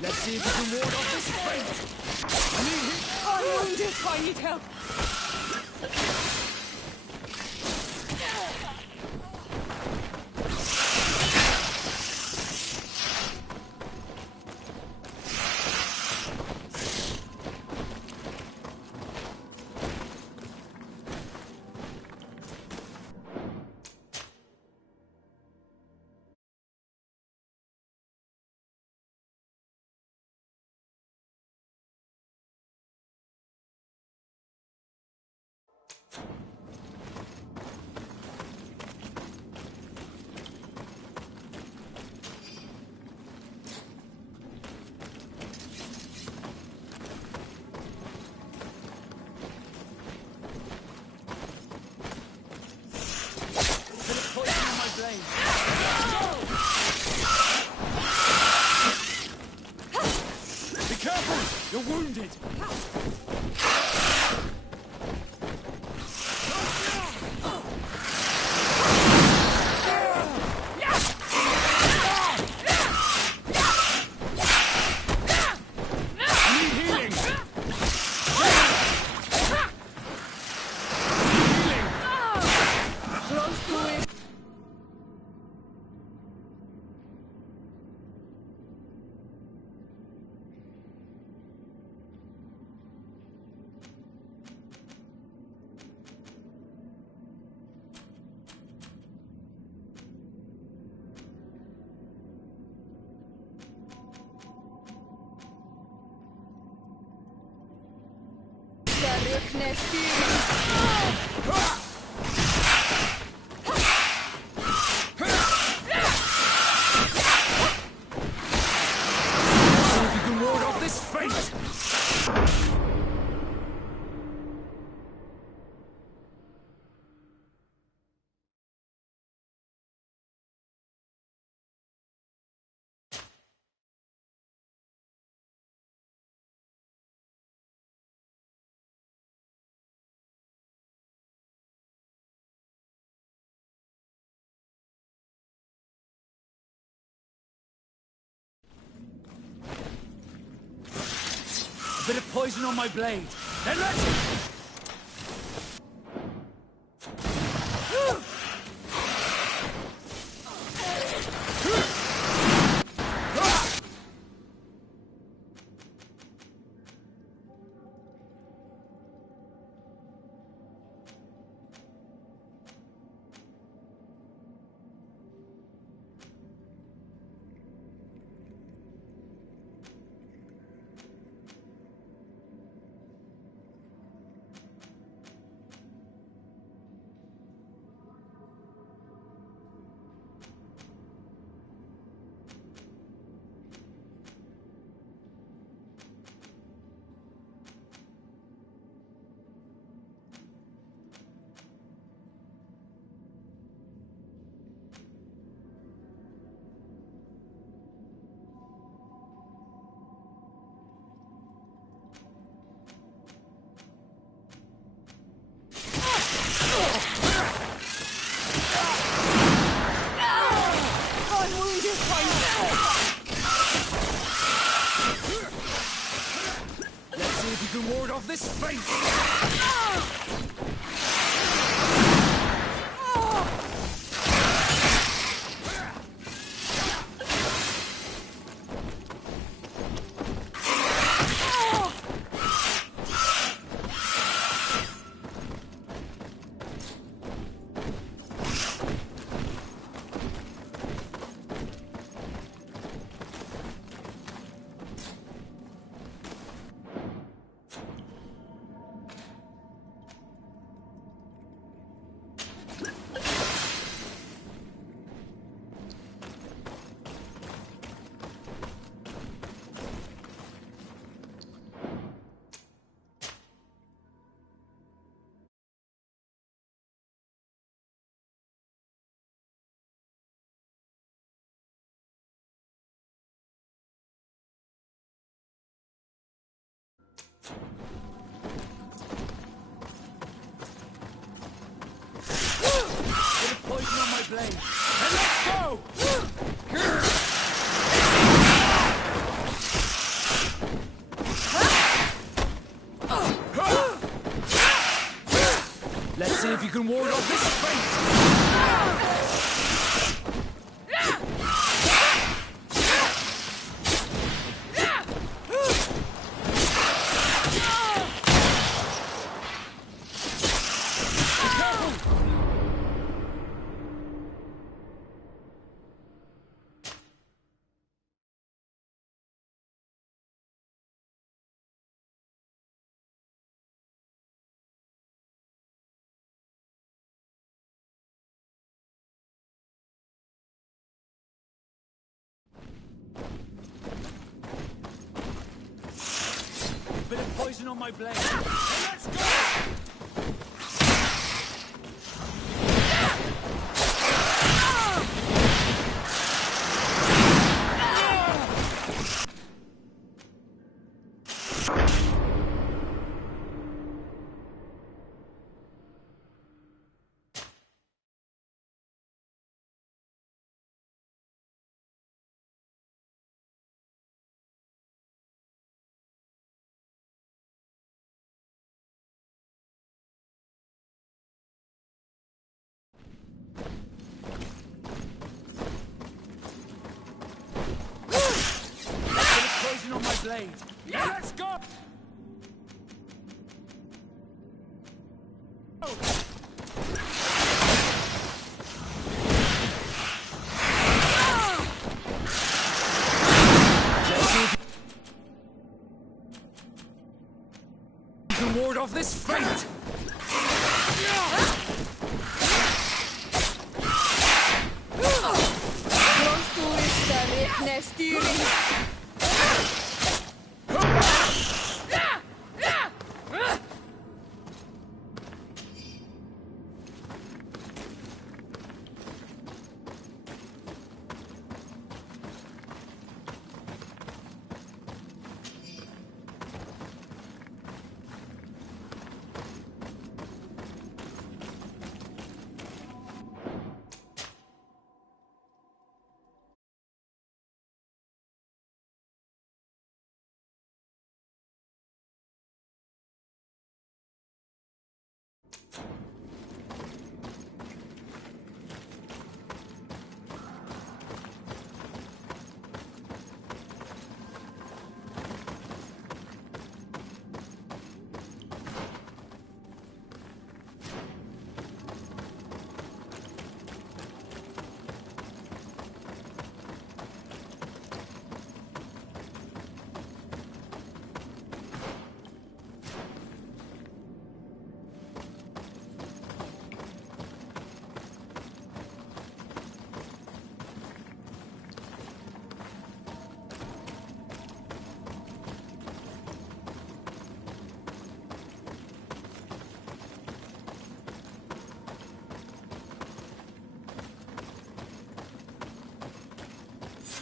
Let's see if we can ward off this fate. I need him. I'm wounded. I need help. Be careful! You're wounded! A bit of poison on my blade. Then let's... Let's see if you can ward off this fate! Bit of poison on my blade. And let's go! Let's see if you can ward off this fate! Bit of poison on my blade. Hey, let's go! Poison on my blade. Yeah, let's go! You can ward off this fate!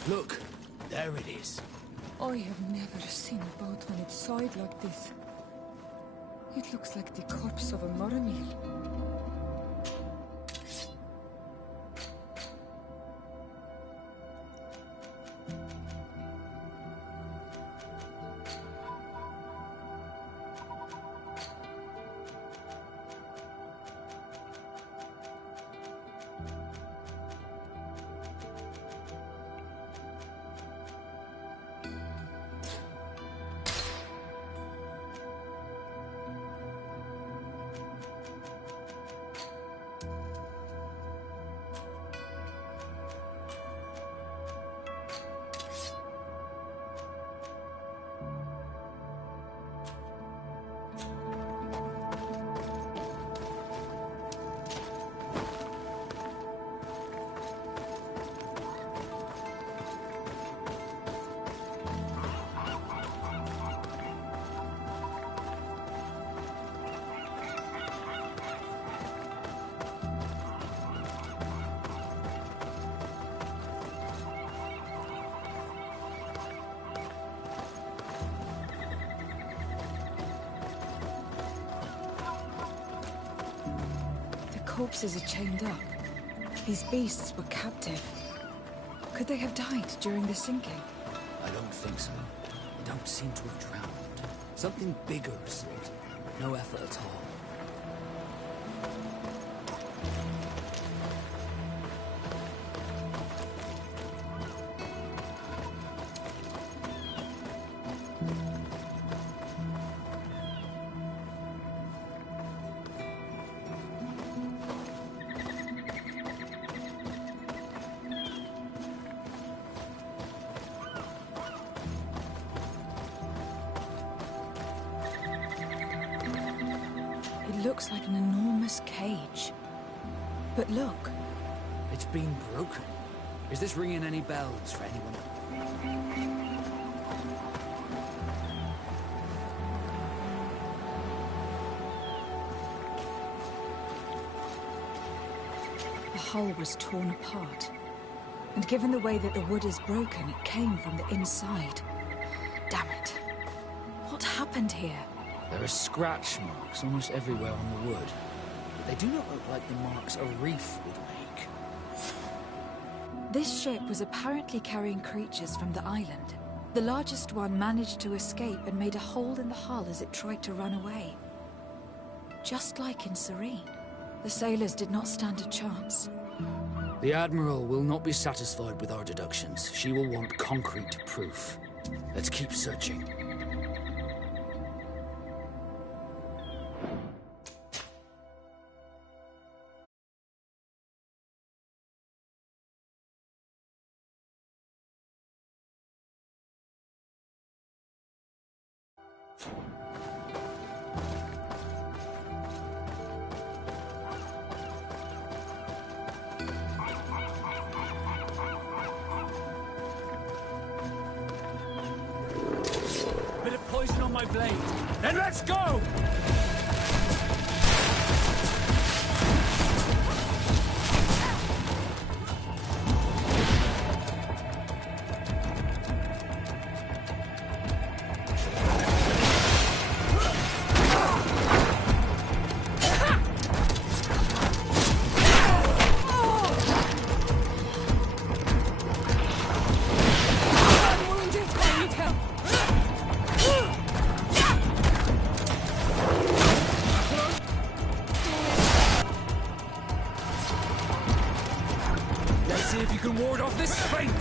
Look, there it is. I have never seen a boat on its side like this. It looks like the corpse of a mermaid. Corpses are chained up. These beasts were captive. Could they have died during the sinking? I don't think so. They don't seem to have drowned. Something bigger assaulted them, but no effort at all. It looks like an enormous cage. But look. It's been broken. Is this ringing any bells for anyone else? The hull was torn apart. And given the way that the wood is broken, it came from the inside. Damn it. What happened here? There are scratch marks almost everywhere on the wood. But they do not look like the marks a reef would make. This ship was apparently carrying creatures from the island. The largest one managed to escape and made a hole in the hull as it tried to run away. Just like in Serene. The sailors did not stand a chance. The Admiral will not be satisfied with our deductions. She will want concrete proof. Let's keep searching. Bit of poison on my blade. Then let's go! Let's see if you can ward off this feint!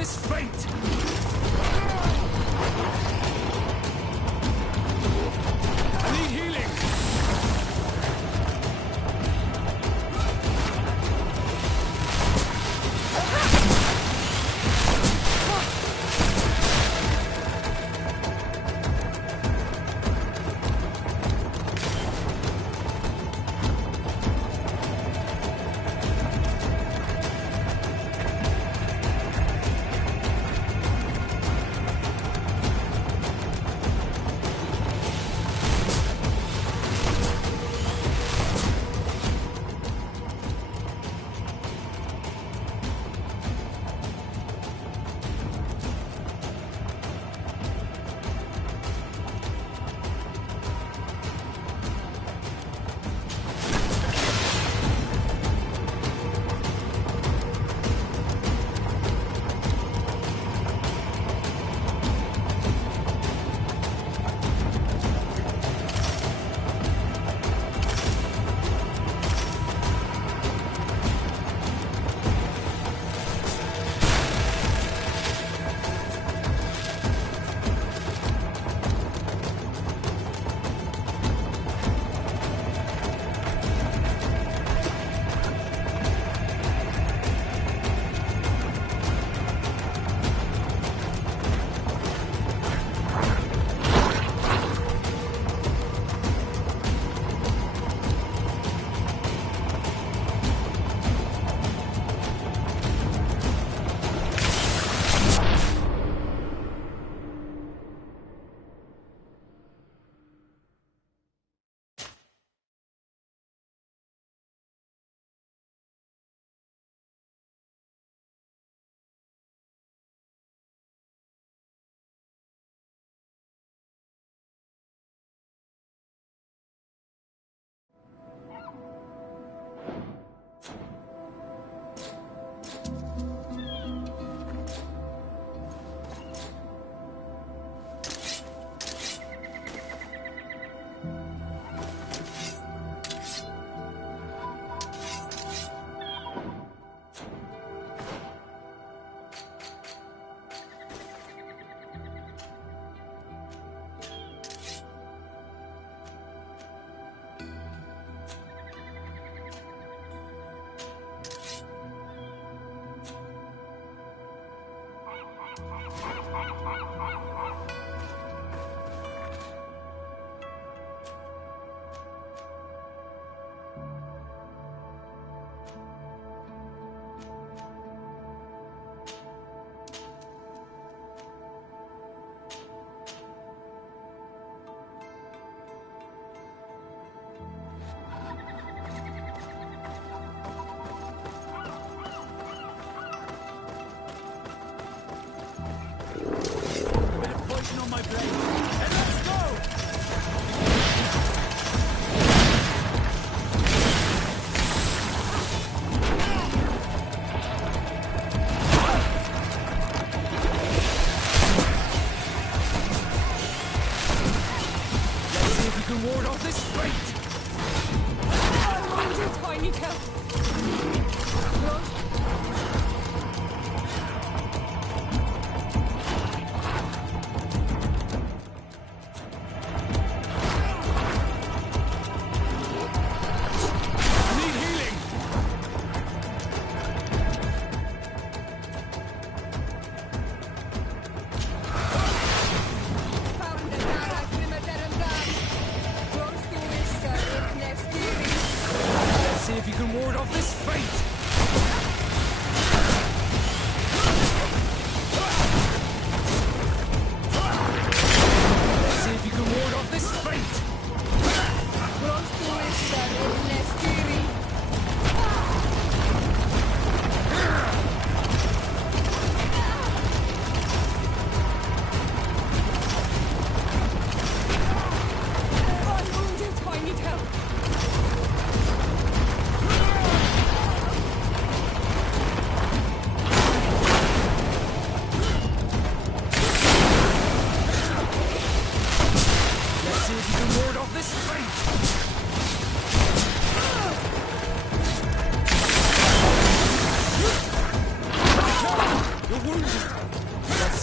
this fate! I need healing!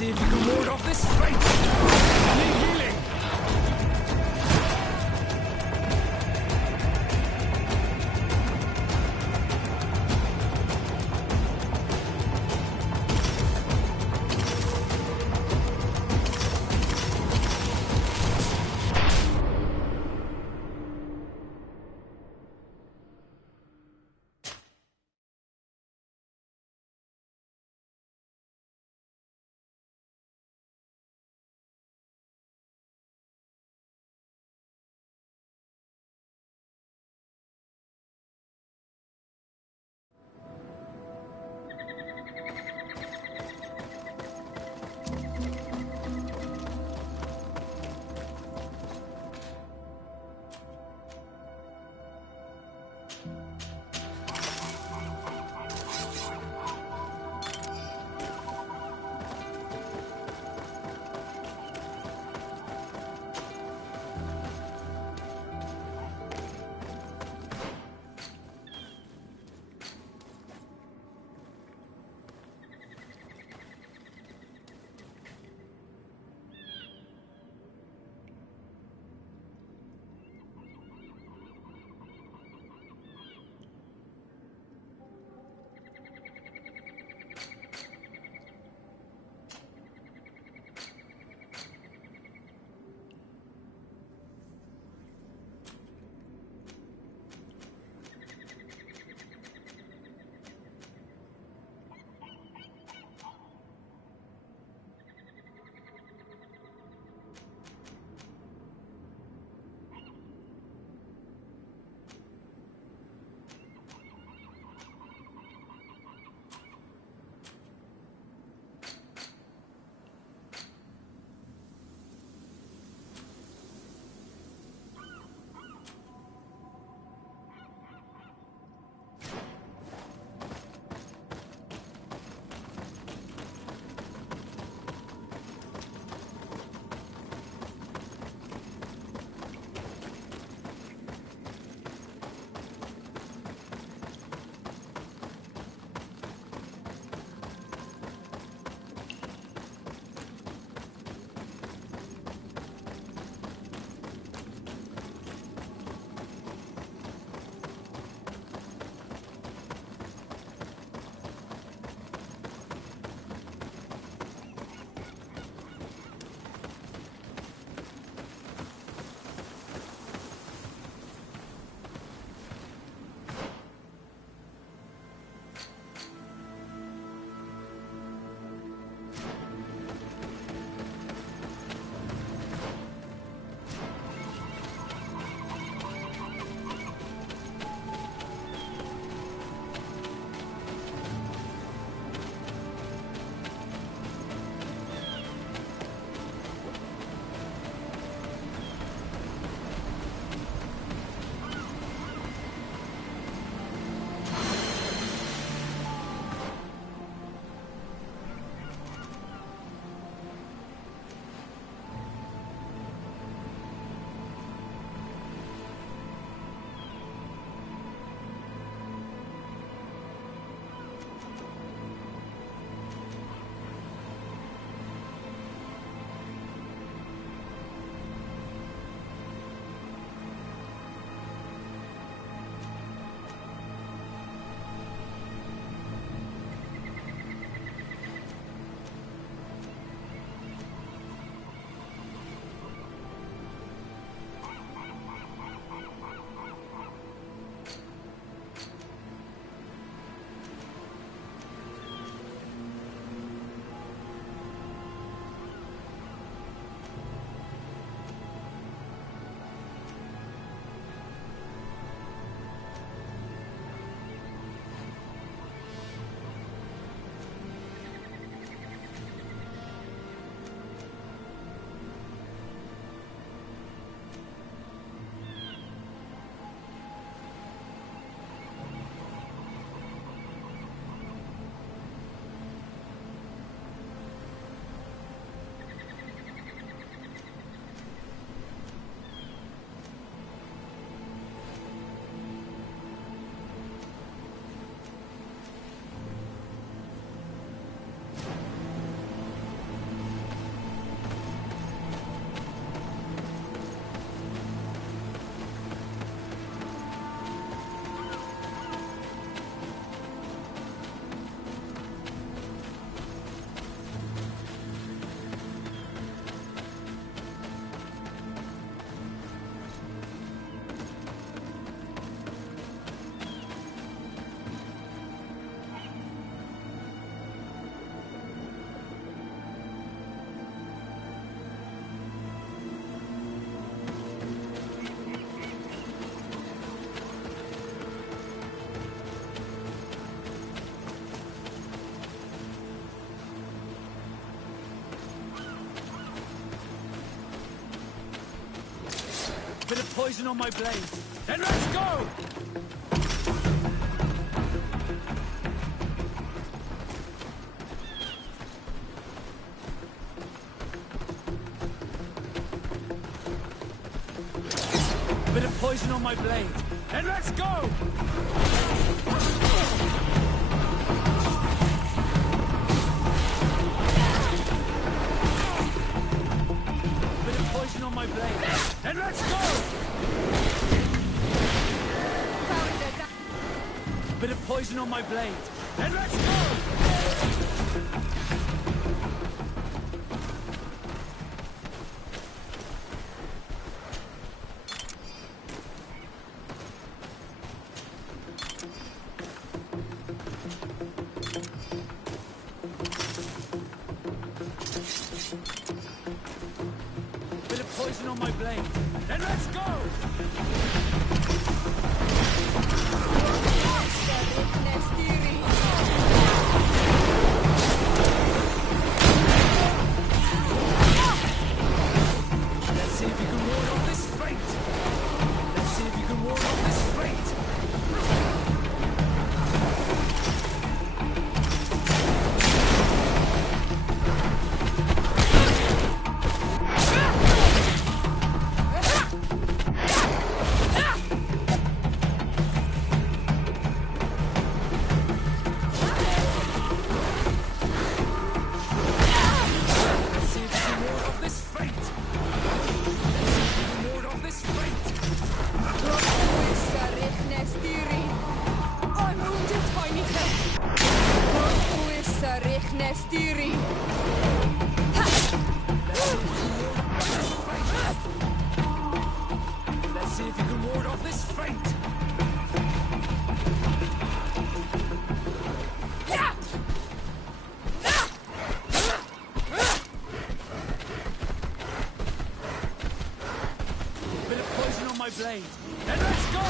see if you can ward off this fate. I need healing. poison on my blade. Then let's go! Bit of poison on my blade. Then let's go! Bit of poison on my blade. Then let's go! Bit of poison on my blade. Then let's go! Bit of poison on my blade. Then let's go! Let's see if you can ward off this fate. Let's see if you can ward off this fate. Let's see if you can ward off this fate. Let's see if you can ward off this fate. I'm wounded, Heineken. Let's see if you can ward off this fate. Bit of poison on my blade. Then let's go!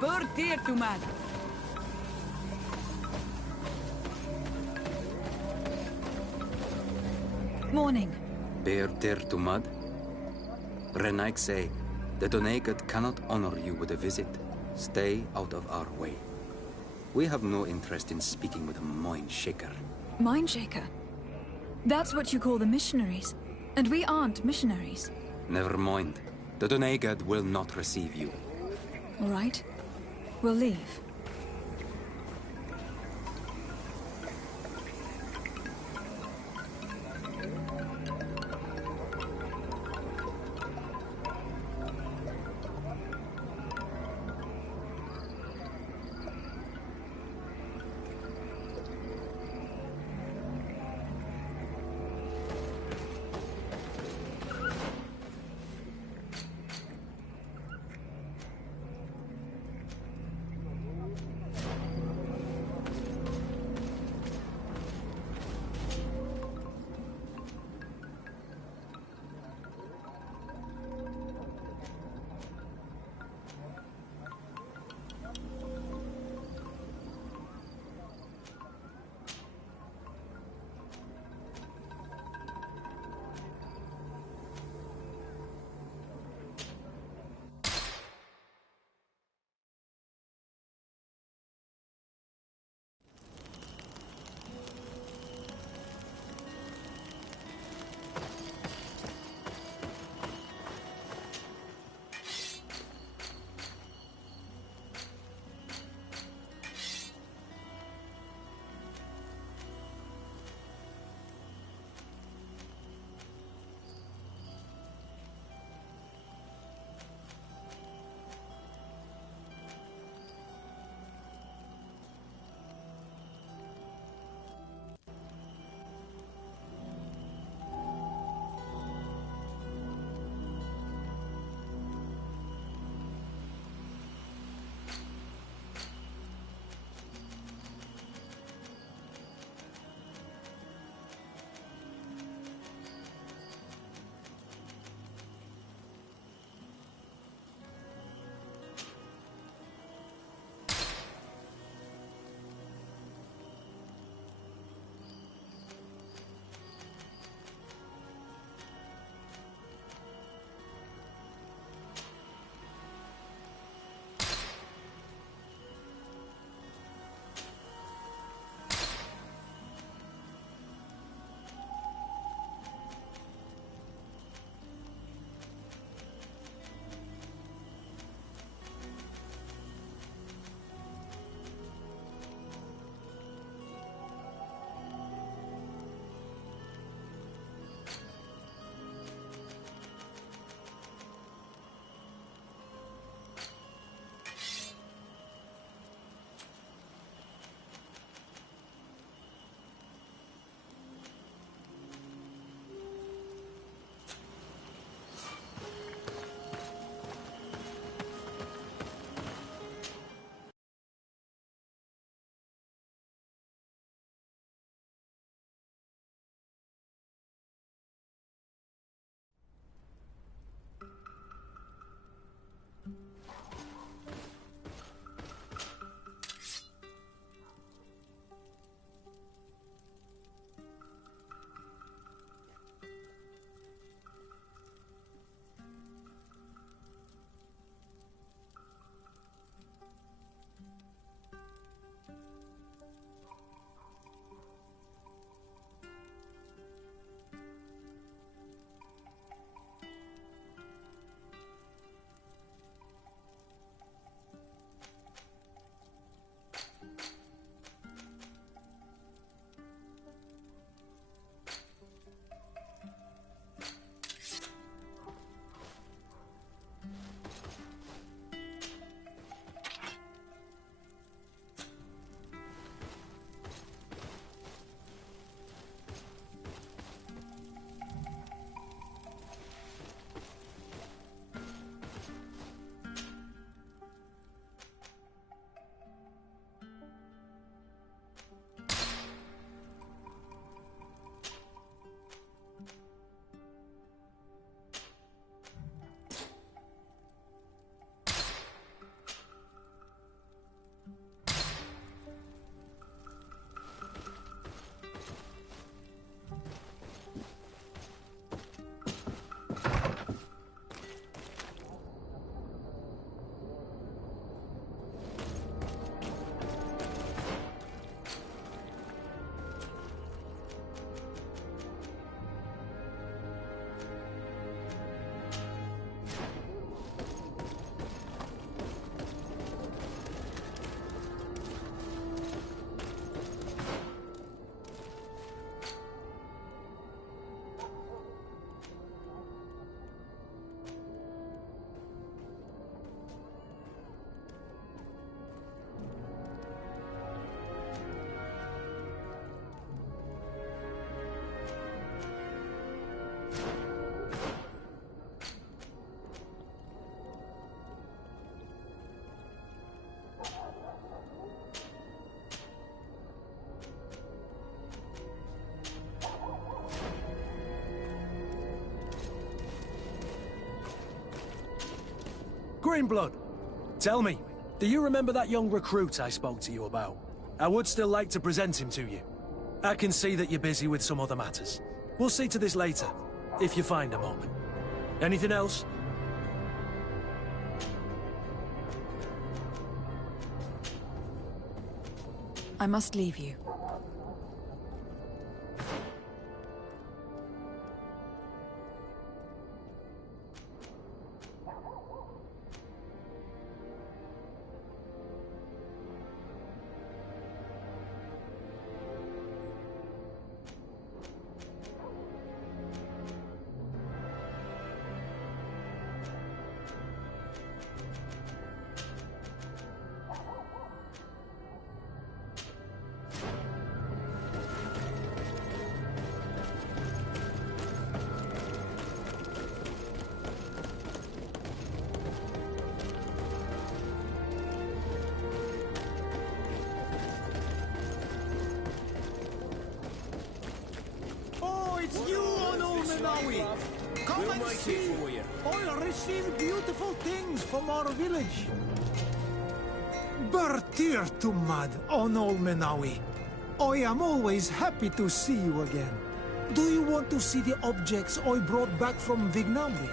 Bird dear to man. Morning. Bear ter to mud? Renaik say, the Donegat cannot honor you with a visit. Stay out of our way. We have no interest in speaking with a mind shaker. Mind shaker? That's what you call the missionaries. And we aren't missionaries. Never mind. The Donegat will not receive you. All right. We'll leave. Greenblood, tell me, do you remember that young recruit I spoke to you about? I would still like to present him to you. I can see that you're busy with some other matters. We'll see to this later, if you find a moment. Anything else? I must leave you. It's you, Onol Menawi. Come and see. I'll receive beautiful things from our village. Bertir Tumad, Onol Menawi. I am always happy to see you again. Do you want to see the objects I brought back from Vignamri?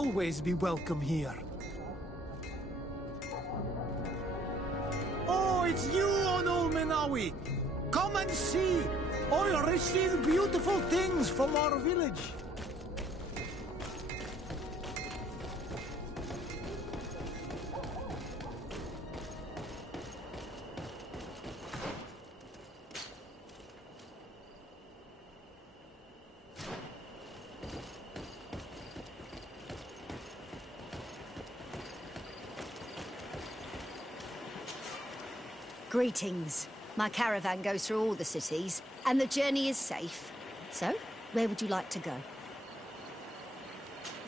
always be welcome here. Oh, it's you, Onul Menawi! Come and see! I received beautiful things from our village. Greetings. My caravan goes through all the cities, and the journey is safe. So, where would you like to go?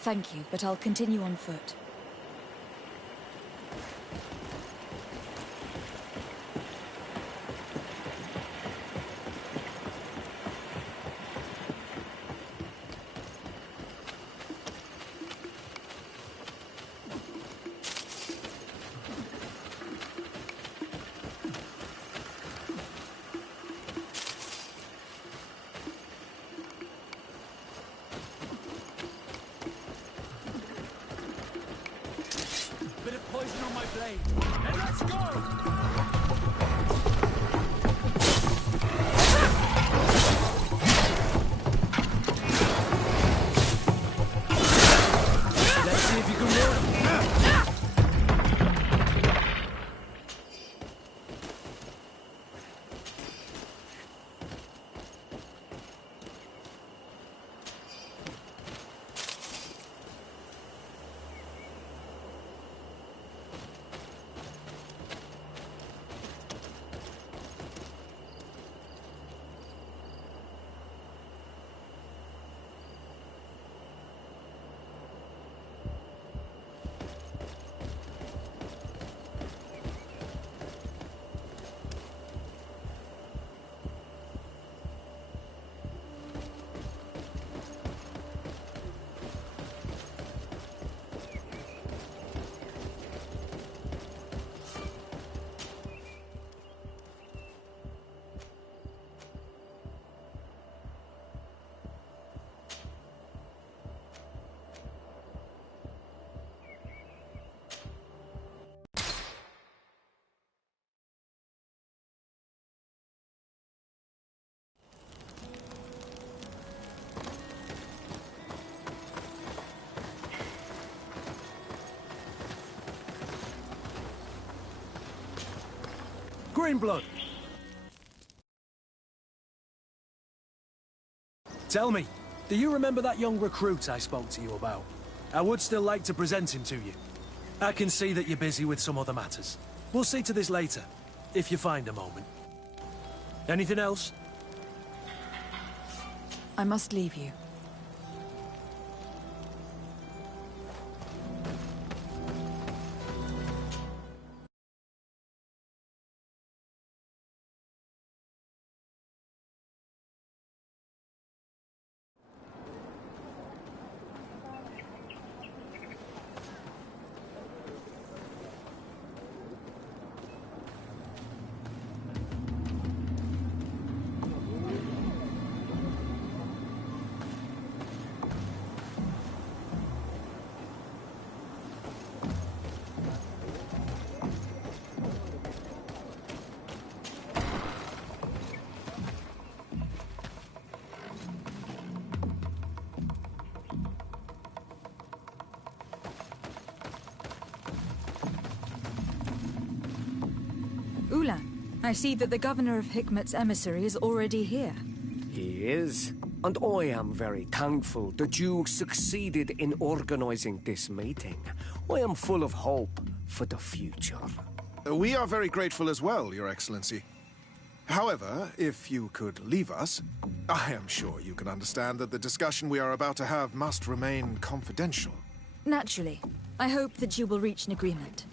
Thank you, but I'll continue on foot. Greenblood! Tell me, do you remember that young recruit I spoke to you about? I would still like to present him to you. I can see that you're busy with some other matters. We'll see to this later, if you find a moment. Anything else? I must leave you. I see that the governor of Hikmet's emissary is already here. He is, and I am very thankful that you succeeded in organizing this meeting. I am full of hope for the future. We are very grateful as well, Your Excellency. However, if you could leave us, I am sure you can understand that the discussion we are about to have must remain confidential. Naturally. I hope that you will reach an agreement.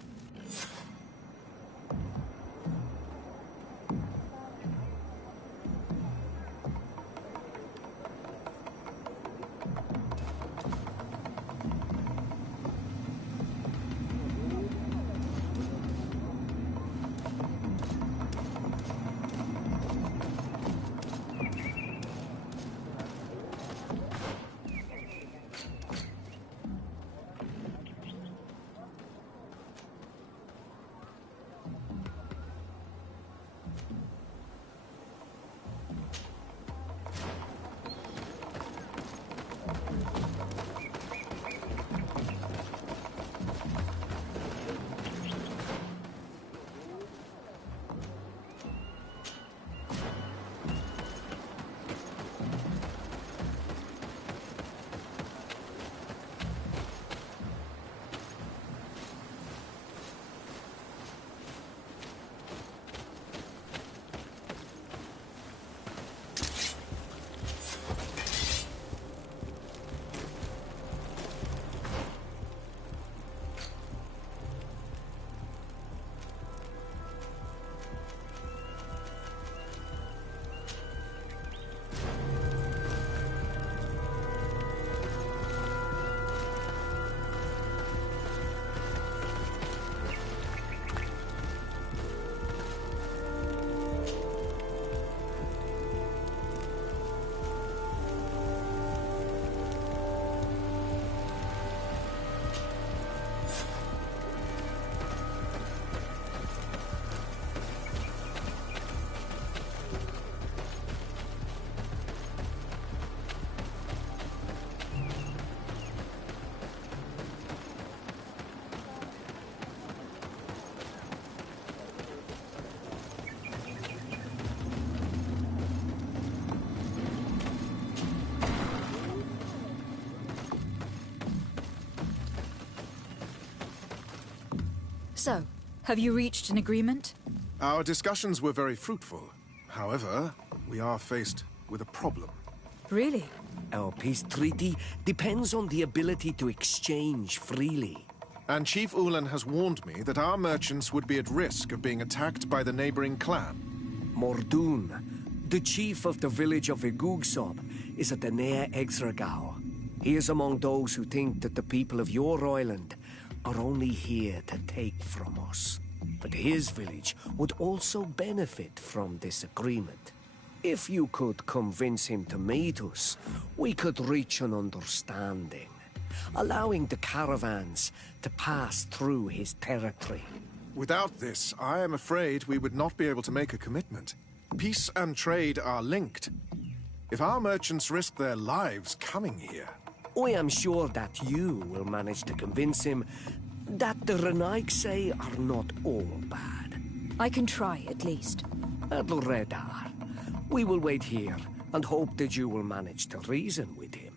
So, have you reached an agreement? Our discussions were very fruitful. However, we are faced with a problem. Really? Our peace treaty depends on the ability to exchange freely. And Chief Ulan has warned me that our merchants would be at risk of being attacked by the neighboring clan. Mordoon, the chief of the village of Igugsob, is a Danea Exragao. He is among those who think that the people of your island are only here to take from us. But his village would also benefit from this agreement. If you could convince him to meet us, we could reach an understanding, allowing the caravans to pass through his territory. Without this, I am afraid we would not be able to make a commitment. Peace and trade are linked. If our merchants risk their lives coming here... I am sure that you will manage to convince him that the Renaigse are not all bad. I can try, at least. Adloredar, we will wait here and hope that you will manage to reason with him.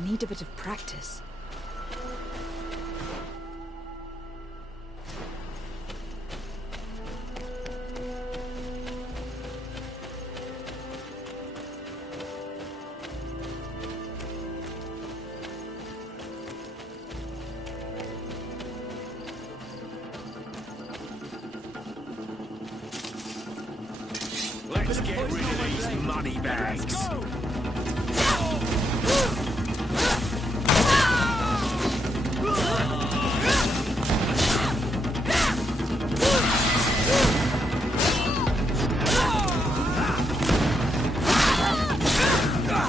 I need a bit of practice. Let's get rid of these money bags.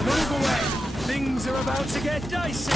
Move away! Things are about to get dicey!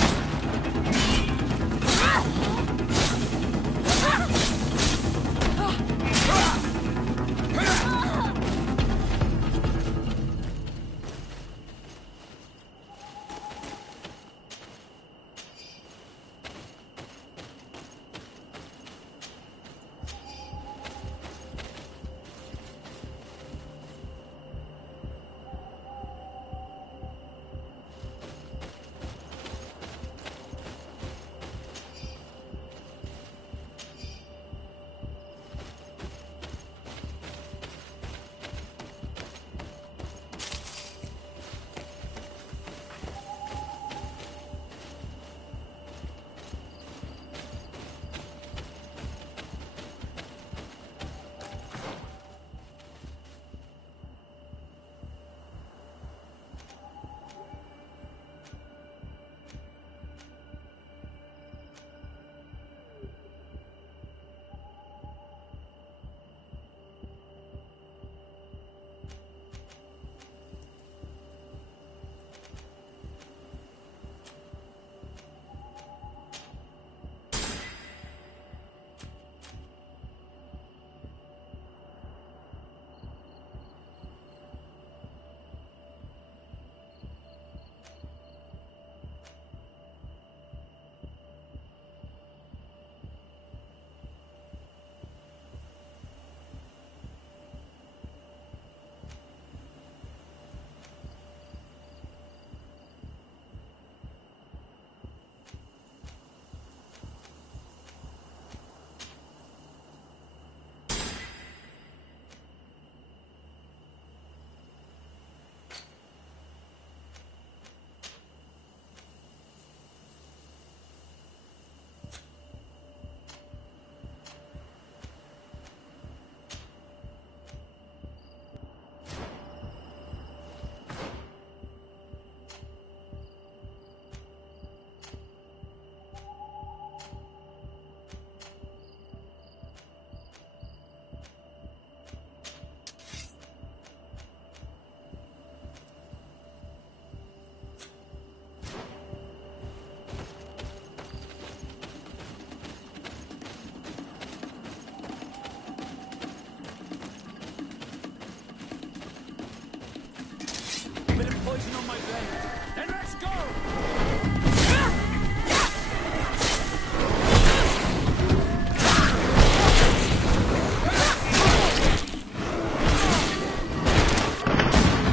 Poison on my blade. Then let's go!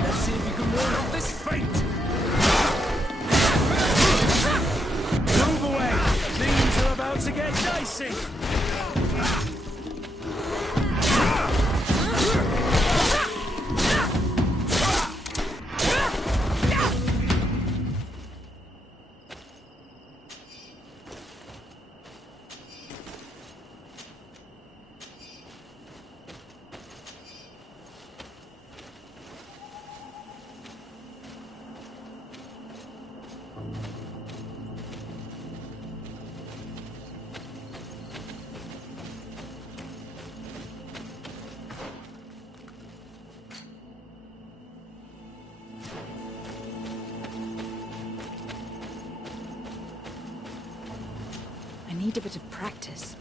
Let's see if you can ward off this fate! Move away! Things are about to get dicey! I need a bit of practice.